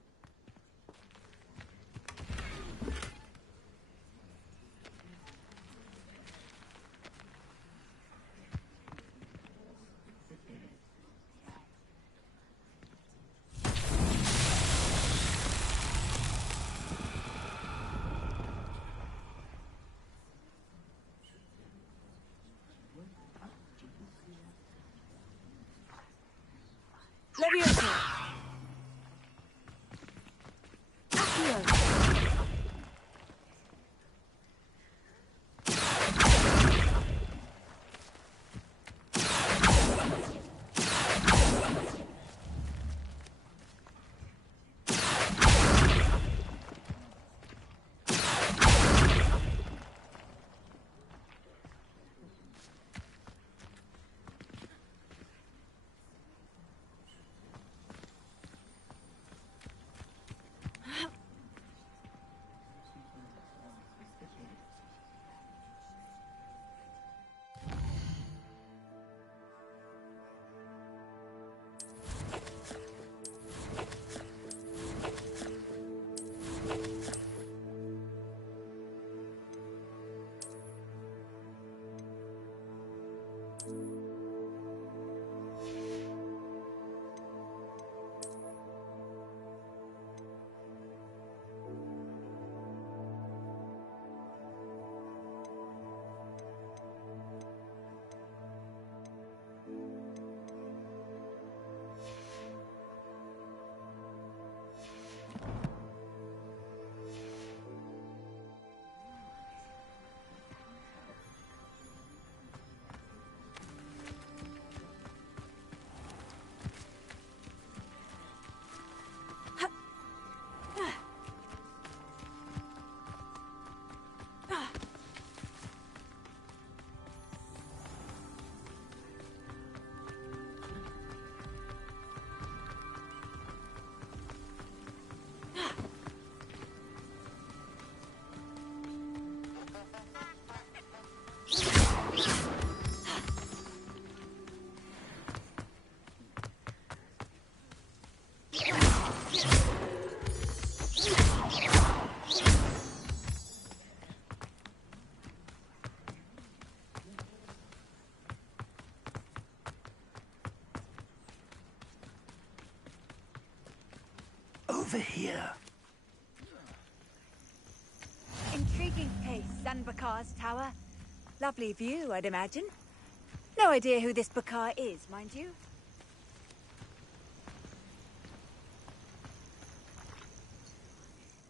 Leviosa! Accio! Over here. Intriguing place, Zanbakar's tower. Lovely view, I'd imagine. No idea who this Bakar is, mind you.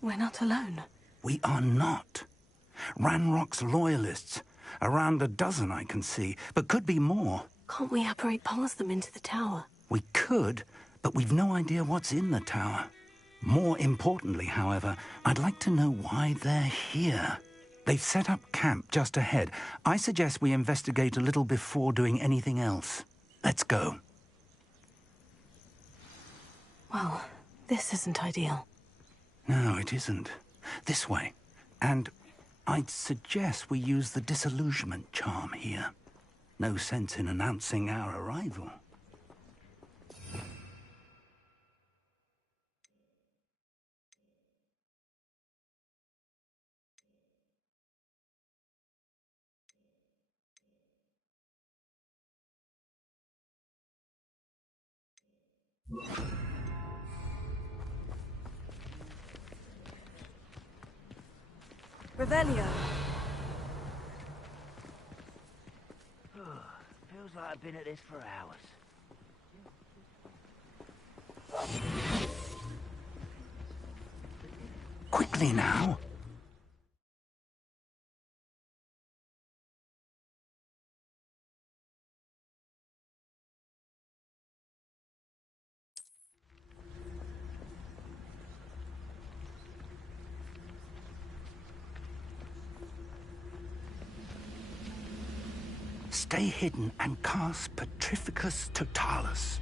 We're not alone. We are not. Ranrock's loyalists. Around a dozen I can see, but could be more. Can't we apparate past them into the tower? We could, but we've no idea what's in the tower. More importantly, however, I'd like to know why they're here. They've set up camp just ahead. I suggest we investigate a little before doing anything else. Let's go. Well, this isn't ideal. No, it isn't. This way. And I'd suggest we use the disillusionment charm here. No sense in announcing our arrival. Revelio. Feels like I've been at this for hours. Quickly now. Stay hidden and cast Petrificus Totalis.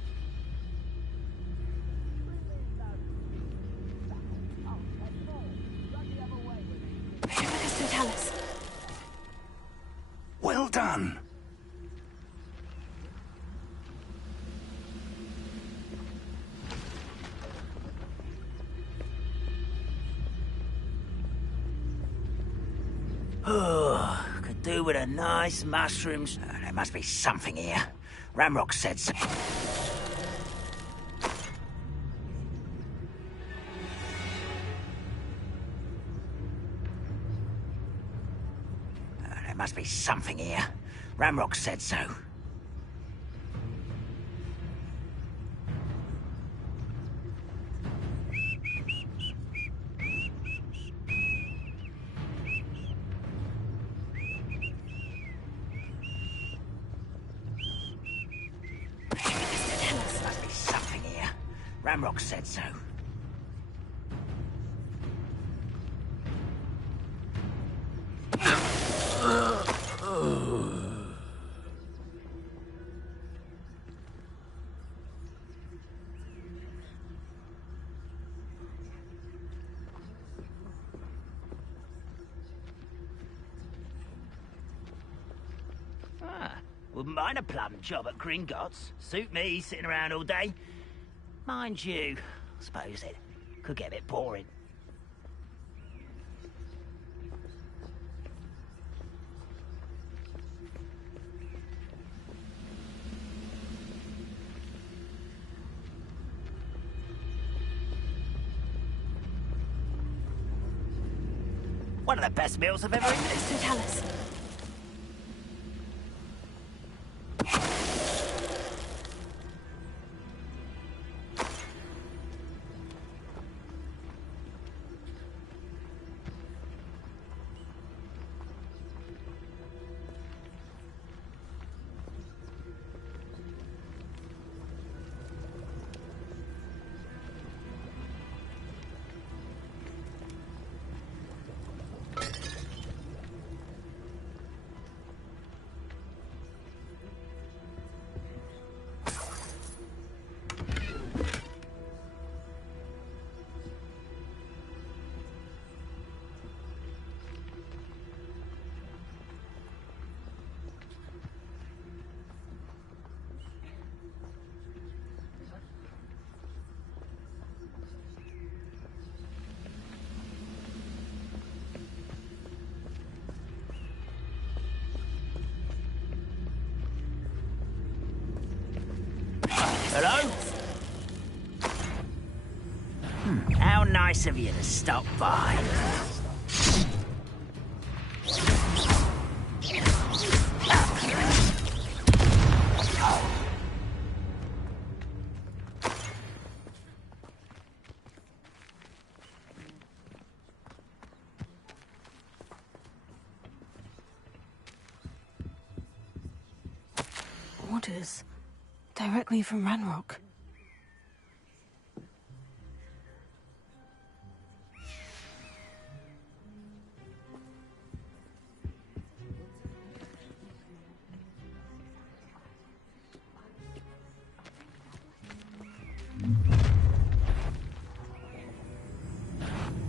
Petrificus Totalis. Well done. Oh, could do with a nice mushrooms. There must be something here. Ramrock said so. There must be something here. Ramrock said so. Must be something here. Ramrock said so. Wouldn't mind a plum job at Gringotts. Suit me, sitting around all day. Mind you, I suppose it could get a bit boring. One of the best meals I've ever eaten. So tell us. Hello? How nice of you to stop by. Orders. Directly from Ranrock.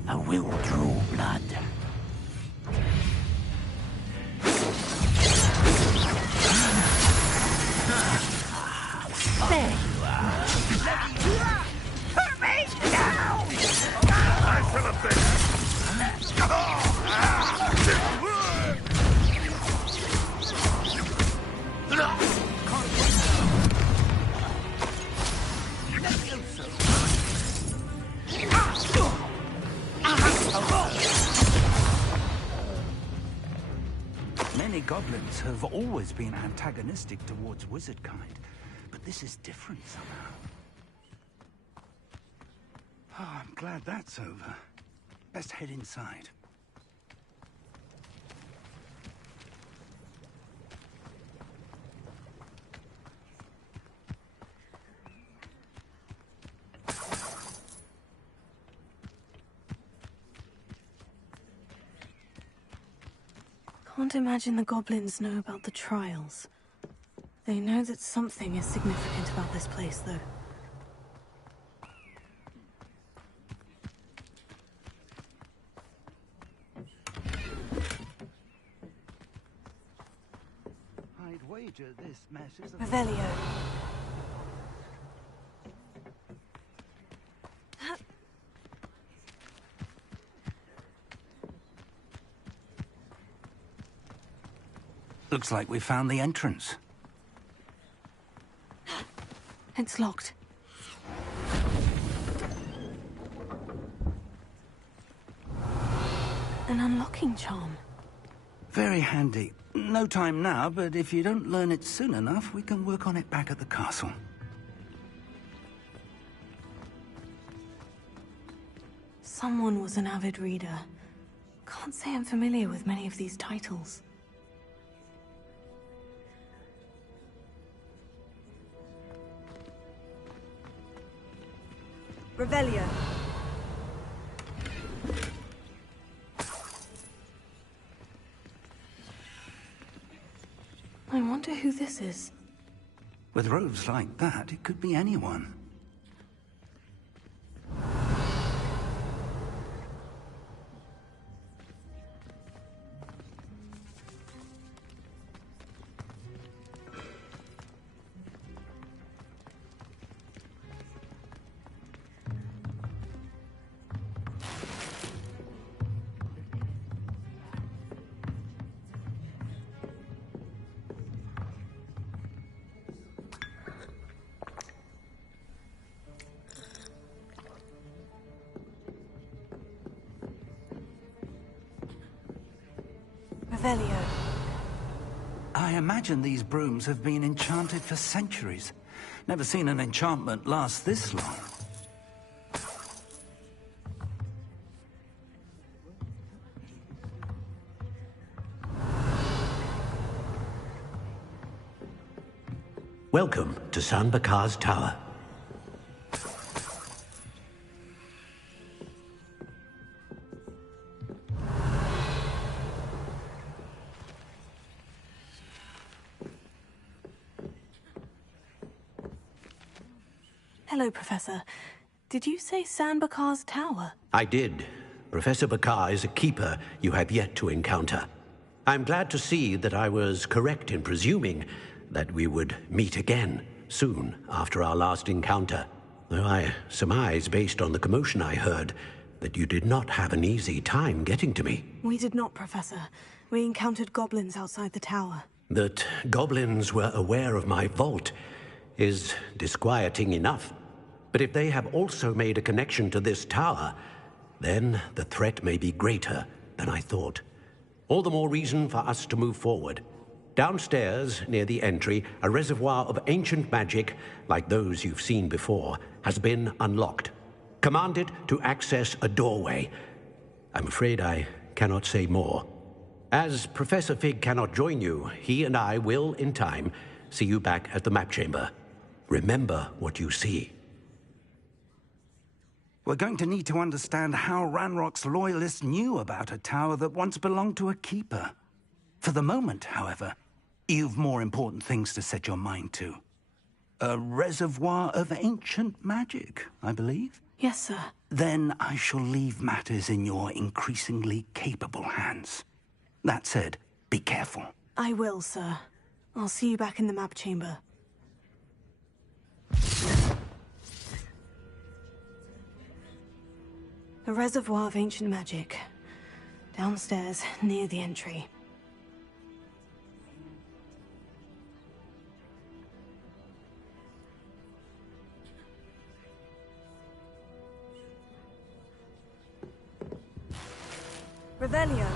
I will draw blood. There you are. Hurt me! No! I feel a bit. Many goblins have always been antagonistic towards wizard kind, but this is different somehow. Oh, I'm glad that's over. Best head inside. Can't imagine the goblins know about the trials. They know that something is significant about this place, though. I'd wager this mess is Revelio. Looks like we found the entrance. It's locked. An unlocking charm. Very handy. No time now, but if you don't learn it soon enough, we can work on it back at the castle. Someone was an avid reader. Can't say I'm familiar with many of these titles. Revelio. I wonder who this is. With robes like that, it could be anyone. Revelio. I imagine these brooms have been enchanted for centuries. Never seen an enchantment last this long. Welcome to San Bakar's Tower. Hello, Professor. Did you say San Bakar's Tower? I did. Professor Bakar is a keeper you have yet to encounter. I'm glad to see that I was correct in presuming that we would meet again soon after our last encounter. Though I surmise, based on the commotion I heard, that you did not have an easy time getting to me. We did not, Professor. We encountered goblins outside the tower. That goblins were aware of my vault is disquieting enough. But if they have also made a connection to this tower, then the threat may be greater than I thought. All the more reason for us to move forward. Downstairs, near the entry, a reservoir of ancient magic, like those you've seen before, has been unlocked. Command it to access a doorway. I'm afraid I cannot say more. As Professor Fig cannot join you, he and I will, in time, see you back at the map chamber. Remember what you see. We're going to need to understand how Ranrock's loyalists knew about a tower that once belonged to a keeper. For the moment, however, you've more important things to set your mind to. A reservoir of ancient magic, I believe? Yes, sir. Then I shall leave matters in your increasingly capable hands. That said, be careful. I will, sir. I'll see you back in the map chamber. A reservoir of ancient magic. Downstairs, near the entry. Revelio.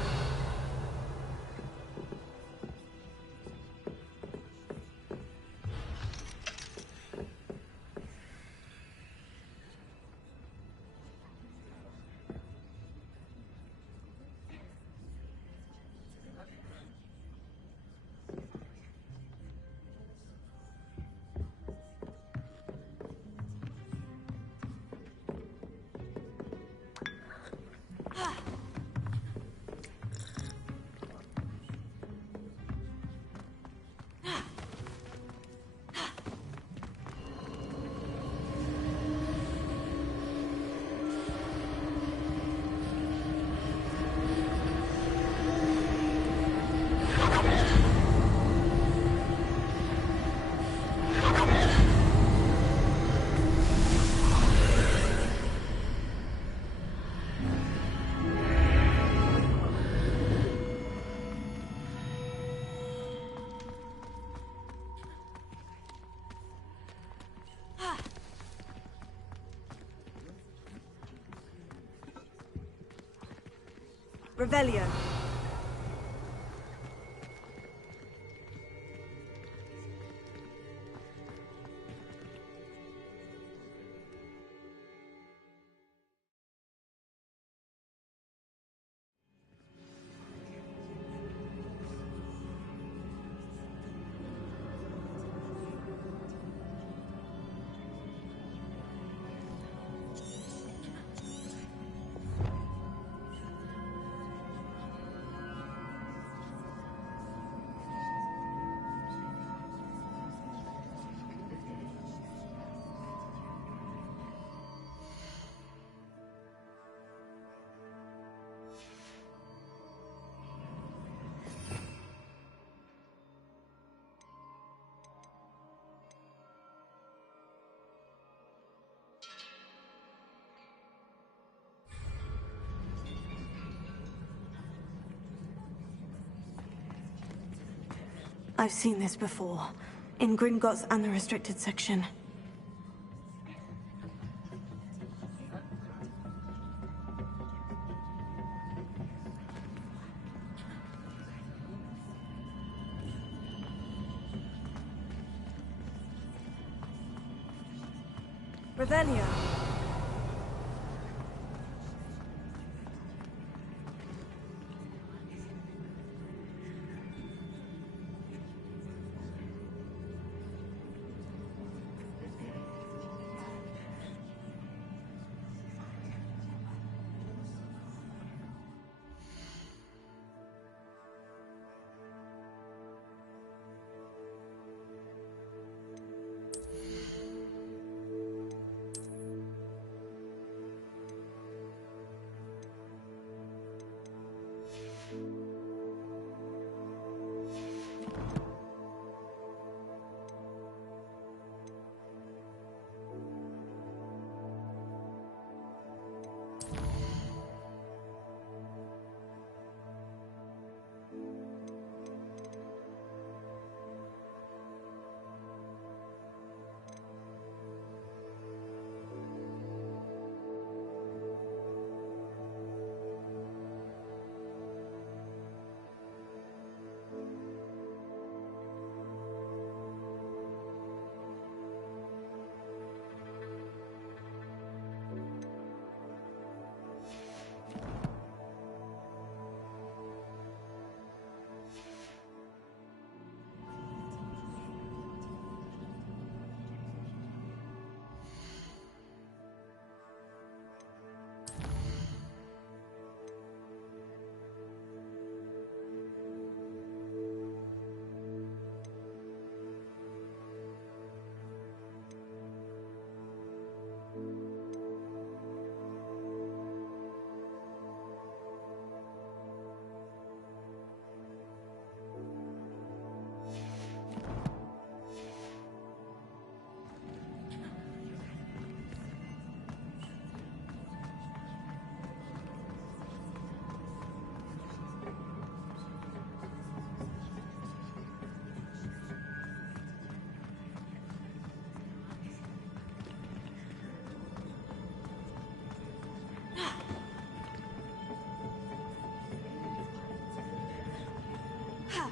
Revelio. I've seen this before. In Gringotts and the restricted section. Revelio.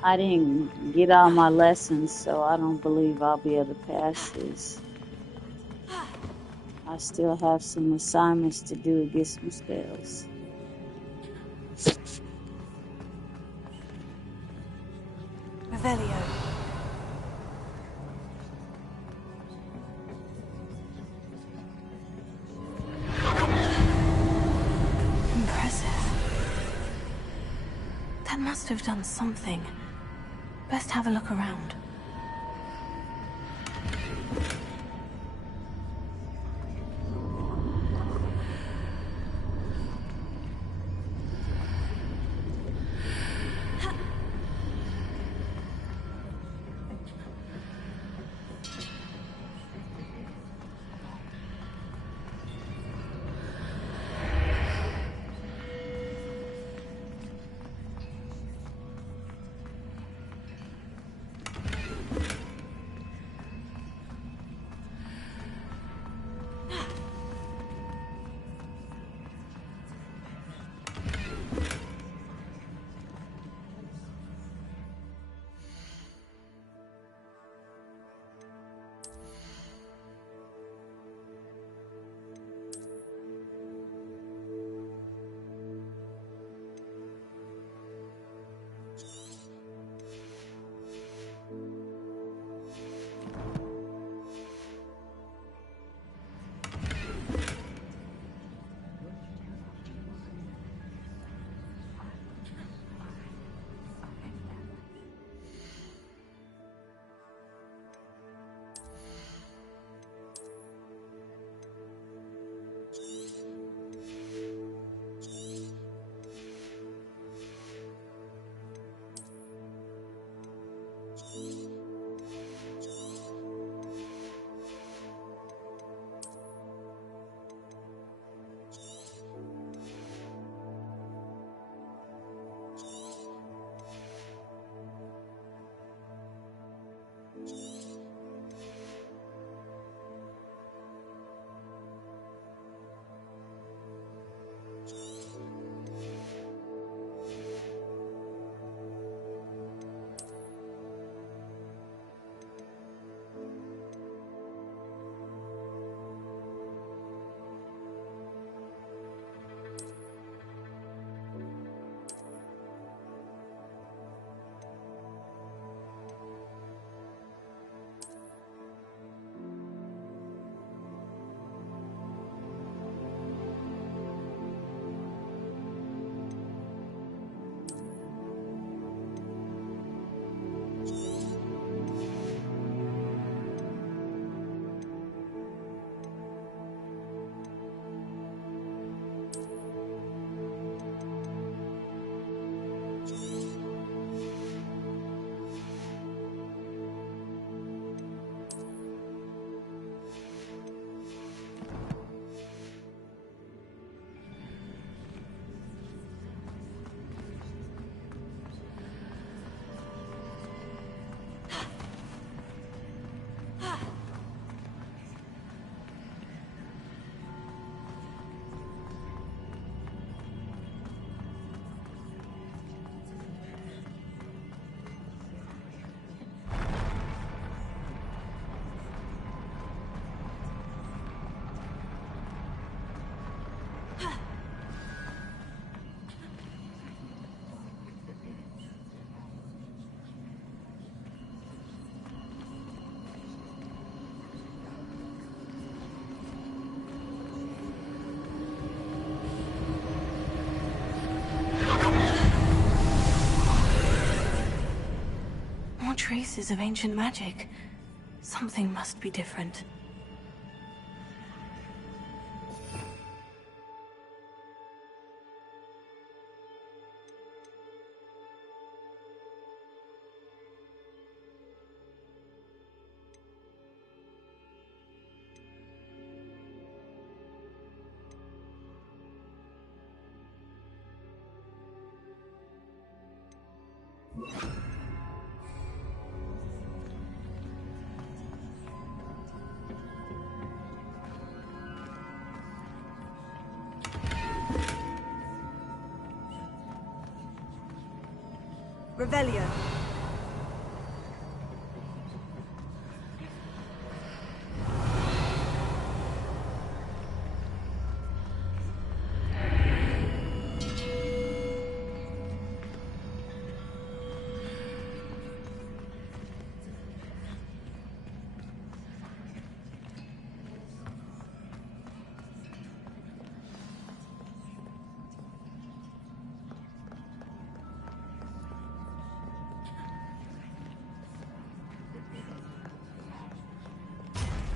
I didn't get all my lessons, so I don't believe I'll be able to pass this. I still have some assignments to do to get some spells. Revelio. Impressive. That must have done something. Best have a look around. traces of ancient magic. Something must be different. Revelio.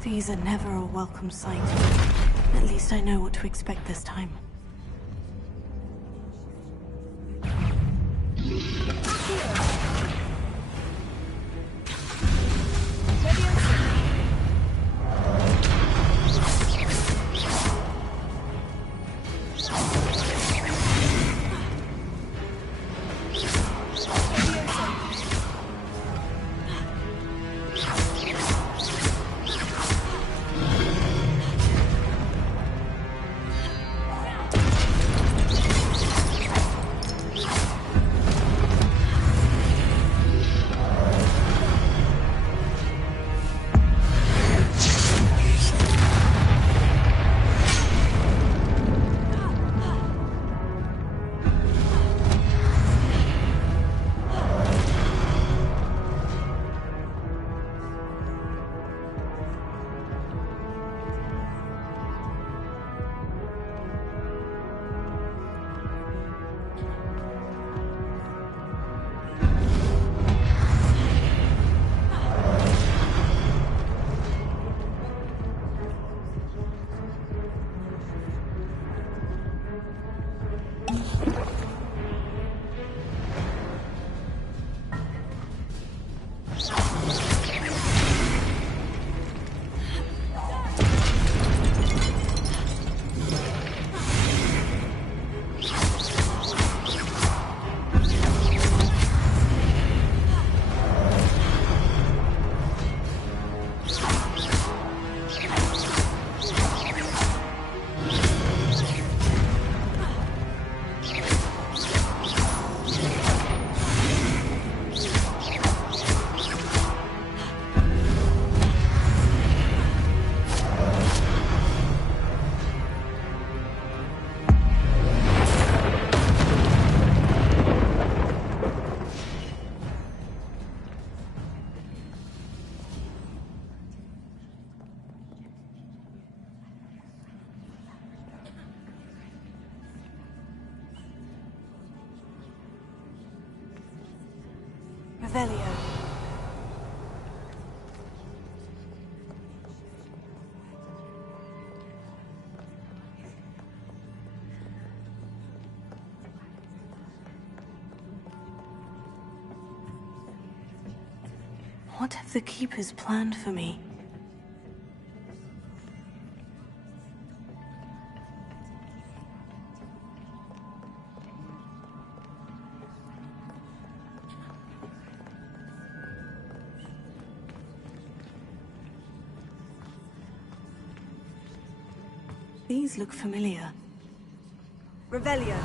These are never a welcome sight. At least I know what to expect this time. Revelio. What have the Keepers planned for me? These look familiar. Revelio.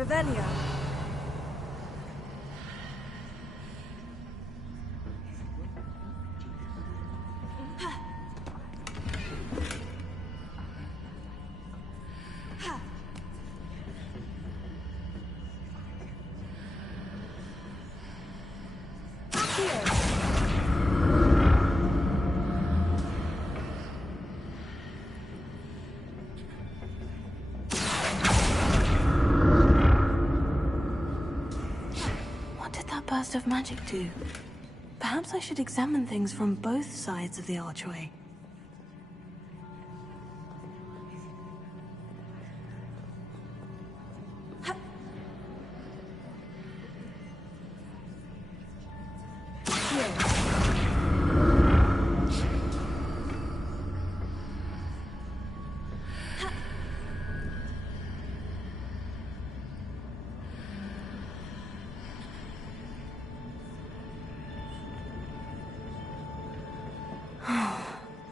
Revelio. Burst of magic do? Perhaps I should examine things from both sides of the archway.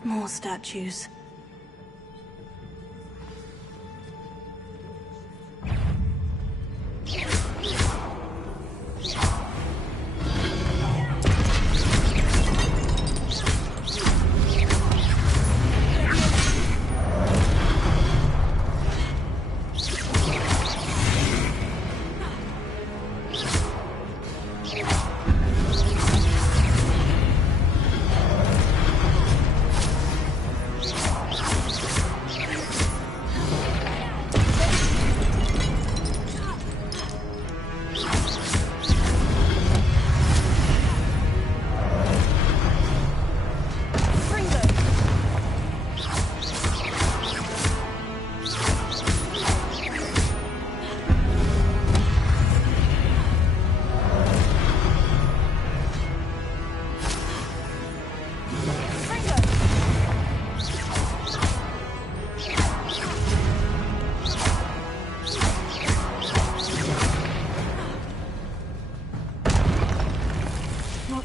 More statues.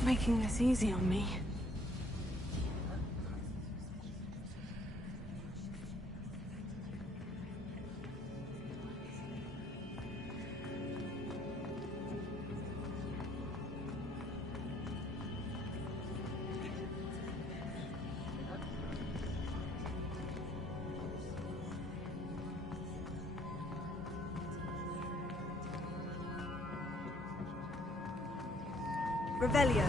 Making this easy on me. Revelio.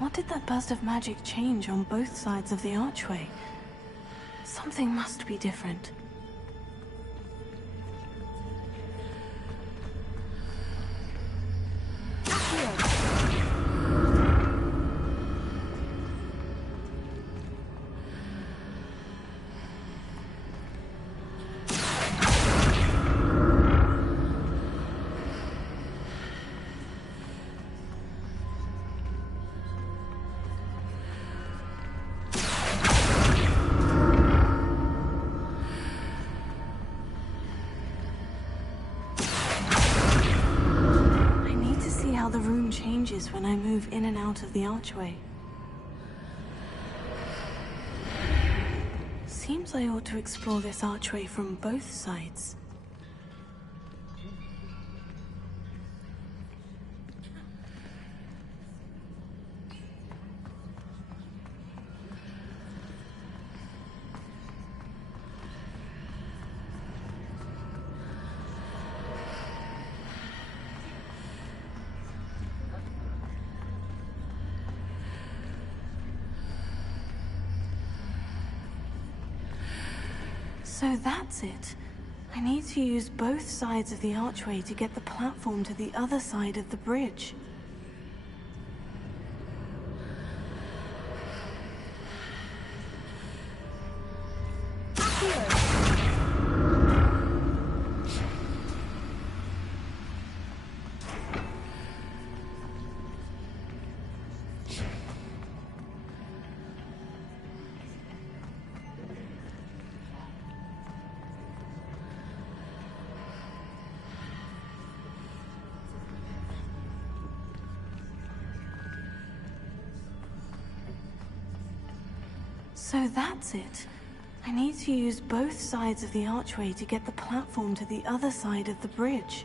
What did that burst of magic change on both sides of the archway? Something must be different. move in and out of the archway. Seems I ought to explore this archway from both sides. So that's it. I need to use both sides of the archway to get the platform to the other side of the bridge. So that's it. I need to use both sides of the archway to get the platform to the other side of the bridge.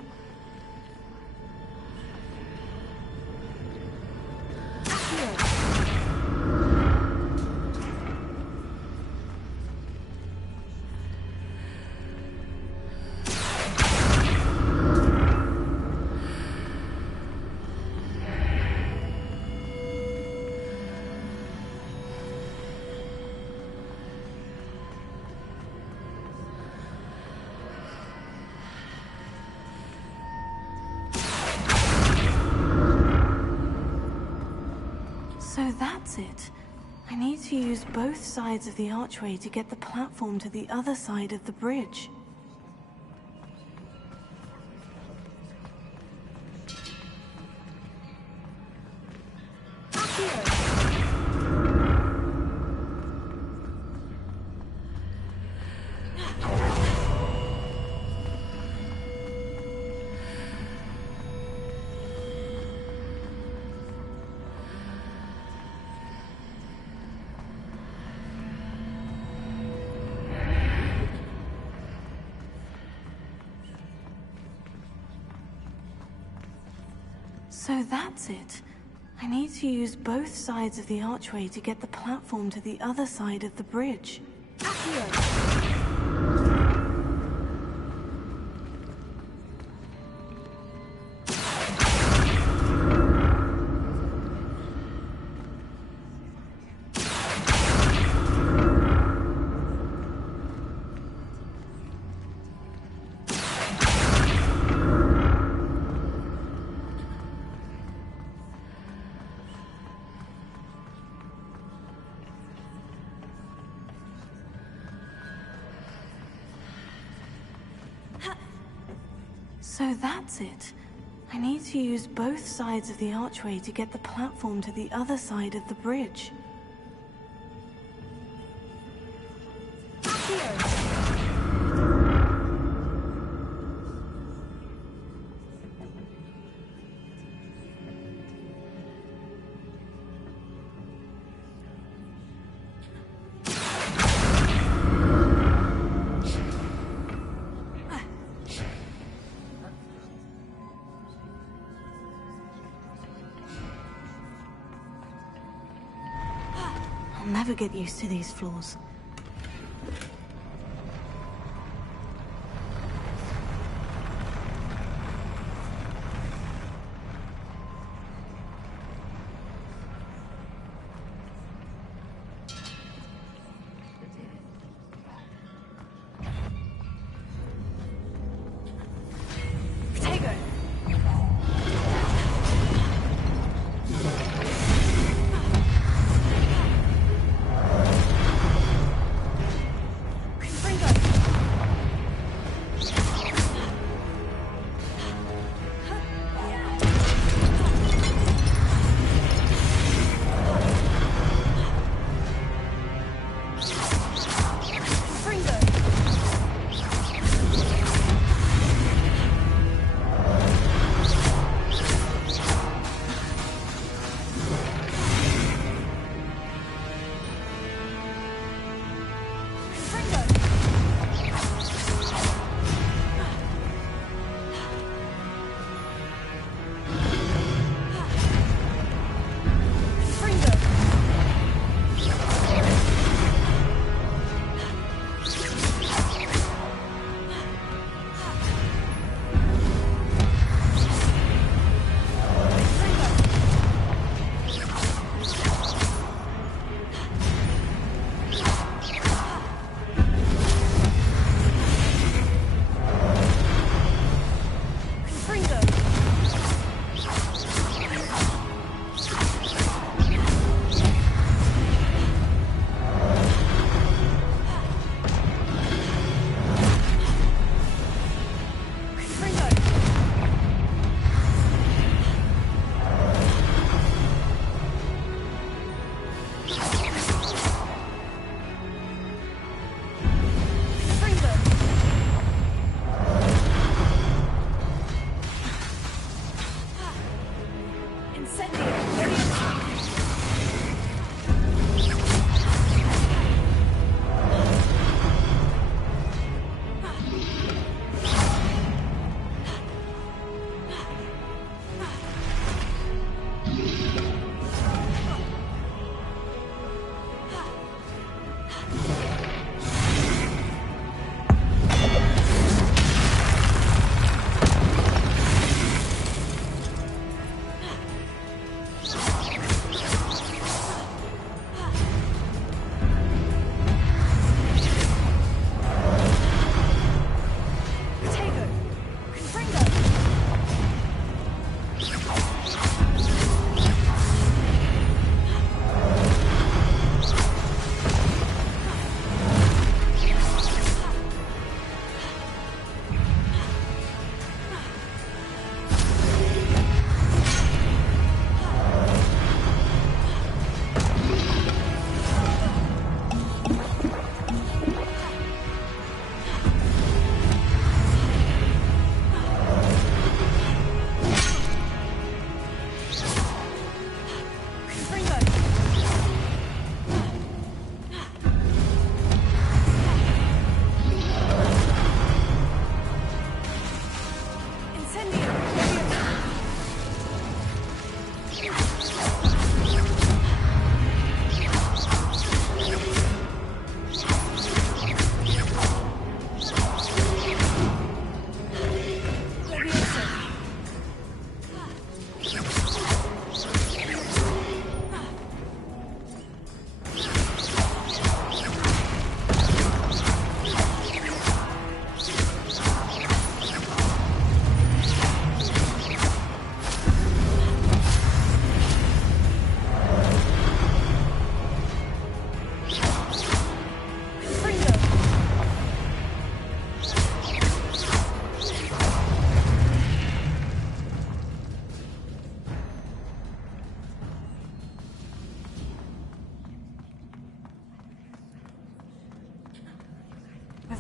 So that's it. I need to use both sides of the archway to get the platform to the other side of the bridge. So that's it. I need to use both sides of the archway to get the platform to the other side of the bridge. So that's it. I need to use both sides of the archway to get the platform to the other side of the bridge. I'll never get used to these floors.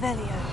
Revelio.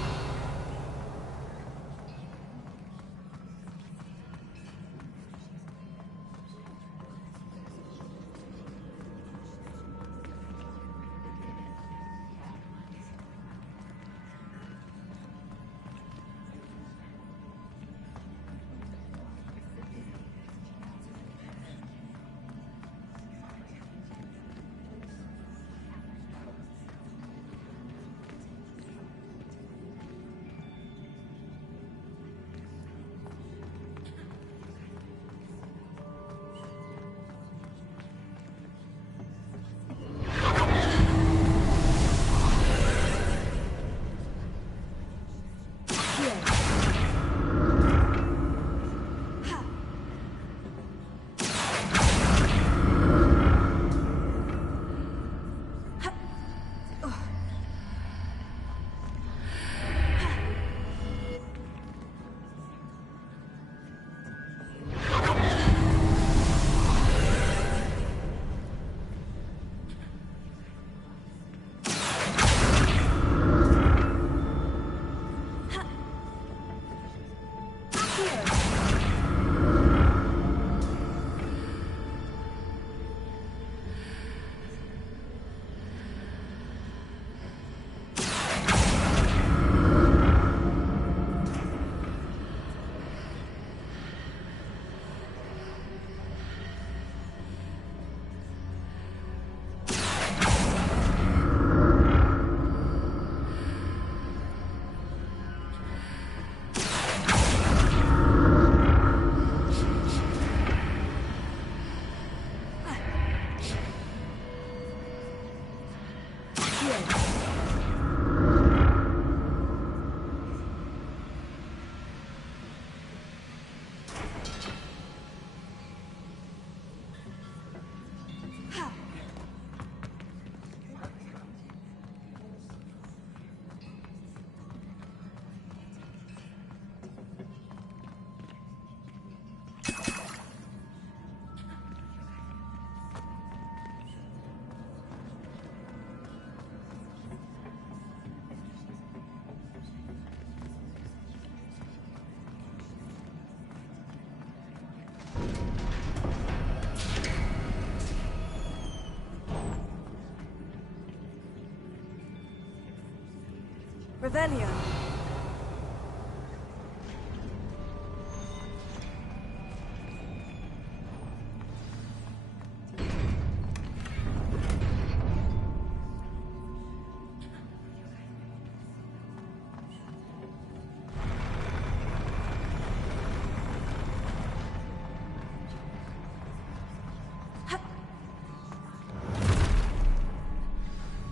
Revelio.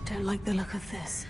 Don't like the look of this.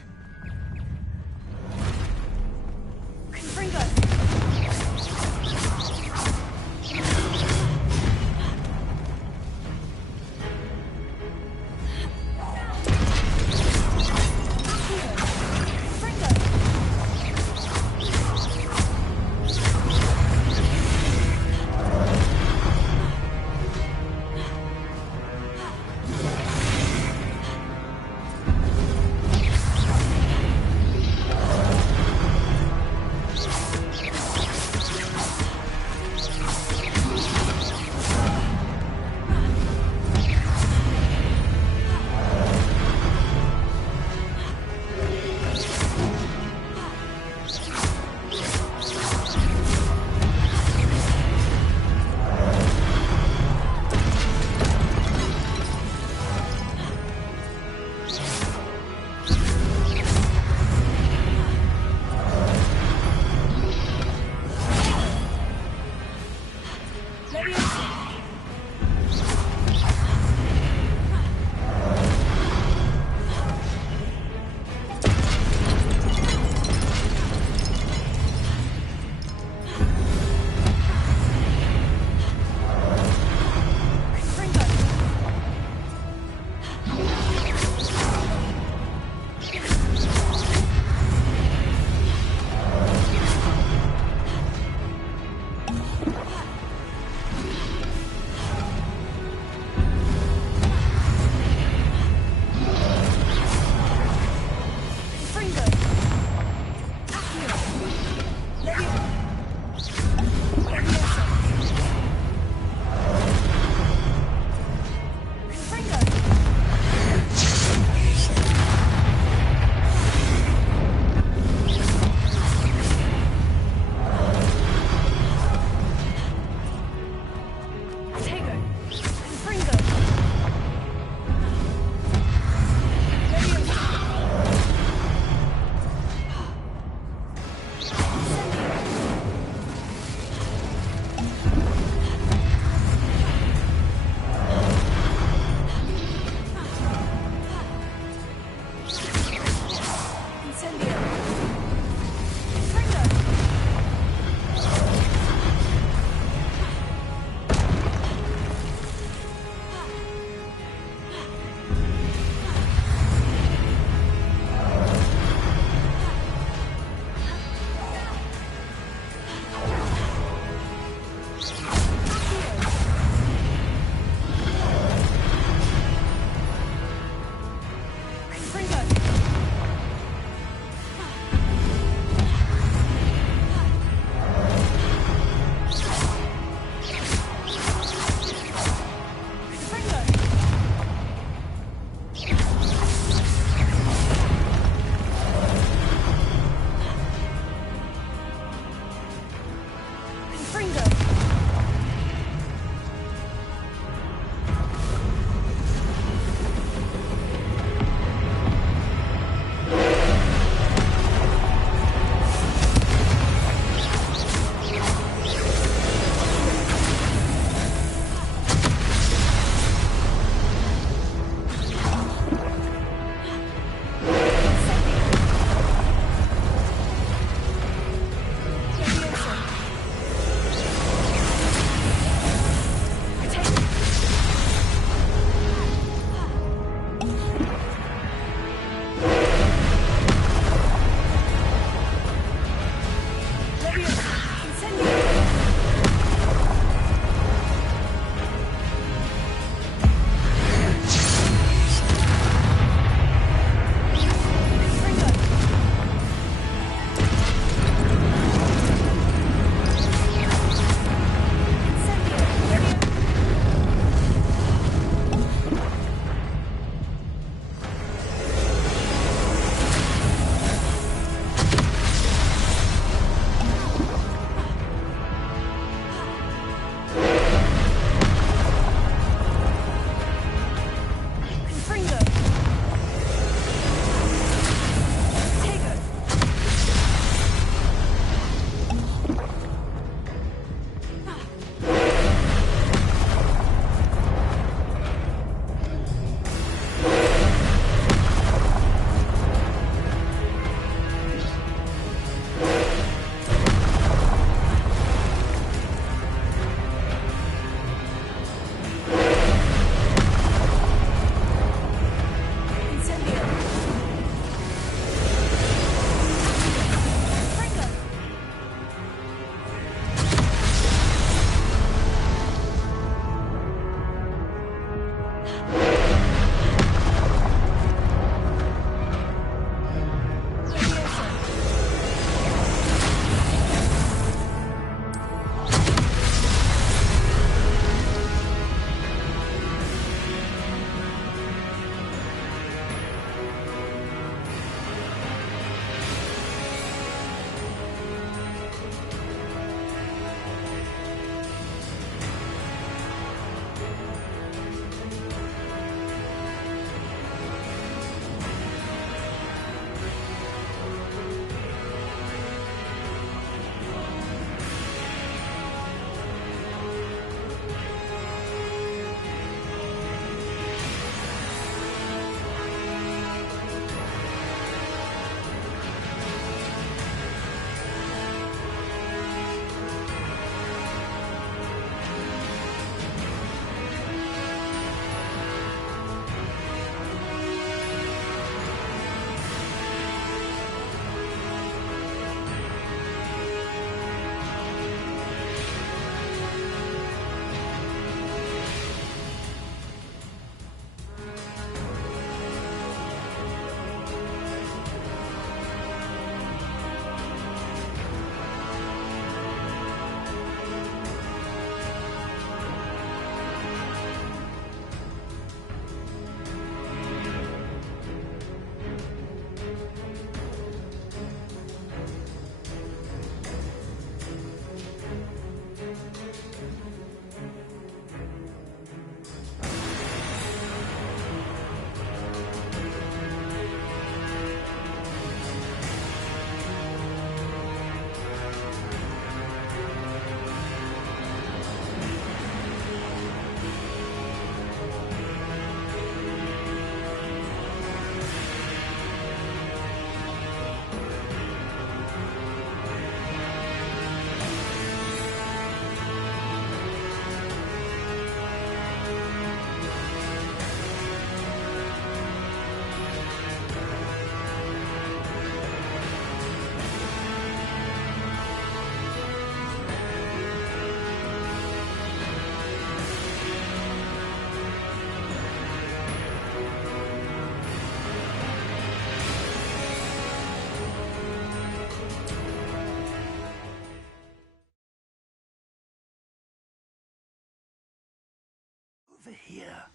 here.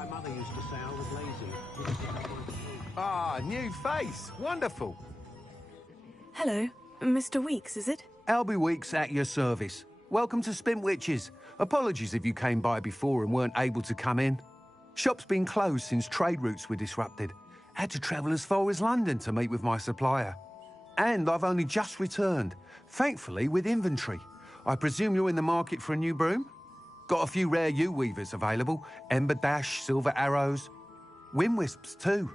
My mother used to say I was lazy. Ah, new face. Wonderful. Hello, Mr. Weeks, is it? Albie Weeks at your service. Welcome to Spintwitches. Apologies if you came by before and weren't able to come in. Shop's been closed since trade routes were disrupted. Had to travel as far as London to meet with my supplier. And I've only just returned, thankfully with inventory. I presume you're in the market for a new broom? Got a few rare U-weavers available. Ember Dash, Silver Arrows. Wind Wisps too.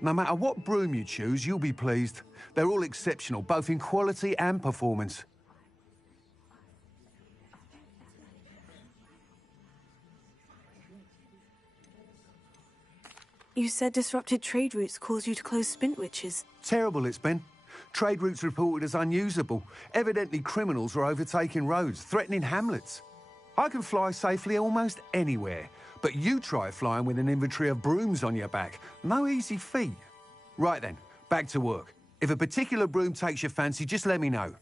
No matter what broom you choose, you'll be pleased. They're all exceptional, both in quality and performance. You said disrupted trade routes caused you to close Spintwitches. Terrible it's been. Trade routes reported as unusable. Evidently criminals were overtaking roads, threatening hamlets. I can fly safely almost anywhere, but you try flying with an inventory of brooms on your back. No easy feat. Right then, back to work. If a particular broom takes your fancy, just let me know.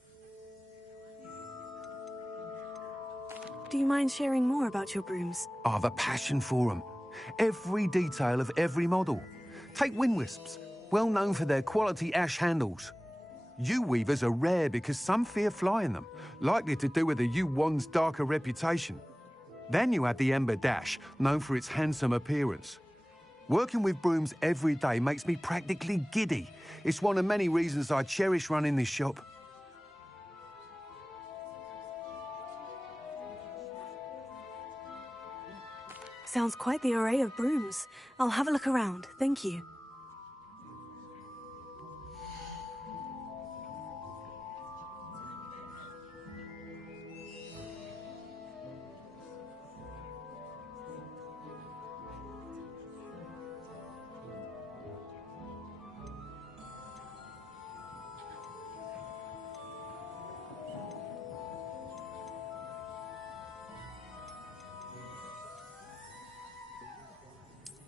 Do you mind sharing more about your brooms? I have a passion for them. Every detail of every model. Take Wind Wisps, well known for their quality ash handles. U-weavers are rare because some fear flying them, likely to do with the U-wand's darker reputation. Then you add the Ember Dash, known for its handsome appearance. Working with brooms every day makes me practically giddy. It's one of many reasons I cherish running this shop. Sounds quite the array of brooms. I'll have a look around, thank you.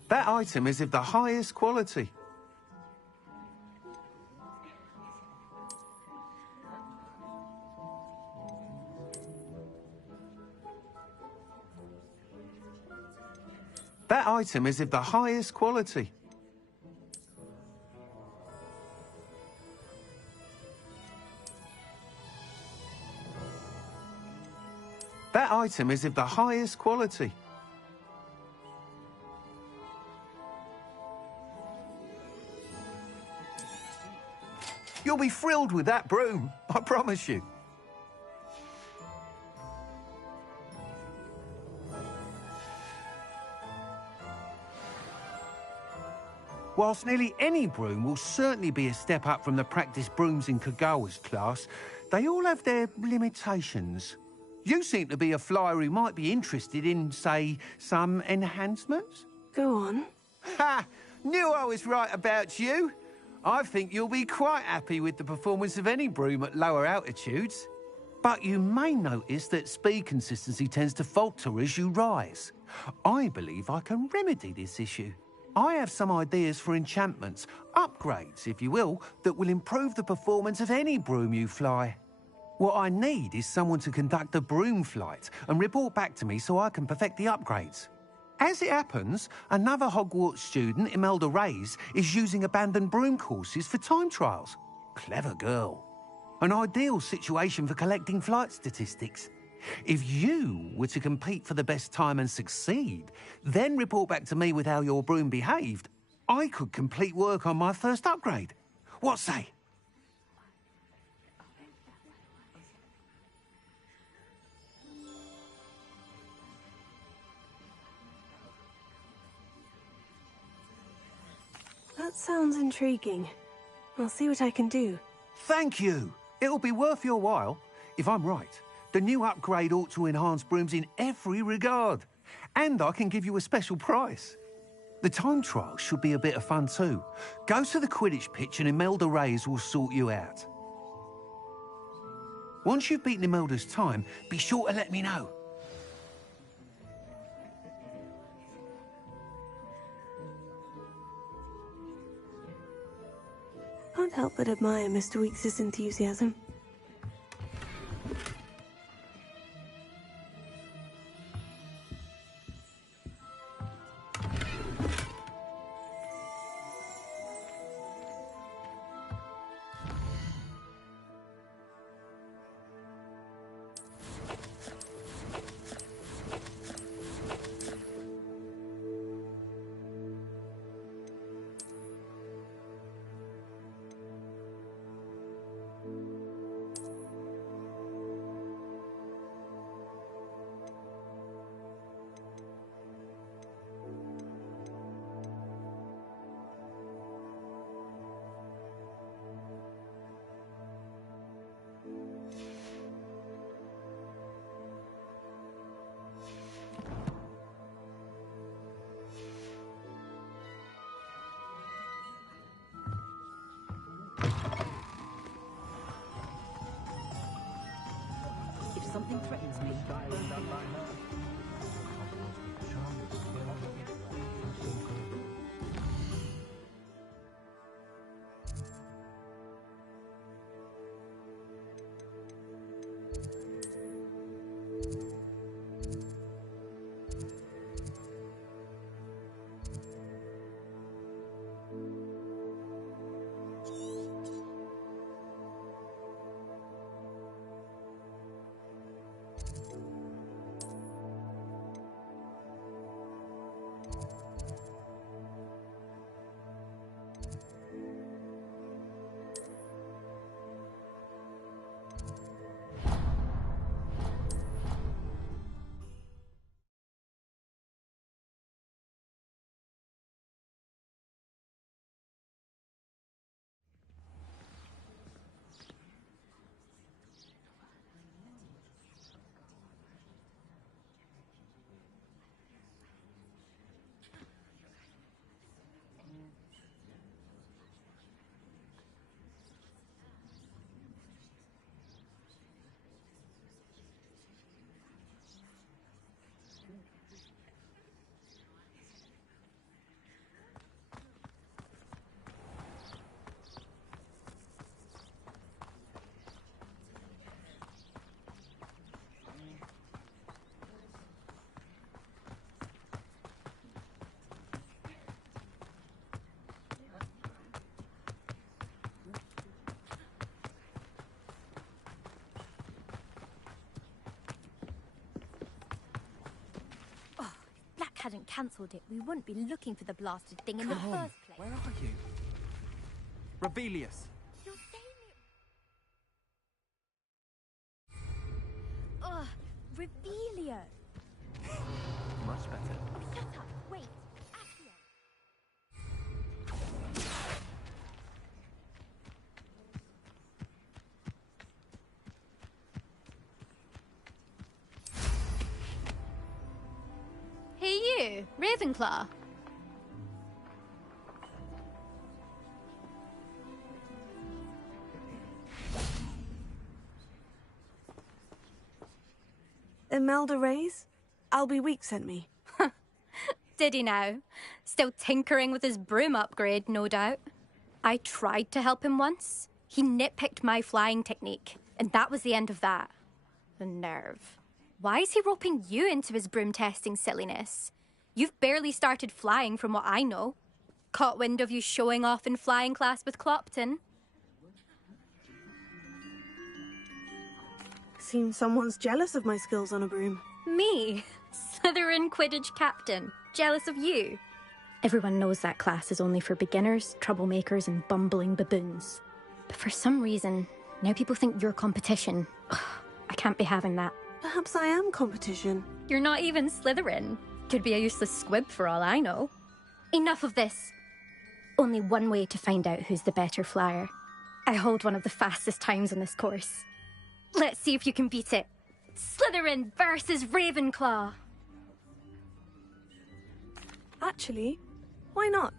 That item is of the highest quality. That item is of the highest quality. That item is of the highest quality. You'll be thrilled with that broom, I promise you. Whilst nearly any broom will certainly be a step up from the practice brooms in Kagawa's class, they all have their limitations. You seem to be a flyer who might be interested in, say, some enhancements? Go on. Ha! Knew I was right about you. I think you'll be quite happy with the performance of any broom at lower altitudes. But you may notice that speed consistency tends to falter as you rise. I believe I can remedy this issue. I have some ideas for enchantments, upgrades, if you will, that will improve the performance of any broom you fly. What I need is someone to conduct a broom flight and report back to me so I can perfect the upgrades. As it happens, another Hogwarts student, Imelda Reyes, is using abandoned broom courses for time trials. Clever girl. An ideal situation for collecting flight statistics. If you were to compete for the best time and succeed, then report back to me with how your broom behaved, I could complete work on my first upgrade. What say? That sounds intriguing. I'll see what I can do. Thank you. It'll be worth your while. If I'm right, the new upgrade ought to enhance brooms in every regard. And I can give you a special price. The time trial should be a bit of fun too. Go to the Quidditch pitch and Imelda Reyes will sort you out. Once you've beaten Imelda's time, be sure to let me know. Can't help but admire Mr. Weekes' enthusiasm. If something threatens me, hadn't cancelled it, we wouldn't be looking for the blasted thing in the Come on, first place. where are you? Rebellious. You're saying it. Ugh, Revelia. Much better. Oh, shut up. Wait. Accio. Hey you, Ravenclaw. Imelda Reyes? Albie Week sent me. Did he now? Still tinkering with his broom upgrade, no doubt. I tried to help him once. He nitpicked my flying technique, and that was the end of that. The nerve. Why is he roping you into his broom testing silliness? You've barely started flying from what I know. Caught wind of you showing off in flying class with Clopton. Seems someone's jealous of my skills on a broom. Me? Slytherin Quidditch captain. Jealous of you? Everyone knows that class is only for beginners, troublemakers, and bumbling baboons. But for some reason, now people think you're competition. Ugh, I can't be having that. Perhaps I am competition. You're not even Slytherin. Could be a useless squib for all I know. Enough of this. Only one way to find out who's the better flyer. I hold one of the fastest times on this course. Let's see if you can beat it. Slytherin versus Ravenclaw. Actually, why not?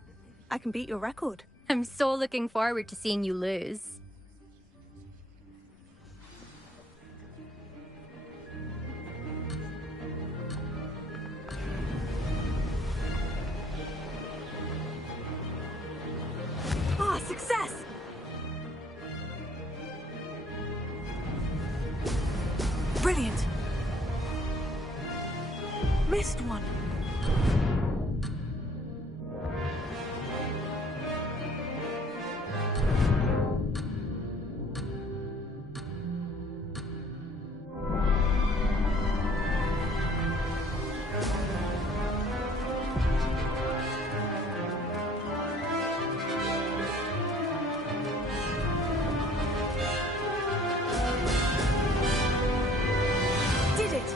I can beat your record. I'm so looking forward to seeing you lose. Ah, success! Brilliant. Missed one. Did it!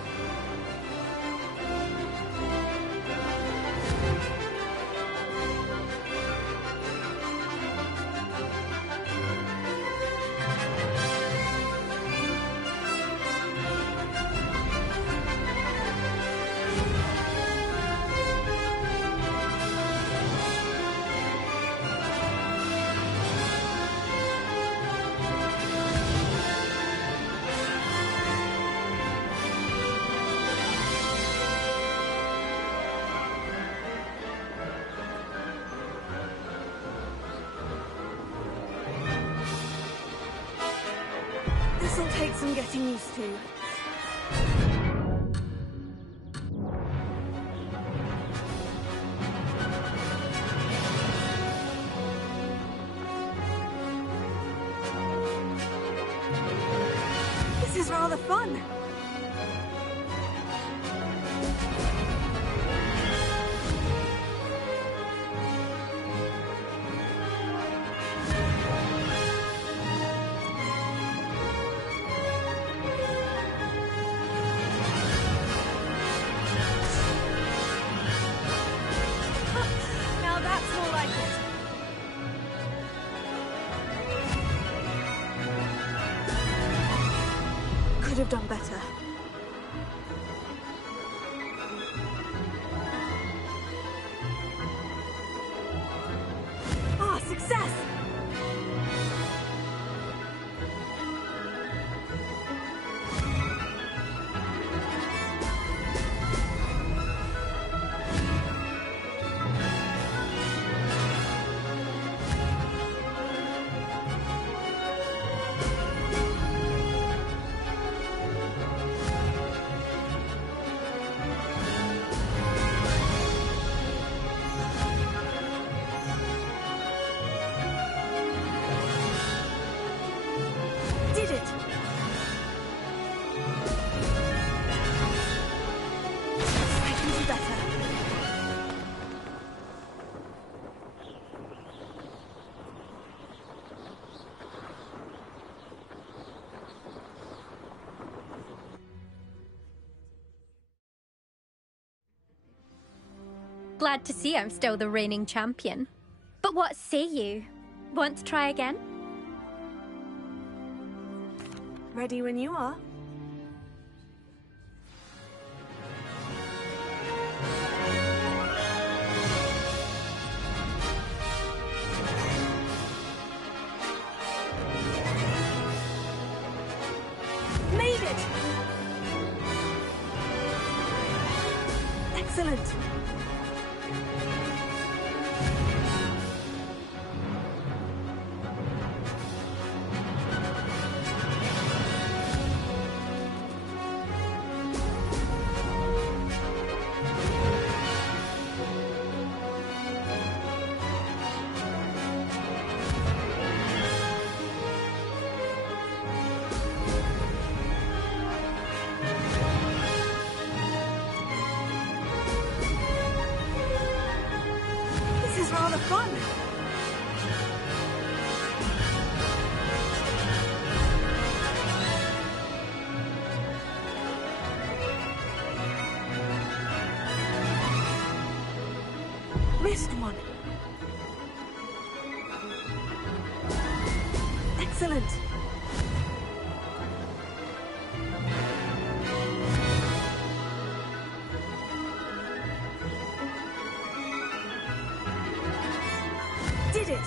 This'll take some getting used to. This is rather fun. Now that's more like it. Could have done better. Ah, success! Did it! I can do better. Glad to see I'm still the reigning champion. But what say you? Want to try again? Ready when you are. Made it! Excellent! This is rather fun. Missed one. Excellent. Did it.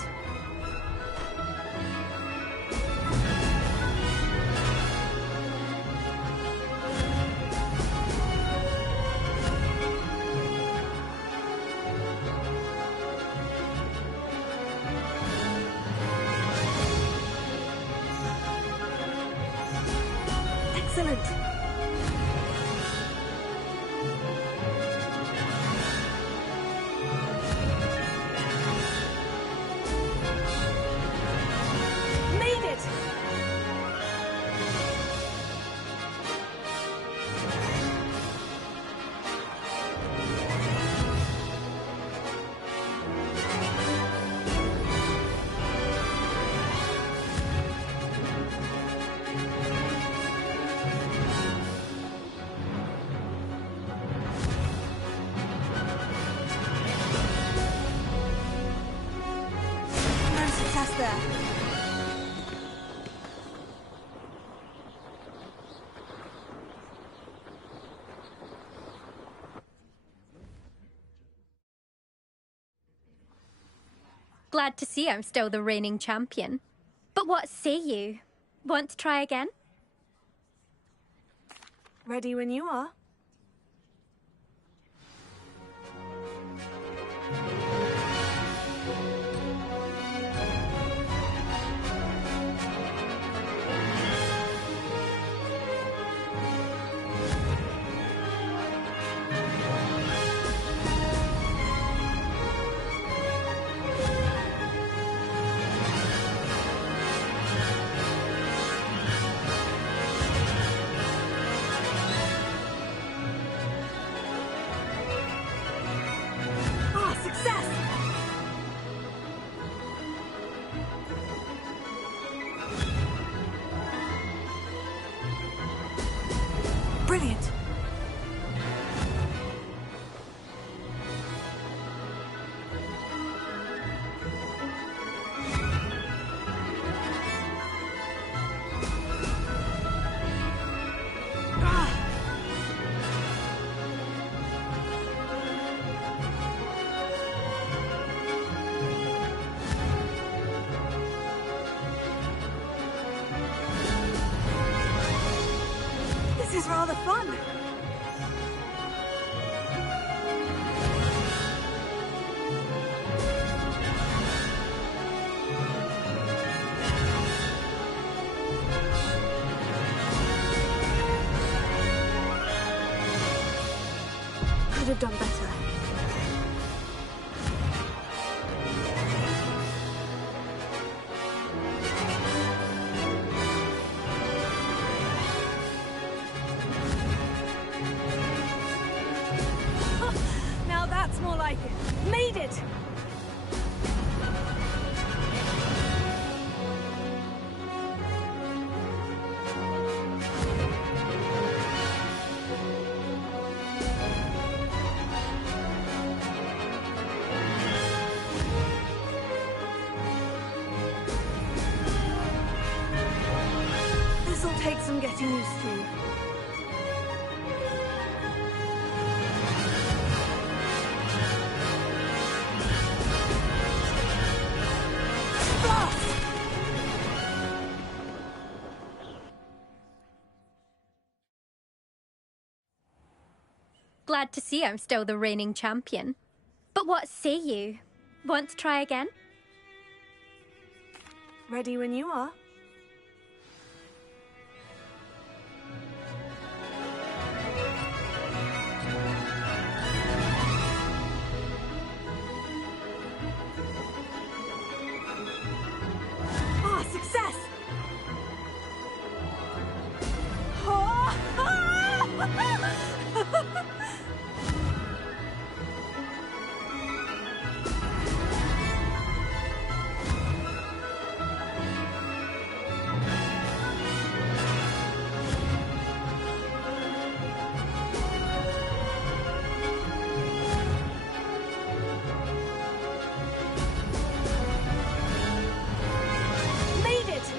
Excellent. Made it. No success there. Glad to see I'm still the reigning champion. But what say you? Want to try again? Ready when you are. Ah, success! Brilliant. Ah! This is rather fun. Could have done better. Now that's more like it. Made it! getting used to. Glad to see I'm still the reigning champion. But what say you? Want to try again? Ready when you are. Ah, success! Made it!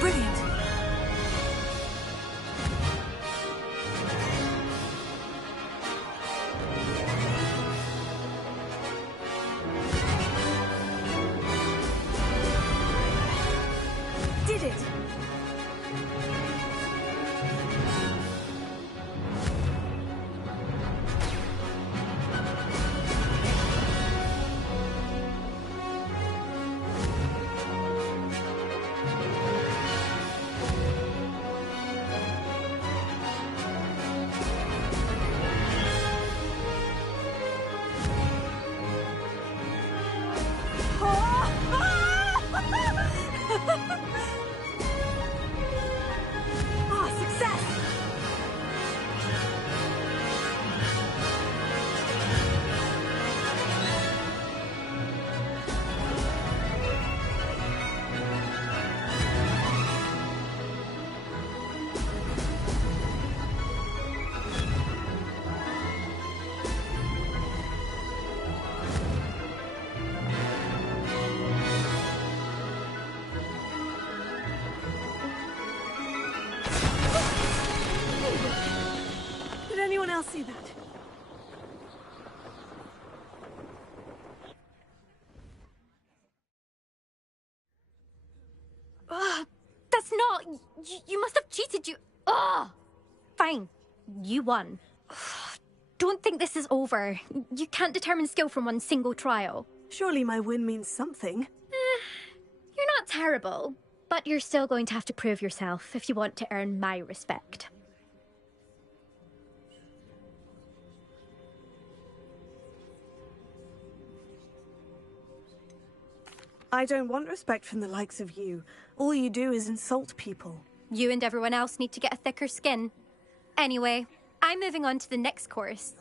Brilliant! Did it! Ah, success! Did anyone else see that? Ugh, that's not... You must have cheated, you... Ugh! Fine. You won. Ugh, don't think this is over. You can't determine skill from one single trial. Surely my win means something. You're not terrible, but you're still going to have to prove yourself if you want to earn my respect. I don't want respect from the likes of you. All you do is insult people. You and everyone else need to get a thicker skin. Anyway, I'm moving on to the next course.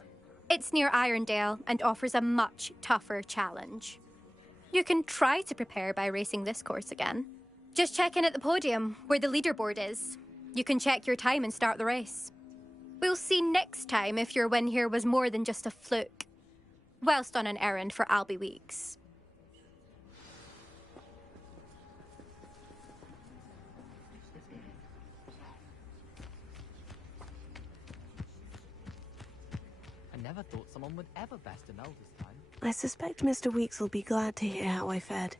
It's near Irondale and offers a much tougher challenge. You can try to prepare by racing this course again. Just check in at the podium, where the leaderboard is. You can check your time and start the race. We'll see next time if your win here was more than just a fluke. Whilst on an errand for Albie Weeks. I never thought someone would ever best a Mel this time. I suspect Mr. Weeks will be glad to hear how I fared.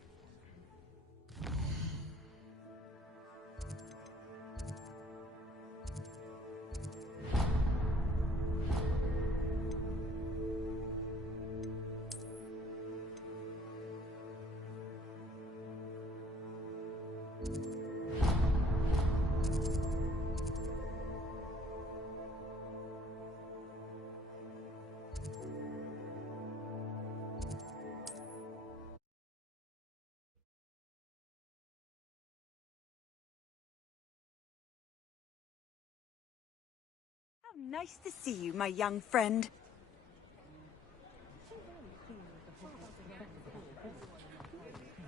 How nice to see you, my young friend.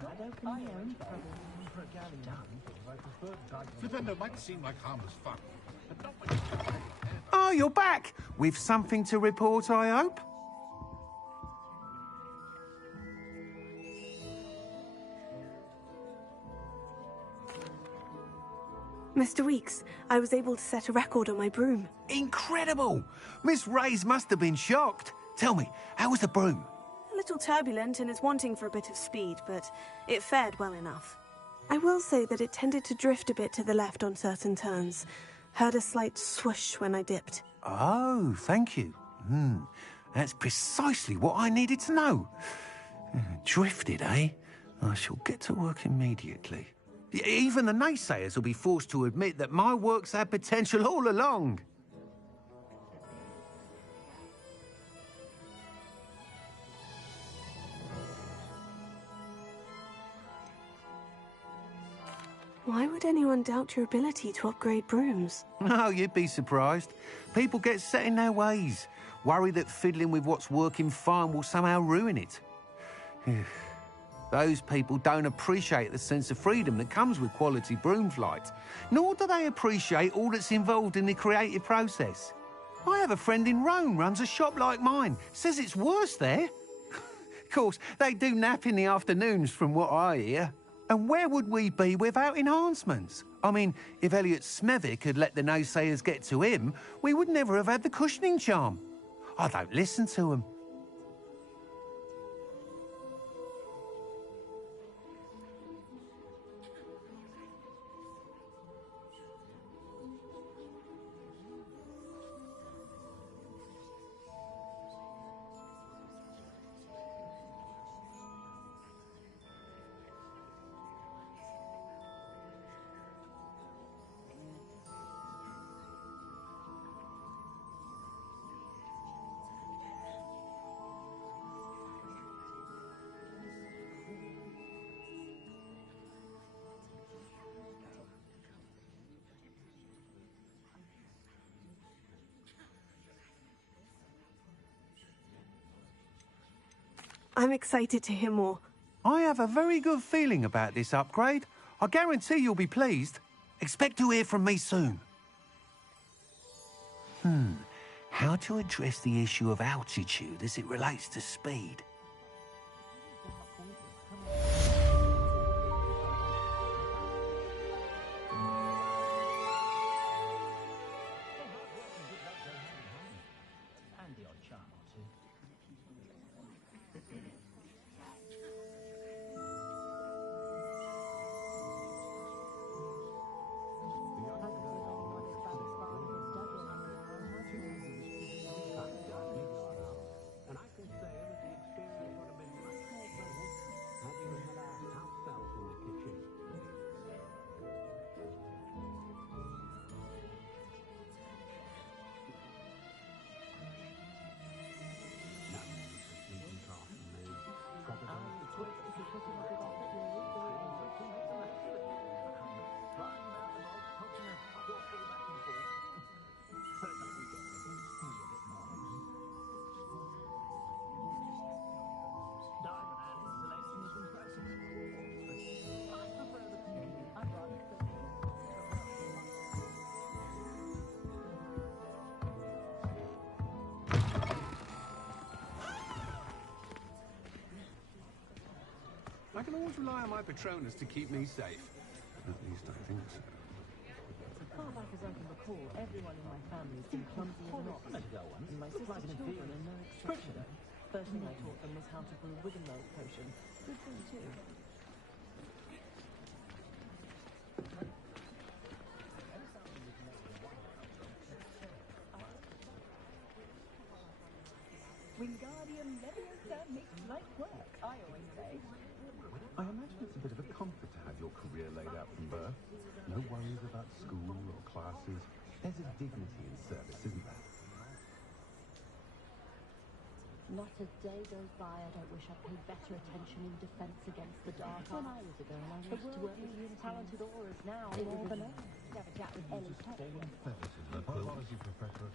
I'd open my own problem. Flipendo might seem like harmless fun, but not when you... Oh, you're back! With something to report, I hope? Mr. Weeks, I was able to set a record on my broom. Incredible! Miss Reyes must have been shocked. Tell me, how was the broom? A little turbulent and is wanting for a bit of speed, but it fared well enough. I will say that it tended to drift a bit to the left on certain turns. Heard a slight swoosh when I dipped. Oh, thank you. That's precisely what I needed to know. Drifted, eh? I shall get to work immediately. Even the naysayers will be forced to admit that my work's had potential all along. Why would anyone doubt your ability to upgrade brooms? No, you'd be surprised. People get set in their ways, worry that fiddling with what's working fine will somehow ruin it. Those people don't appreciate the sense of freedom that comes with quality broom flight, nor do they appreciate all that's involved in the creative process. I have a friend in Rome runs a shop like mine, says it's worse there. Of course, they do nap in the afternoons from what I hear. And where would we be without enhancements? I mean, if Elliot Smethwick had let the naysayers get to him, we would never have had the cushioning charm. I don't listen to them. I'm excited to hear more. I have a very good feeling about this upgrade. I guarantee you'll be pleased. Expect to hear from me soon. How to address the issue of altitude as it relates to speed? I can always rely on my Patronus to keep me safe. At least I think so. As far back as I can recall, everyone in my family has been clumsy as an ox. And my sister's children are no exception. First thing I taught them was how to brew Wiggenweld potion. Good thing, too. Wingardium Leviosa makes light work, I always say. I imagine it's a bit of a comfort to have your career laid out from birth. No worries about school or classes. There's a dignity in service, isn't there? Not a day goes by I don't wish I'd paid better attention in defense against the dark arts. When I was a girl, I used to work with you talented aurors now. It was an honor to have a chat with Ellie Peck. Apology, Professor.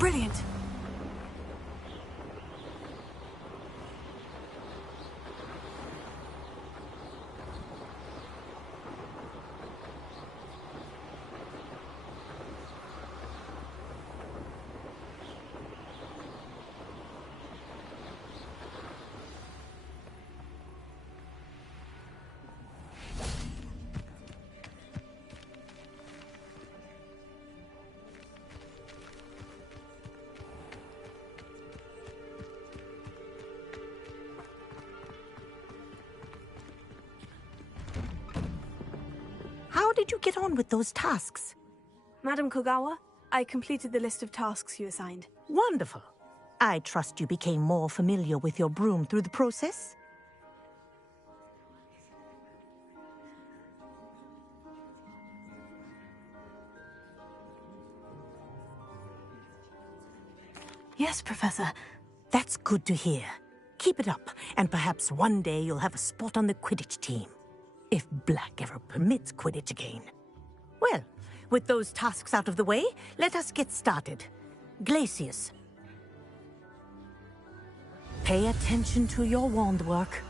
Brilliant. How did you get on with those tasks? Madam Kogawa, I completed the list of tasks you assigned. Wonderful. I trust you became more familiar with your broom through the process? Yes, Professor. That's good to hear. Keep it up, and perhaps one day you'll have a spot on the Quidditch team. If Black ever permits Quidditch again. Well, with those tasks out of the way, let us get started. Glacius. Pay attention to your wand work.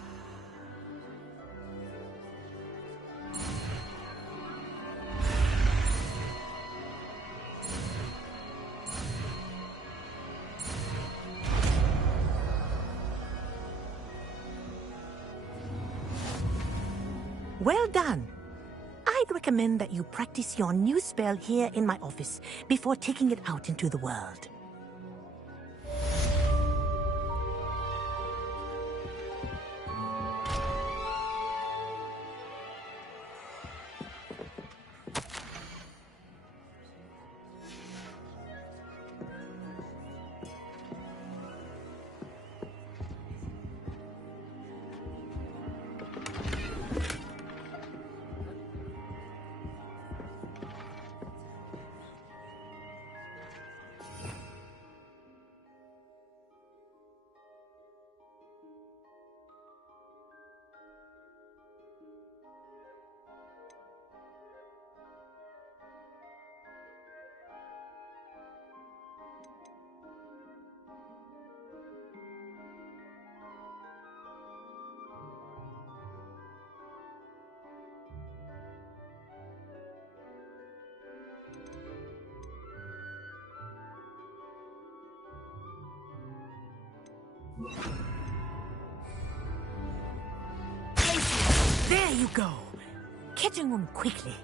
Well done. I'd recommend that you practice your new spell here in my office before taking it out into the world. There you go. Catching them quickly.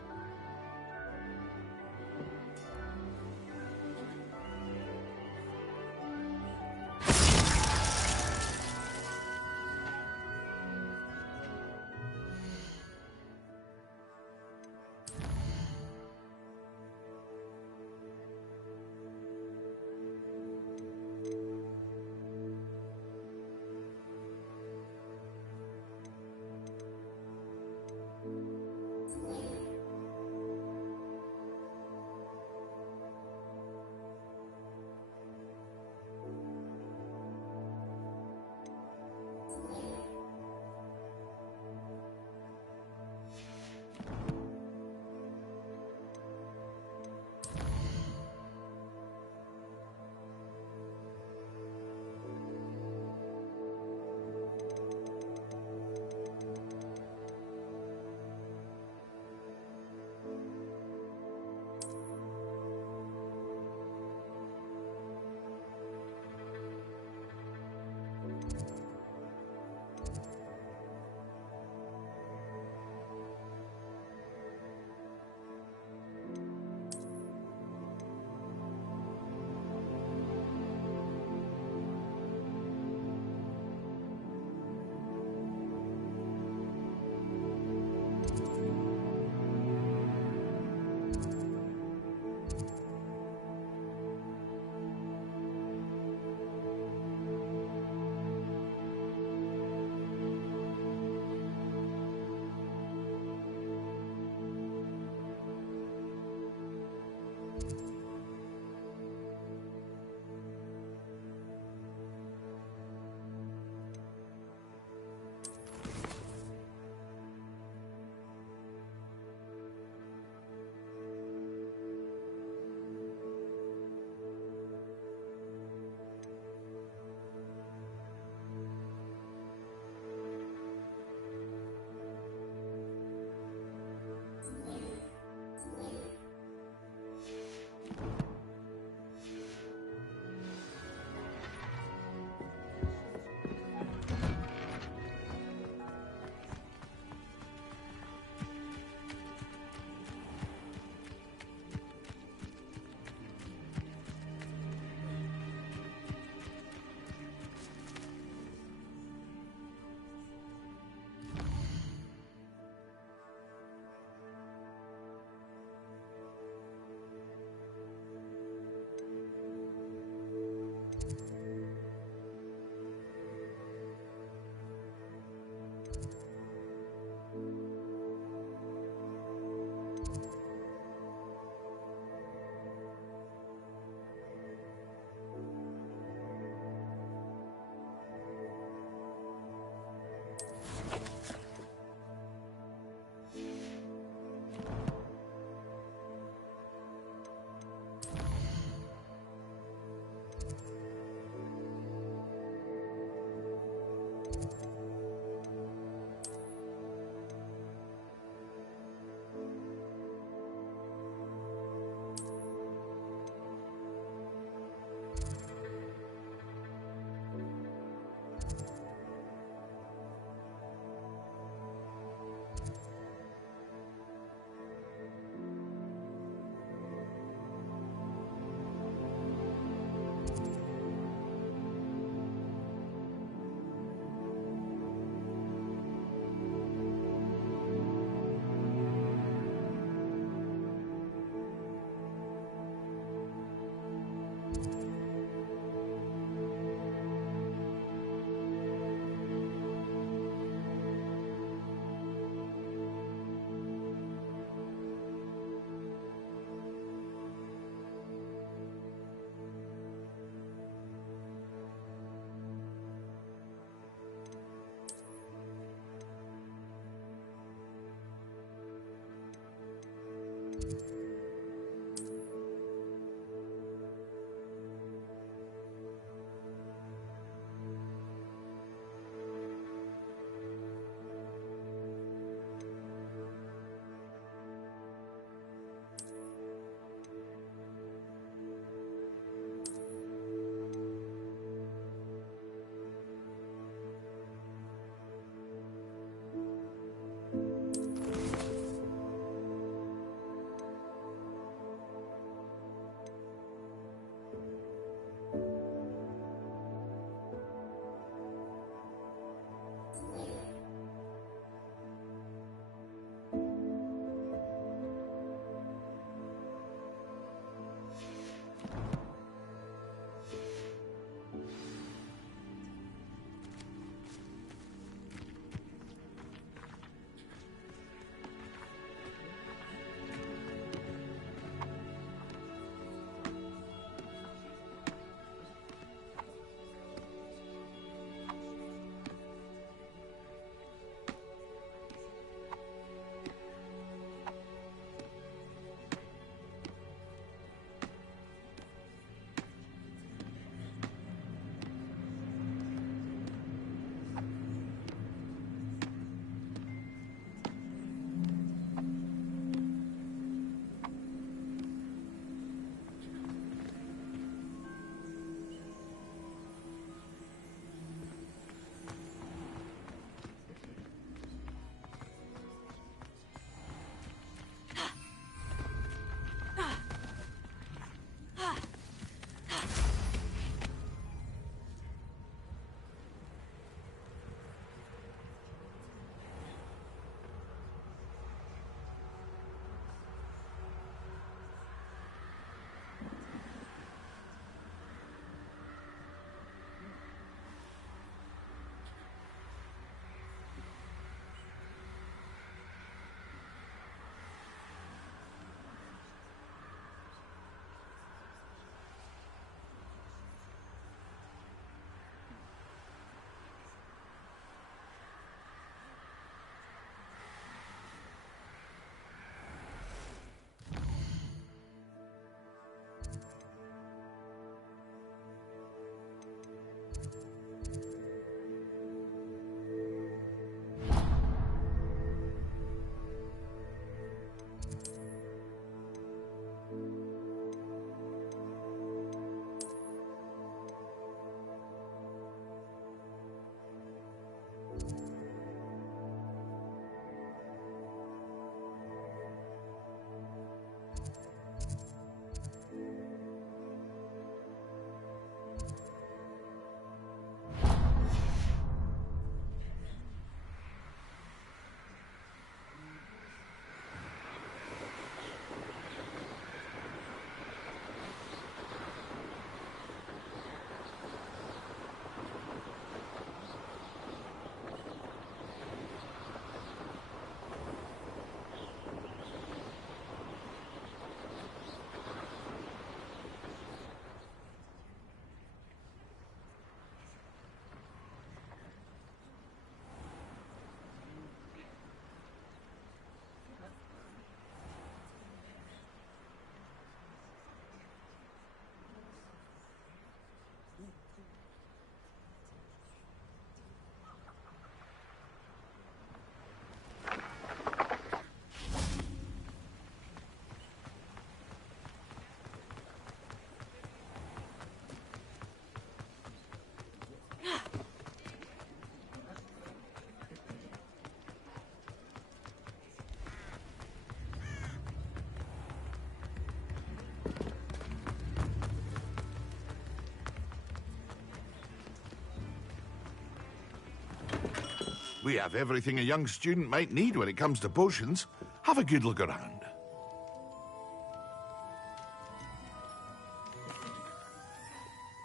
We have everything a young student might need when it comes to potions. Have a good look around.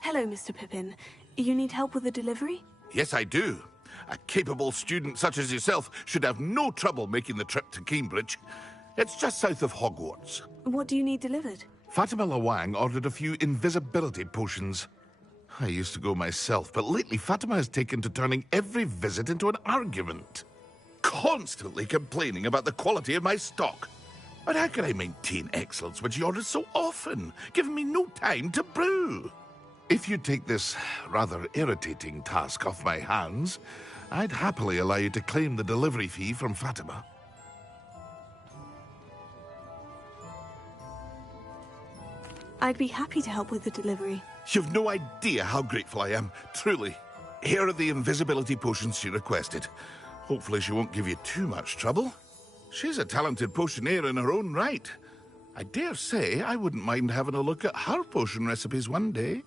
Hello, Mr. Pippin. You need help with a delivery? Yes, I do. A capable student such as yourself should have no trouble making the trip to Cambridge. It's just south of Hogwarts. What do you need delivered? Fatima Lawang ordered a few invisibility potions. I used to go myself, but lately Fatima has taken to turning every visit into an argument. Constantly complaining about the quality of my stock. But how can I maintain excellence when she orders so often, giving me no time to brew? If you take this rather irritating task off my hands, I'd happily allow you to claim the delivery fee from Fatima. I'd be happy to help with the delivery. You've no idea how grateful I am, truly. Here are the invisibility potions she requested. Hopefully she won't give you too much trouble. She's a talented potioneer in her own right. I dare say I wouldn't mind having a look at her potion recipes one day.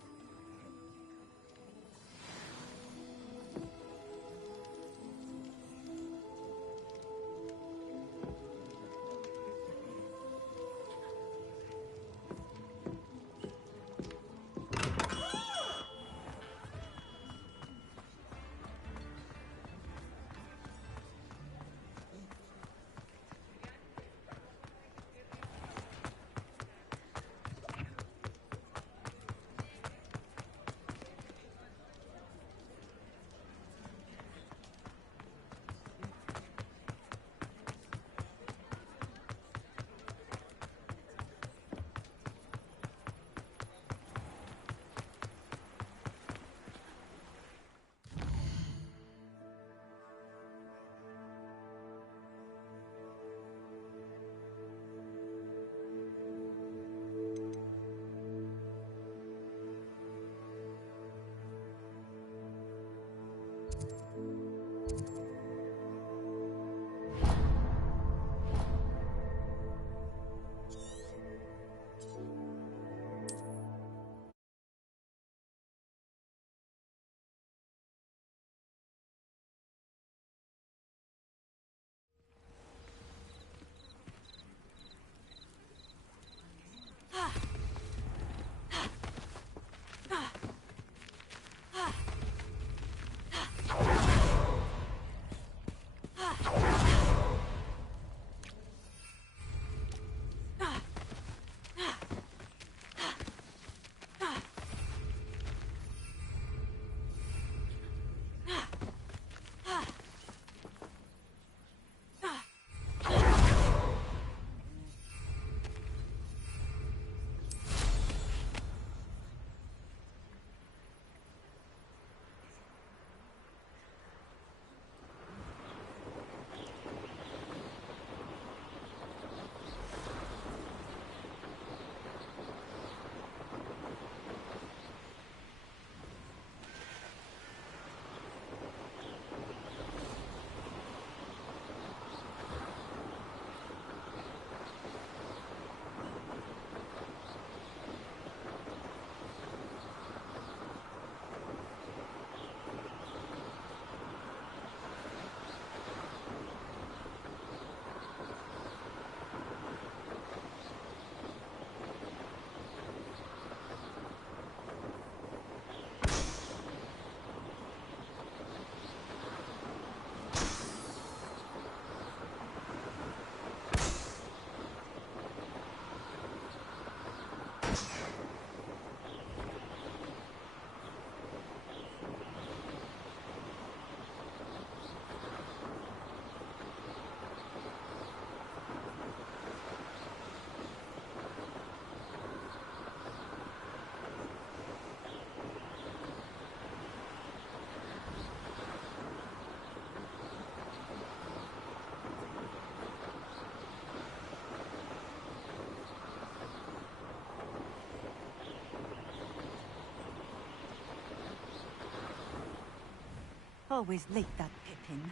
Always late, that Pippin.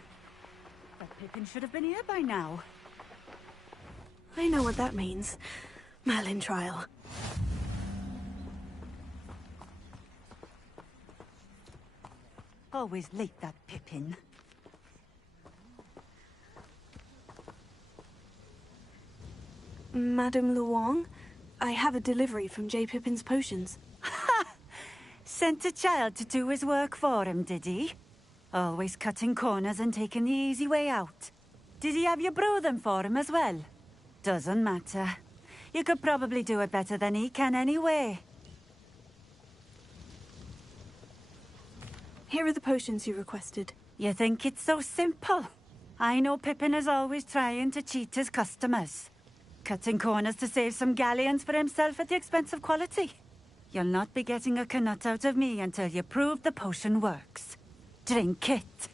That Pippin should have been here by now. I know what that means. Merlin trial. Always late, that Pippin. Madame Luong, I have a delivery from J. Pippin's Potions. Sent a child to do his work for him, did he? Always cutting corners and taking the easy way out. Did he have you brew them for him as well? Doesn't matter. You could probably do it better than he can anyway. Here are the potions you requested. You think it's so simple? I know Pippin is always trying to cheat his customers. Cutting corners to save some galleons for himself at the expense of quality. You'll not be getting a canut out of me until you prove the potion works. Drink it.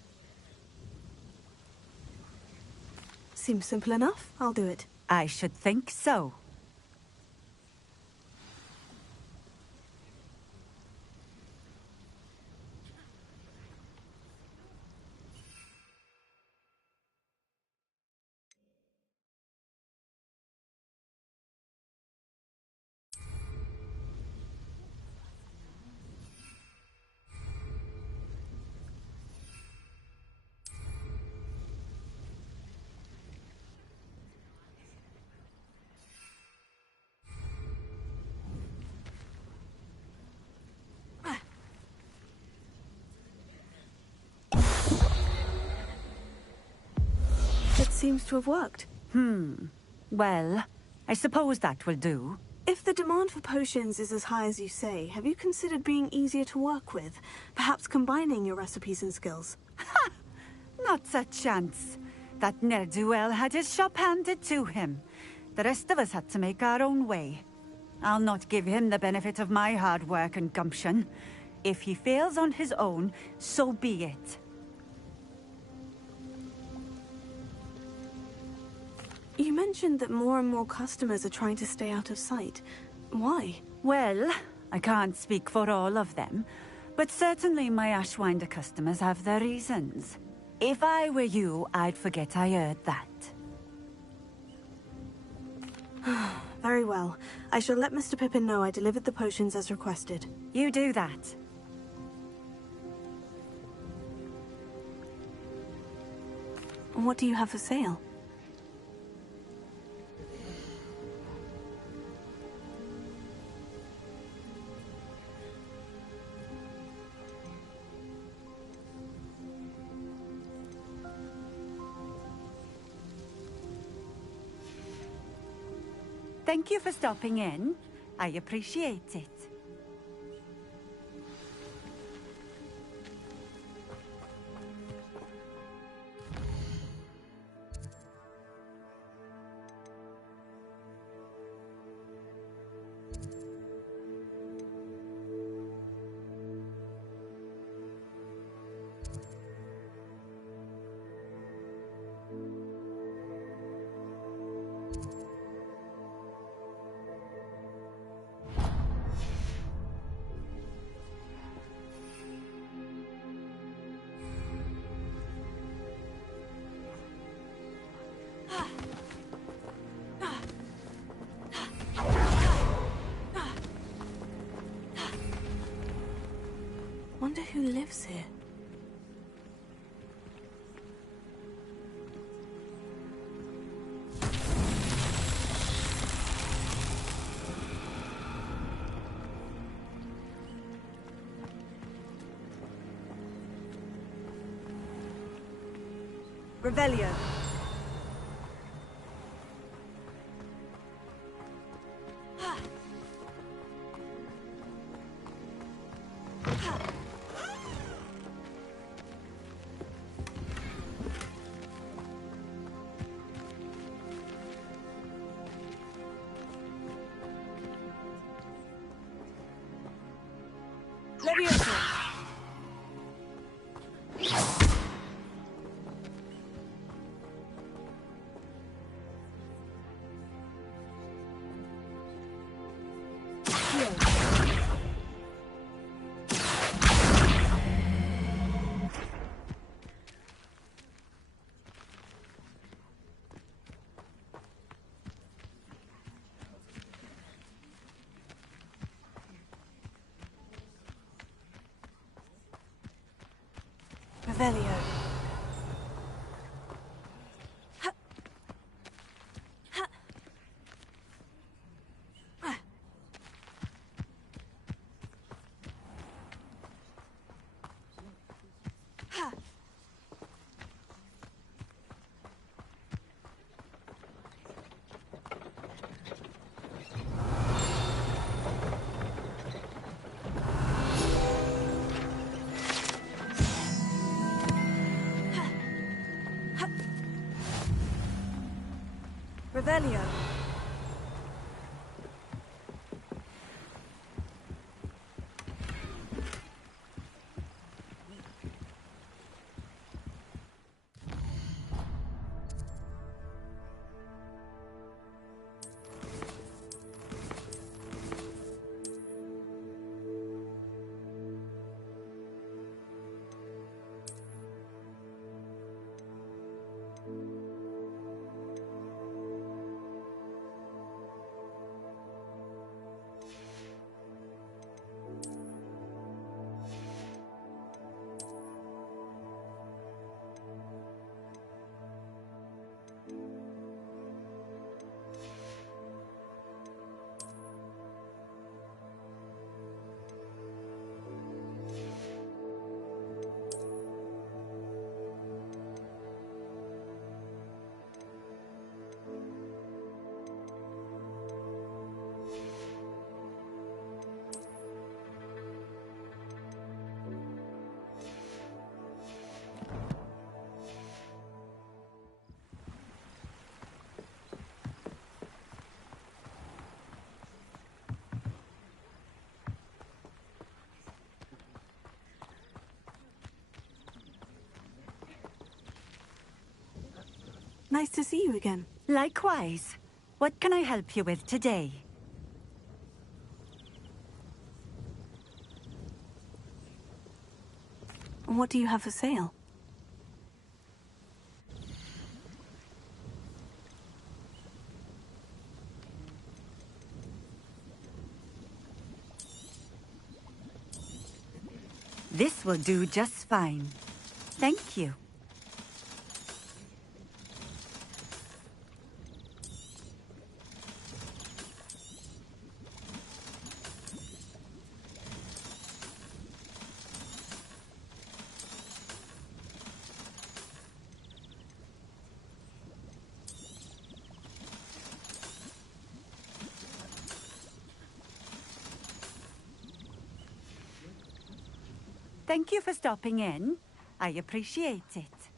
Seems simple enough. I'll do it. I should think so. It seems to have worked. Well, I suppose that will do. If the demand for potions is as high as you say, have you considered being easier to work with? Perhaps combining your recipes and skills? Ha! Not a chance. That ne'er-do-well had his shop handed to him. The rest of us had to make our own way. I'll not give him the benefit of my hard work and gumption. If he fails on his own, so be it. You mentioned that more and more customers are trying to stay out of sight. Why? Well, I can't speak for all of them, but certainly my Ashwinder customers have their reasons. If I were you, I'd forget I heard that. Very well. I shall let Mr. Pippin know I delivered the potions as requested. You do that. What do you have for sale? Thank you for stopping in. I appreciate it. Wonder who lives here. Revelio. Revelio. Revelio. Nice to see you again. Likewise. What can I help you with today? What do you have for sale? This will do just fine. Thank you. Thank you for stopping in. I appreciate it.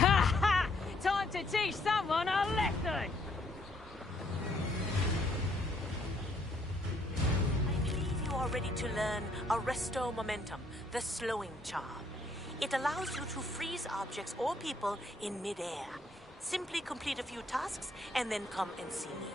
Ha ha! Time to teach someone a lesson! I believe you are ready to learn Arresto Momentum, the slowing charm. It allows you to freeze objects or people in midair. Simply complete a few tasks and then come and see me.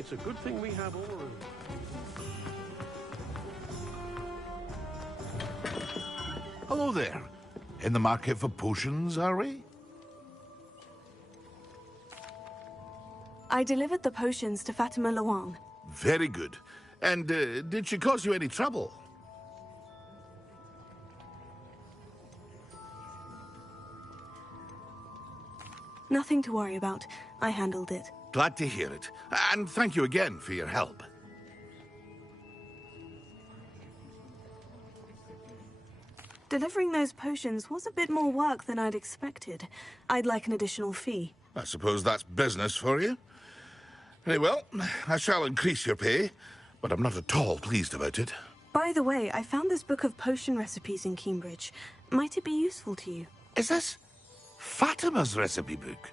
It's a good thing we have all of them. Hello there. In the market for potions, are we? I delivered the potions to Fatima Luang. Very good. And did she cause you any trouble? Nothing to worry about. I handled it. Glad to hear it. And thank you again for your help. Delivering those potions was a bit more work than I'd expected. I'd like an additional fee. I suppose that's business for you. Very well, I shall increase your pay, but I'm not at all pleased about it. By the way, I found this book of potion recipes in Cambridge. Might it be useful to you? Is this Fatima's recipe book?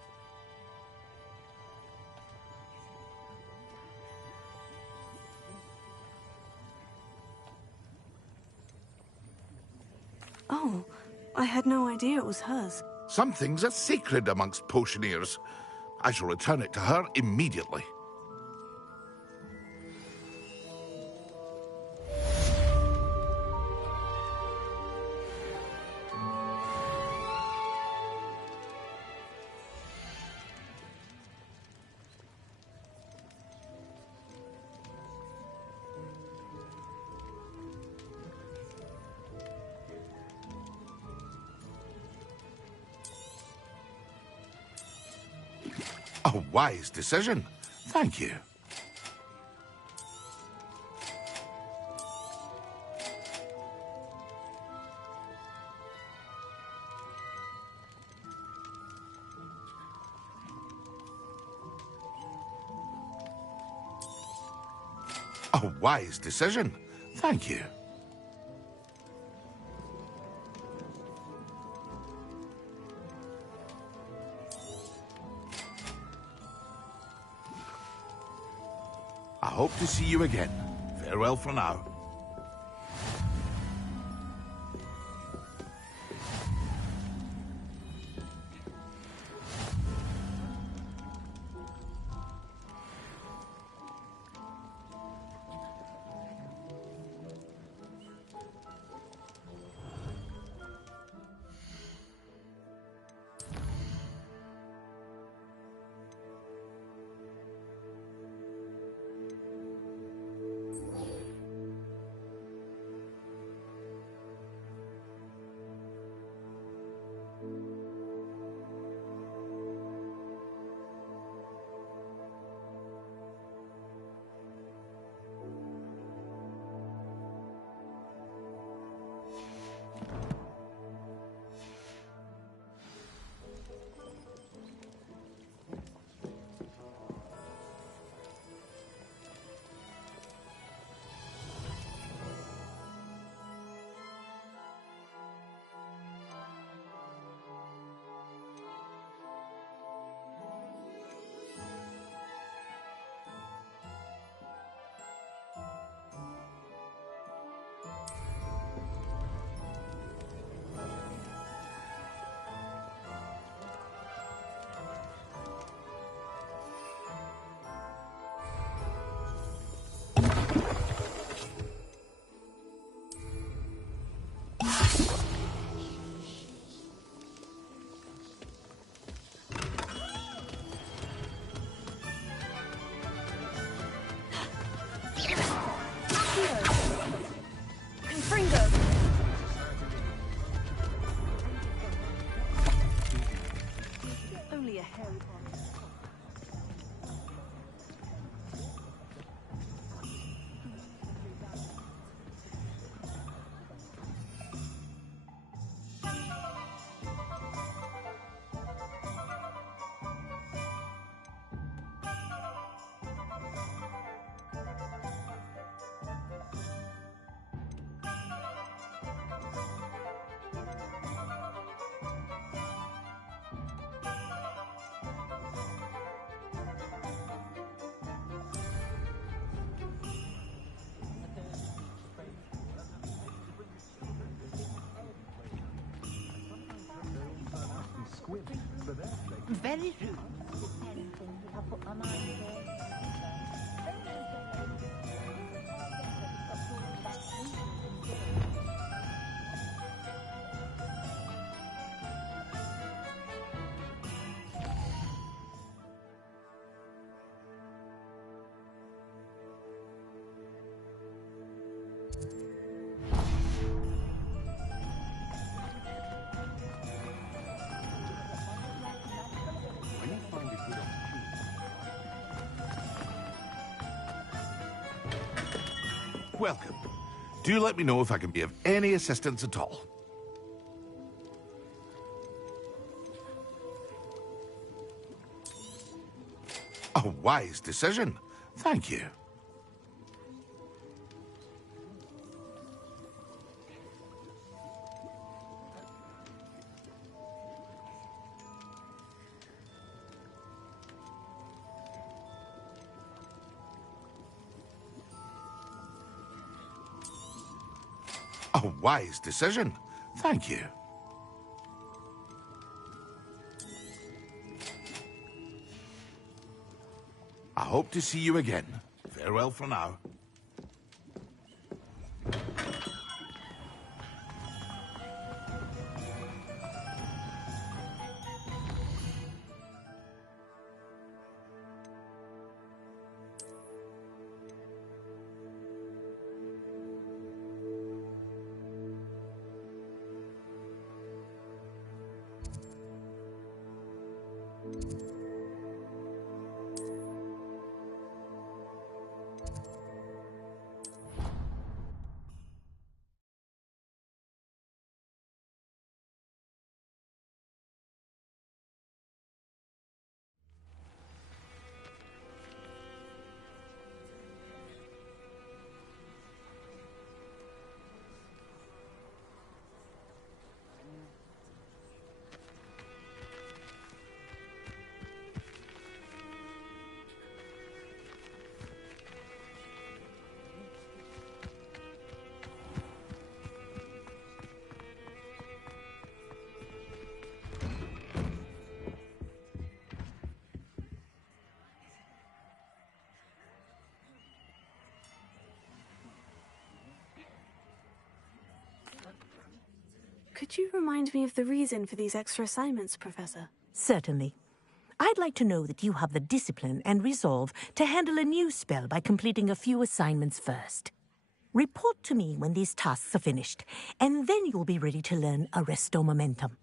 Oh, I had no idea it was hers. Some things are sacred amongst potioneers. I shall return it to her immediately. A wise decision. Thank you. A wise decision. Thank you. I hope to see you again. Farewell for now. Only a hairy one. Very rude. Anything you have put my mind on. Welcome. Do let me know if I can be of any assistance at all. A wise decision. Thank you. A wise decision. Thank you. I hope to see you again. Farewell for now. Could you remind me of the reason for these extra assignments, Professor? Certainly. I'd like to know that you have the discipline and resolve to handle a new spell by completing a few assignments first. Report to me when these tasks are finished, and then you'll be ready to learn Arresto Momentum.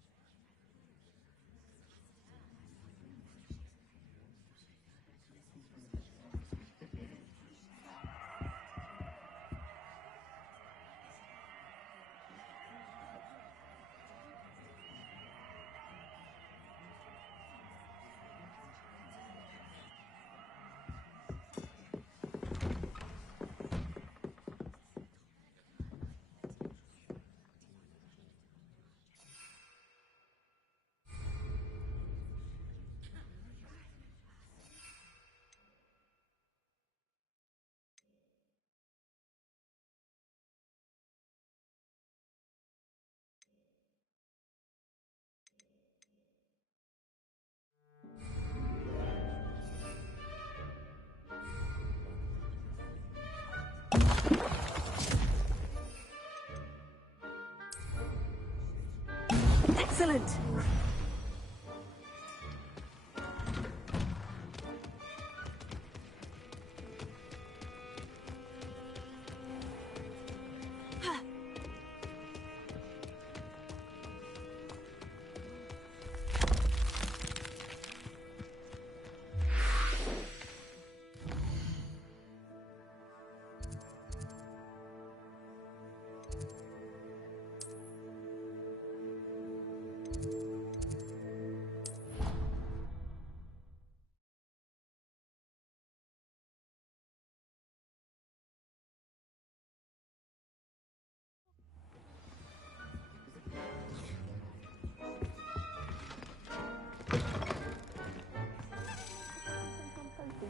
Excellent!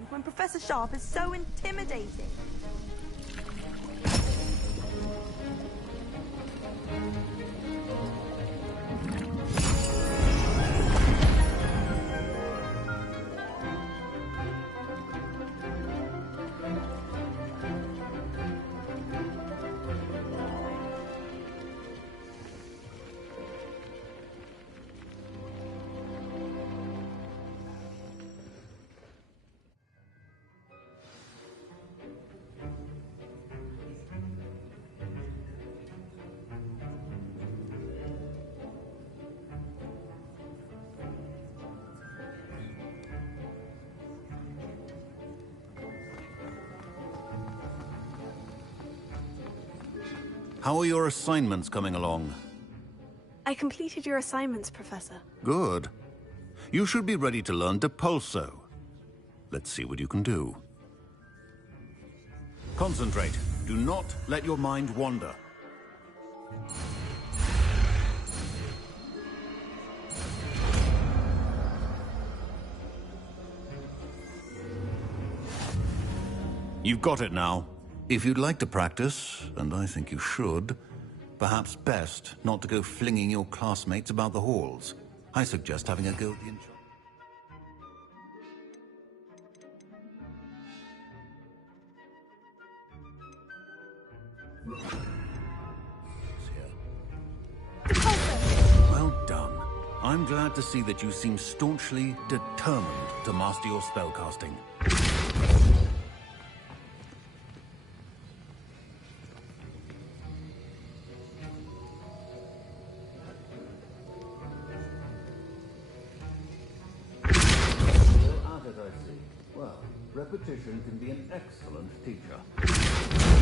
When Professor Sharp is so intimidating. How are your assignments coming along? I completed your assignments, Professor. Good. You should be ready to learn Depulso. Let's see what you can do. Concentrate. Do not let your mind wander. You've got it now. If you'd like to practice, and I think you should, perhaps best not to go flinging your classmates about the halls. I suggest having a go at the enchantment. Well done. I'm glad to see that you seem staunchly determined to master your spellcasting. Well, repetition can be an excellent teacher.